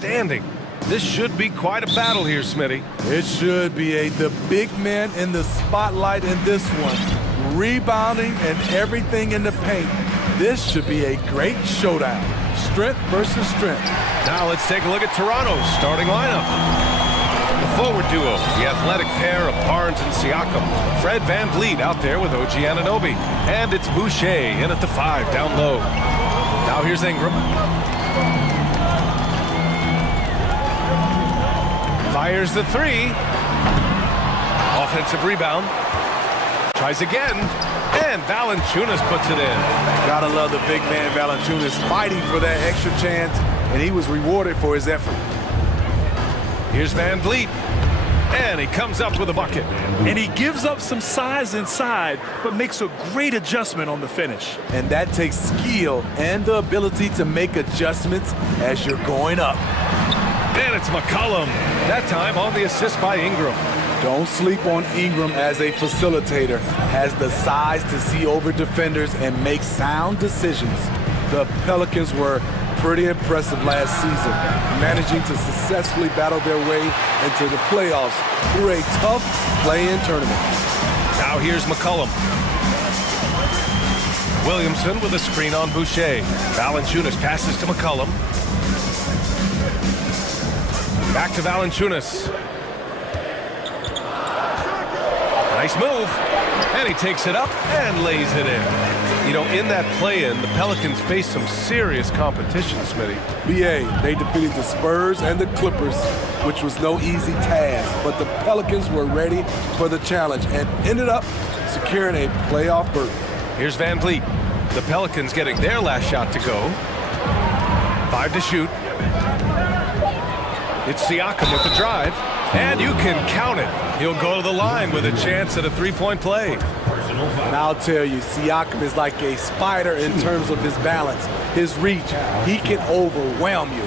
outstanding. This should be quite a battle here, Smitty. It should be the big man in the spotlight in this one. Rebounding and everything in the paint. This should be a great showdown. Strength versus strength. Now let's take a look at Toronto's starting lineup. The forward duo, the athletic pair of Barnes and Siakam. Fred VanVleet out there with OG Anunoby. And it's Boucher in at the 5 down low. Now here's Ingram. Fires the 3. Offensive rebound. Tries again. And Valanciunas puts it in. Gotta love the big man Valanciunas fighting for that extra chance, and he was rewarded for his effort. Here's VanVleet. And he comes up with a bucket. And he gives up some size inside, but makes a great adjustment on the finish. And that takes skill and the ability to make adjustments as you're going up. And it's McCollum. That time on the assist by Ingram. Don't sleep on Ingram as a facilitator. Has the size to see over defenders and make sound decisions. The Pelicans were pretty impressive last season, managing to successfully battle their way into the playoffs through a tough play-in tournament. Now here's McCollum. Williamson with a screen on Boucher. Valanciunas passes to McCollum. Back to Valanciunas. Nice move. And he takes it up and lays it in. You know, in that play-in, the Pelicans faced some serious competition, Smitty. BA, they defeated the Spurs and the Clippers, which was no easy task. But the Pelicans were ready for the challenge and ended up securing a playoff berth. Here's VanVleet. The Pelicans getting their last shot to go. 5 to shoot. It's Siakam with the drive. And you can count it. He'll go to the line with a chance at a three-point play. And I'll tell you, Siakam is like a spider in terms of his balance, his reach. He can overwhelm you.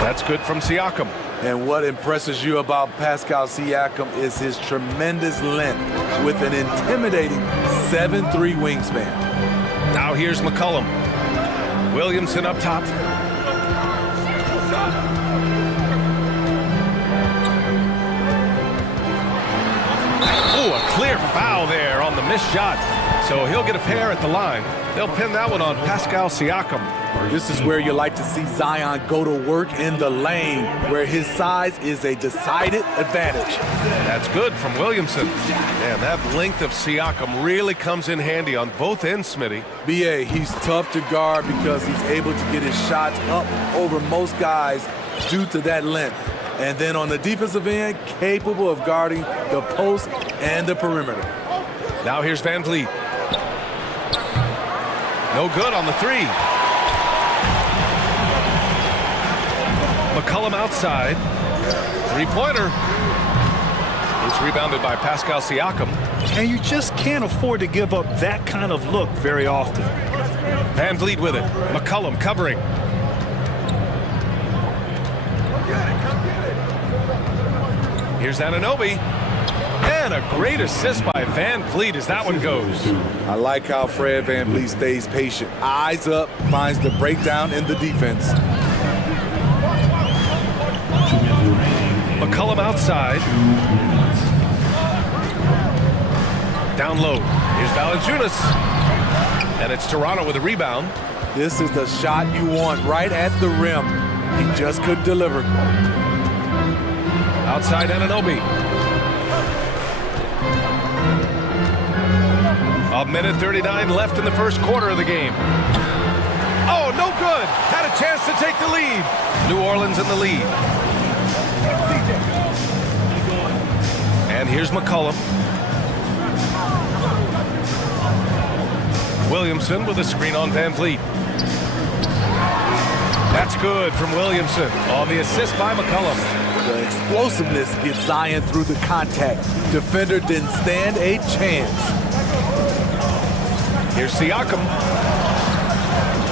That's good from Siakam. And what impresses you about Pascal Siakam is his tremendous length with an intimidating 7'3" wingspan. Now here's McCollum. Williamson up top. Oh, a clear foul there on the missed shot. So he'll get a pair at the line. They'll pin that one on Pascal Siakam. This is where you like to see Zion go to work in the lane, where his size is a decided advantage. That's good from Williamson. Man, that length of Siakam really comes in handy on both ends, Smitty. BA, he's tough to guard because he's able to get his shots up over most guys due to that length. And then on the defensive end, capable of guarding the post and the perimeter. Now here's VanVleet. No good on the 3. McCollum outside. Three-pointer. It's rebounded by Pascal Siakam. And you just can't afford to give up that kind of look very often. VanVleet with it. McCollum covering. Here's Anunoby. And a great assist by VanVleet as that one goes. I like how Fred VanVleet stays patient. Eyes up, finds the breakdown in the defense. McCollum outside. Down low. Here's Valanciunas. And it's Toronto with a rebound. This is the shot you want right at the rim. He just couldn't deliver. Outside Anunoby. A minute 39 left in the first quarter of the game. Oh, no good. Had a chance to take the lead. New Orleans in the lead. And here's McCollum. Williamson with a screen on VanVleet. That's good from Williamson on the assist by McCollum. The explosiveness gets Zion through the contact. Defender didn't stand a chance. Here's Siakam.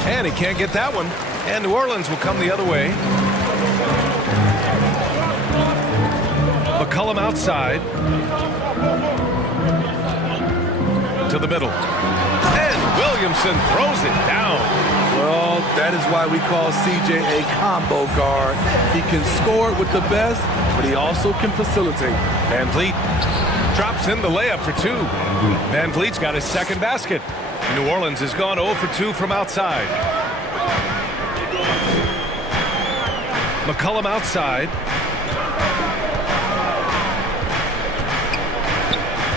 And he can't get that one. And New Orleans will come the other way. McCollum outside. To the middle. And Williamson throws it down. Well, that is why we call CJ a combo guard. He can score with the best, but he also can facilitate. Van Vliet drops in the layup for two. Van Vliet's got his second basket. New Orleans has gone 0 for 2 from outside. McCollum outside.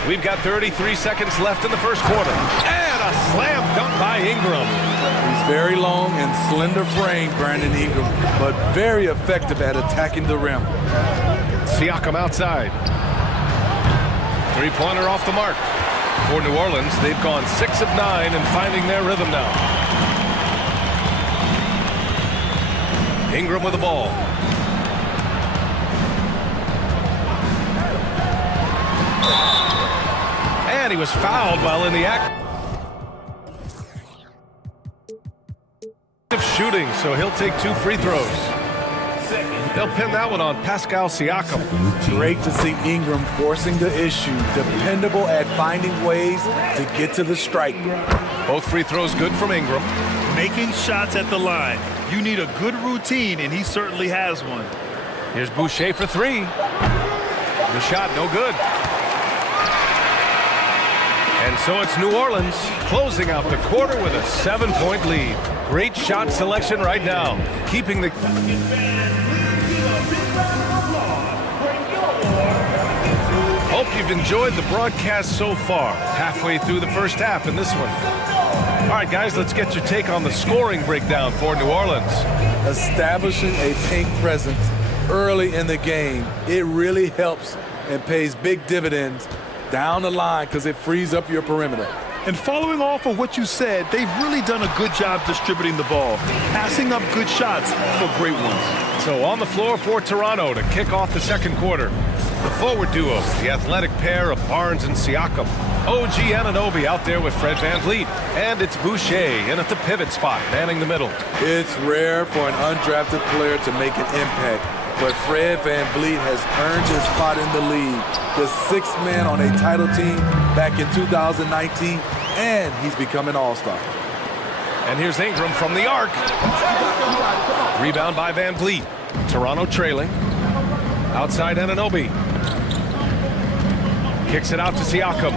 We've got 33 seconds left in the first quarter. And a slam dunk by Ingram. He's very long and slender frame, Brandon Ingram, but very effective at attacking the rim. Siakam outside. Three-pointer off the mark. For New Orleans, they've gone 6 of 9 and finding their rhythm now. Ingram with the ball. And he was fouled while in the act of shooting, so he'll take 2 free throws. They'll pin that one on Pascal Siakam. Great to see Ingram forcing the issue, dependable at finding ways to get to the stripe. Both free throws good from Ingram. Making shots at the line. You need a good routine, and he certainly has one. Here's Boucher for 3. The shot no good. And so it's New Orleans closing out the quarter with a 7-point lead. Great shot selection right now, keeping the... Hope you've enjoyed the broadcast so far. Halfway through the first half in this one. All right, guys, let's get your take on the scoring breakdown for New Orleans. Establishing a paint presence early in the game, it really helps and pays big dividends down the line because it frees up your perimeter. And following off of what you said, they've really done a good job distributing the ball, passing up good shots for great ones. So on the floor for Toronto to kick off the second quarter, the forward duo, the athletic pair of Barnes and Siakam. OG Anunoby out there with Fred VanVleet, and it's Boucher in at the pivot spot, manning the middle. It's rare for an undrafted player to make an impact, but Fred VanVleet has earned his spot in the league. The 6th man on a title team back in 2019, and he's become an all-star. And here's Ingram from the arc. Rebound by VanVleet. Toronto trailing. Outside Anunoby. Kicks it out to Siakam.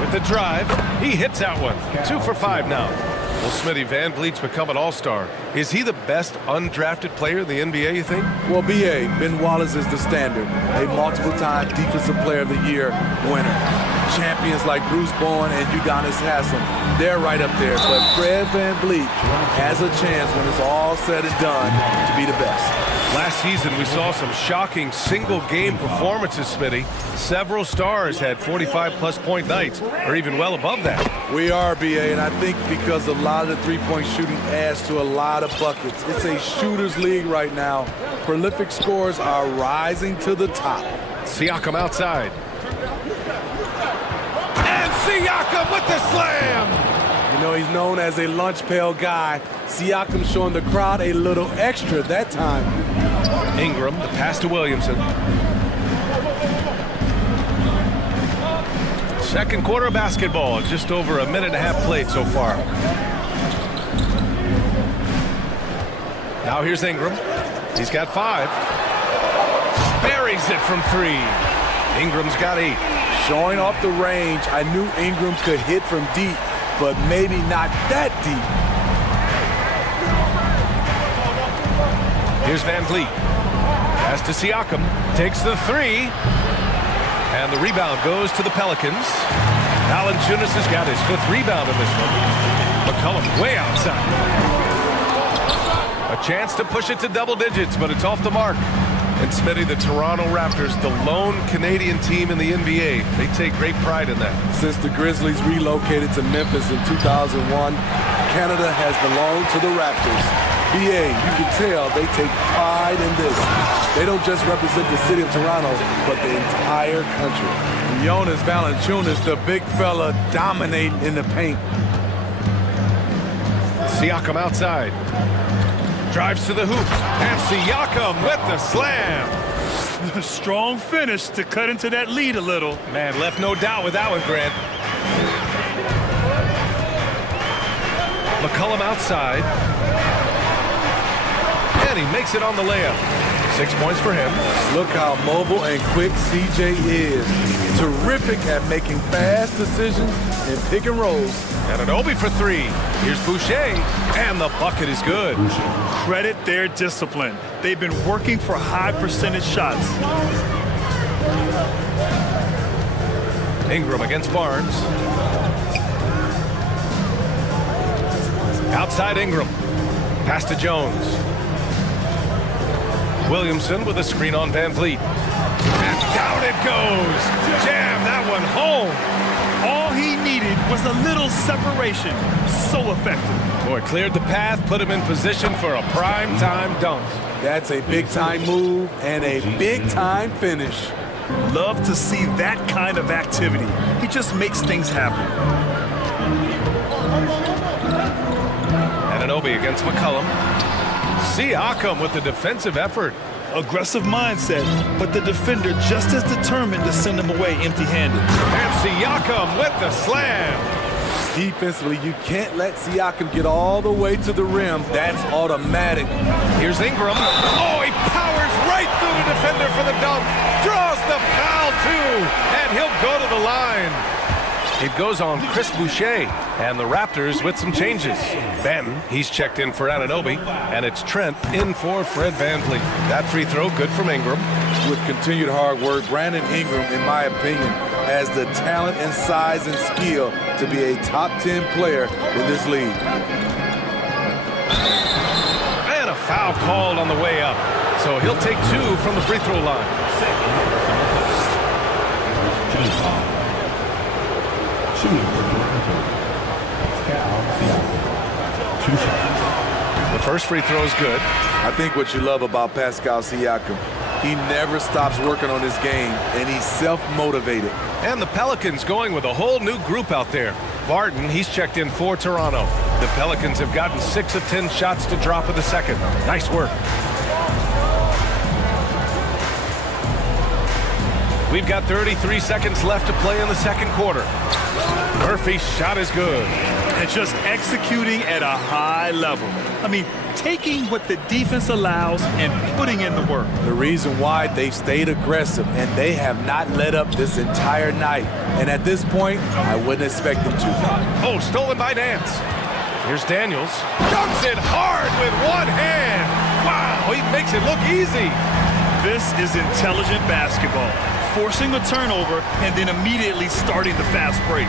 With the drive, he hits that one. 2 for 5 now. Well, Smitty, VanVleet's become an all-star. Is he the best undrafted player in the NBA, you think? Well, B.A., Ben Wallace is the standard. A multiple-time Defensive Player of the Year winner. Champions like Bruce Bowen and Udonis Haslem, they're right up there. But Fred VanVleet has a chance when it's all said and done to be the best. Last season, we saw some shocking single-game performances, Smitty. Several stars had 45-plus point nights, or even well above that. We are, B.A., and I think because a lot of the three-point shooting adds to a lot of buckets. It's a shooter's league right now. Prolific scores are rising to the top. Siakam outside. And Siakam with the slam! You know, he's known as a lunch pail guy. Siakam showing the crowd a little extra that time. Ingram, the pass to Williamson. Second quarter of basketball, just over a minute and a half played so far. Now here's Ingram. He's got 5. Buries it from 3. Ingram's got 8. Showing off the range, I knew Ingram could hit from deep, but maybe not that deep. Here's VanVleet. Pass to Siakam. Takes the 3. And the rebound goes to the Pelicans. Valanciunas has got his 5th rebound in this one. McCollum way outside. A chance to push it to double digits, but it's off the mark. And Smitty, the Toronto Raptors, the lone Canadian team in the NBA. They take great pride in that. Since the Grizzlies relocated to Memphis in 2001, Canada has belonged to the Raptors. BA, you can tell they take pride in this. They don't just represent the city of Toronto, but the entire country. Jonas Valanciunas, the big fella dominating in the paint. Siakam outside. Drives to the hoop. And Siakam with the slam. A strong finish to cut into that lead a little. Man, left no doubt with that one, Grant. McCollum outside. And he makes it on the layup. 6 points for him. Look how mobile and quick CJ is. Terrific at making fast decisions and pick and rolls. And an Obi for 3. Here's Boucher, and the bucket is good. Credit their discipline. They've been working for high percentage shots. Ingram against Barnes. Outside Ingram. Pass to Jones. Williamson with a screen on Van Vliet. And down it goes. Jam that one home. All he needed was a little separation. So effective. Boy, cleared the path, put him in position for a prime-time dunk. That's a big-time move and a big-time finish. Love to see that kind of activity. He just makes things happen. Anunoby against McCollum. Siakam with the defensive effort. Aggressive mindset, but the defender just as determined to send him away empty-handed. And Siakam with the slam. Defensively, you can't let Siakam get all the way to the rim. That's automatic. Here's Ingram. Oh, he powers right through the defender for the dunk. Draws the foul, too. And he'll go to the line. It goes on Chris Boucher, and the Raptors with some changes. Ben, he's checked in for Anunoby, and it's Trent in for Fred VanVleet. That free throw, good from Ingram. With continued hard work, Brandon Ingram, in my opinion, has the talent and size and skill to be a top 10 player in this league. And a foul called on the way up. So he'll take 2 from the free throw line. The first free throw is good. I think what you love about Pascal Siakam, he never stops working on his game, and he's self-motivated. And the Pelicans going with a whole new group out there. Barton, he's checked in for Toronto. The Pelicans have gotten 6 of 10 shots to drop in the second. Nice work. We've got 33 seconds left to play in the second quarter. Murphy's shot is good. And just executing at a high level. I mean, taking what the defense allows and putting in the work. The reason why they've stayed aggressive, and they have not let up this entire night. And at this point, I wouldn't expect them to. Oh, stolen by Nance. Here's Daniels. Dunks it hard with one hand. Wow, he makes it look easy. This is intelligent basketball. Forcing a turnover and then immediately starting the fast break.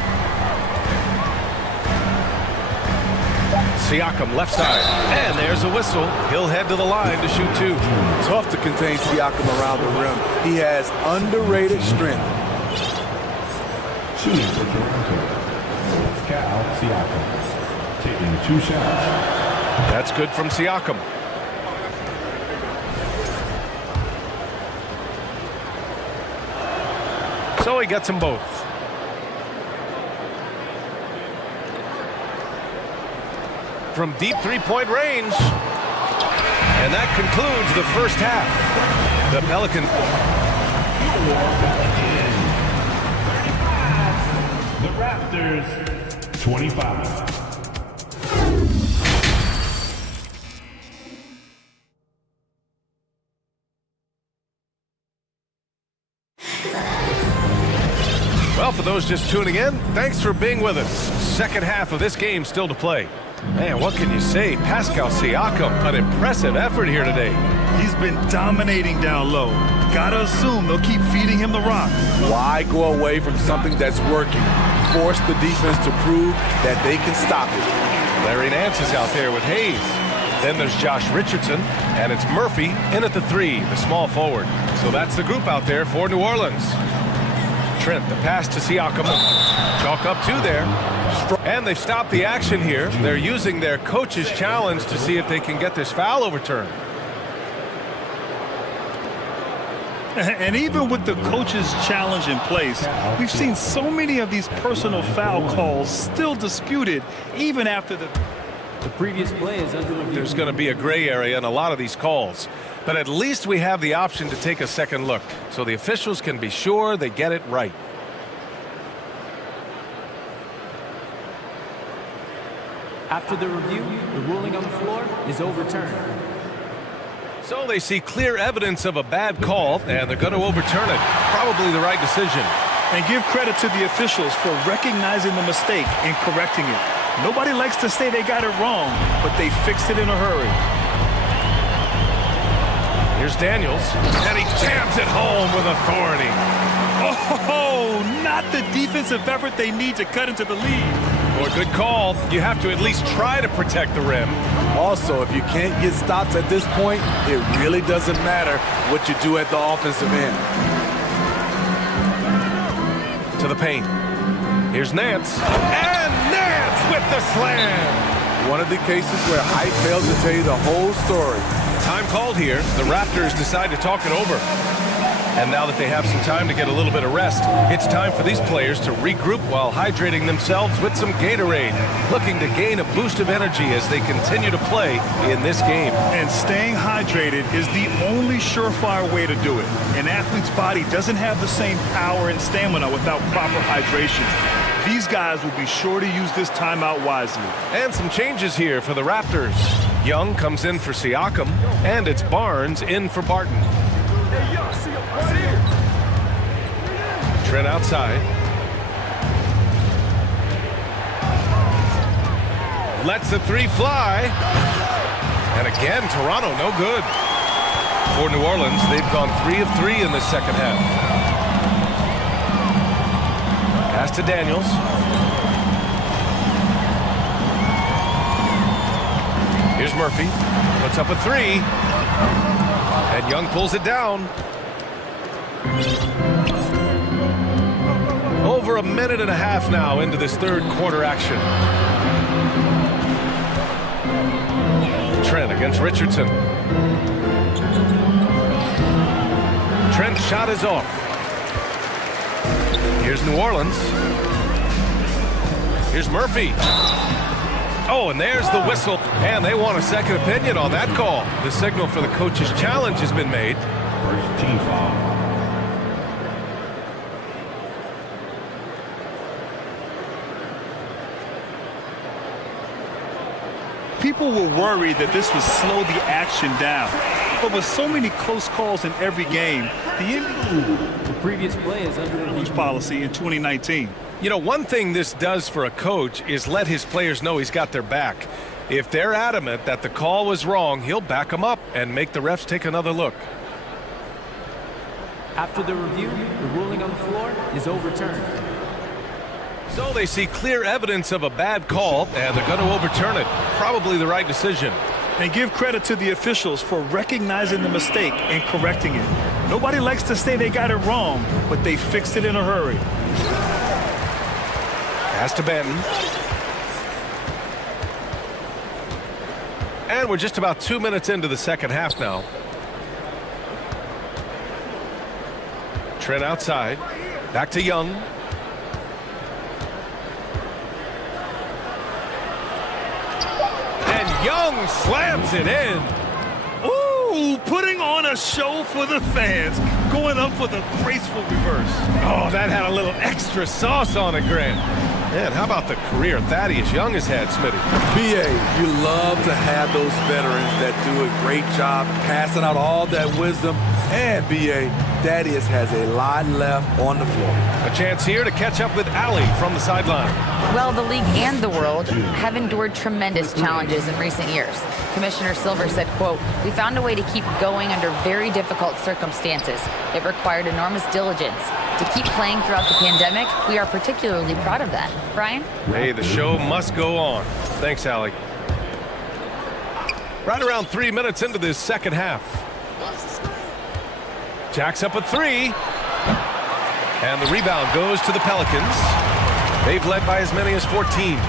Siakam left side, and there's a whistle. He'll head to the line to shoot 2. Tough to contain Siakam around the rim. He has underrated strength. Shooting for Toronto, Pascal Siakam, taking 2 shots. That's good from Siakam. So he gets them both. From deep three-point range. And that concludes the first half. The Pelicans. The Raptors, 25. Well, for those just tuning in, thanks for being with us. Second half of this game still to play. Man, what can you say? Pascal Siakam, an impressive effort here today. He's been dominating down low. Gotta assume they'll keep feeding him the rock. Why go away from something that's working? Force the defense to prove that they can stop it. Larry Nance is out there with Hayes. Then there's Josh Richardson, and it's Murphy in at the 3, the small forward. So that's the group out there for New Orleans. Trent, the pass to Siakam. Chalk up 2 there. And they've stopped the action here. They're using their coach's challenge to see if they can get this foul overturned. And even with the coach's challenge in place, we've seen so many of these personal foul calls still disputed even after the previous play is under review. There's going to be a gray area in a lot of these calls. But at least we have the option to take a second look, so the officials can be sure they get it right. After the review, the ruling on the floor is overturned. So they see clear evidence of a bad call, and they're going to overturn it. Probably the right decision. And give credit to the officials for recognizing the mistake and correcting it. Nobody likes to say they got it wrong, but they fixed it in a hurry. Here's Daniels, and he jams it home with authority. Oh, not the defensive effort they need to cut into the lead. Boy, good call. You have to at least try to protect the rim. Also, if you can't get stops at this point, it really doesn't matter what you do at the offensive end. To the paint. Here's Nance. And Nance with the slam. One of the cases where height fails to tell you the whole story. Time called here. The Raptors decide to talk it over. And now that they have some time to get a little bit of rest, it's time for these players to regroup while hydrating themselves with some Gatorade, looking to gain a boost of energy as they continue to play in this game. And staying hydrated is the only surefire way to do it. An athlete's body doesn't have the same power and stamina without proper hydration. These guys will be sure to use this timeout wisely. And some changes here for the Raptors. Young comes in for Siakam, and it's Barnes in for Barton. Trent outside. Lets the three fly. And again, Toronto no good. For New Orleans, they've gone 3 of 3 in the second half. Pass to Daniels. Here's Murphy. Puts up a 3. And Young pulls it down. Over a minute and a half now into this third quarter action. Trent against Richardson. Trent's shot is off. Here's New Orleans. Here's Murphy. Oh, and there's the whistle. And they want a second opinion on that call. The signal for the coach's challenge has been made. First team foul. People were worried that this would slow the action down. But with so many close calls in every game, the previous play is under review policy in 2019. You know, one thing this does for a coach is let his players know he's got their back. If they're adamant that the call was wrong, he'll back them up and make the refs take another look. After the review, the ruling on the floor is overturned. So they see clear evidence of a bad call, and they're going to overturn it. Probably the right decision. And give credit to the officials for recognizing the mistake and correcting it. Nobody likes to say they got it wrong, but they fixed it in a hurry. Pass to Benton. And we're just about 2 minutes into the second half now. Trent outside. Back to Young. And Young slams it in. Ooh, putting on a show for the fans. Going up with a graceful reverse. Oh, that had a little extra sauce on it, Grant. Man, how about the career Thaddeus Young has had, Smitty? BA, you love to have those veterans that do a great job passing out all that wisdom. And BA, Thaddeus has a lot left on the floor. A chance here to catch up with Allie from the sideline. Well, the league and the world have endured tremendous challenges in recent years. Commissioner Silver said, quote, "We found a way to keep going under very difficult circumstances. It required enormous diligence. To keep playing throughout the pandemic, we are particularly proud of that." Brian? Hey, the show must go on. Thanks, Allie. Right around 3 minutes into this second half. Jacks up a 3. And the rebound goes to the Pelicans. They've led by as many as 14.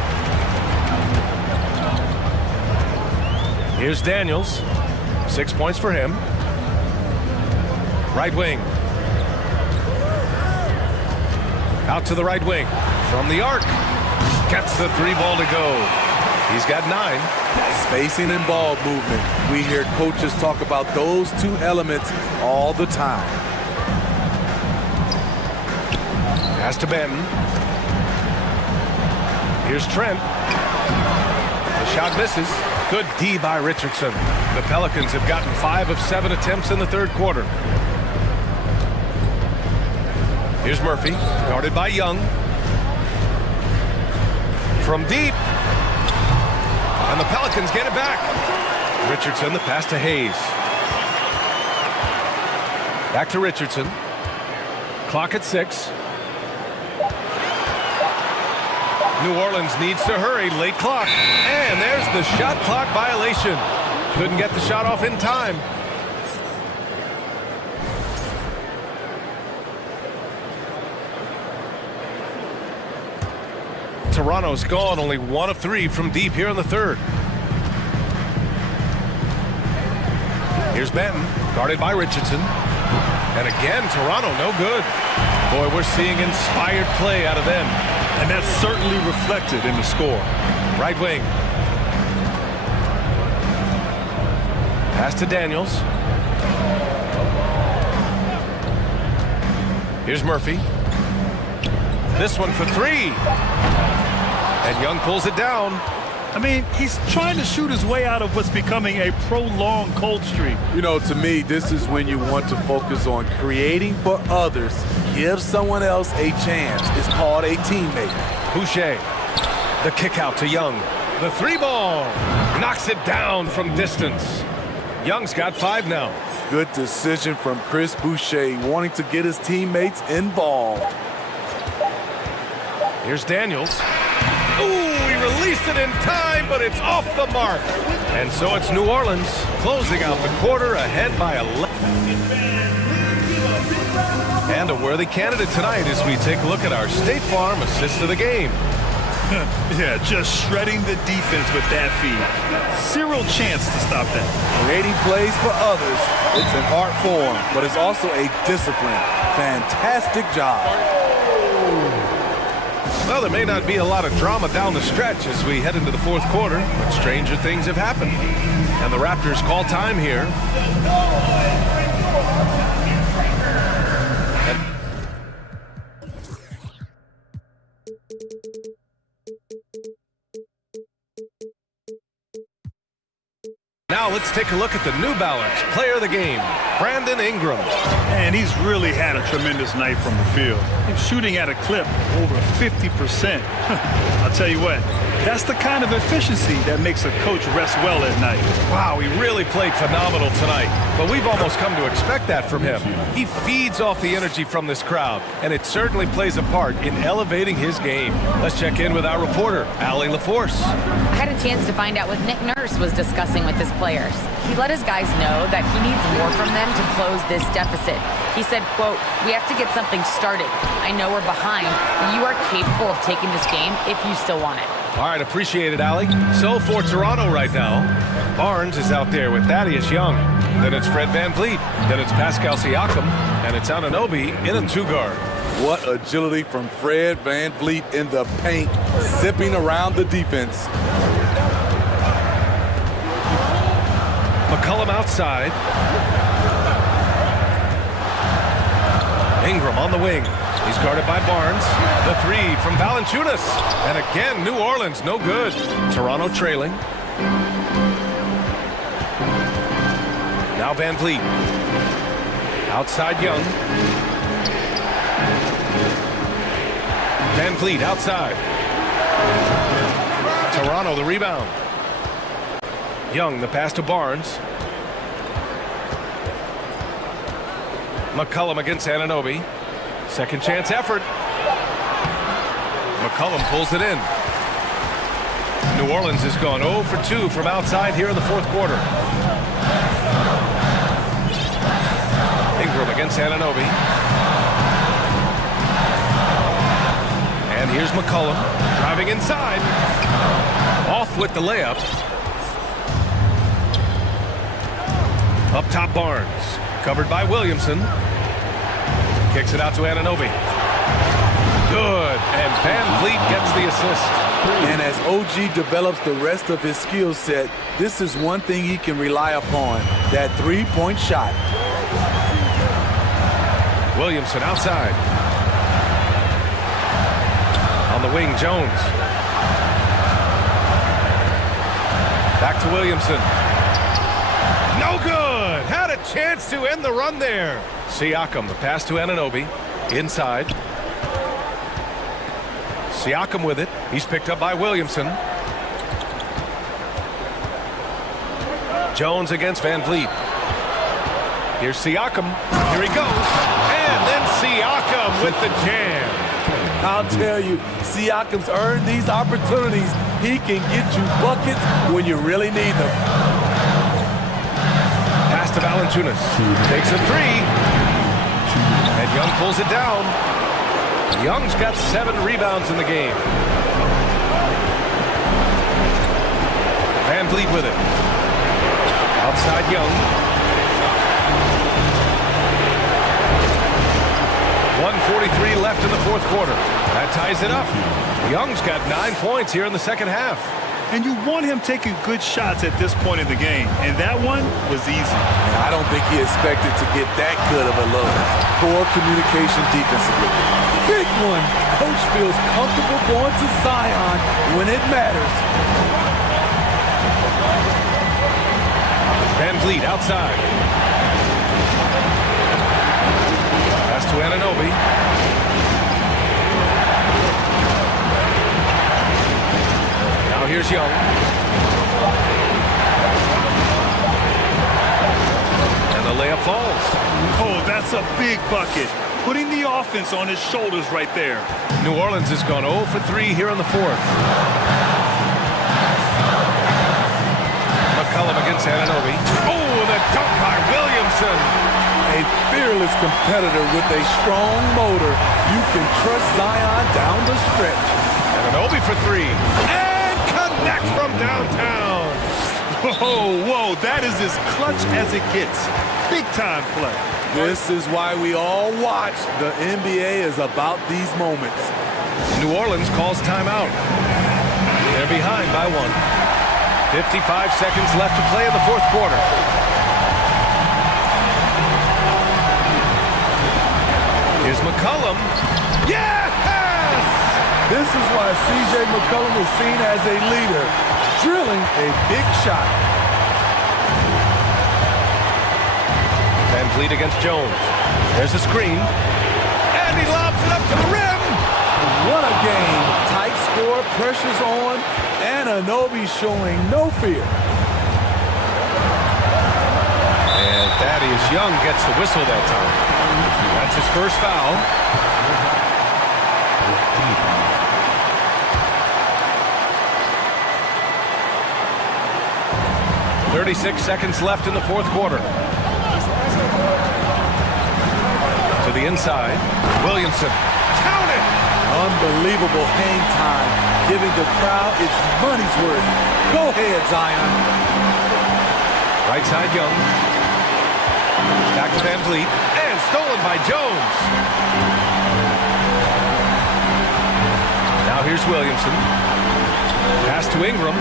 Here's Daniels. 6 points for him. Right wing. Out to the right wing. From the arc. Gets the 3 ball to go. He's got 9. Spacing and ball movement. We hear coaches talk about those two elements all the time. Pass to Benton. Here's Trent. shot misses. Good D by Richardson. The Pelicans have gotten 5 of 7 attempts in the third quarter. Here's Murphy, guarded by Young. From deep. And the Pelicans get it back. Richardson, the pass to Hayes. Back to Richardson. Clock at 6. New Orleans needs to hurry, late clock. And there's the shot clock violation. Couldn't get the shot off in time. Toronto's gone only 1 of 3 from deep here in the third. Here's Benton, guarded by Richardson. And again, Toronto no good. Boy, we're seeing inspired play out of them. And that's certainly reflected in the score. Right wing. Pass to Daniels. Here's Murphy. This one for 3. And Young pulls it down. I mean, he's trying to shoot his way out of what's becoming a prolonged cold streak. You know, to me, this is when you want to focus on creating for others. Give someone else a chance. It's called a teammate. Boucher, the kick out to Young. The 3-ball knocks it down from distance. Young's got 5 now. Good decision from Chris Boucher, wanting to get his teammates involved. Here's Daniels. Ooh, he released it in time, but it's off the mark. And so it's New Orleans closing out the quarter ahead by 11. And a worthy candidate tonight as we take a look at our State Farm assist of the game. Yeah, just shredding the defense with that feed. Zero chance to stop that. Creating plays for others, it's an art form, but it's also a discipline. Fantastic job. Well, there may not be a lot of drama down the stretch as we head into the fourth quarter, but stranger things have happened. And the Raptors call time here. Now let's take a look at the New Balance player of the game, Brandon Ingram. And he's really had a tremendous night from the field. He's shooting at a clip over 50%. I'll tell you what, that's the kind of efficiency that makes a coach rest well at night. Wow, he really played phenomenal tonight, but we've almost come to expect that from him. He feeds off the energy from this crowd, and it certainly plays a part in elevating his game. Let's check in with our reporter, Allie LaForce. I had a chance to find out what Nick Nurse was discussing with his players. He let his guys know that he needs more from them to close this deficit. He said, quote, "We have to get something started. I know we're behind, but you are capable of taking this game if you still want it." All right, appreciate it, Allie. So for Toronto right now, Barnes is out there with Thaddeus Young. Then it's Fred VanVleet. Then it's Pascal Siakam. And it's Anunoby in a 2-guard. What agility from Fred VanVleet in the paint, zipping around the defense. McCollum outside. Ingram on the wing. He's guarded by Barnes. The 3 from Valanciunas. And again, New Orleans, no good. Toronto trailing. Now VanVleet. Outside Young. VanVleet outside. Toronto the rebound. Young the pass to Barnes. McCollum against Anunoby. Second chance effort. McCollum pulls it in. New Orleans has gone 0 for 2 from outside here in the fourth quarter. Ingram against Anunoby. And here's McCollum driving inside. Off with the layup. Up top Barnes. Covered by Williamson. Kicks it out to Anunoby. Good. And VanVleet gets the assist. And as OG develops the rest of his skill set, this is one thing he can rely upon, that three-point shot. Williamson outside. On the wing, Jones. Back to Williamson. No good. Had a chance to end the run there. Siakam, the pass to Anunoby. Inside. Siakam with it. He's picked up by Williamson. Jones against Van Vliet. Here's Siakam. Here he goes. And then Siakam with the jam. I'll tell you, Siakam's earned these opportunities. He can get you buckets when you really need them. Pass to Valanciunas. Takes a three. And Young pulls it down. Young's got 7 rebounds in the game. Van Vliet with it. Outside Young. 1:43 left in the fourth quarter. That ties it up. Young's got 9 points here in the second half. And you want him taking good shots at this point in the game. And that one was easy. I don't think he expected to get that good of a look. Poor communication defensively. Big one. Coach feels comfortable going to Zion when it matters. Van Vliet outside. Pass to Anunoby. Now here's Young. And the layup falls. Oh, that's a big bucket. Putting the offense on his shoulders right there. New Orleans has gone 0 for 3 here in the fourth. McCollum against Anunoby. Oh, the dunk by Williamson. A fearless competitor with a strong motor. You can trust Zion down the stretch. Anunoby for 3. And connects from downtown. Whoa, that is as clutch as it gets. Big time play. This is why we all watch. The NBA is about these moments. New Orleans calls timeout. They're behind by 1. 55 seconds left to play in the fourth quarter. Here's McCollum. Yes! This is why C.J. McCollum is seen as a leader, drilling a big shot. Van Vliet against Jones. There's a screen. And he lobs it up to the rim. What a game. Tight score, pressure's on. Anunoby showing no fear. And Thaddeus Young gets the whistle that time. That's his first foul. "36 seconds left in the fourth quarter. To the inside. Williamson. Count it! Unbelievable hang time, giving the crowd its money's worth. Go ahead, Zion. Right side Young. Back to Van Vliet. And stolen by Jones. Now here's Williamson. Pass to Ingram.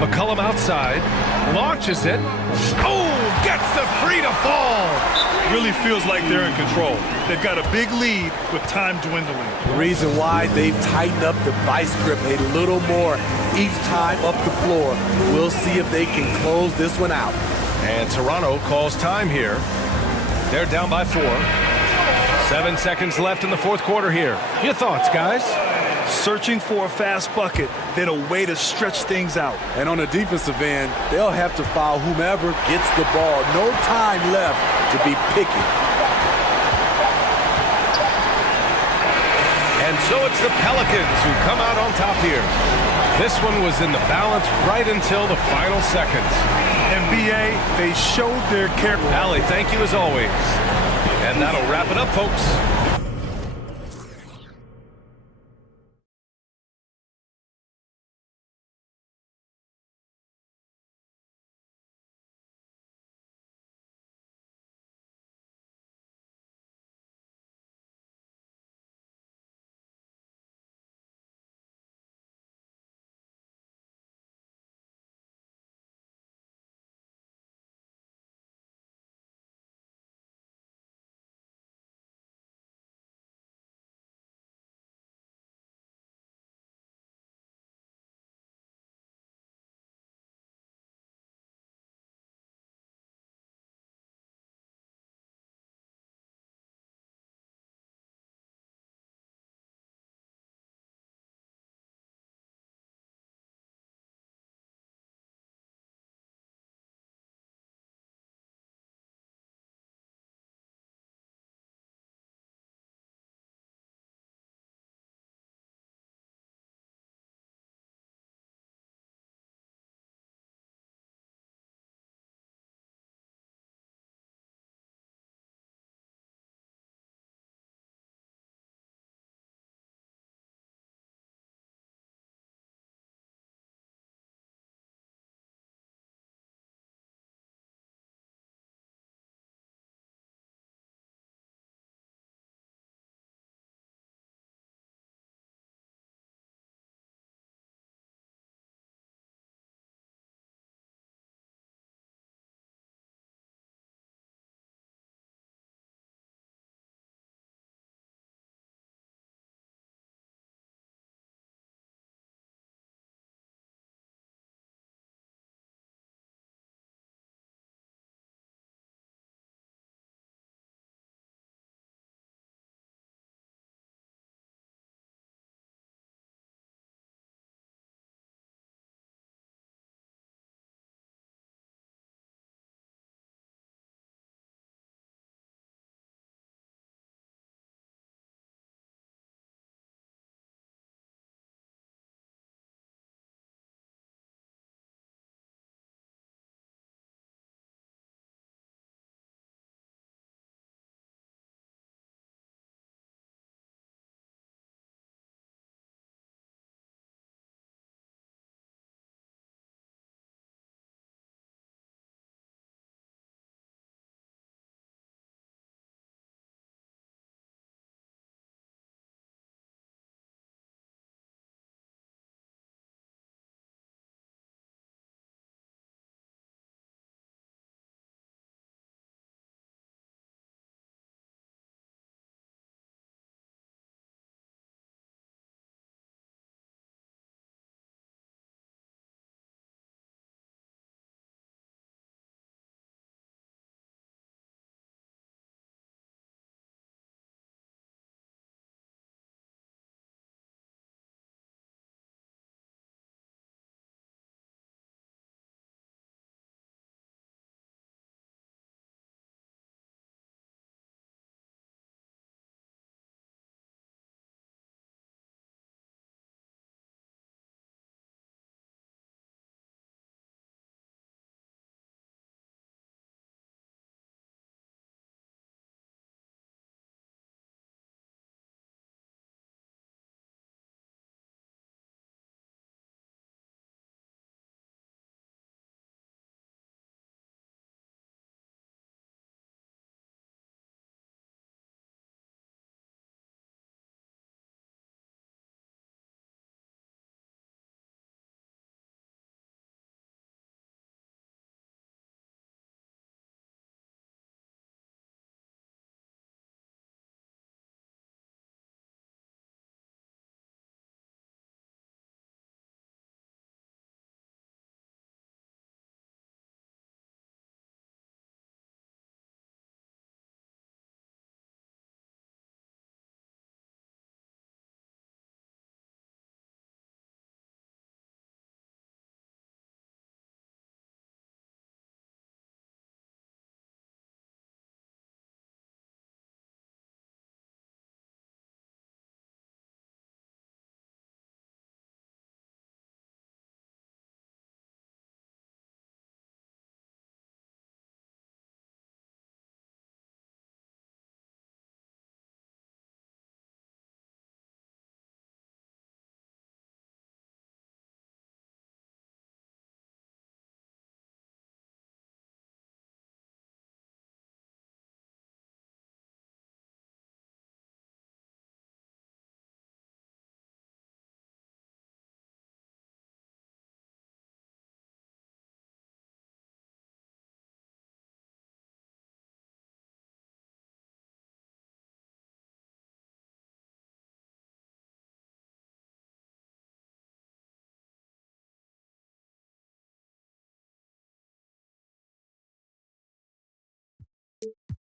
McCollum outside. Launches it. Oh, gets the free to fall. Really feels like they're in control. They've got a big lead with time dwindling. The reason why they've tightened up the vice grip a little more each time up the floor. We'll see if they can close this one out. And Toronto calls time here. They're down by 4. 7 seconds left in the fourth quarter here. Your thoughts, guys? Searching for a fast bucket, then a way to stretch things out. And on the defensive end, they'll have to foul whomever gets the ball. No time left to be picky. And so it's the Pelicans who come out on top here. This one was in the balance right until the final seconds. NBA, they showed their character. Allie, thank you as always. And that'll wrap it up, folks.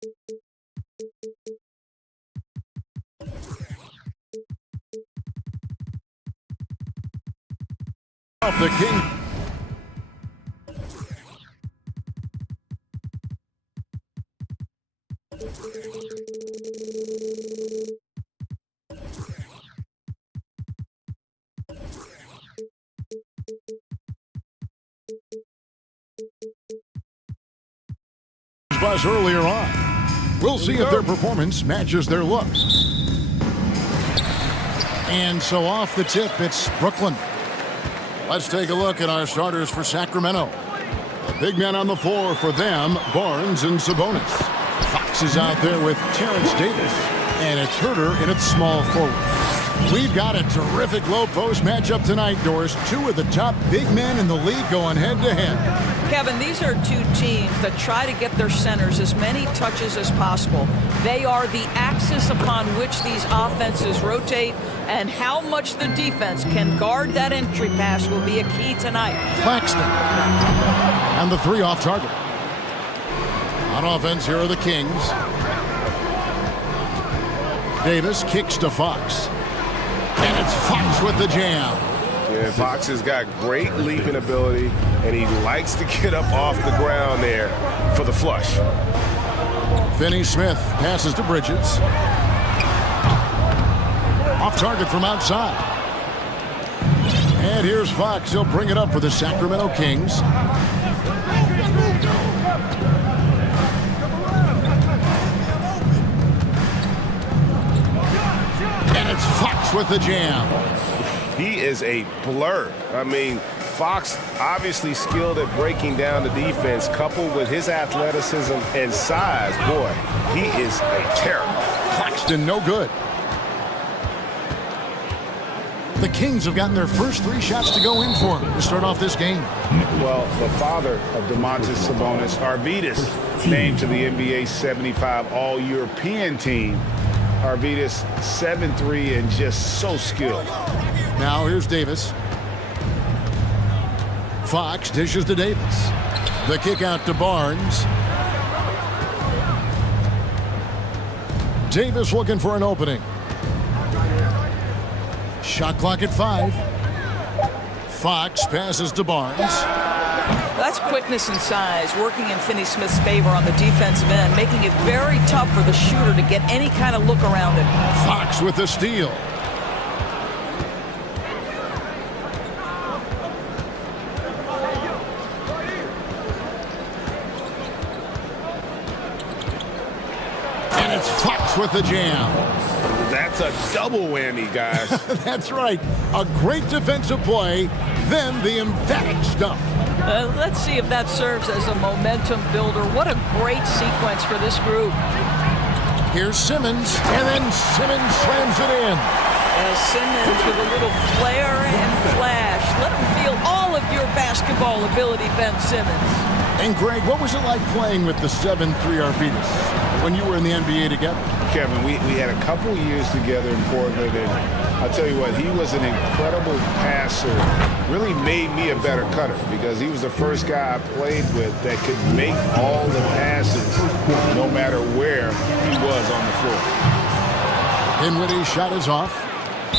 Off the King. Buzz earlier on. We'll see if their performance matches their looks. And so off the tip, it's Brooklyn. Let's take a look at our starters for Sacramento. The big men on the floor for them, Barnes and Sabonis. Fox is out there with Terrence Davis. And it's Herter in its small forward. We've got a terrific low-post matchup tonight, Doris. Two of the top big men in the league going head-to-head. Kevin, these are two teams that try to get their centers as many touches as possible. They are the axis upon which these offenses rotate, and how much the defense can guard that entry pass will be a key tonight. Claxton. And the three off target. On offense, here are the Kings. Davis kicks to Fox. And it's Fox with the jam. Yeah, Fox has got great leaping ability, and he likes to get up off the ground there for the flush. Finney-Smith passes to Bridges. Off target from outside. And here's Fox. He'll bring it up for the Sacramento Kings. And it's Fox with the jam. He is a blur. I mean, Fox obviously skilled at breaking down the defense, coupled with his athleticism and size. Boy, he is a terror. Claxton, no good. The Kings have gotten their first three shots to go in for him to start off this game. Well, the father of Domantas Sabonis, Arvydas, named to the NBA 75 All-European team. Arvydas 7'3" and just so skilled. Now here's Davis. Fox dishes to Davis. The kick out to Barnes. Davis looking for an opening. Shot clock at 5. Fox passes to Barnes. That's quickness and size working in Finney-Smith's favor on the defensive end, making it very tough for the shooter to get any kind of look around it. Fox with the steal. And it's Fox with the jam. That's a double whammy, guys. That's right. A great defensive play, then the emphatic stuff. Let's see if that serves as a momentum builder. What a great sequence for this group. Here's Simmons, and then Simmons slams it in. Simmons with a little flair and flash. Let him feel all of your basketball ability, Ben Simmons. And Greg, what was it like playing with the 7'3" Arvydas when you were in the NBA together? Kevin, we had a couple years together in Portland, and I'll tell you what, he was an incredible passer. Really made me a better cutter because he was the first guy I played with that could make all the passes no matter where he was on the floor. Dinwiddie's shot is off,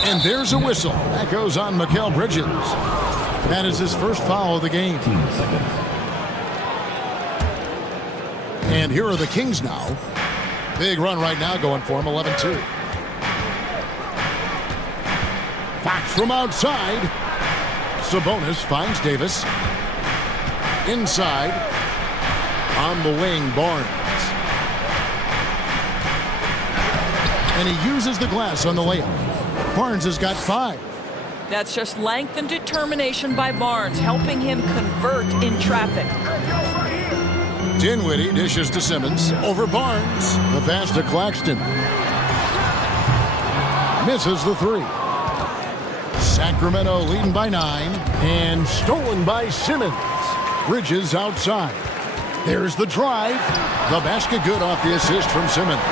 and there's a whistle. That goes on Mikal Bridges. That is his first foul of the game. And here are the Kings now. Big run right now going for him, 11-2. Fox from outside. Sabonis finds Davis. Inside. On the wing, Barnes. And he uses the glass on the layup. Barnes has got 5. That's just length and determination by Barnes, helping him convert in traffic. Dinwiddie dishes to Simmons. Over Barnes. The pass to Claxton. Misses the 3. Sacramento leading by 9. And stolen by Simmons. Bridges outside. There's the drive. The basket good off the assist from Simmons.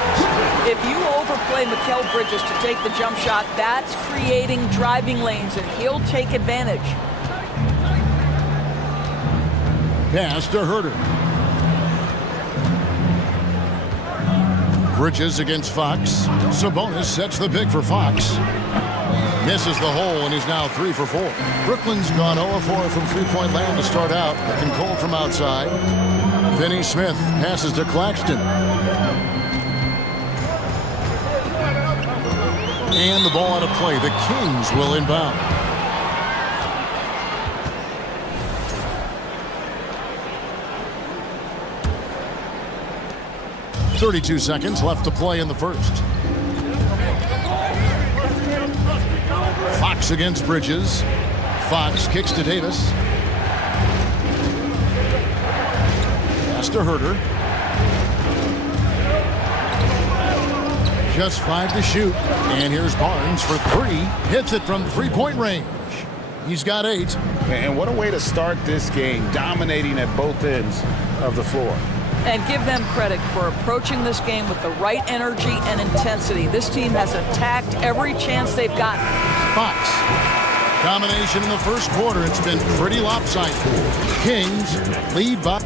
If you overplay Mikal Bridges to take the jump shot, that's creating driving lanes, and he'll take advantage. Pass to Herter. Bridges against Fox. Sabonis sets the pick for Fox. Misses the hole, and he's now 3 for 4. Brooklyn's gone 0-4 from three-point land to start out. Looking cold from outside. Finney Smith passes to Claxton. And the ball out of play. The Kings will inbound. .32 seconds left to play in the first. Fox against Bridges. Fox kicks to Davis. Pass to Herter. Just 5 to shoot. And here's Barnes for 3. Hits it from three-point range. He's got 8. And what a way to start this game, dominating at both ends of the floor. And give them credit for approaching this game with the right energy and intensity. This team has attacked every chance they've gotten. Fox. Domination in the first quarter. It's been pretty lopsided. Kings lead by...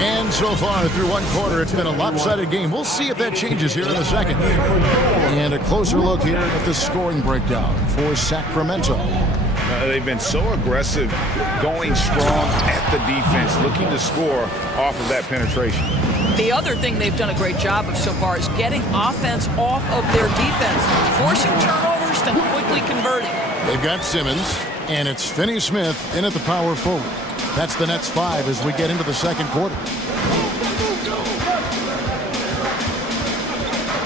And so far through one quarter, it's been a lopsided game. We'll see if that changes here in the second. And a closer look here at the scoring breakdown for Sacramento. They've been so aggressive, going strong at the defense, looking to score off of that penetration. The other thing they've done a great job of so far is getting offense off of their defense, forcing turnovers, then quickly converting. They've got Simmons, and it's Finney Smith in at the power forward. That's the Nets 5 as we get into the second quarter.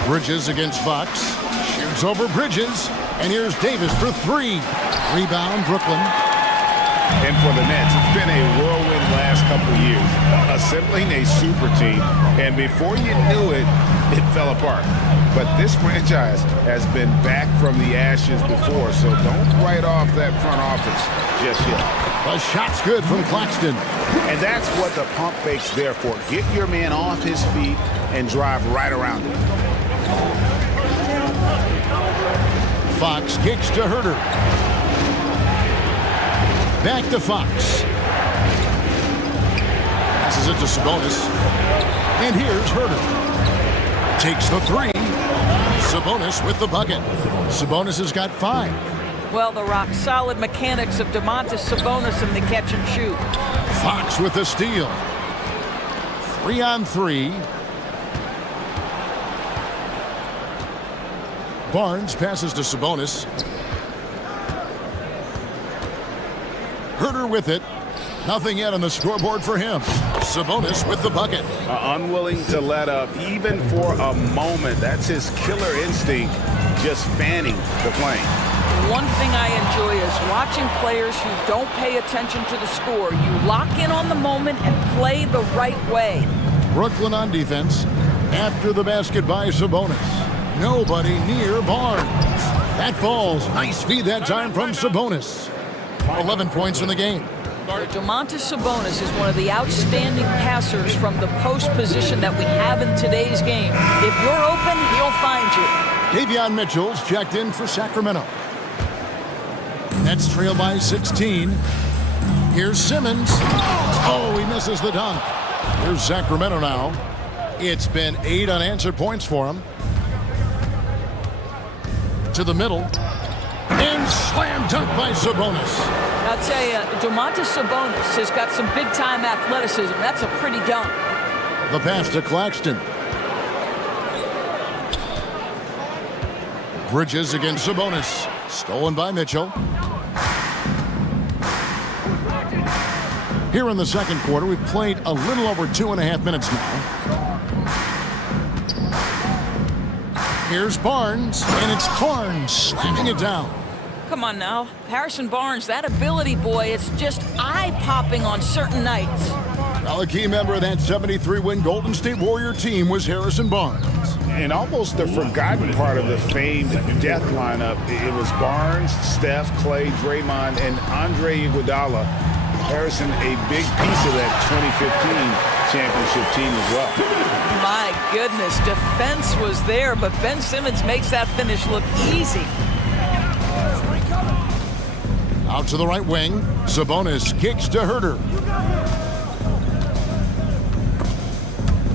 Bridges against Fox. Shoots over Bridges. And here's Davis for 3. Rebound, Brooklyn. And for the Nets, it's been a whirlwind last couple of years, assembling a super team. And before you knew it, it fell apart. But this franchise has been back from the ashes before, so don't write off that front office just yet. A shot's good from Claxton. And that's what the pump fake's there for. Get your man off his feet and drive right around him. Fox kicks to Herter. Back to Fox. Passes it to Sabonis. And here's Herter. Takes the 3. Sabonis with the bucket. Sabonis has got 5. Well, the rock-solid mechanics of Domantas Sabonis in the catch and shoot. Fox with the steal. 3 on 3. Barnes passes to Sabonis. Herter with it. Nothing yet on the scoreboard for him. Sabonis with the bucket. Unwilling to let up even for a moment. That's his killer instinct, just fanning the flame. One thing I enjoy is watching players who don't pay attention to the score. You lock in on the moment and play the right way. Brooklyn on defense. After the basket by Sabonis. Nobody near Barnes. That falls. Nice feed that time from Sabonis. 11 points in the game. Domantas Sabonis is one of the outstanding passers from the post position that we have in today's game. If you're open, he'll find you. Davion Mitchell's checked in for Sacramento. Nets trail by 16. Here's Simmons. Oh, he misses the dunk. Here's Sacramento now. It's been 8 unanswered points for him. To the middle. And slam dunk by Sabonis. I'll tell you, Domantas Sabonis has got some big-time athleticism. That's a pretty dunk. The pass to Claxton. Bridges against Sabonis. Stolen by Mitchell. Here in the second quarter, we've played a little over 2.5 minutes now. Here's Barnes, and it's Barnes slamming it down. Come on now. Harrison Barnes, that ability, boy, it's just eye-popping on certain nights. Well, a key member of that 73-win Golden State Warrior team was Harrison Barnes. And almost the forgotten part of the famed death lineup, it was Barnes, Steph, Clay, Draymond, and Andre Iguodala. Harrison, a big piece of that 2015 championship team as well. My goodness, defense was there, but Ben Simmons makes that finish look easy. Out to the right wing. Sabonis kicks to Herter.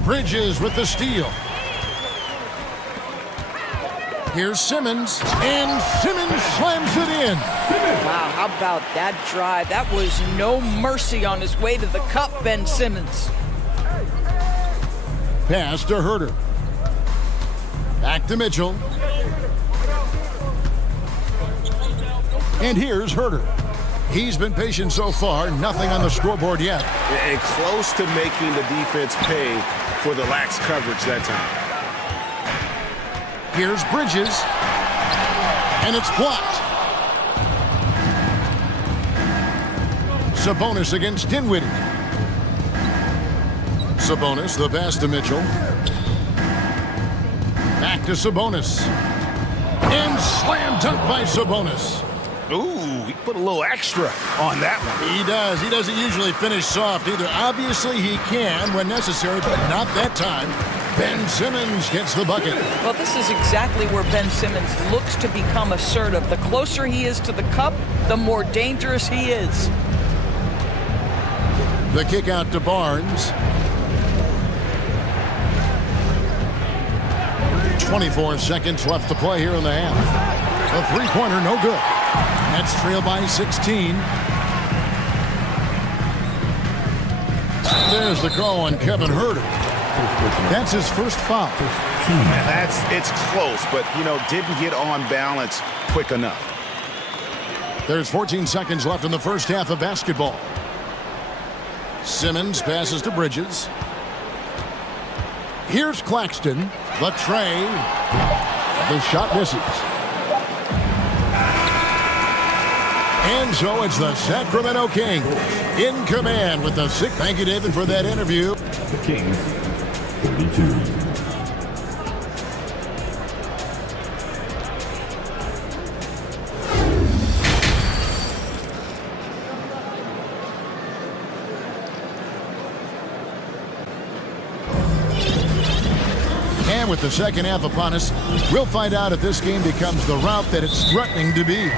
Bridges with the steal. Here's Simmons, and Simmons slams it in. Wow, how about that drive? That was no mercy on his way to the cup, Ben Simmons. Pass to Herter. Back to Mitchell. And here's Herter. He's been patient so far, nothing on the scoreboard yet. And close to making the defense pay for the lax coverage that time. Here's Bridges, and it's blocked. Sabonis against Dinwiddie. Sabonis, the pass to Mitchell. Back to Sabonis. And slam dunk by Sabonis. Ooh, he put a little extra on that one. He does. He doesn't usually finish soft either. Obviously, he can when necessary, but not that time. Ben Simmons gets the bucket. Well, this is exactly where Ben Simmons looks to become assertive. The closer he is to the cup, the more dangerous he is. The kick out to Barnes. 24 seconds left to play here in the half. The three-pointer, no good. Nets trail by 16. There's the call on Kevin Herter. That's his first foul. Man, it's close, but, didn't get on balance quick enough. There's 14 seconds left in the first half of basketball. Simmons passes to Bridges. Here's Claxton. The tray. The shot misses. And so it's the Sacramento Kings in command with the sixth. Thank you, David, for that interview. The Kings, 32. And with the second half upon us, we'll find out if this game becomes the route that it's threatening to be.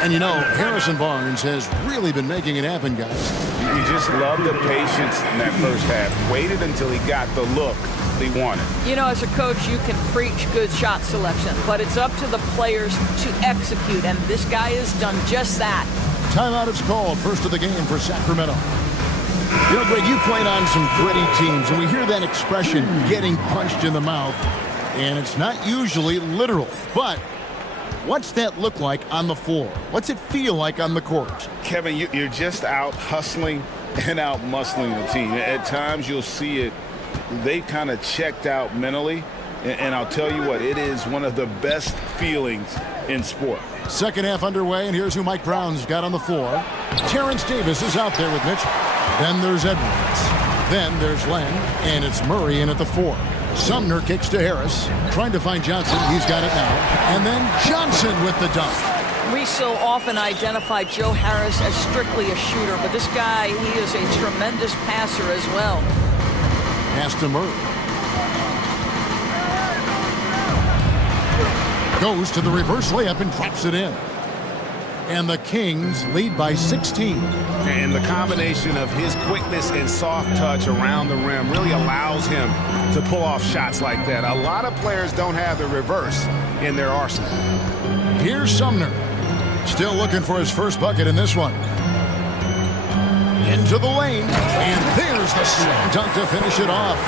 And Harrison Barnes has really been making it happen, guys. You just love the patience in that first half. Waited until he got the look he wanted. As a coach, you can preach good shot selection, but it's up to the players to execute, and this guy has done just that. Timeout is called. First of the game for Sacramento. Greg, you played on some gritty teams, and we hear that expression, getting punched in the mouth, and it's not usually literal, but what's that look like on the floor? What's it feel like on the court? Kevin, you're just out hustling and out muscling the team. At times you'll see it, they kind of checked out mentally, and I'll tell you what, it is one of the best feelings in sport. Second half underway, and here's who Mike Brown's got on the floor. Terrence Davis is out there with Mitchell. Then there's Edwards. Then there's Len, and it's Murray in at the 4. Sumner kicks to Harris, trying to find Johnson. He's got it now. And then Johnson with the dunk. We so often identify Joe Harris as strictly a shooter, but this guy, he is a tremendous passer as well. Pass to Murray. Goes to the reverse layup and drops it in. And the Kings lead by 16. And the combination of his quickness and soft touch around the rim really allows him to pull off shots like that. A lot of players don't have the reverse in their arsenal. Here's Sumner. Still looking for his first bucket in this one. Into the lane. And there's the slam dunk to finish it off.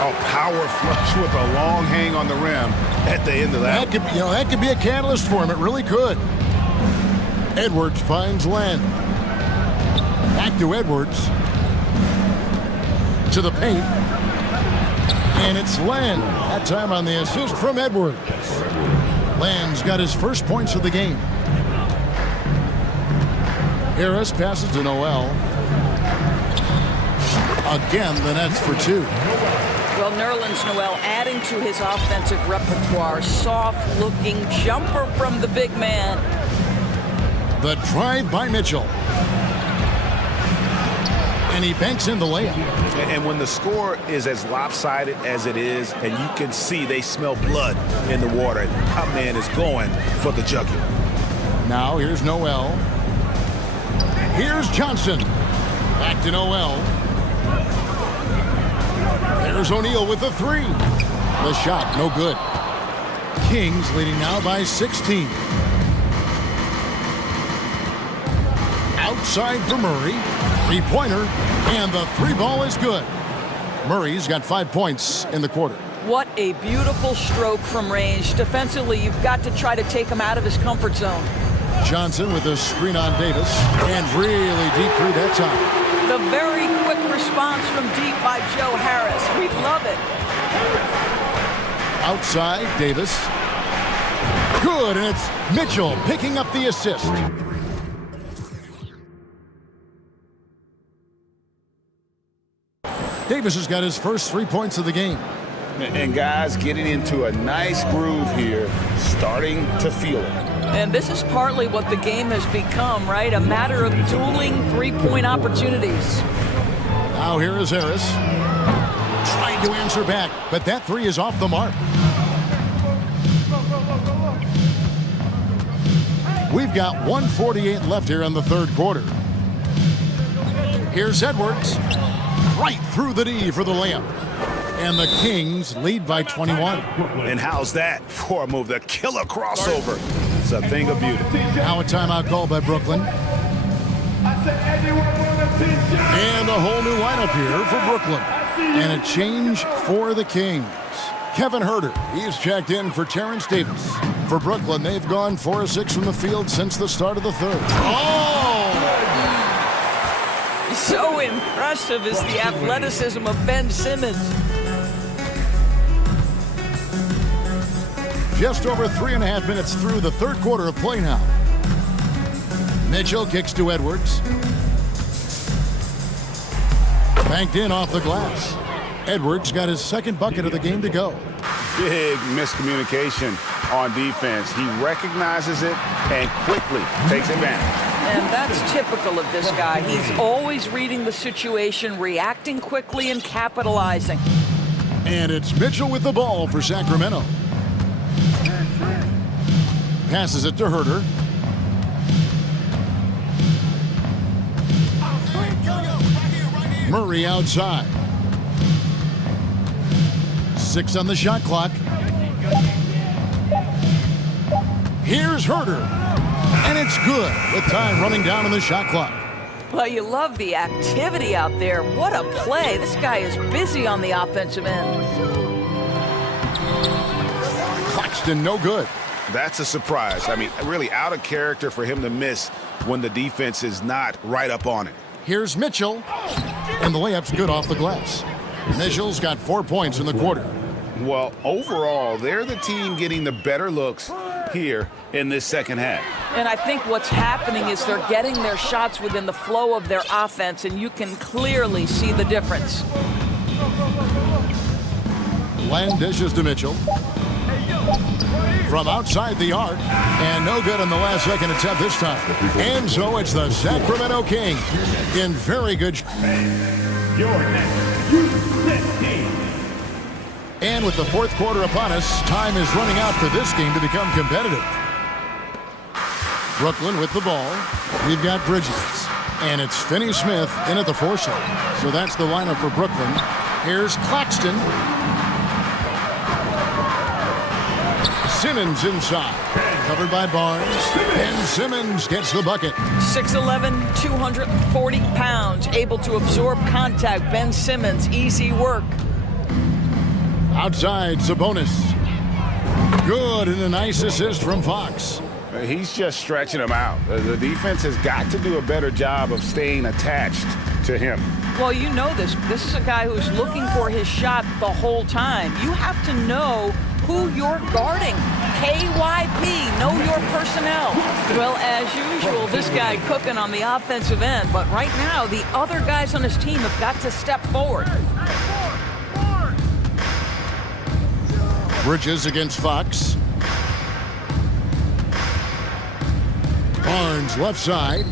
A power flush with a long hang on the rim at the end of that. That could be a catalyst for him. It really could. Edwards finds Len. Back to Edwards. To the paint. And it's Len. That time on the assist from Edwards. Len's got his first points of the game. Harris passes to Noel. Again, the Nets for 2. Well, Nerlens Noel adding to his offensive repertoire. Soft-looking jumper from the big man. The drive by Mitchell. And he banks in the layup. And when the score is as lopsided as it is, and you can see they smell blood in the water, and the top man is going for the jugular. Now here's Noel. Here's Johnson. Back to Noel. There's O'Neal with the three. The shot, no good. Kings leading now by 16. Outside for Murray. Three-pointer, and the three ball is good. Murray's got 5 points in the quarter. What a beautiful stroke from range. Defensively, you've got to try to take him out of his comfort zone. Johnson with a screen on Davis, and really deep three that time. The very quick response from deep by Joe Harris. We love it. Outside, Davis. Good, and it's Mitchell picking up the assist. Davis has got his first 3 points of the game. And guys getting into a nice groove here, starting to feel it. And this is partly what the game has become, right? A matter of dueling three-point opportunities. Now here is Harris. Trying to answer back, but that three is off the mark. We've got 1:48 left here in the third quarter. Here's Edwards. Right through the D for the layup. And the Kings lead by 21. And how's that for a move? The killer crossover. It's a thing of beauty. Now a timeout call by Brooklyn. And a whole new lineup here for Brooklyn. And a change for the Kings. Kevin Huerter, he's checked in for Terrence Davis. For Brooklyn, they've gone 4 of 6 from the field since the start of the third. Oh! So impressive is the athleticism of Ben Simmons. Just over 3.5 minutes through the third quarter of play now. Mitchell kicks to Edwards. Banked in off the glass. Edwards got his second bucket of the game to go. Big miscommunication on defense. He recognizes it and quickly takes advantage. And that's typical of this guy. He's always reading the situation, reacting quickly, and capitalizing. And it's Mitchell with the ball for Sacramento. Passes it to Huerter. Murray outside. 6 on the shot clock. Here's Huerter. And it's good with time running down on the shot clock. Well, you love the activity out there. What a play. This guy is busy on the offensive end. Claxton, no good. That's a surprise. I mean, really out of character for him to miss when the defense is not right up on it. Here's Mitchell. And the layup's good off the glass. Mitchell's got 4 points in the quarter. Well, overall, they're the team getting the better looks here in this second half. And I think what's happening is they're getting their shots within the flow of their offense, and you can clearly see the difference. Land dishes to Mitchell. From outside the arc, and no good on the last second attempt this time. And so it's the Sacramento Kings in very good And with the fourth quarter upon us, time is running out for this game to become competitive. Brooklyn with the ball. We've got Bridges. And it's Finney Smith in at the four-shot. So that's the lineup for Brooklyn. Here's Claxton. Simmons inside. Covered by Barnes. And Simmons gets the bucket. 6'11", 240 pounds. Able to absorb contact. Ben Simmons, easy work. Outside, Sabonis. Good, and a nice assist from Fox. He's just stretching him out. The defense has got to do a better job of staying attached to him. Well, you know this. This is a guy who's looking for his shot the whole time. You have to know who you're guarding. KYP, know your personnel. Well, as usual, this guy cooking on the offensive end. But right now, the other guys on his team have got to step forward. Bridges against Fox. Barnes left side.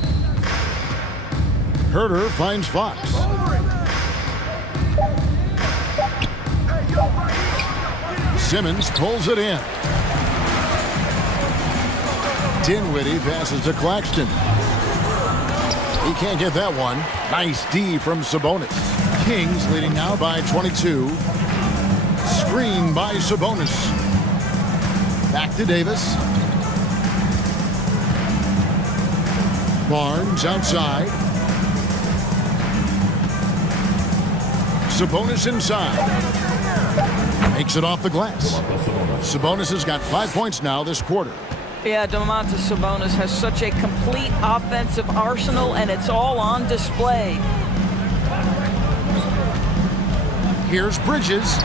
Huerter finds Fox. Simmons pulls it in. Dinwiddie passes to Claxton. He can't get that one. Nice D from Sabonis. Kings leading now by 22. Screen by Sabonis. Back to Davis. Barnes outside. Sabonis inside. Makes it off the glass. Sabonis has got 5 points now this quarter. Yeah, Domantas Sabonis has such a complete offensive arsenal, and it's all on display. Here's Bridges.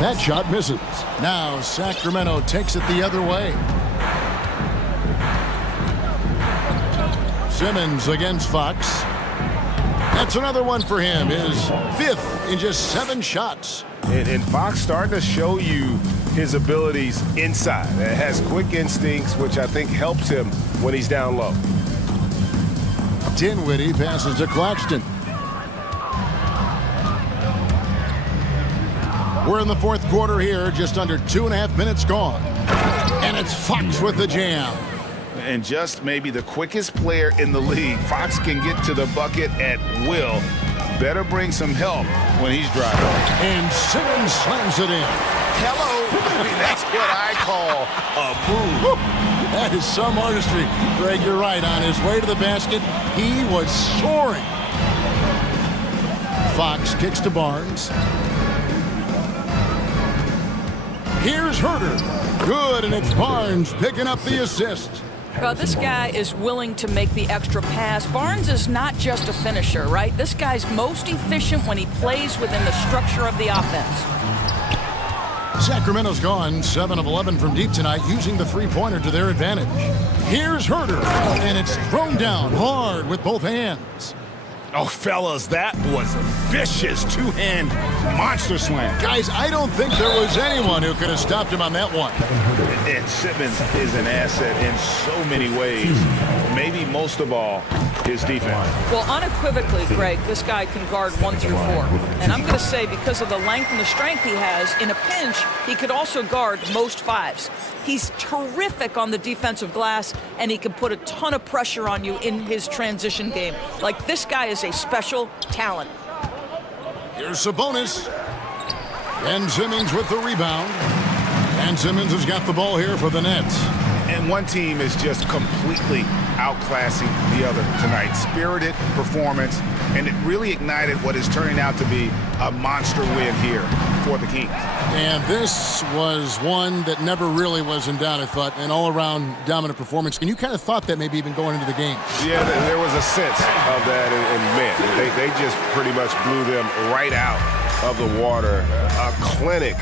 That shot misses. Now Sacramento takes it the other way. Simmons against Fox. That's another one for him. His 5th in just 7 shots. And Fox starting to show you his abilities inside. It has quick instincts, which I think helps him when he's down low. Dinwiddie passes to Claxton. We're in the 4th quarter here, just under 2.5 minutes gone. And it's Fox with the jam. And just maybe the quickest player in the league. Fox can get to the bucket at will. Better bring some help when he's driving. And Simmons slams it in. Hello. I mean, that's what I call a move. That is some artistry. Greg, you're right. On his way to the basket, he was soaring. Fox kicks to Barnes. Here's Herter. Good, and it's Barnes picking up the assist. Well, this guy is willing to make the extra pass. Barnes is not just a finisher, right? This guy's most efficient when he plays within the structure of the offense. Sacramento's gone 7 of 11 from deep tonight, using the three-pointer to their advantage. Here's Herter, and it's thrown down hard with both hands. Oh, fellas, that was a vicious two-hand monster slam. Guys, I don't think there was anyone who could have stopped him on that one. And Simmons is an asset in so many ways. Maybe most of all, his defense. Well, unequivocally, Greg, this guy can guard 1 through 4. And I'm going to say, because of the length and the strength he has, in a pinch, he could also guard most 5s. He's terrific on the defensive glass, and he can put a ton of pressure on you in his transition game. Like, this guy is a special talent. Here's Sabonis. Ben Simmons with the rebound. And Simmons has got the ball here for the Nets. And one team is just completely outclassing the other tonight. Spirited performance, and it really ignited what is turning out to be a monster win here for the Kings. And this was one that never really was in doubt, I thought, an all-around dominant performance. And you kind of thought that maybe even going into the game. Yeah, there was a sense of that, and man, they just pretty much blew them right out of the water. A clinic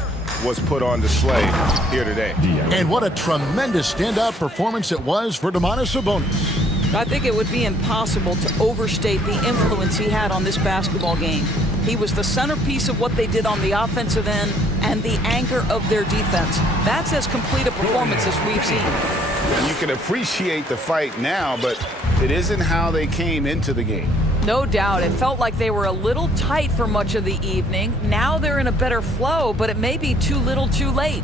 was put on display here today. And what a tremendous standout performance it was for Domantas Sabonis. I think it would be impossible to overstate the influence he had on this basketball game. He was the centerpiece of what they did on the offensive end and the anchor of their defense. That's as complete a performance as we've seen. You can appreciate the fight now, but it isn't how they came into the game. No doubt. It felt like they were a little tight for much of the evening. Now they're in a better flow, but it may be too little too late.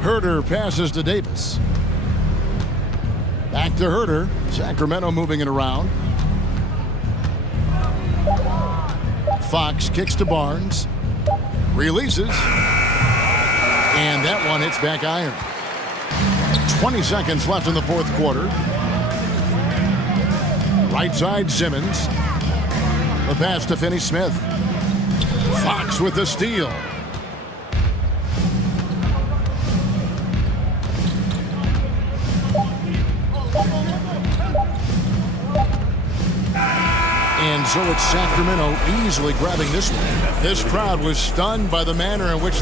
Herter passes to Davis. Back to Herter. Sacramento moving it around. Fox kicks to Barnes. Releases. And that one hits back iron. 20 seconds left in the 4th quarter. Right side, Simmons. The pass to Finney-Smith. Fox with the steal. And so it's Sacramento easily grabbing this one. This crowd was stunned by the manner in which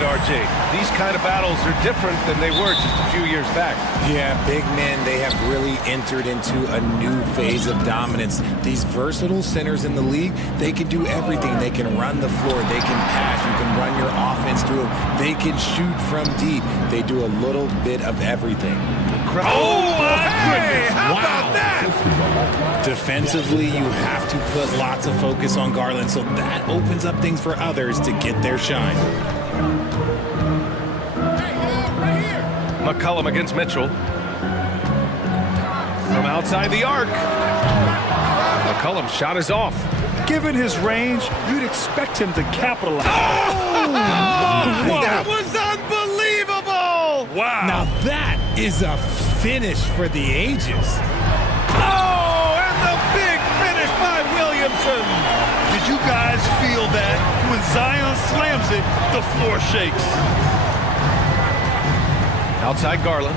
RJ, these kind of battles are different than they were just a few years back. Yeah, big men, they have really entered into a new phase of dominance. These versatile centers in the league, they can do everything. They can run the floor, they can pass, you can run your offense through them, they can shoot from deep. They do a little bit of everything. Oh my goodness, how about that? Defensively, you have to put lots of focus on Garland, so that opens up things for others to get their shine. McCollum against Mitchell. From outside the arc. McCollum's shot is off. Given his range, you'd expect him to capitalize. Oh, that was unbelievable! Wow. Now that is a finish for the ages. Oh, and the big finish by Williamson. Did you guys feel that? When Zion slams it, the floor shakes. Outside Garland.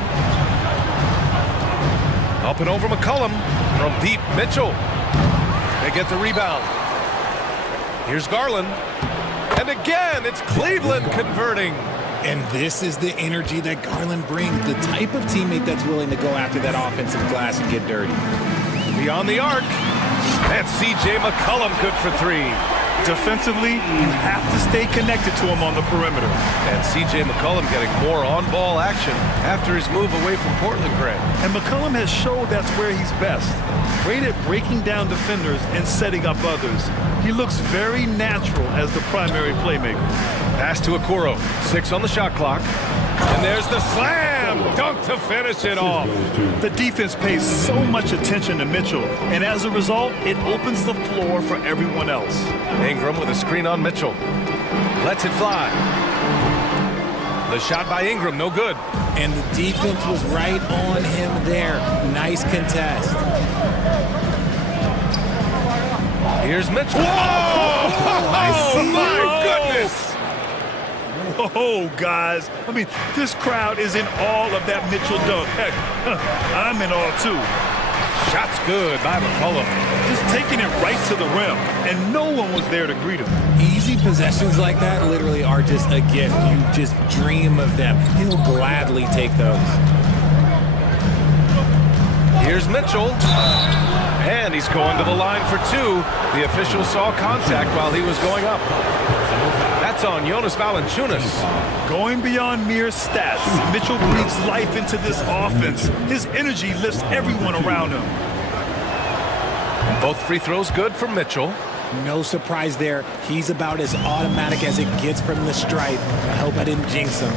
Up and over McCollum. From deep, Mitchell. They get the rebound. Here's Garland. And again, it's Cleveland converting. And this is the energy that Garland brings, the type of teammate that's willing to go after that offensive glass and get dirty. Beyond the arc. And C.J. McCollum good for three. Defensively, you have to stay connected to him on the perimeter. And C.J. McCollum getting more on-ball action after his move away from Portland, Greg. And McCollum has showed that's where he's best. Great at breaking down defenders and setting up others. He looks very natural as the primary playmaker. Pass to Okoro. 6 on the shot clock. And there's the slam dunk to finish it off. The defense pays so much attention to Mitchell, and as a result, it opens the floor for everyone else. Ingram with a screen on Mitchell. Lets it fly. The shot by Ingram, no good. And the defense was right on him there. Nice contest. Here's Mitchell. Whoa! Oh, my goodness! Whoa, guys. I mean, this crowd is in awe of that Mitchell dunk. Heck, I'm in awe, too. Shot's good by McCollum. Just taking it right to the rim, and no one was there to greet him. Easy possessions like that literally are just a gift. You just dream of them. He'll gladly take those. Here's Mitchell. And he's going to the line for two. The official saw contact while he was going up. That's on Jonas Valanciunas. Going beyond mere stats, Mitchell breathes life into this offense. His energy lifts everyone around him. Both free throws good for Mitchell. No surprise there. He's about as automatic as it gets from the stripe. I hope I didn't jinx him.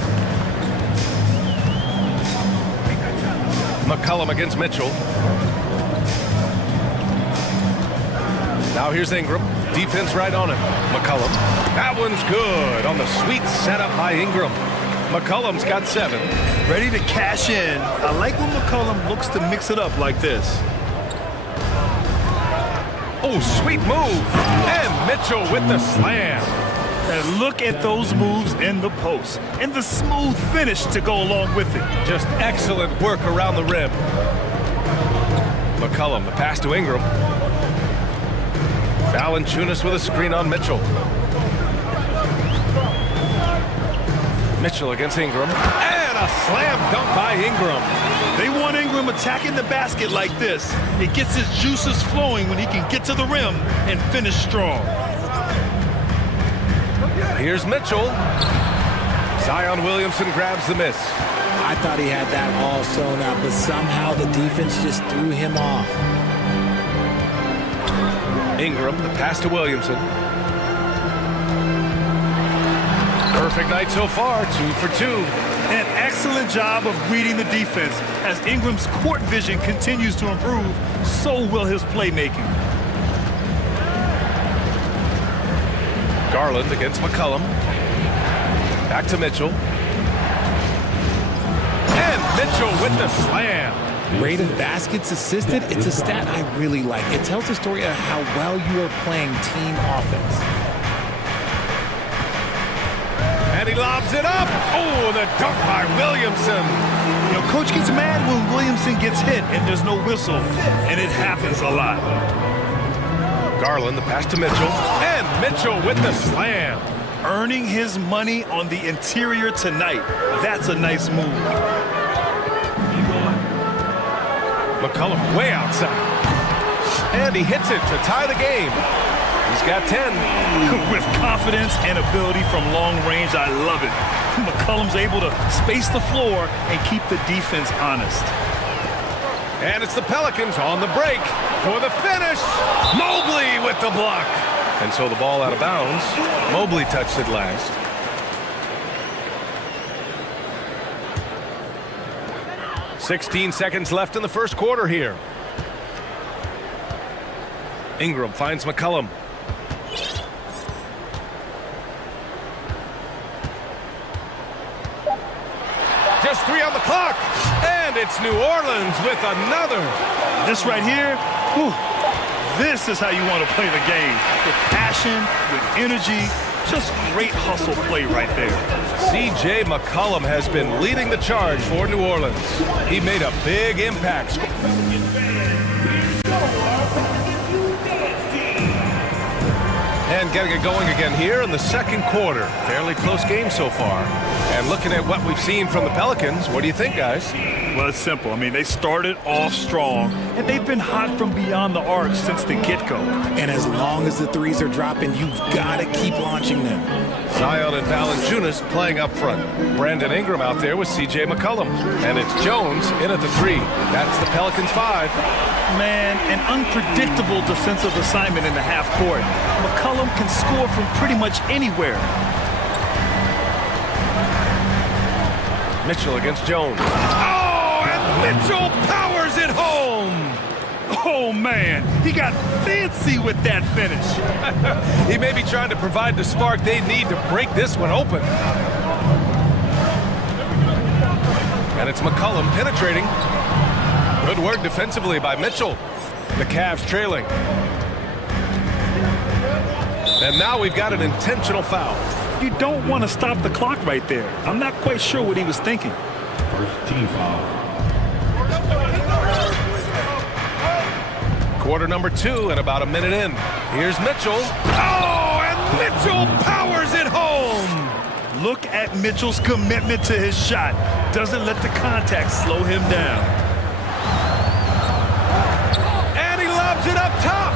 McCollum against Mitchell. Now here's Ingram. Defense right on him. McCollum. That one's good on the sweet setup by Ingram. McCollum's got 7. Ready to cash in. I like when McCollum looks to mix it up like this. Oh, sweet move. And Mitchell with the slam. And look at those moves in the post. And the smooth finish to go along with it. Just excellent work around the rim. McCollum, the pass to Ingram. Valanciunas with a screen on Mitchell. Mitchell against Ingram. And a slam dunk by Ingram. They want Ingram attacking the basket like this. It gets his juices flowing when he can get to the rim and finish strong. Here's Mitchell. Zion Williamson grabs the miss. I thought he had that all sewn up, but somehow the defense just threw him off. Ingram, the pass to Williamson. Perfect night so far, 2 for 2. An excellent job of reading the defense. As Ingram's court vision continues to improve, so will his playmaking. Garland against McCollum. Back to Mitchell. And Mitchell with the slam. Rate of baskets assisted, it's a stat I really like. It tells the story of how well you are playing team offense. And he lobs it up. Oh, the dunk by Williamson. You know, Coach gets mad when Williamson gets hit and there's no whistle, and it happens a lot. Garland, the pass to Mitchell, and Mitchell with the slam. Earning his money on the interior tonight. That's a nice move. McCollum way outside. And he hits it to tie the game. He's got 10. With confidence and ability from long range, I love it. McCollum's able to space the floor and keep the defense honest. And it's the Pelicans on the break for the finish. Mobley with the block. And so the ball out of bounds. Mobley touched it last. "16 seconds left in the first quarter here. Ingram finds McCollum. Just 3 on the clock. And it's New Orleans with another. This right here, whew, this is how you want to play the game. With passion, with energy, just great hustle play right there. C.J. McCollum has been leading the charge for New Orleans. He made a big impact. And getting it going again here in the second quarter. Fairly close game so far. And looking at what we've seen from the Pelicans, what do you think, guys? Well, it's simple. I mean, they started off strong, and they've been hot from beyond the arc since the get-go. And as long as the threes are dropping, you've got to keep launching them. Zion and Valanciunas playing up front. Brandon Ingram out there with C.J. McCollum. And it's Jones in at the 3. That's the Pelicans 5. Man, an unpredictable defensive assignment in the half court. McCollum can score from pretty much anywhere. Mitchell against Jones. Oh, and Mitchell powers it home. Oh, man, he got fancy with that finish. He may be trying to provide the spark they need to break this one open. And it's McCollum penetrating. Good work defensively by Mitchell. The Cavs trailing. And now we've got an intentional foul. You don't want to stop the clock right there. I'm not quite sure what he was thinking. First team foul. Quarter number 2 and about a minute in. Here's Mitchell. Oh, and Mitchell powers it home. Look at Mitchell's commitment to his shot. Doesn't let the contact slow him down. And he lobs it up top.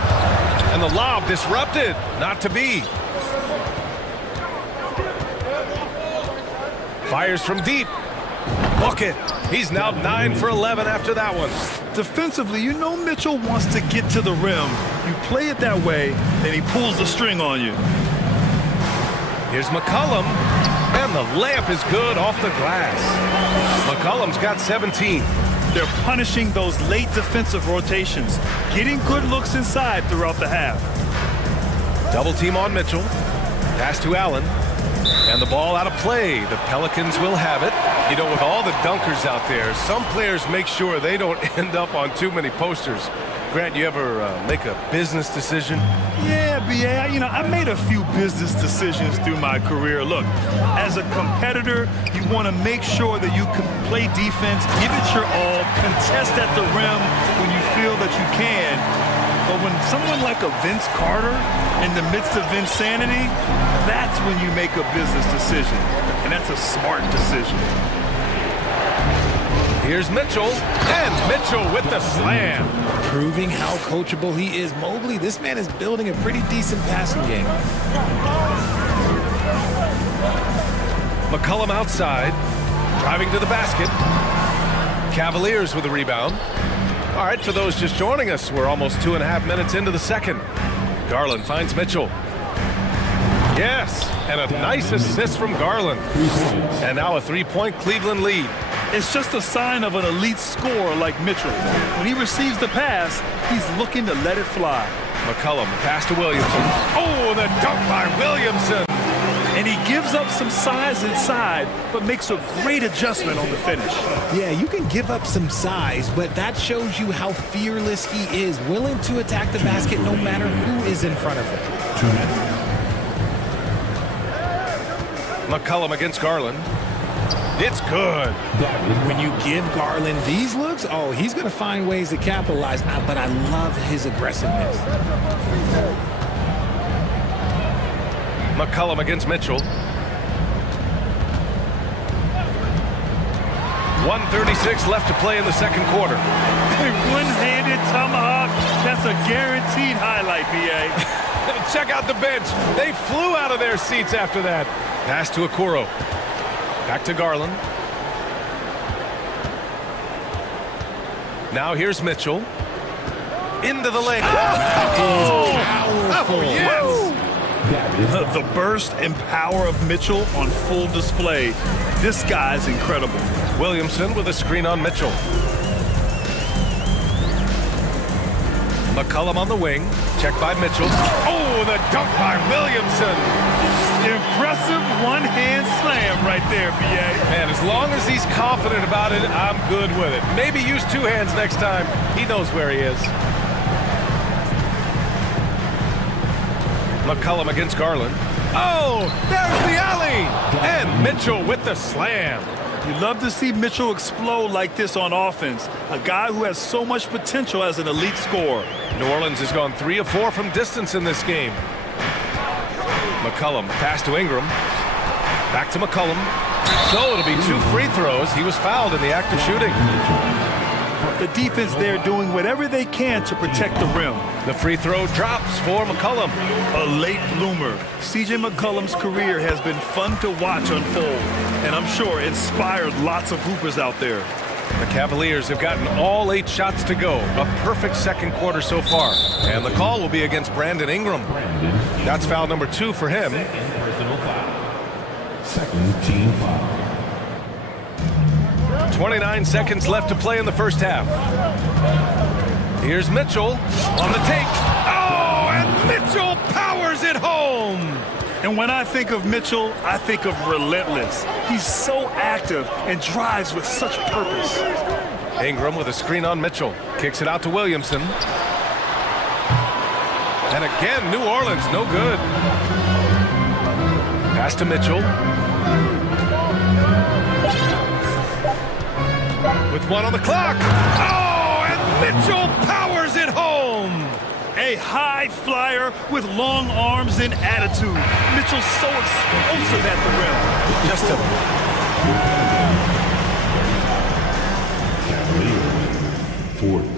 And the lob disrupted. Not to be. Fires from deep. Bucket. He's now 9 for 11 after that one. Defensively, you know Mitchell wants to get to the rim. You play it that way, and he pulls the string on you. Here's McCollum. And the layup is good off the glass. McCollum's got 17. They're punishing those late defensive rotations, getting good looks inside throughout the half. Double team on Mitchell. Pass to Allen. And the ball out of play. The Pelicans will have it. You know, with all the dunkers out there, some players make sure they don't end up on too many posters. Grant, you ever make a business decision? Yeah, B.A., you know, I made a few business decisions through my career. Look, as a competitor, you want to make sure that you can play defense, give it your all, contest at the rim when you feel that you can. But when someone like a Vince Carter in the midst of insanity, that's when you make a business decision. And that's a smart decision. Here's Mitchell, and Mitchell with the slam. Proving how coachable he is. Mobley, this man is building a pretty decent passing game. McCollum outside, driving to the basket. Cavaliers with the rebound. All right, for those just joining us, we're almost 2.5 minutes into the second. Garland finds Mitchell. Yes, and a nice assist from Garland. And now a 3-point Cleveland lead. It's just a sign of an elite scorer like Mitchell. When he receives the pass, he's looking to let it fly. McCollum, pass to Williamson. Oh, the dunk by Williamson. And he gives up some size inside, but makes a great adjustment on the finish. Yeah, you can give up some size, but that shows you how fearless he is, willing to attack the basket no matter who is in front of him. 2 minutes. McCollum against Garland. It's good. When you give Garland these looks, oh, he's going to find ways to capitalize. But I love his aggressiveness. McCollum against Mitchell. 1:36 left to play in the second quarter. A one-handed tomahawk. That's a guaranteed highlight, BA. Check out the bench. They flew out of their seats after that. Pass to Okoro. Back to Garland. Now here's Mitchell. Into the lane. Oh, powerful. Yes. The burst and power of Mitchell on full display. This guy's incredible. Williamson with a screen on Mitchell. McCollum on the wing. Check by Mitchell. Oh, the dunk by Williamson. Impressive one-hand slam right there, BA. Man, as long as he's confident about it, I'm good with it. Maybe use two hands next time. He knows where he is. McCollum against Garland. Oh, there's the alley. And Mitchell with the slam. You love to see Mitchell explode like this on offense. A guy who has so much potential as an elite scorer. New Orleans has gone 3 of 4 from distance in this game. McCollum, pass to Ingram. Back to McCollum. So it'll be 2 free throws. He was fouled in the act of shooting. The defense there doing whatever they can to protect the rim. The free throw drops for McCollum. A late bloomer. C.J. McCollum's career has been fun to watch unfold, and I'm sure inspired lots of hoopers out there. The Cavaliers have gotten all 8 shots to go. A perfect second quarter so far. And the call will be against Brandon Ingram. That's foul number 2 for him. Second team foul. 29 seconds left to play in the first half. Here's Mitchell on the take. Oh, and Mitchell powers it home. And when I think of Mitchell, I think of relentless. He's so active and drives with such purpose. Ingram with a screen on Mitchell. Kicks it out to Williamson. And again, New Orleans, no good. Pass to Mitchell. With 1 on the clock. Oh, and Mitchell powers it home. A high flyer with long arms and attitude. Mitchell's so explosive at the rim. Just a... Fourth.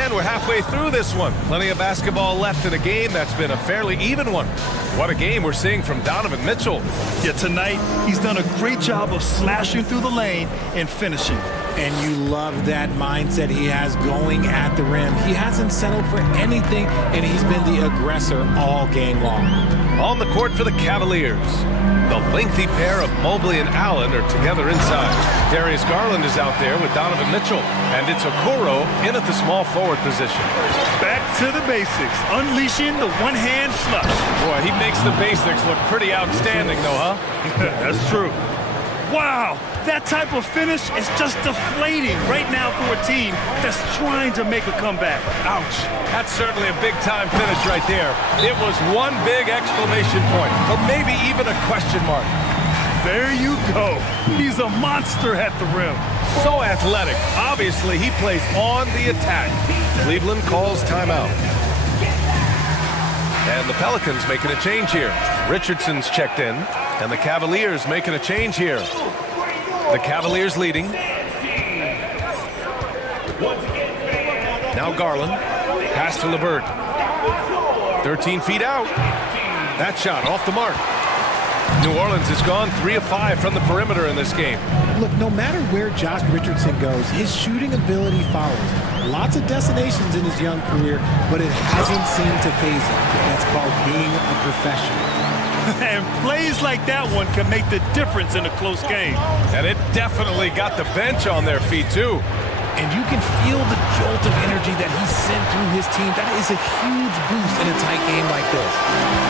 And we're halfway through this one. Plenty of basketball left in a game that's been a fairly even one. What a game we're seeing from Donovan Mitchell. Yeah, tonight he's done a great job of slashing through the lane and finishing. And you love that mindset he has going at the rim. He hasn't settled for anything, and he's been the aggressor all game long. On the court for the Cavaliers. The lengthy pair of Mobley and Allen are together inside. Darius Garland is out there with Donovan Mitchell. And it's Okoro in at the small forward position. Back to the basics, unleashing the one-hand flush. Boy, he makes the basics look pretty outstanding, though, huh? That's true. Wow, that type of finish is just deflating right now for a team that's trying to make a comeback. Ouch. That's certainly a big-time finish right there. It was one big exclamation point, or maybe even a question mark. There you go. He's a monster at the rim. So athletic. Obviously, he plays on the attack. Cleveland calls timeout. And the Pelicans making a change here. Richardson's checked in, and the Cavaliers making a change here. The Cavaliers leading. Now Garland. Pass to LeVert. 13 feet out. That shot off the mark. New Orleans has gone 3 of 5 from the perimeter in this game. Look, no matter where Josh Richardson goes, his shooting ability follows. Lots of destinations in his young career, but it hasn't seemed to phase him. That's called being a professional. And plays like that one can make the difference in a close game. And it definitely got the bench on their feet, too. and you can feel the jolt of energy that he sent through his team. That is a huge boost in a tight game like this.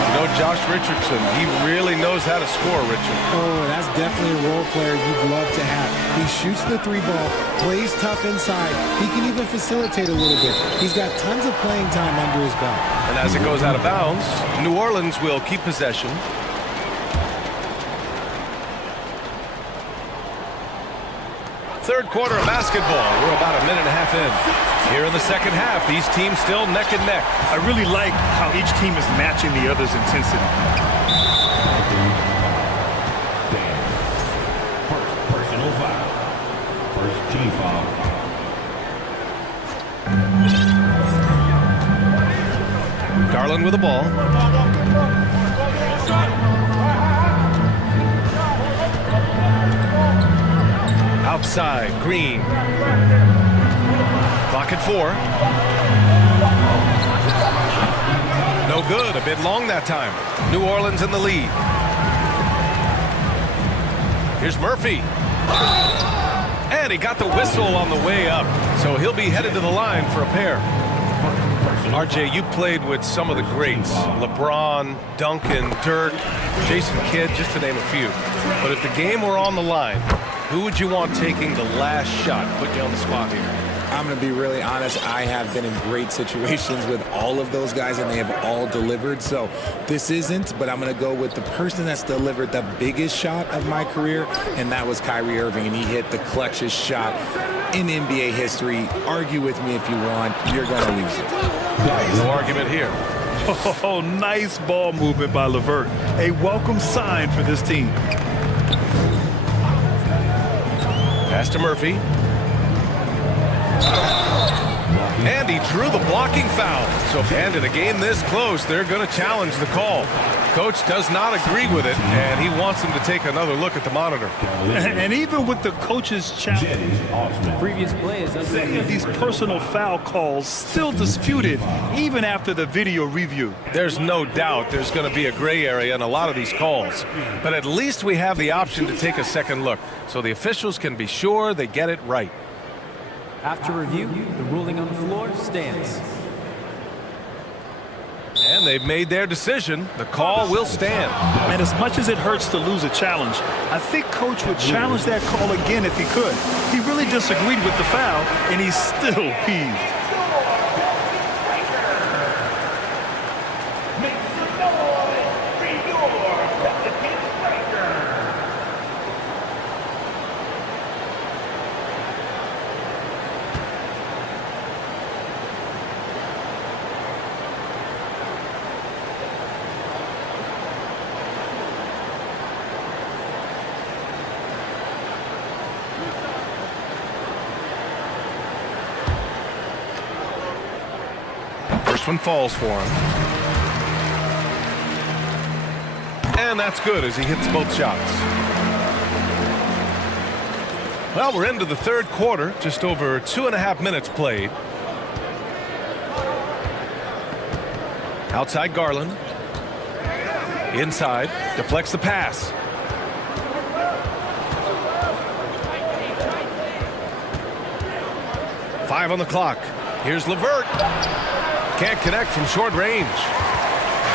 You know, Josh Richardson, he really knows how to score, Richard. Oh, that's definitely a role player you'd love to have. He shoots the three ball, plays tough inside. He can even facilitate a little bit. He's got tons of playing time under his belt. And as it goes out of bounds, New Orleans will keep possession. Third quarter of basketball. We're about a minute and a half in. Here in the second half, these teams still neck and neck. I really like how each team is matching the other's intensity. First personal foul. First team foul. Garland with the ball. Outside, Green. Clock at 4. No good, a bit long that time. New Orleans in the lead. Here's Murphy. And he got the whistle on the way up, so he'll be headed to the line for a pair. RJ, you played with some of the greats. LeBron, Duncan, Dirk, Jason Kidd, just to name a few. But if the game were on the line, who would you want taking the last shot? Put you on the spot here. I'm going to be really honest. I have been in great situations with all of those guys, and they have all delivered. So this isn't, but I'm going to go with the person that's delivered the biggest shot of my career, and that was Kyrie Irving, and he hit the clutchest shot in NBA history. Argue with me if you want. You're going to lose it. No argument here. Oh, nice ball movement by LeVert. A welcome sign for this team. Pass to Murphy. And he drew the blocking foul. So, and in a game this close, they're going to challenge the call. Coach does not agree with it, and he wants him to take another look at the monitor. And even with the coach's challenge, Previous players, these personal foul calls still disputed even after the video review. There's no doubt there's going to be a gray area in a lot of these calls. But at least we have the option to take a second look, so the officials can be sure they get it right. After review, the ruling on the floor stands. And they've made their decision. The call will stand. And as much as it hurts to lose a challenge, I think Coach would challenge that call again if he could. He really disagreed with the foul, and he's still peeved. First one falls for him. And that's good as he hits both shots. Well, we're into the third quarter, just over 2.5 minutes played. Outside Garland. Inside, deflects the pass. Five on the clock. Here's LeVert. Can't connect from short range.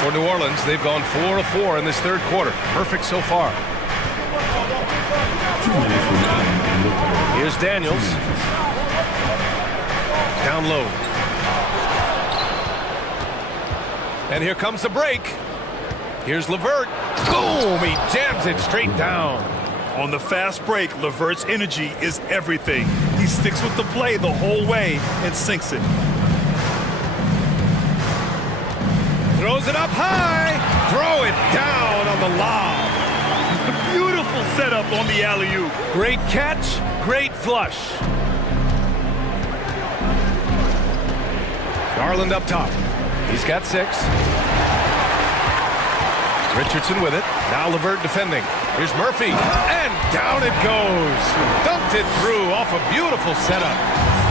For New Orleans, they've gone 4 of 4 in this third quarter. Perfect so far. Here's Daniels. Down low. And here comes the break. Here's LeVert. Boom! He jams it straight down. On the fast break, LeVert's energy is everything. He sticks with the play the whole way and sinks it. Throws it up high. Throw it down on the lob. Beautiful setup on the alley-oop. Great catch, great flush. Garland up top. He's got 6. Richardson with it. Now LeVert defending. Here's Murphy. And down it goes. Dumped it through off a beautiful setup.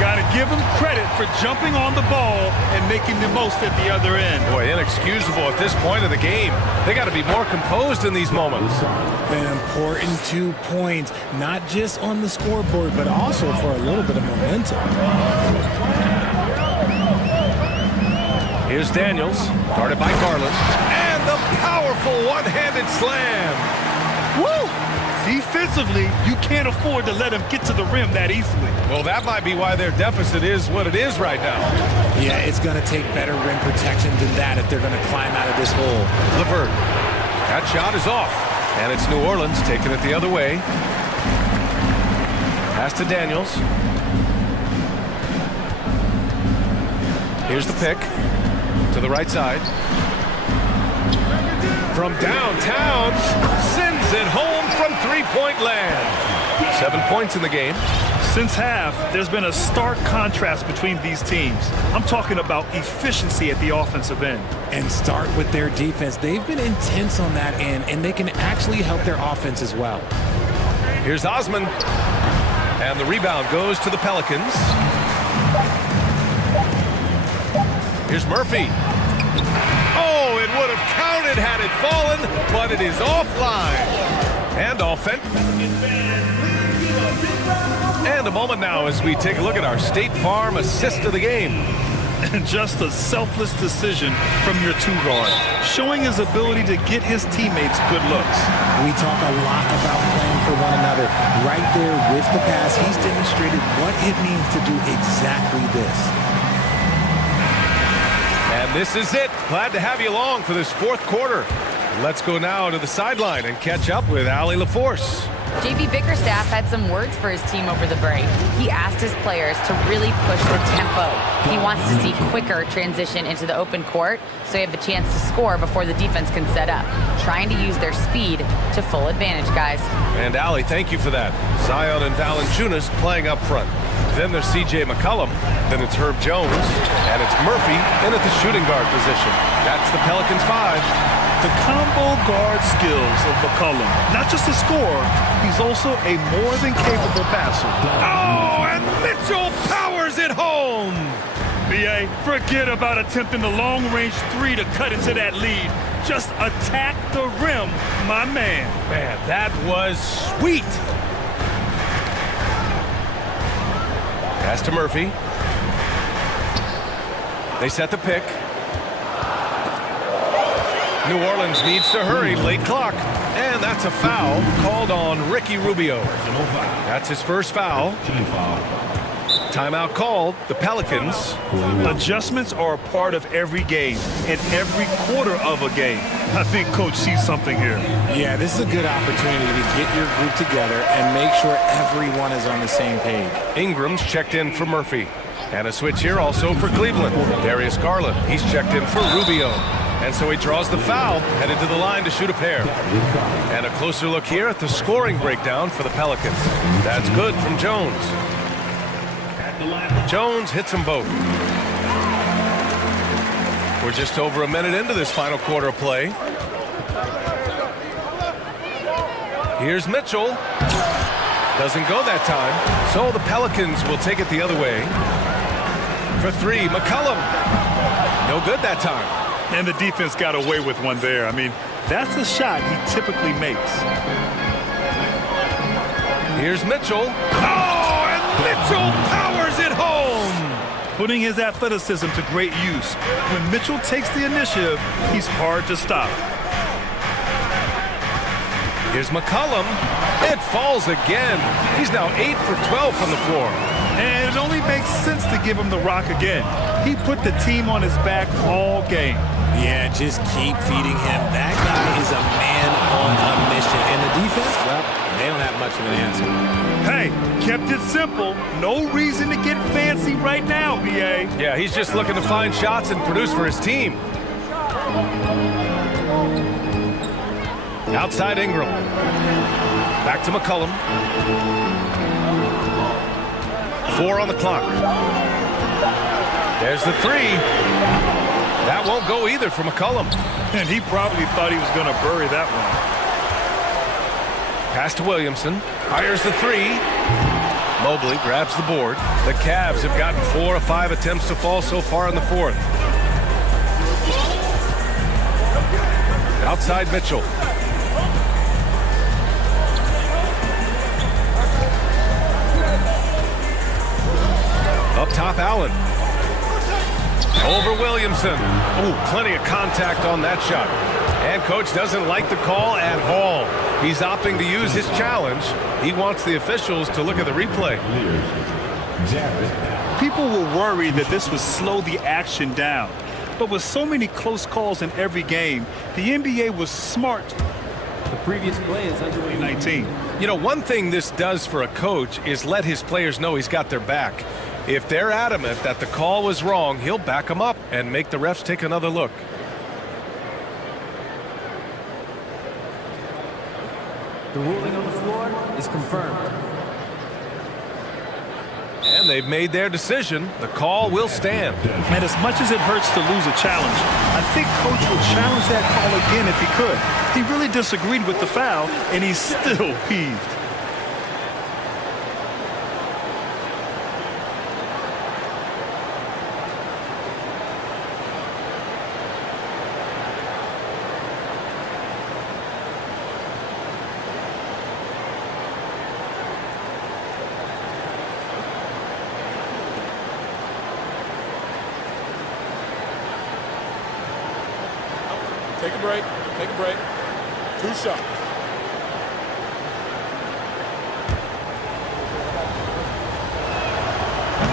Got to give him credit for jumping on the ball and making the most at the other end. Boy, inexcusable at this point of the game. They got to be more composed in these moments. An important 2 points, not just on the scoreboard, but also for a little bit of momentum. Here's Daniels, guarded by Garland, and the powerful one-handed slam. Woo! Defensively, you can't afford to let him get to the rim that easily. Well, that might be why their deficit is what it is right now. Yeah, it's going to take better rim protection than that if they're going to climb out of this hole. LeVert, that shot is off, and it's New Orleans taking it the other way. Pass to Daniels. Here's the pick to the right side. From downtown, sends it home from three-point land. 7 points in the game. Since half, there's been a stark contrast between these teams. I'm talking about efficiency at the offensive end. And start with their defense. They've been intense on that end, and they can actually help their offense as well. Here's Osman. And the rebound goes to the Pelicans. Here's Murphy. Oh, it would have counted had it fallen, but it is offline. And offense. And a moment now as we take a look at our State Farm assist of the game. And just a selfless decision from your two-guard, showing his ability to get his teammates good looks. We talk a lot about playing for one another. Right there with the pass, he's demonstrated what it means to do exactly this. And this is it. Glad to have you along for this fourth quarter. Let's go now to the sideline and catch up with Allie LaForce. JB Bickerstaff had some words for his team over the break. He asked his players to really push the tempo. He wants to see quicker transition into the open court so you have a chance to score before the defense can set up. Trying to use their speed to full advantage, guys. And Allie, thank you for that. Zion and Valanciunas playing up front. Then there's C.J. McCollum. Then it's Herb Jones. And it's Murphy in at the shooting guard position. That's the Pelicans 5. The combo guard skills of McCollum. Not just a scorer, he's also a more than capable passer. Oh, and Mitchell powers it home! B.A., forget about attempting the long-range three to cut into that lead. Just attack the rim, my man. Man, that was sweet. Pass to Murphy. They set the pick. New Orleans needs to hurry, late clock. And that's a foul called on Ricky Rubio. That's his first foul. Timeout called, the Pelicans. Adjustments are a part of every game and every quarter of a game. I think Coach sees something here. Yeah, this is a good opportunity to get your group together and make sure everyone is on the same page. Ingram's checked in for Murphy. And a switch here also for Cleveland. Darius Garland, he's checked in for Rubio. And so he draws the foul, headed to the line to shoot a pair. And a closer look here at the scoring breakdown for the Pelicans. That's good from Jones. Jones hits them both. We're just over a minute into this final quarter of play. Here's Mitchell. Doesn't go that time. So the Pelicans will take it the other way. For three, McCollum. No good that time. And the defense got away with one there. I mean, that's a shot he typically makes. Here's Mitchell. Oh, and Mitchell powers it home! Putting his athleticism to great use. When Mitchell takes the initiative, he's hard to stop. Here's McCollum. It falls again. He's now 8 for 12 from the floor. And it only makes sense to give him the rock again. He put the team on his back all game. Yeah, just keep feeding him. That guy is a man on a mission. And the defense, well, they don't have much of an answer. Hey, kept it simple. No reason to get fancy right now, B.A. Yeah, he's just looking to find shots and produce for his team. Outside Ingram. Back to McCollum. 4 on the clock. There's the three. That won't go either for McCollum. And he probably thought he was going to bury that one. Pass to Williamson. Fires the three. Mobley grabs the board. The Cavs have gotten 4 of 5 attempts to fall so far in the fourth. Outside Mitchell. Up top, Allen. Over Williamson. Ooh, plenty of contact on that shot. And coach doesn't like the call at all. He's opting to use his challenge. He wants the officials to look at the replay. People were worried that this would slow the action down. But with so many close calls in every game, the NBA was smart. The previous play is underway. 19. You know, one thing this does for a coach is let his players know he's got their back. If they're adamant that the call was wrong, he'll back them up and make the refs take another look. The ruling on the floor is confirmed. And they've made their decision. The call will stand. Man, as much as it hurts to lose a challenge, I think coach would challenge that call again if he could. He really disagreed with the foul, and he's still peeved. Take a break. Take a break. 2 shots.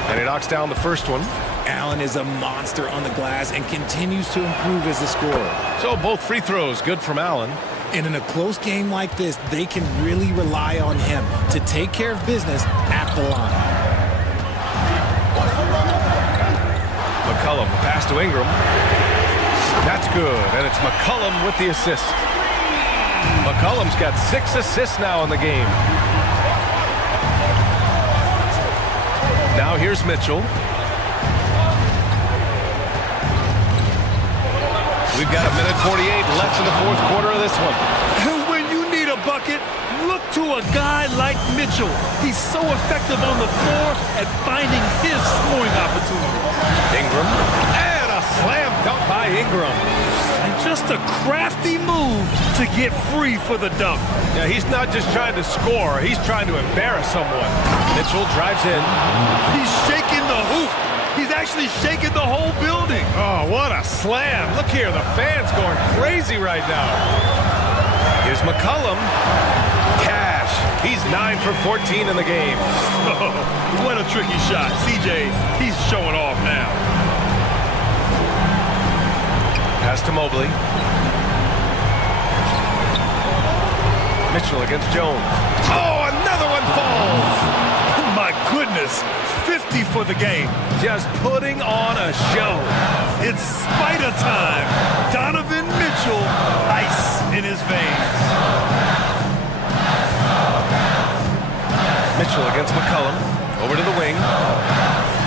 And he knocks down the first one. Allen is a monster on the glass and continues to improve as a scorer. So both free throws good from Allen. And in a close game like this, they can really rely on him to take care of business at the line. McCollum, pass to Ingram. That's good, and it's McCollum with the assist. McCollum's got 6 assists now in the game. Now here's Mitchell. We've got 1:48 left in the fourth quarter of this one. And when you need a bucket, look to a guy like Mitchell. He's so effective on the floor at finding his scoring opportunities. Ingram, and a slam dunk by Ingram. And just a crafty move to get free for the dunk. Yeah, he's not just trying to score, he's trying to embarrass someone. Mitchell drives in. He's shaking the hoop. He's actually shaking the whole building. Oh, what a slam. Look here, the fans going crazy right now. Here's McCollum. Cash. He's 9 for 14 in the game. Oh, what a tricky shot. CJ, he's showing off now. Pass to Mobley. Mitchell against Jones. Oh, another one falls. My goodness, 50 for the game. Just putting on a show. It's spider time. Donovan Mitchell, ice in his veins. Mitchell against McCollum. Over to the wing.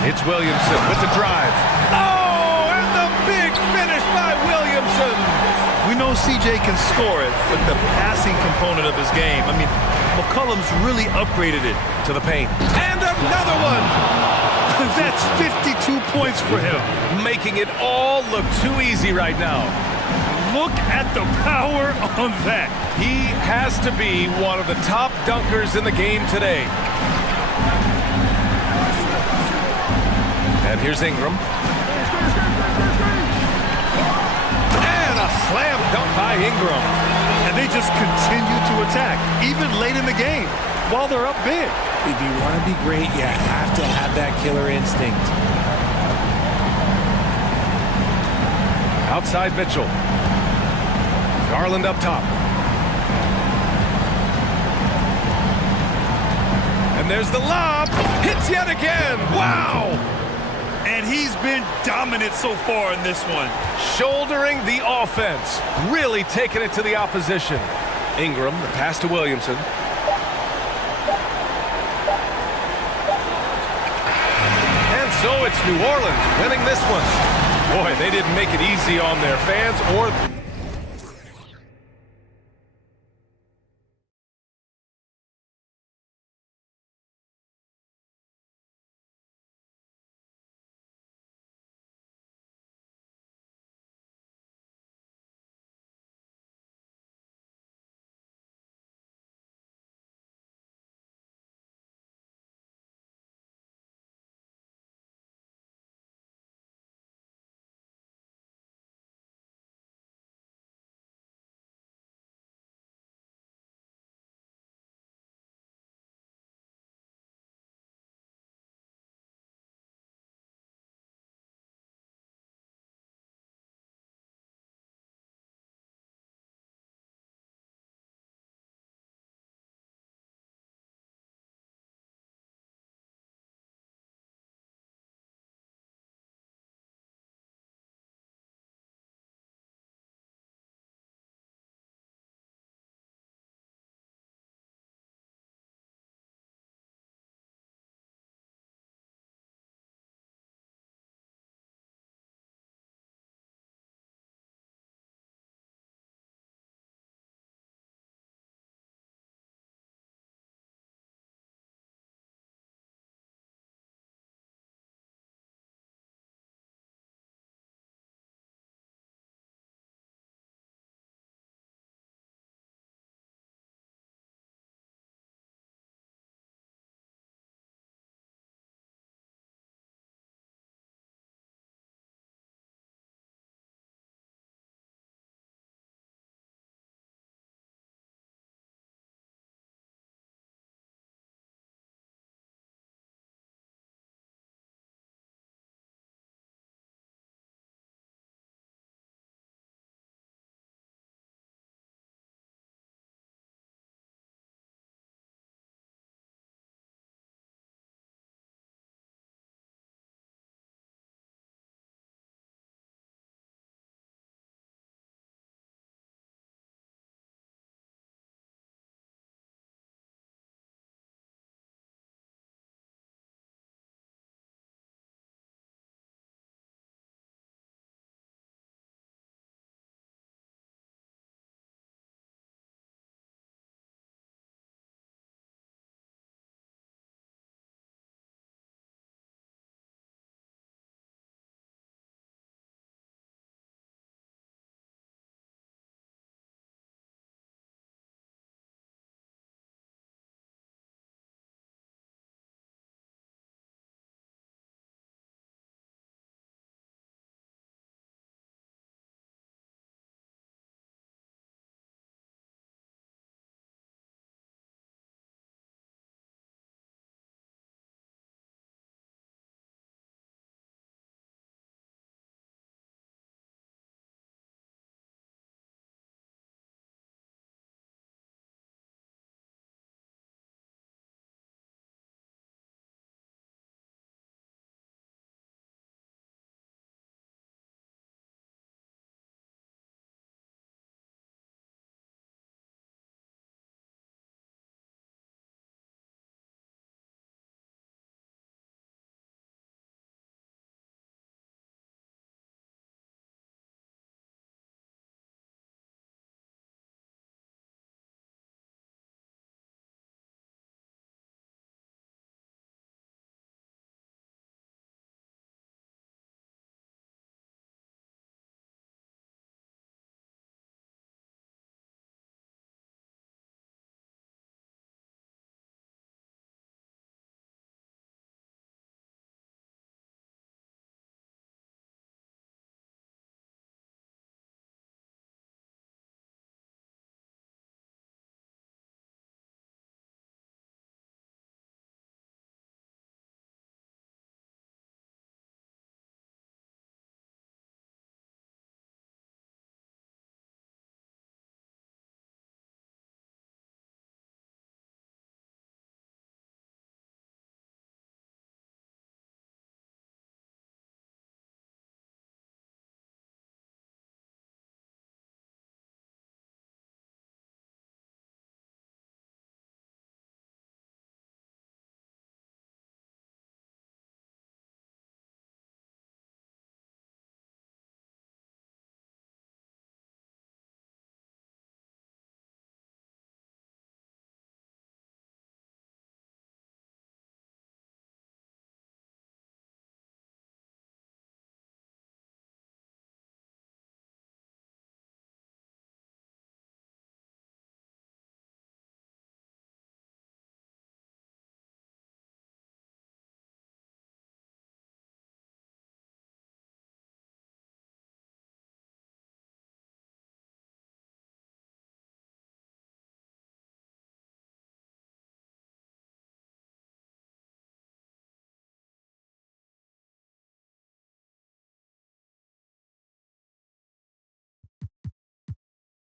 It's Williamson with the drive. Oh, and the big finish by Williamson. We know CJ can score it, but the passing component of his game, I mean, McCollum's really upgraded it. To the paint. And another one. That's 52 points for him. Making it all look too easy right now. Look at the power on that. He has to be one of the top dunkers in the game today. And here's Ingram. And a slam dunk by Ingram. And they just continue to attack, even late in the game, while they're up big. If you want to be great, you have to have that killer instinct. Outside Mitchell. Garland up top. And there's the lob. Hits yet again. Wow. And he's been dominant so far in this one. Shouldering the offense. Really taking it to the opposition. Ingram, the pass to Williamson. And so it's New Orleans winning this one. Boy, they didn't make it easy on their fans or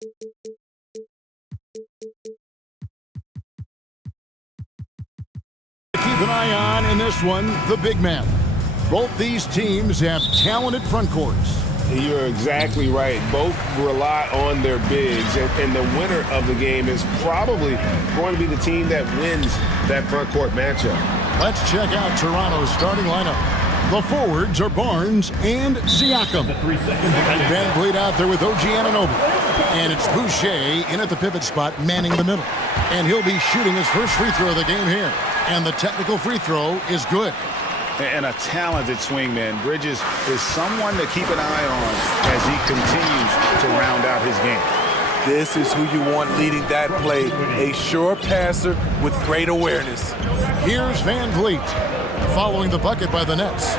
Keep an eye on in this one, the big man. Both these teams have talented front courts. You're exactly right. Both rely on their bigs, and the winner of the game is probably going to be the team that wins that front court matchup. Let's check out Toronto's starting lineup. The forwards are Barnes and Siakam. Van Vliet out there with OG Anunoby. And it's Boucher in at the pivot spot, manning the middle. And he'll be shooting his first free throw of the game here. And the technical free throw is good. And a talented swingman. Bridges is someone to keep an eye on as he continues to round out his game. This is who you want leading that play. A sure passer with great awareness. Here's Van Vliet, following the bucket by the Nets.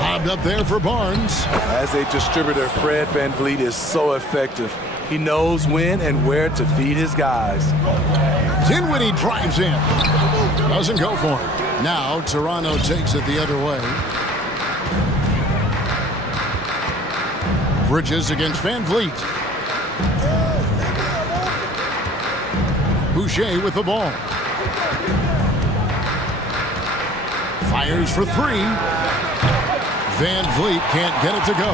Lobbed up there for Barnes. As a distributor, Fred Van Vliet is so effective. He knows when and where to feed his guys. Dinwiddie drives in. Doesn't go for it. Now Toronto takes it the other way. Bridges against Van Vliet. Boucher with the ball. Fires for three. Van Vliet can't get it to go.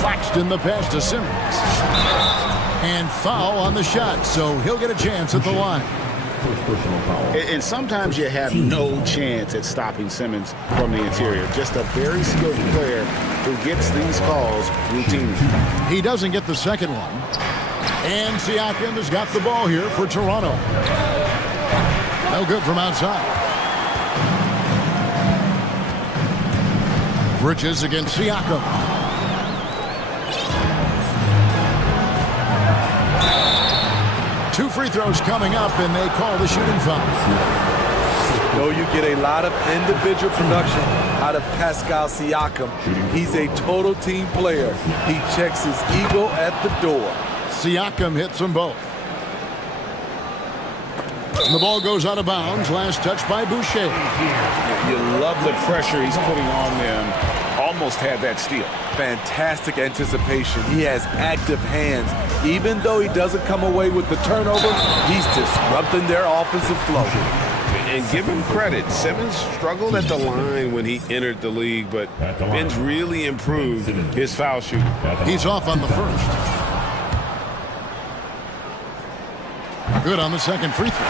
Claxton the pass to Simmons. And foul on the shot, so he'll get a chance at the line. And sometimes you have no chance at stopping Simmons from the interior. Just a very skilled player who gets these calls routinely. He doesn't get the second one. And Siakam has got the ball here for Toronto. No good from outside. Bridges against Siakam. Two free throws coming up, and they call the shooting foul. Though you get a lot of individual production out of Pascal Siakam, he's a total team player. He checks his ego at the door. Siakam hits them both. And the ball goes out of bounds. Last touch by Boucher. You love the pressure he's putting on them. Almost had that steal. Fantastic anticipation. He has active hands. Even though he doesn't come away with the turnover, he's disrupting their offensive flow. And give him credit. Simmons struggled at the line when he entered the league, but Ben's really improved his foul shooting. He's off on the first. Good on the second free throw.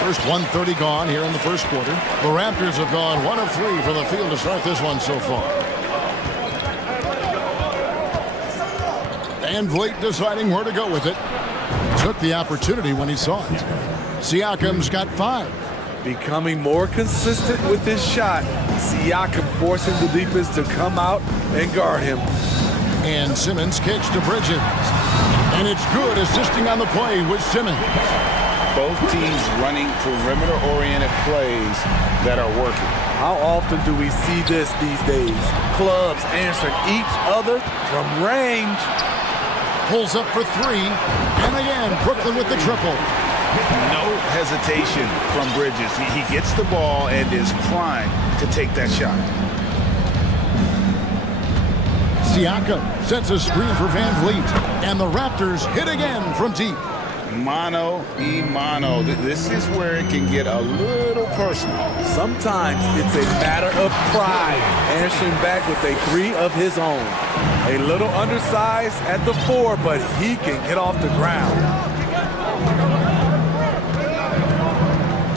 First 1:30 gone here in the first quarter. The Raptors have gone 1 of 3 from the field to start this one so far. Van Vliet deciding where to go with it. Took the opportunity when he saw it. Siakam's got 5. Becoming more consistent with his shot. Siakam forcing the defense to come out and guard him. And Simmons kicks to Bridges. And it's good, assisting on the play with Simmons. Both teams running perimeter-oriented plays that are working. How often do we see this these days? Clubs answering each other from range. Pulls up for 3. And again, Brooklyn with the triple. No hesitation from Bridges. He gets the ball and is primed to take that shot. Siakam sets a screen for Van Vliet. And the Raptors hit again from deep. Mano y mano. This is where it can get a little personal. Sometimes it's a matter of pride, answering back with a 3 of his own. A little undersized at the 4, but he can get off the ground.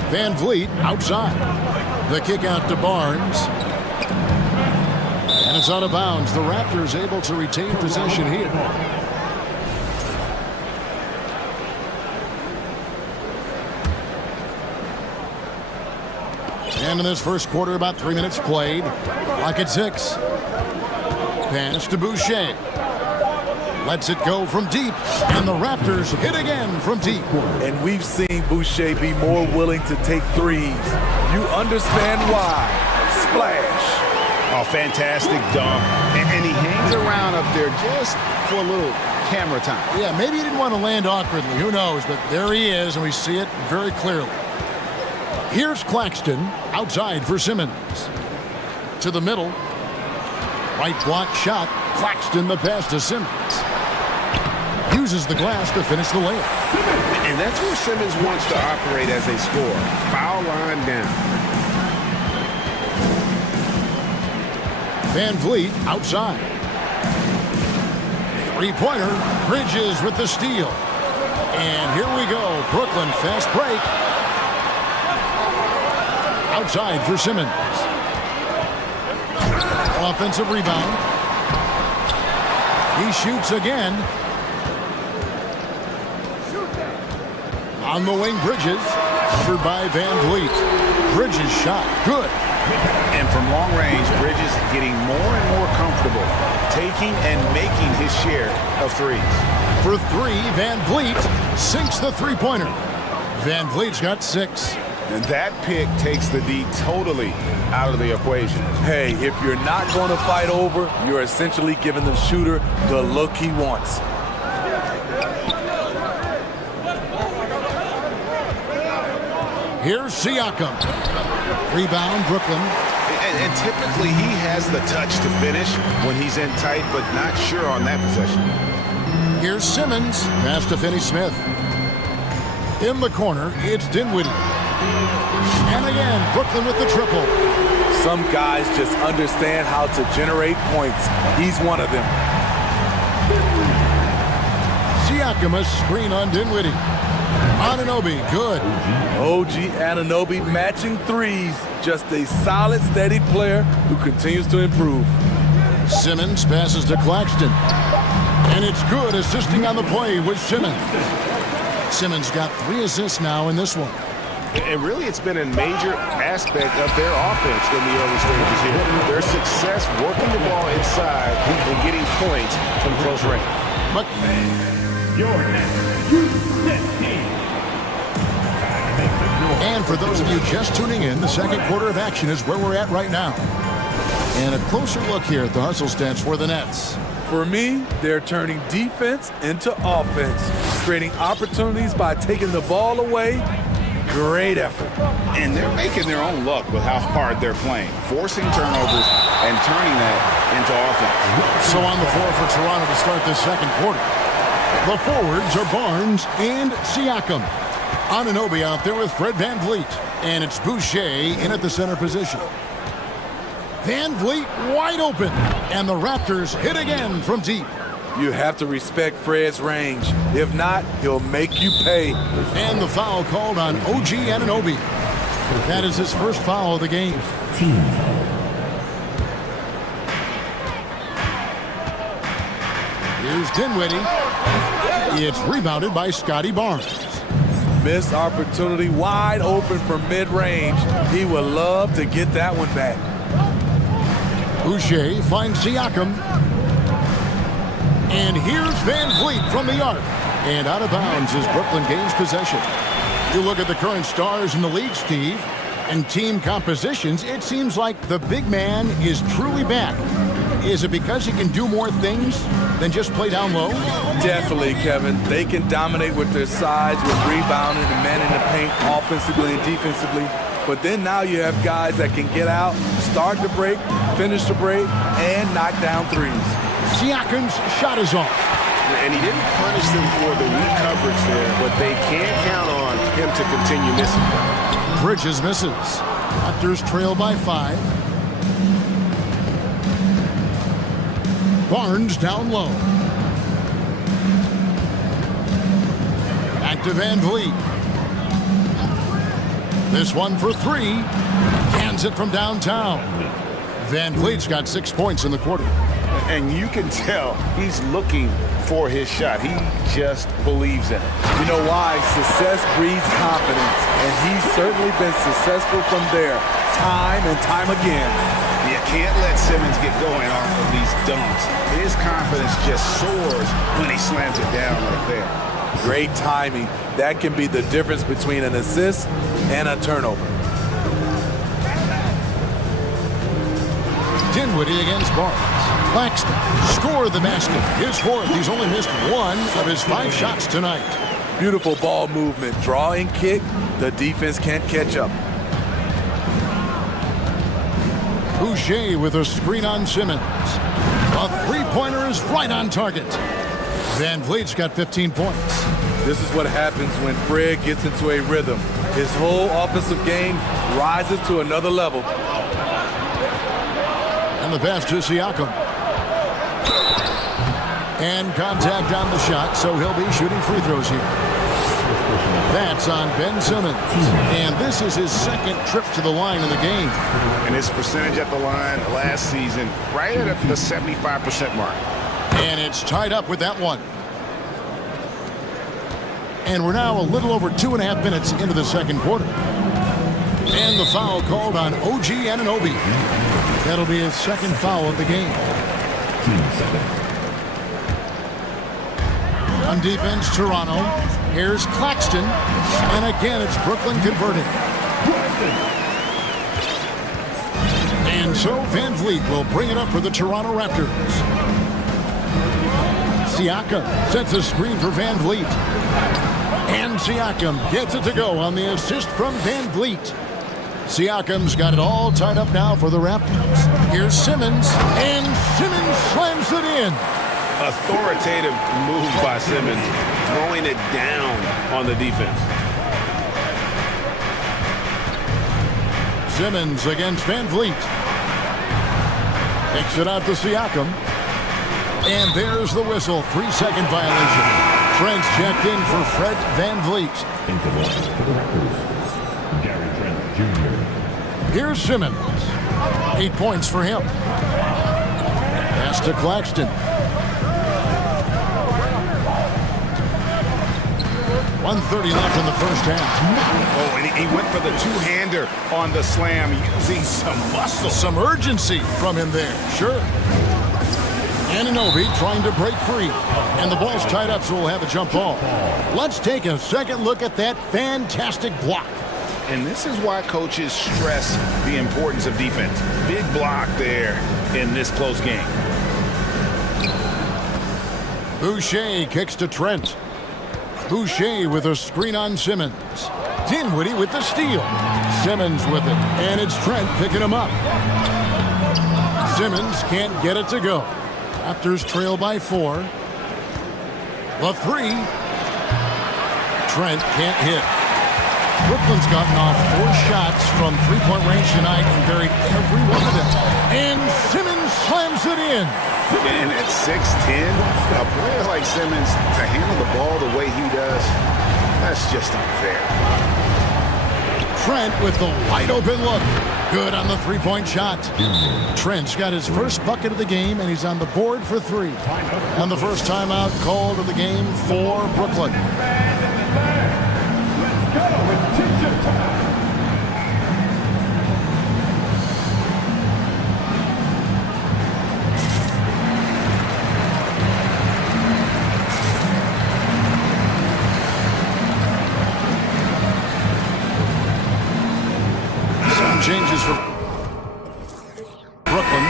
Van Vliet outside. The kick out to Barnes. And it's out of bounds. The Raptors able to retain possession here. And in this first quarter, about 3 minutes played. Lock at 6. Pass to Boucher. Lets it go from deep. And the Raptors hit again from deep. And we've seen Boucher be more willing to take threes. You understand why. Splash. Oh, fantastic dunk. And he hangs around up there just for a little camera time. Yeah, maybe he didn't want to land awkwardly. Who knows? But there he is, and we see it very clearly. Here's Claxton outside for Simmons. To the middle. Right block shot. Claxton the pass to Simmons. Uses the glass to finish the layup. And that's where Simmons wants to operate as a scorer. Foul line down. Van Vliet outside. Three-pointer. Bridges with the steal. And here we go. Brooklyn fast break. Outside for Simmons. Offensive rebound. He shoots again. On the wing, Bridges. Covered by Van Vliet. Bridges shot. Good. And from long range, Bridges getting more and more comfortable taking and making his share of threes. For three, Van Vliet sinks the three-pointer. Van Vliet's got 6. And that pick takes the D totally out of the equation. Hey, if you're not going to fight over, you're essentially giving the shooter the look he wants. Here's Siakam. Rebound, Brooklyn. And typically he has the touch to finish when he's in tight, but not sure on that possession. Here's Simmons. Pass to Finney-Smith. In the corner, it's Dinwiddie. And again, Brooklyn with the triple. Some guys just understand how to generate points. He's one of them. Siakam, a screen on Dinwiddie. Anunoby, good. OG Anunoby matching threes. Just a solid, steady player who continues to improve. Simmons passes to Claxton. And it's good, assisting on the play with Simmons. Simmons got 3 assists now in this one. And really, it's been a major aspect of their offense in the early stages here. Their success working the ball inside and getting points from close range. But Your next youth team. and for those of you just tuning in, the second quarter of action is where we're at right now. And a closer look here at the hustle stats for the Nets. For me, they're turning defense into offense, creating opportunities by taking the ball away. Great effort. And they're making their own luck with how hard they're playing, forcing turnovers and turning that into offense. So on the floor for Toronto to start this second quarter. The forwards are Barnes and Siakam. Anunoby out there with Fred Van Vliet. And it's Boucher in at the center position. Van Vliet wide open. And the Raptors hit again from deep. You have to respect Fred's range. If not, he'll make you pay. And the foul called on OG Anunoby. That is his first foul of the game. Here's Dinwiddie. It's rebounded by Scotty Barnes. Missed opportunity, wide open from mid-range. He would love to get that one back. Boucher finds Siakam. And here's Van Vliet from the arc. And out of bounds as Brooklyn gains possession. You look at the current stars in the league, Steve, and team compositions, it seems like the big man is truly back. Is it because he can do more things than just play down low? Definitely, Kevin. They can dominate with their sides, with rebounding and manning the paint offensively and defensively. But then now you have guys that can get out, start the break, finish the break, and knock down threes. Siakam's shot is off. And he didn't punish them for the weak coverage there, but they can't count on him to continue missing. Bridges misses. Raptors trail by 5. Barnes down low. Back to Van Vliet. This one for 3. Cans it from downtown. Van Vliet's got 6 points in the quarter. And you can tell he's looking for his shot. He just believes in it. You know why? Success breeds confidence, and he's certainly been successful from there, time and time again. You can't let Simmons get going off of these dunks. His confidence just soars when he slams it down like that. Great timing. That can be the difference between an assist and a turnover. Dinwiddie against Barnes. Claxton scored the basket. His 4th. He's only missed 1 of his 5 shots tonight. Beautiful ball movement. Draw and kick. The defense can't catch up. Boucher with a screen on Simmons. The three-pointer is right on target. Van Vliet's got 15 points. This is what happens when Fred gets into a rhythm. His whole offensive game rises to another level. And the pass to Siakam. And contact on the shot, so he'll be shooting free throws here. That's on Ben Simmons. And this is his second trip to the line in the game. And his percentage at the line last season, right at the 75% mark. And it's tied up with that one. And we're now a little over 2.5 minutes into the second quarter. And the foul called on OG Anunoby. That'll be his second foul of the game. On defense, Toronto. Here's Claxton. And again, it's Brooklyn converting. And so Van Vliet will bring it up for the Toronto Raptors. Siakam sets a screen for Van Vliet. And Siakam gets it to go on the assist from Van Vliet. Siakam's got it all tied up now for the Raptors. Here's Simmons, and Simmons slams it in. Authoritative move by Simmons, throwing it down on the defense. Simmons against Van Vliet. Takes it out to Siakam. And there's the whistle. 3-second violation. Trent's checked in for Fred Van Vliet. Here's Simmons. 8 points for him. Pass to Claxton. 1:30 left in the first half. Oh, and he went for the two-hander on the slam, using some muscle. Some urgency from him there, sure. Anunoby trying to break free. And the ball's tied up, so we'll have a jump ball. Let's take a second look at that fantastic block. And this is why coaches stress the importance of defense. Big block there in this close game. Boucher kicks to Trent. Boucher with a screen on Simmons. Dinwiddie with the steal. Simmons with it, and it's Trent picking him up. Simmons can't get it to go. Raptors trail by 4. The 3. Trent can't hit. Brooklyn's gotten off 4 shots from three-point range tonight and buried every one of them. And Simmons slams it in. And at 6'10", a player like Simmons, to handle the ball the way he does, that's just unfair. Trent with the wide open look. Good on the three-point shot. Trent's got his first bucket of the game, and he's on the board for 3. And the first timeout called of the game for Brooklyn. Some changes for Brooklyn.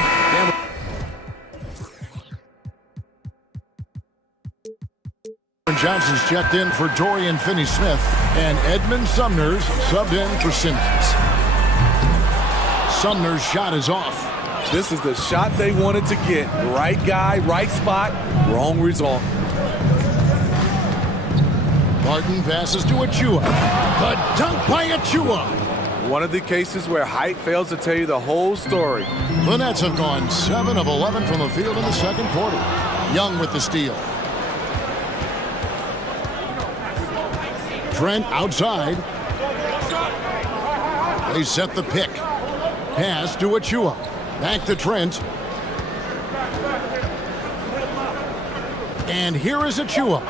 Johnson's checked in for Dorian Finney-Smith, and Edmund Sumner's subbed in for Simmons. Sumner's shot is off. This is the shot they wanted to get. Right guy, right spot, wrong result. Martin passes to Achua. The dunk by Achua. One of the cases where height fails to tell you the whole story. The Nets have gone 7 of 11 from the field in the second quarter. Young with the steal. Trent outside. They set the pick. Pass to Achua. Back to Trent. And here is Achua.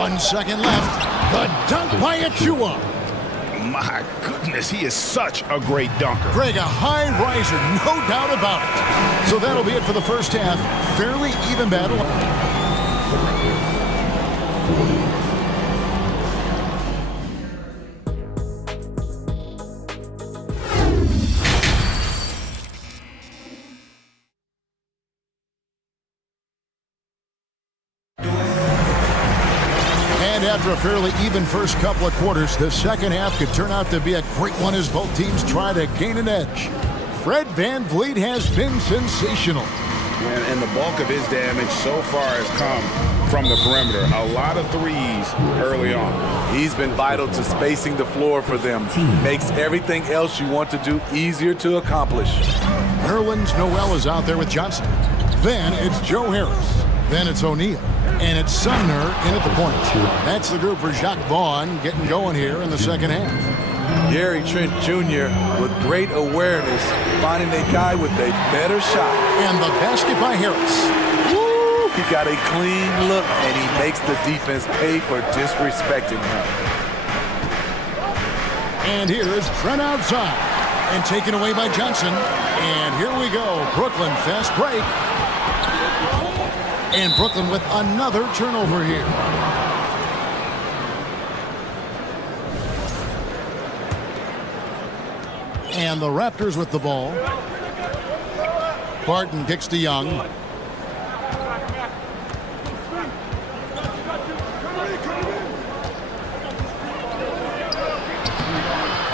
1 second left. The dunk by Achua. My goodness, he is such a great dunker. Greg, a high riser, no doubt about it. So that'll be it for the first half. Fairly even battle. After a fairly even first couple of quarters, the second half could turn out to be a great one as both teams try to gain an edge. Fred VanVleet has been sensational. And the bulk of his damage so far has come from the perimeter. A lot of threes early on. He's been vital to spacing the floor for them. Makes everything else you want to do easier to accomplish. Nerlens Noel is out there with Johnson. Then it's Joe Harris. Then it's O'Neal. And it's Sumner in at the point. That's the group for Jacques Vaughn getting going here in the second half. Gary Trent Jr. with great awareness, finding a guy with a better shot. And the basket by Harris. Woo! He got a clean look, and he makes the defense pay for disrespecting him. And here's Trent outside. And taken away by Johnson. And here we go. Brooklyn fast break. And Brooklyn with another turnover here. And the Raptors with the ball. Barton kicks to Young.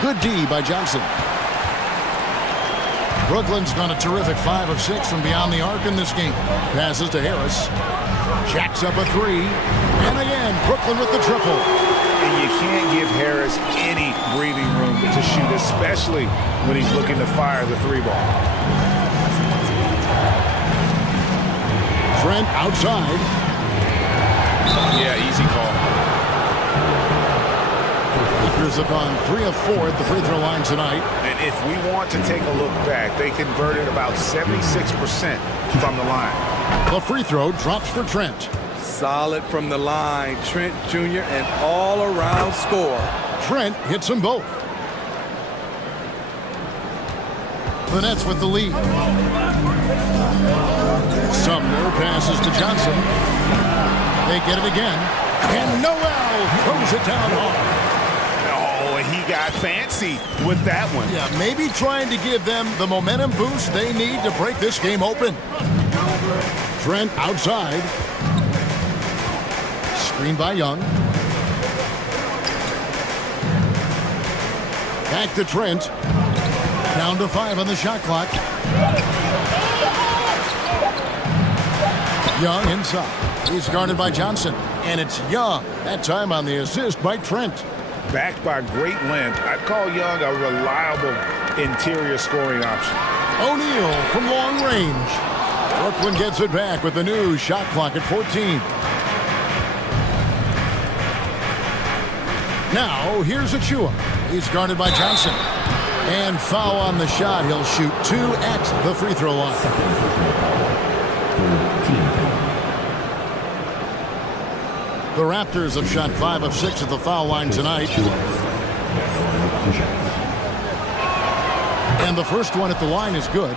Good D by Johnson. Brooklyn's gone a terrific 5 of 6 from beyond the arc in this game. Passes to Harris. Jacks up a 3. And again, Brooklyn with the triple. And you can't give Harris any breathing room to shoot, especially when he's looking to fire the 3-ball. Trent outside. Yeah, easy call. Lakers have gone 3 of 4 at the free throw line tonight. And if we want to take a look back, they converted about 76% from the line. The free throw drops for Trent. Solid from the line. Trent Jr. an all-around score. Trent hits them both. The Nets with the lead. Sumner passes to Johnson. They get it again. And Noel throws it down hard. Oh, he got fancy with that one. Yeah, maybe trying to give them the momentum boost they need to break this game open. Trent outside. Screen by Young. Back to Trent. Down to 5 on the shot clock. Young inside. He's guarded by Johnson. And it's Young. That time on the assist by Trent. Backed by great length, I'd call Young a reliable interior scoring option. O'Neal from long range. Brooklyn gets it back with the new shot clock at 14. Now, here's Achua. He's guarded by Johnson. And foul on the shot. He'll shoot 2 at the free throw line. The Raptors have shot 5 of 6 at the foul line tonight. And the first one at the line is good.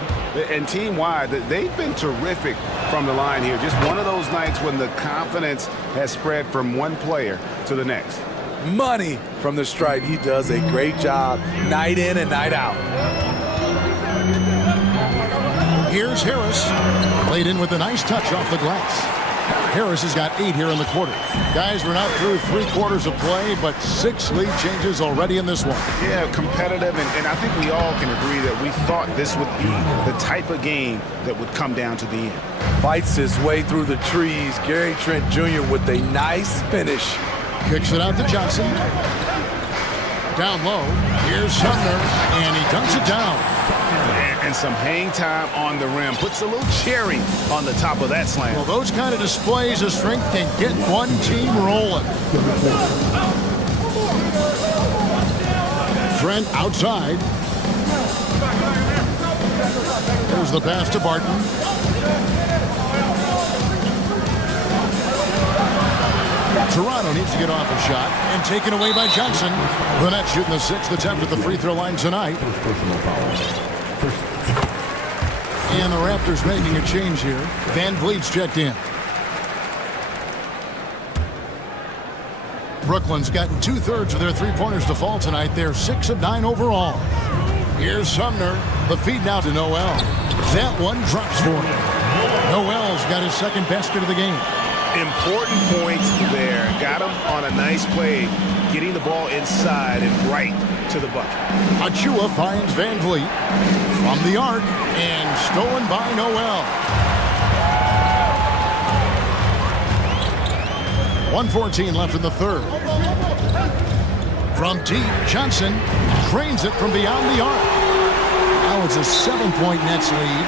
And team-wide, they've been terrific from the line here. Just one of those nights when the confidence has spread from one player to the next. Money from the stripe. He does a great job night in and night out. Here's Harris. Played in with a nice touch off the glass. Harris has got 8 here in the quarter. Guys, we're not through 3 quarters of play, but 6 lead changes already in this one. Yeah, competitive, and I think we all can agree that we thought this would be the type of game that would come down to the end. Fights his way through the trees. Gary Trent Jr. with a nice finish. Kicks it out to Johnson. Down low. Here's Sumner, and he dunks it down. And some hang time on the rim. Puts a little cherry on the top of that slam. Well, those kind of displays of strength can get one team rolling. Trent outside. There's the pass to Barton. Toronto needs to get off a shot, and taken away by Johnson. The Nets shooting the 6th attempt at the free throw line tonight. And the Raptors making a change here. VanVleet's checked in. Brooklyn's gotten 2/3 of their three-pointers to fall tonight. They're 6 of 9 overall. Here's Sumner. The feed now to Noel. That one drops for him. Noel's got his second basket of the game. Important points there. Got him on a nice play, getting the ball inside and right to the bucket. Achua finds Van Vliet from the arc and stolen by Noel. 1:14 left in the third. From deep, Johnson drains it from beyond the arc. Now it's a 7-point Nets lead.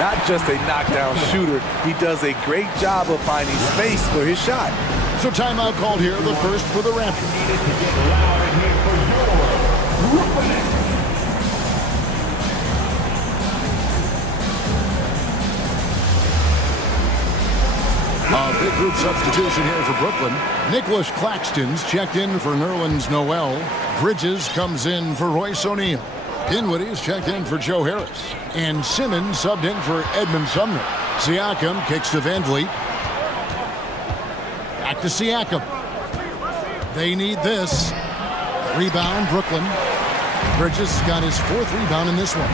Not just a knockdown shooter, he does a great job of finding space for his shot. So timeout called here, the first for the Raptors. A big group substitution here for Brooklyn. Nicholas Claxton's checked in for Nerlens Noel. Bridges comes in for Royce O'Neal. Dinwiddie's checked in for Joe Harris. And Simmons subbed in for Edmund Sumner. Siakam kicks to Van Vliet. Back to Siakam. They need this. Rebound, Brooklyn. Bridges got his 4th rebound in this one.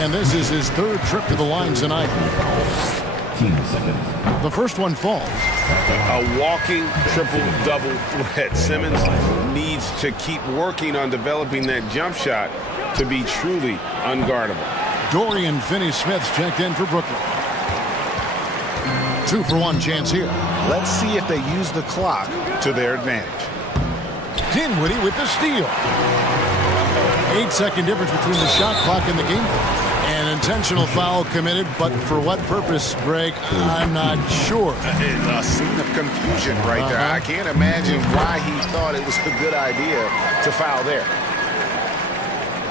And this is his 3rd trip to the line tonight. The first one falls. A walking triple-double threat. Simmons needs to keep working on developing that jump shot to be truly unguardable. Dorian Finney-Smith's checked in for Brooklyn. 2-for-1 chance here. Let's see if they use the clock to their advantage. Dinwiddie with the steal. 8-second difference between the shot clock and the game clock. An intentional foul committed, but for what purpose, Greg, I'm not sure. A scene of confusion right there. I can't imagine why he thought it was a good idea to foul there.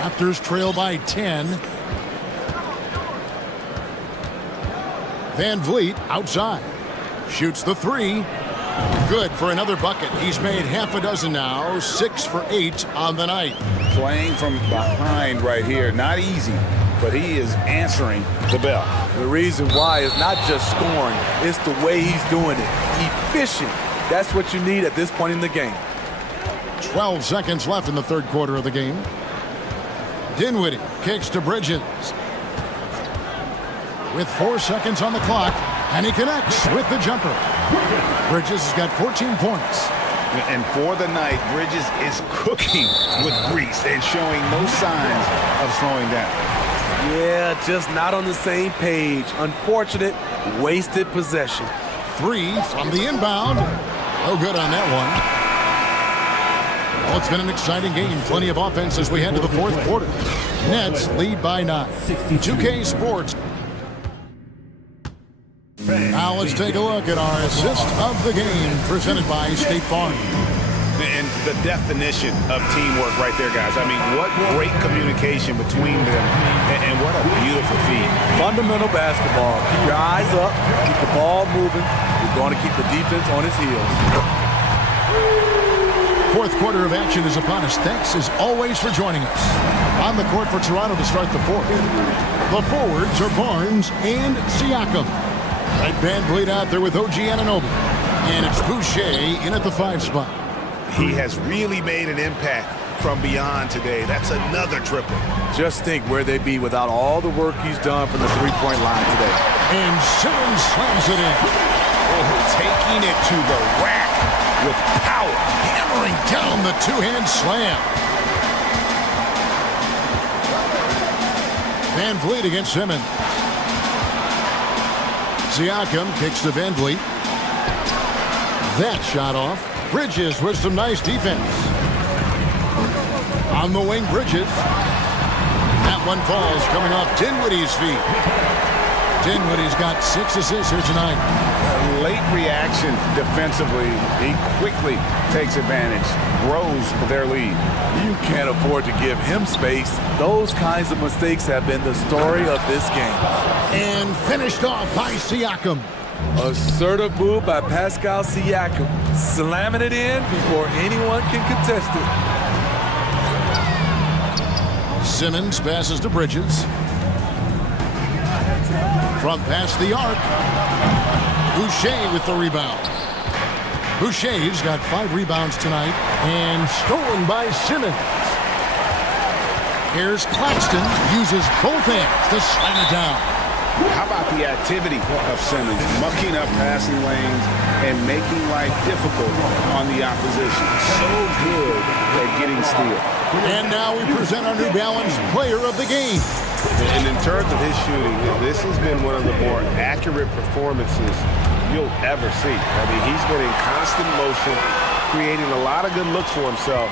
Raptors trail by 10. Van Vliet outside. Shoots the 3. Good for another bucket. He's made half a dozen now. 6 for 8 on the night. Playing from behind right here. Not easy, but he is answering the bell. The reason why is not just scoring, it's the way he's doing it. Efficient. That's what you need at this point in the game. 12 seconds left in the third quarter of the game. Dinwiddie kicks to Bridges. With 4 seconds on the clock, and he connects with the jumper. Bridges has got 14 points. And for the night, Bridges is cooking with grease and showing no signs of slowing down. Yeah, just not on the same page. Unfortunate, wasted possession. 3 from the inbound. No good on that one. Well, it's been an exciting game. Plenty of offense as we head to the fourth quarter. Nets lead by 9. 2K Sports. Now let's take a look at our assist of the game presented by State Farm. And the definition of teamwork right there, guys. I mean, what great communication between them, and what a beautiful feed. Fundamental basketball. Keep your eyes up, keep the ball moving. You're going to keep the defense on its heels. Fourth quarter of action is upon us. Thanks as always for joining us. On the court for Toronto to start the fourth. The forwards are Barnes and Siakam. Right, Van Vliet out there with OG Anunoby. And it's Boucher in at the 5 spot. He has really made an impact from beyond today. That's another triple. Just think where they'd be without all the work he's done from the three-point line today. And Simmons slams it in. Oh, taking it to the rack with power. Hammering down the two-hand slam. Van Vliet against Simmons. Siakam kicks to Van Vliet. That shot off. Bridges with some nice defense. On the wing, Bridges. That one falls coming off Dinwiddie's feet. Dinwiddie's got 6 assists here tonight. A late reaction defensively. He quickly takes advantage, grows their lead. You can't afford to give him space. Those kinds of mistakes have been the story of this game. And finished off by Siakam. Assertive move by Pascal Siakam, slamming it in before anyone can contest it. Simmons passes to Bridges. From past the arc, Boucher with the rebound. Boucher's got 5 rebounds tonight and stolen by Simmons. Here's Claxton, uses both hands to slam it down. How about the activity of Simmons, mucking up passing lanes and making life difficult on the opposition? So good at getting steals. And now we present our New Balance player of the game. And in terms of his shooting, this has been one of the more accurate performances you'll ever see. I mean, he's been in constant motion, creating a lot of good looks for himself.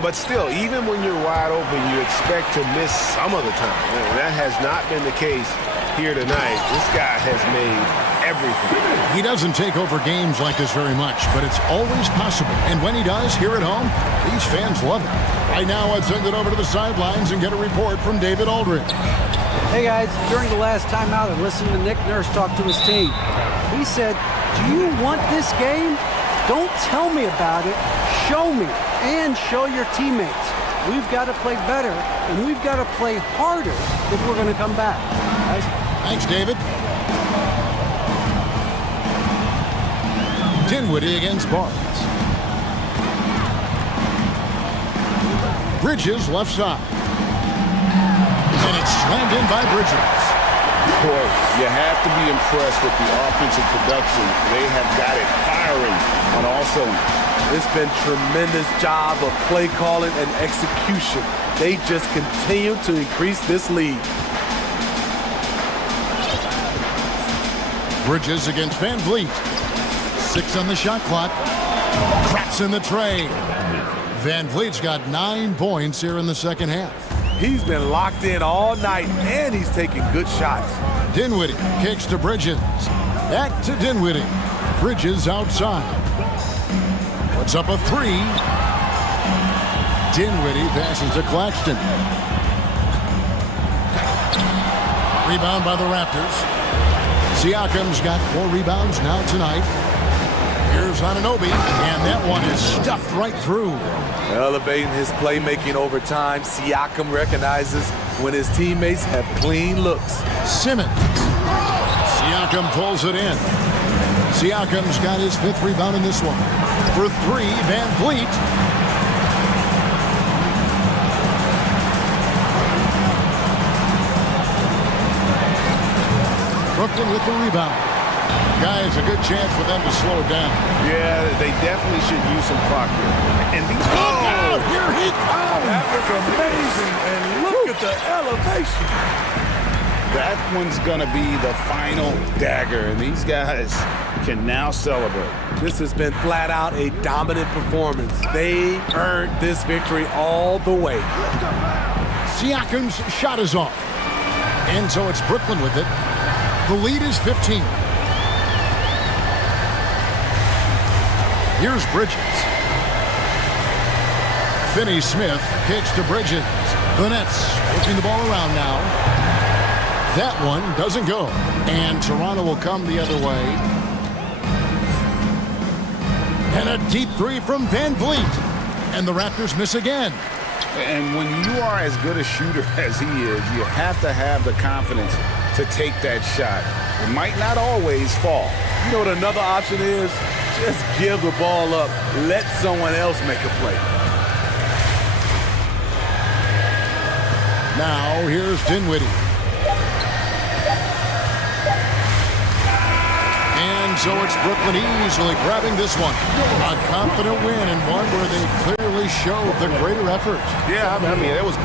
But still, even when you're wide open, you expect to miss some of the time. And that has not been the case here tonight. This guy has made everything. He doesn't take over games like this very much, but it's always possible. And when he does, here at home, these fans love it. Right now, I'd send it over to the sidelines and get a report from David Aldridge. Hey guys, during the last timeout, I listened to Nick Nurse talk to his team. He said, "Do you want this game? Don't tell me about it. Show me and show your teammates. We've got to play better and we've got to play harder if we're going to come back." Guys? Thanks, David. Dinwiddie against Barnes. Bridges left side. And it's slammed in by Bridges. Boy, you have to be impressed with the offensive production. They have got it firing on all cylinders. It's been tremendous job of play calling and execution. They just continue to increase this lead. Bridges against Van Vliet. 6 on the shot clock. Craps in the tray. Van Vliet's got 9 points here in the second half. He's been locked in all night, and he's taking good shots. Dinwiddie kicks to Bridges. Back to Dinwiddie. Bridges outside. Puts up a 3. Dinwiddie passes to Claxton. Rebound by the Raptors. Siakam's got 4 rebounds now tonight. Here's Anunoby, and that one is stuffed right through. Elevating his playmaking over time, Siakam recognizes when his teammates have clean looks. Simmons. Siakam pulls it in. Siakam's got his 5th rebound in this one. For 3, Van Vliet. Brooklyn with the rebound. Guys, a good chance for them to slow it down. Yeah, they definitely should use some clock here. And these out! Here he comes! That was amazing, and look at the elevation. That one's going to be the final dagger, and these guys can now celebrate. This has been flat out a dominant performance. They earned this victory all the way. Siakam's shot is off. And so it's Brooklyn with it. The lead is 15. Here's Bridges. Finney-Smith kicks to Bridges. The Nets working the ball around now. That one doesn't go. And Toronto will come the other way. And a deep 3 from Van Vliet. And the Raptors miss again. And when you are as good a shooter as he is, you have to have the confidence to take that shot. It might not always fall. You know what another option is? Just give the ball up. Let someone else make a play. Now here's Dinwiddie. And so it's Brooklyn easily grabbing this one. A confident win and one where they clearly showed the greater effort. Yeah, I mean, it was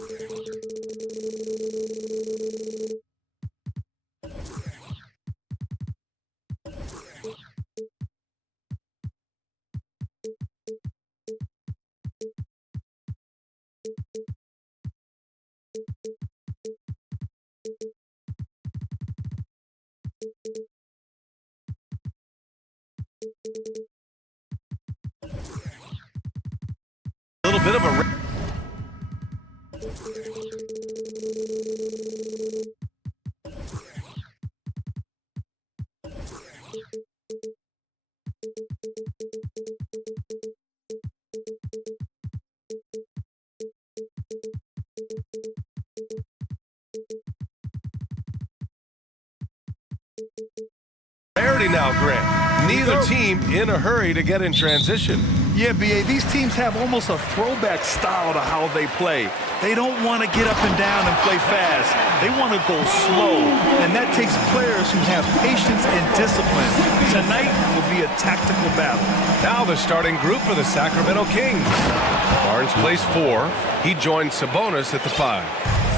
A little bit of a... Rarity now, Grant. Neither team in a hurry to get in transition. Yeah, B.A., these teams have almost a throwback style to how they play. They don't want to get up and down and play fast. They want to go slow, and that takes players who have patience and discipline. Tonight will be a tactical battle. Now the starting group for the Sacramento Kings. Barnes plays 4. He joins Sabonis at the 5.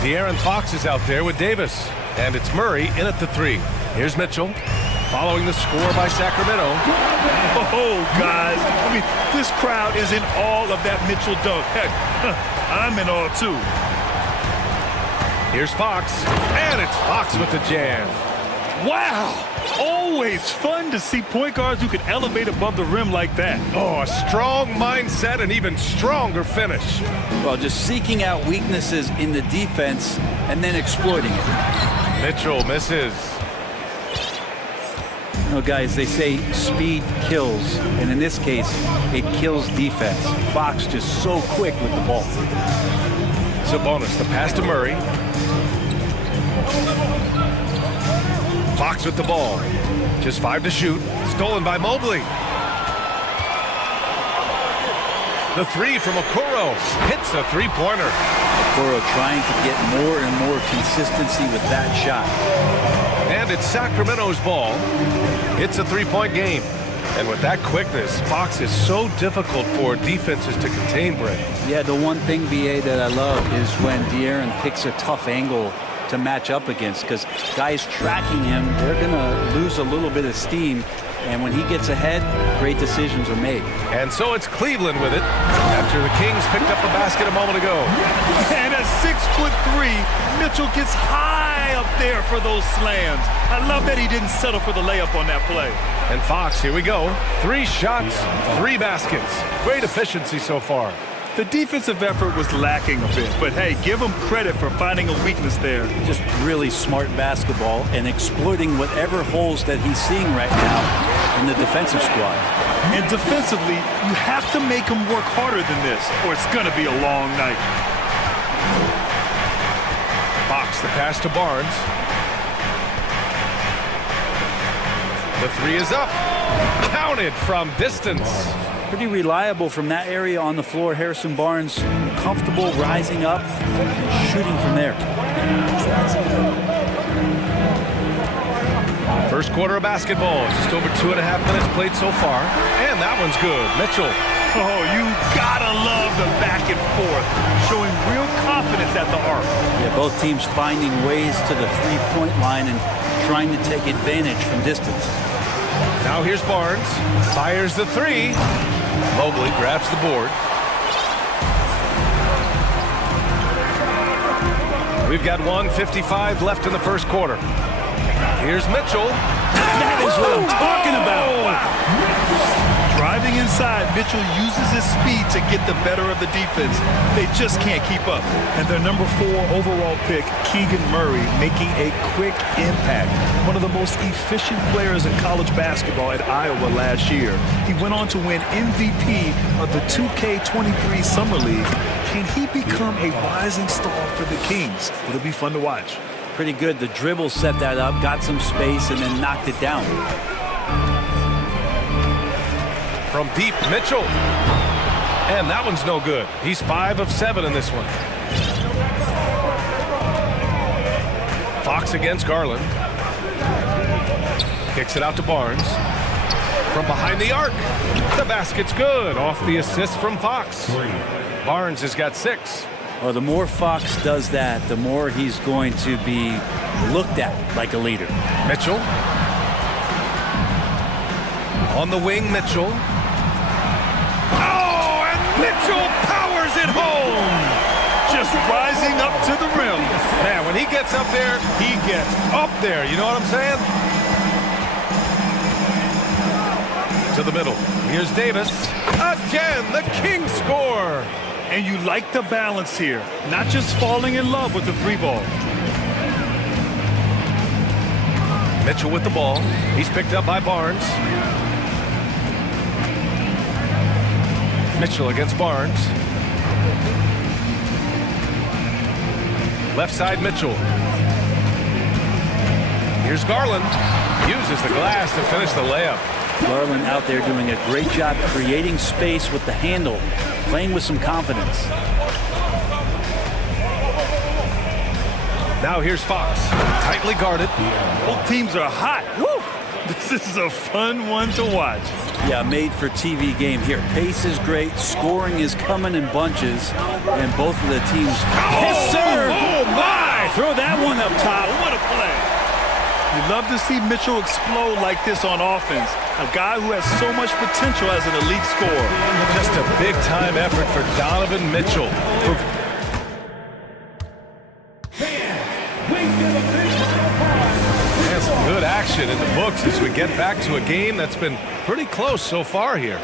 De'Aaron Fox is out there with Davis, and it's Murray in at the 3. Here's Mitchell. Following the score by Sacramento. Oh, guys, I mean, this crowd is in awe of that Mitchell dunk. Heck, I'm in awe, too. Here's Fox, and it's Fox with the jam. Wow! Always fun to see point guards who can elevate above the rim like that. Oh, a strong mindset and even stronger finish. Well, just seeking out weaknesses in the defense and then exploiting it. Mitchell misses. You know, guys, they say speed kills, and in this case, it kills defense. Fox just so quick with the ball. Sabonis, the pass to Murray. Fox with the ball. Just 5 to shoot. Stolen by Mobley. The 3 from Okoro. Hits a three-pointer. Okoro trying to get more and more consistency with that shot. And it's Sacramento's ball. It's a 3-point game. And with that quickness, Fox is so difficult for defenses to contain, Brett. Yeah, the one thing, B.A., that I love is when De'Aaron picks a tough angle to match up against, because guys tracking him, they're going to lose a little bit of steam. And when he gets ahead, great decisions are made. And so it's Cleveland with it after the Kings picked up the basket a moment ago. And at 6'3", Mitchell gets high up there for those slams. I love that he didn't settle for the layup on that play. And Fox, here we go. 3 shots, 3 baskets. Great efficiency so far. The defensive effort was lacking a bit, but hey, give him credit for finding a weakness there. Just really smart basketball and exploiting whatever holes that he's seeing right now in the defensive squad. And defensively, you have to make him work harder than this, or it's going to be a long night. Fox, the pass to Barnes. The 3 is up. Counted from distance. Pretty reliable from that area on the floor. Harrison Barnes comfortable rising up and shooting from there. First quarter of basketball. Just over 2.5 minutes played so far. And that one's good. Mitchell. Oh, you gotta love the back and forth. Showing real confidence at the arc. Yeah, both teams finding ways to the three-point line and trying to take advantage from distance. Now here's Barnes. Fires the 3. Mobley grabs the board. We've got 1:55 left in the first quarter. Here's Mitchell. That is what I'm talking about. Wow. Driving inside, Mitchell uses his speed to get the better of the defense. They just can't keep up. And their number 4 overall pick, Keegan Murray, making a quick impact. One of the most efficient players in college basketball at Iowa last year. He went on to win MVP of the 2K23 Summer League. Can he become a rising star for the Kings? It'll be fun to watch. Pretty good. The dribble set that up, got some space, and then knocked it down. From deep, Mitchell. And that one's no good. He's 5 of 7 in this one. Fox against Garland. Kicks it out to Barnes. From behind the arc. The basket's good. Off the assist from Fox. Barnes has got 6. Well, the more Fox does that, the more he's going to be looked at like a leader. Mitchell. On the wing, Mitchell. Oh, and Mitchell powers it home! Just rising up to the rim. Man, when he gets up there, he gets up there. You know what I'm saying? To the middle. Here's Davis. Again, the Kings score. And you like the balance here. Not just falling in love with the three ball. Mitchell with the ball. He's picked up by Barnes. Mitchell against Barnes. Left side Mitchell. Here's Garland. Uses the glass to finish the layup. Garland out there doing a great job creating space with the handle, playing with some confidence. Now here's Fox, tightly guarded. Both teams are hot. Woo! This is a fun one to watch. Yeah, made for TV game here. Pace is great, scoring is coming in bunches, and both of the teams. Yes, sir! Oh my! Throw that one up top. What a play! You love to see Mitchell explode like this on offense. A guy who has so much potential as an elite scorer. Just a big-time effort for Donovan Mitchell. And some good action in the books as we get back to a game that's been pretty close so far here.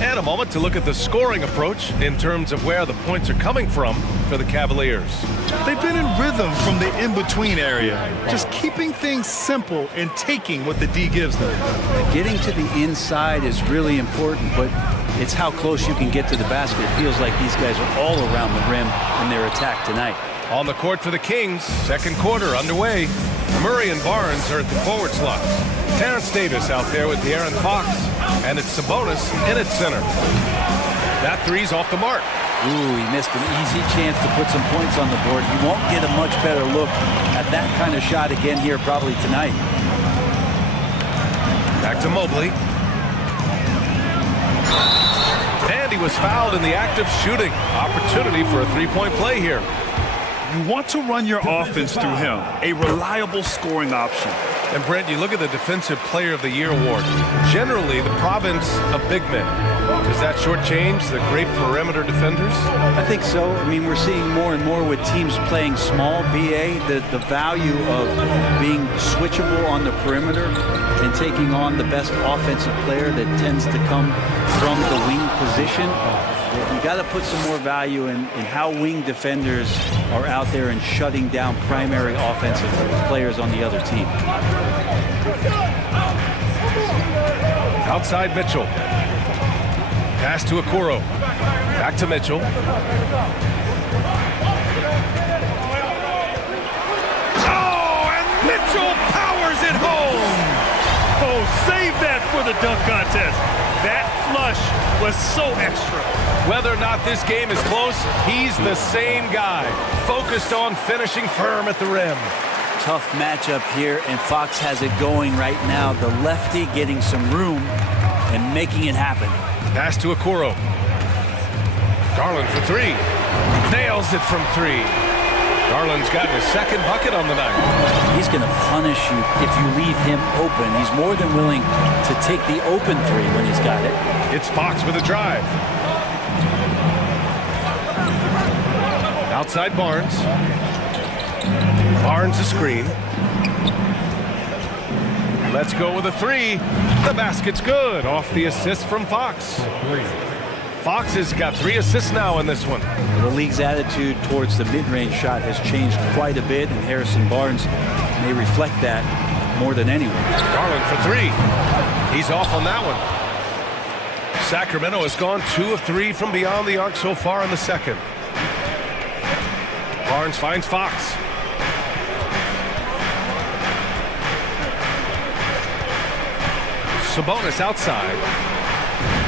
And a moment to look at the scoring approach in terms of where the points are coming from for the Cavaliers. They've been in rhythm from the in-between area, just keeping things simple and taking what the D gives them. Getting to the inside is really important, but it's how close you can get to the basket. It feels like these guys are all around the rim in their attack tonight. On the court for the Kings, second quarter underway. Murray and Barnes are at the forward slots. Terrence Davis out there with De'Aaron Fox, and it's Sabonis in its center. That three's off the mark. Ooh, he missed an easy chance to put some points on the board. You won't get a much better look at that kind of shot again here probably tonight. Back to Mobley. And he was fouled in the act of shooting. Opportunity for a three-point play here. You want to run your offense through him, a reliable scoring option. And Brent, you look at the Defensive Player of the Year award. Generally, the province of big men. Does that shortchange the great perimeter defenders? I think so. I mean, we're seeing more and more with teams playing small, BA, the value of being switchable on the perimeter and taking on the best offensive player that tends to come from the wing position. You got to put some more value in how wing defenders are out there and shutting down primary offensive players on the other team. Outside Mitchell. Pass to Okoro. Back to Mitchell. Oh, and Mitchell powers it home! Oh, save that for the dunk contest. That flush was so extra. Whether or not this game is close, he's the same guy, focused on finishing firm at the rim. Tough matchup here, and Fox has it going right now. The lefty getting some room and making it happen. Pass to Okoro. Garland for three. Nails it from three. Garland's gotten his second bucket on the night. He's going to punish you if you leave him open. He's more than willing to take the open three when he's got it. It's Fox with a drive. Outside Barnes. Barnes a screen. Let's go with a three. The basket's good. Off the assist from Fox. Fox has got 3 assists now in this one. The league's attitude towards the mid-range shot has changed quite a bit, and Harrison Barnes may reflect that more than anyone. Garland for three. He's off on that one. Sacramento has gone 2 of 3 from beyond the arc so far in the second. Barnes finds Fox. Sabonis outside.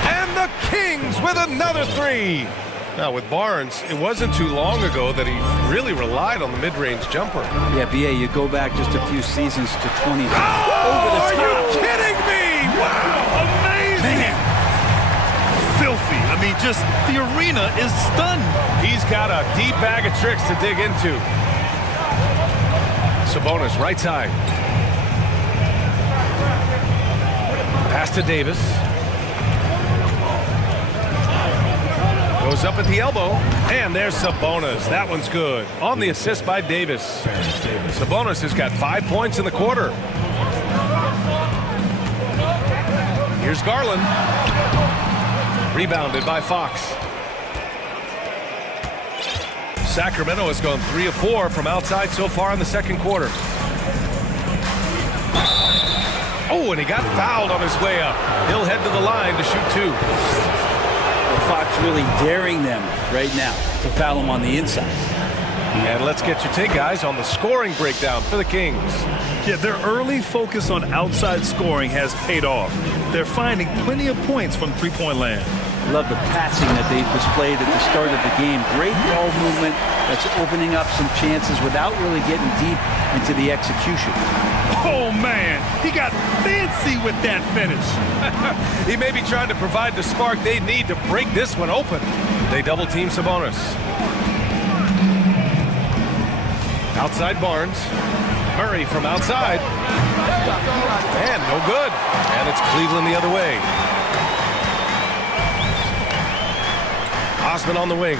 And the Kings with another three. Now with Barnes, it wasn't too long ago that he really relied on the mid-range jumper. Yeah, BA, you go back just a few seasons to 20. Oh, over the top. Are you kidding me? Wow, amazing. Man. Filthy. I mean, the arena is stunned. He's got a deep bag of tricks to dig into. Sabonis, right side. Pass to Davis. Goes up at the elbow, and there's Sabonis. That one's good. On the assist by Davis. Sabonis has got 5 points in the quarter. Here's Garland. Rebounded by Fox. Sacramento has gone 3 of 4 from outside so far in the second quarter. Oh, and he got fouled on his way up. He'll head to the line to shoot 2. Fox really daring them right now to foul him on the inside. And let's get your take, guys, on the scoring breakdown for the Kings. Yeah, their early focus on outside scoring has paid off. They're finding plenty of points from three-point land. Love the passing that they've displayed at the start of the game. Great ball movement that's opening up some chances without really getting deep into the execution. Oh, man, he got fancy with that finish. He may be trying to provide the spark they need to break this one open. They double-team Sabonis. Outside Barnes. Murray from outside. And no good. And it's Cleveland the other way. Osman on the wing.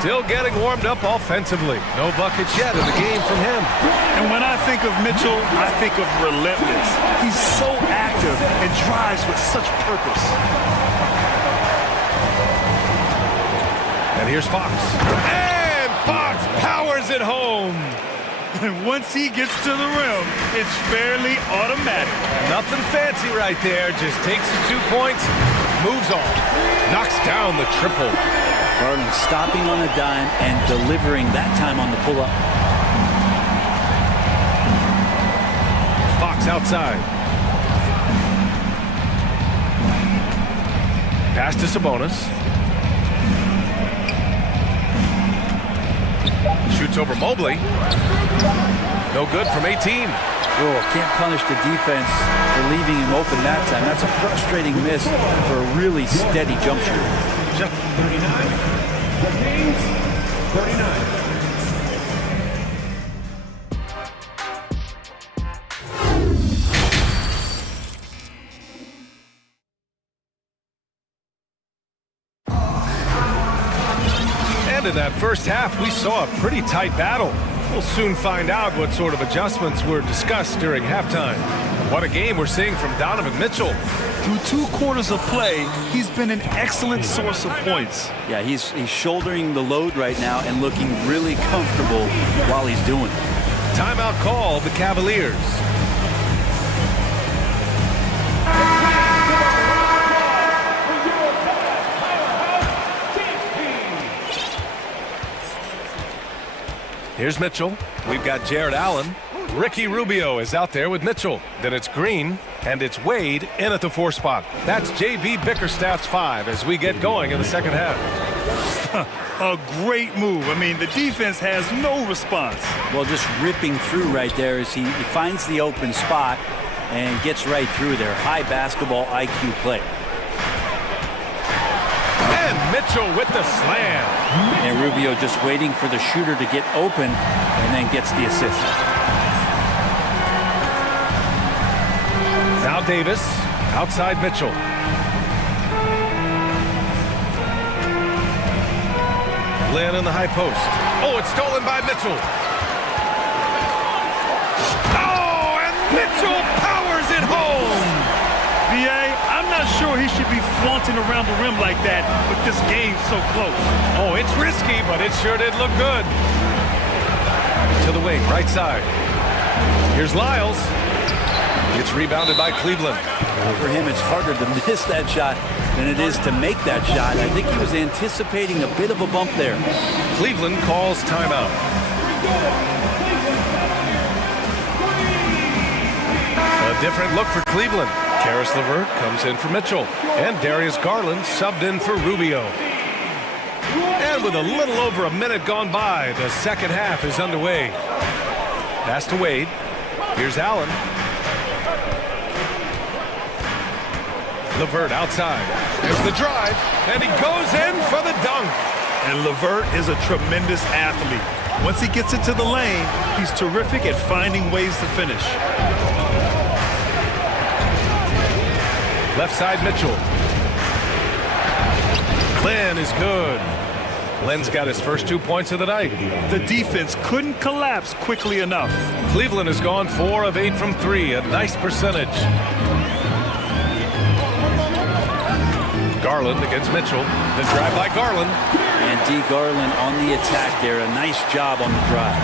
Still getting warmed up offensively. No buckets yet in the game from him. And when I think of Mitchell, I think of relentless. He's so active and drives with such purpose. And here's Fox. And Fox powers it home. And once he gets to the rim, it's fairly automatic. Nothing fancy right there. Just takes his 2 points, moves on, knocks down the triple. Garland stopping on a dime and delivering that time on the pull-up. Fox outside. Pass to Sabonis. Shoots over Mobley. No good from 18. Oh, can't punish the defense for leaving him open that time. That's a frustrating miss for a really steady jump shooter. 39. The Kings, 39. And in that first half, we saw a pretty tight battle. We'll soon find out what sort of adjustments were discussed during halftime. What a game we're seeing from Donovan Mitchell. Through 2 quarters of play, he's been an excellent source of points. Yeah, he's shouldering the load right now and looking really comfortable while he's doing it. Timeout call, the Cavaliers. Here's Mitchell. We've got Jared Allen. Ricky Rubio is out there with Mitchell. Then it's Green, and it's Wade in at the 4 spot. That's J.B. Bickerstaff's 5 as we get going in the second half. A great move. I mean, the defense has no response. Well, just ripping through right there as he finds the open spot and gets right through there. High basketball IQ play. And Mitchell with the slam. And Rubio just waiting for the shooter to get open and then gets the assist. Now Davis, outside Mitchell. Lynn in the high post. Oh, it's stolen by Mitchell. Oh, and Mitchell powers it home. B.A., I'm not sure he should be flaunting around the rim like that with this game so close. Oh, it's risky, but it sure did look good. To the wing, right side. Here's Lyles. It's rebounded by Cleveland. For him, it's harder to miss that shot than it is to make that shot. I think he was anticipating a bit of a bump there. Cleveland calls timeout. A different look for Cleveland. Karis LeVert comes in for Mitchell. And Darius Garland subbed in for Rubio. And with a little over a minute gone by, the second half is underway. Pass to Wade. Here's Allen. LeVert outside. There's the drive, and he goes in for the dunk. And LeVert is a tremendous athlete. Once he gets into the lane, he's terrific at finding ways to finish. Left side, Mitchell. Lynn is good. Lynn's got his first 2 points of the night. The defense couldn't collapse quickly enough. Cleveland has gone 4 of 8 from 3, a nice percentage. Garland against Mitchell. The drive by Garland. And D. Garland on the attack there. A nice job on the drive.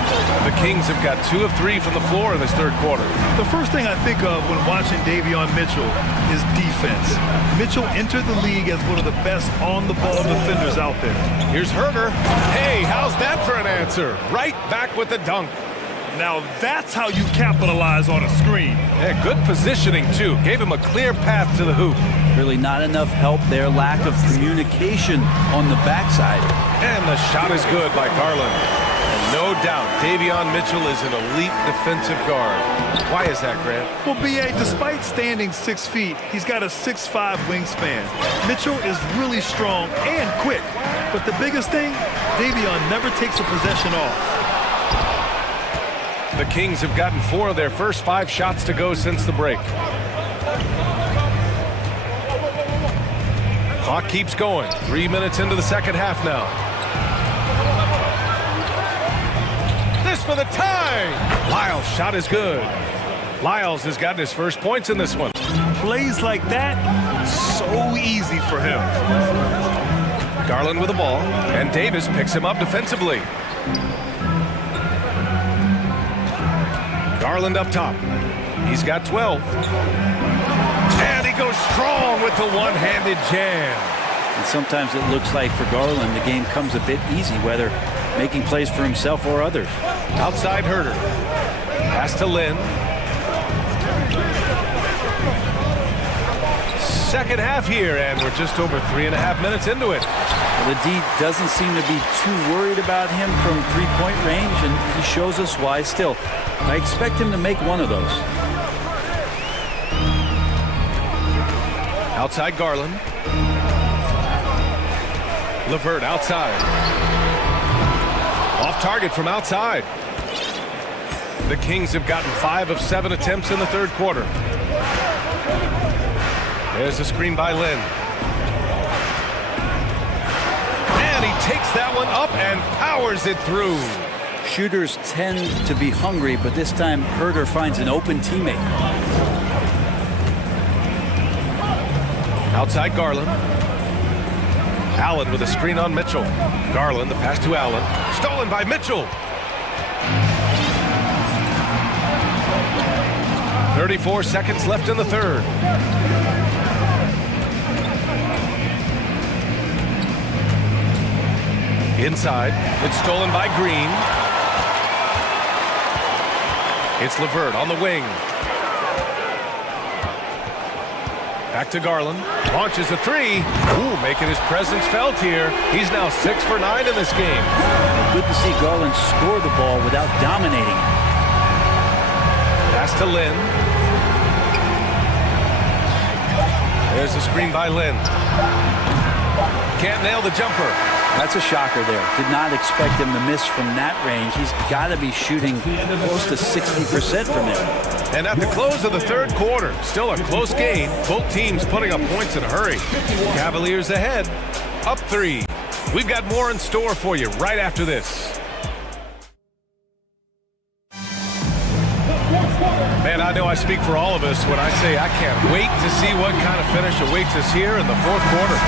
The Kings have got 2 of 3 from the floor in this third quarter. The first thing I think of when watching Davion Mitchell is defense. Mitchell entered the league as one of the best on-the-ball defenders out there. Here's Herder. Hey, how's that for an answer? Right back with the dunk. Now that's how you capitalize on a screen. Yeah, good positioning, too. Gave him a clear path to the hoop. Really not enough help there. Lack of communication on the backside. And the shot is good by Garland. And no doubt, Davion Mitchell is an elite defensive guard. Why is that, Grant? Well, B.A., despite standing 6 feet, he's got a 6'5" wingspan. Mitchell is really strong and quick. But the biggest thing, Davion never takes a possession off. The Kings have gotten 4 of their first 5 shots to go since the break. Clock keeps going. 3 minutes into the second half now. This for the tie! Lyles' shot is good. Lyles has gotten his first points in this one. Plays like that, so easy for him. Garland with the ball, and Davis picks him up defensively. Garland up top. He's got 12. And he goes strong with the one-handed jam. And sometimes it looks like for Garland, the game comes a bit easy, whether making plays for himself or others. Outside Herder. Pass to Lynn. Second half here, and we're just over 3.5 minutes into it. Well, the D doesn't seem to be too worried about him from three-point range, and he shows us why still. I expect him to make one of those. Outside Garland. LeVert outside. Off target from outside. The Kings have gotten 5 of 7 attempts in the third quarter. There's a screen by Lynn. And he takes that one up and powers it through. Shooters tend to be hungry, but this time Herder finds an open teammate. Outside Garland. Allen with a screen on Mitchell. Garland, the pass to Allen. Stolen by Mitchell. 34 seconds left in the third. Inside. It's stolen by Green. It's LeVert on the wing. Back to Garland. Launches a 3. Ooh, making his presence felt here. He's now 6 for 9 in this game. Good to see Garland score the ball without dominating it. Pass to Lynn. There's a screen by Lynn. Can't nail the jumper. That's a shocker there. Did not expect him to miss from that range. He's got to be shooting close to 60% from there. And at the close of the third quarter, still a close game. Both teams putting up points in a hurry. Cavaliers ahead, up 3. We've got more in store for you right after this. Man, I know I speak for all of us when I say I can't wait to see what kind of finish awaits us here in the fourth quarter.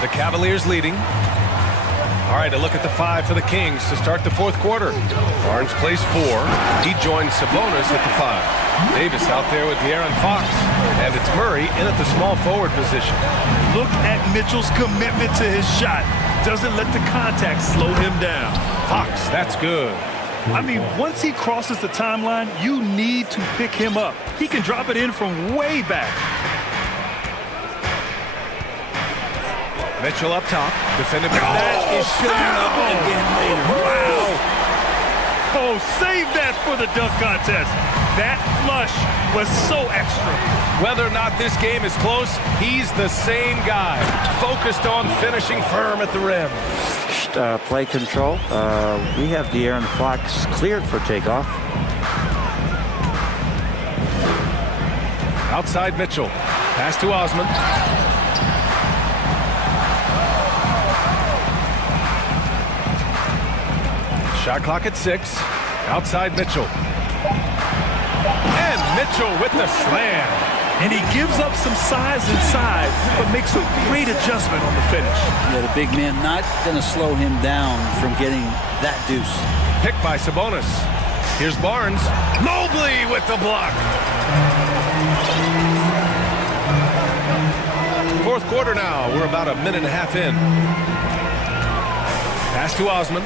The Cavaliers leading. All right, a look at the 5 for the Kings to start the fourth quarter. Barnes plays 4. He joins Sabonis at the 5. Davis out there with De'Aaron Fox. And it's Murray in at the small forward position. Look at Mitchell's commitment to his shot. Doesn't let the contact slow him down. Fox, that's good. I mean, once he crosses the timeline, you need to pick him up. He can drop it in from way back. Mitchell up top, defended by that is shooting up again later. Wow! Oh, save that for the dunk contest. That flush was so extra. Whether or not this game is close, he's the same guy, focused on finishing firm at the rim. Play control. We have De'Aaron Fox cleared for takeoff. Outside Mitchell. Pass to Osman. Shot clock at 6. Outside Mitchell. And Mitchell with the slam. And he gives up some size inside, but makes a great adjustment on the finish. Yeah, the big man not going to slow him down from getting that deuce. Picked by Sabonis. Here's Barnes. Mobley with the block. Fourth quarter now. We're about a minute and a half in. Pass to Osman.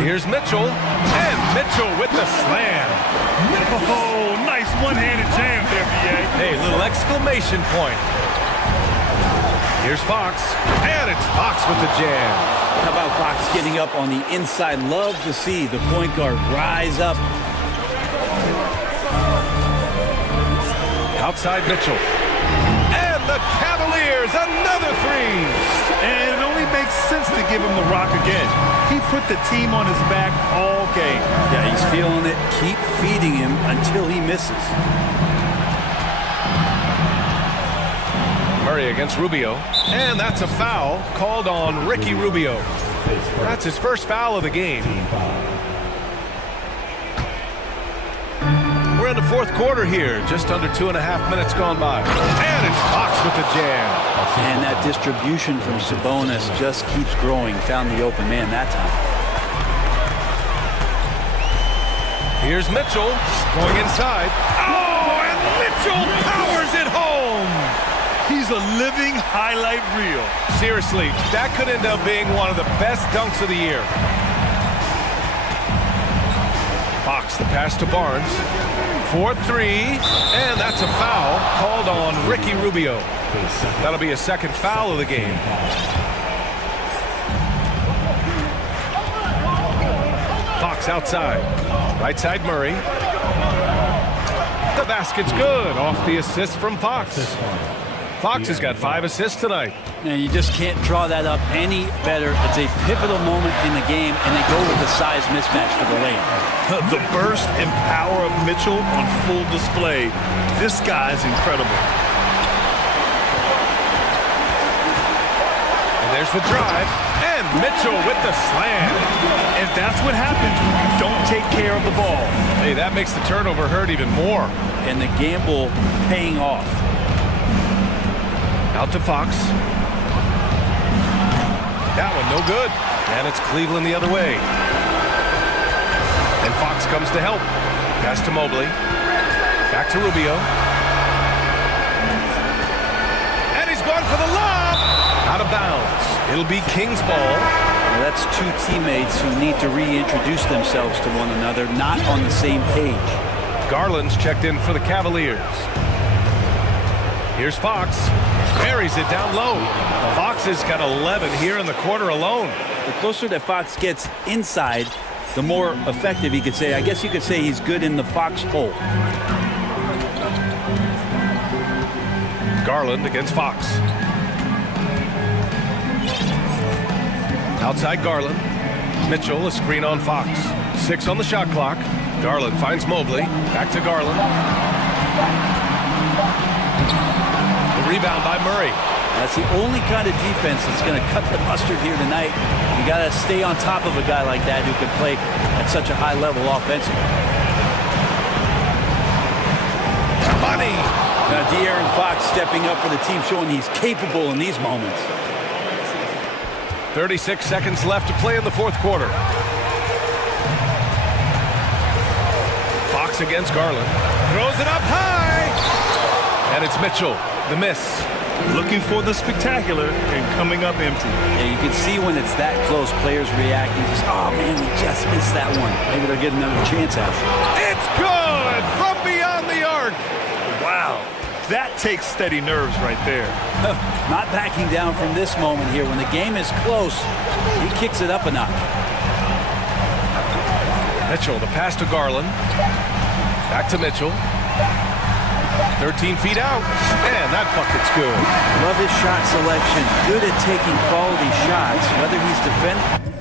Here's Mitchell. And Mitchell with the slam. Oh, nice one-handed jam there, B.A. Hey, little exclamation point. Here's Fox. And it's Fox with the jam. How about Fox getting up on the inside? Love to see the point guard rise up. Outside Mitchell. And the Cavaliers, another three. And it only makes sense to give him the rock again. He put the team on his back all game. Yeah, he's feeling it. Keep feeding him until he misses. Murray against Rubio. And that's a foul called on Ricky Rubio. That's his first foul of the game. We're in the fourth quarter here. Just under 2.5 minutes gone by. And it's Fox with the jam. And that distribution from Sabonis just keeps growing. Found the open man that time. Here's Mitchell going inside. Oh, and Mitchell powers it home. He's a living highlight reel. Seriously, that could end up being one of the best dunks of the year. Fox, the pass to Barnes. 4-3, and that's a foul called on Ricky Rubio. That'll be a second foul of the game. Fox outside. Right side Murray. The basket's good. Off the assist from Fox. Fox has got 5 assists tonight. And you just can't draw that up any better. It's a pivotal moment in the game, and they go with the size mismatch for the lane. The burst and power of Mitchell on full display. This guy's incredible. And there's the drive. And Mitchell with the slam. And that's what happens when you don't take care of the ball. Hey, that makes the turnover hurt even more. And the gamble paying off. Out to Fox. That one no good. And it's Cleveland the other way. And Fox comes to help. Pass to Mobley. Back to Rubio. And he's gone for the lob. Out of bounds. It'll be King's ball. Well, that's two teammates who need to reintroduce themselves to one another, not on the same page. Garland's checked in for the Cavaliers. Here's Fox. Buries it down low. Fox has got 11 here in the quarter alone. The closer that Fox gets inside, the more effective he could say. I guess you could say he's good in the Fox hole. Garland against Fox. Outside Garland. Mitchell, a screen on Fox. 6 on the shot clock. Garland finds Mobley. Back to Garland. The rebound by Murray. That's the only kind of defense that's going to cut the mustard here tonight. You got to stay on top of a guy like that who can play at such a high level offensively. Money. Now De'Aaron Fox stepping up for the team, showing he's capable in these moments. 36 seconds left to play in the fourth quarter. Fox against Garland. Throws it up high. And it's Mitchell. The miss. Looking for the spectacular and coming up empty. Yeah, you can see when it's that close, players react. You just, oh man, we just missed that one. Maybe they'll get another chance at it. It's good from beyond the arc. Wow. That takes steady nerves right there. Not backing down from this moment here. When the game is close, he kicks it up a notch. Mitchell, the pass to Garland. Back to Mitchell. 13 feet out, and that bucket's good. Love his shot selection. Good at taking quality shots, whether he's defending.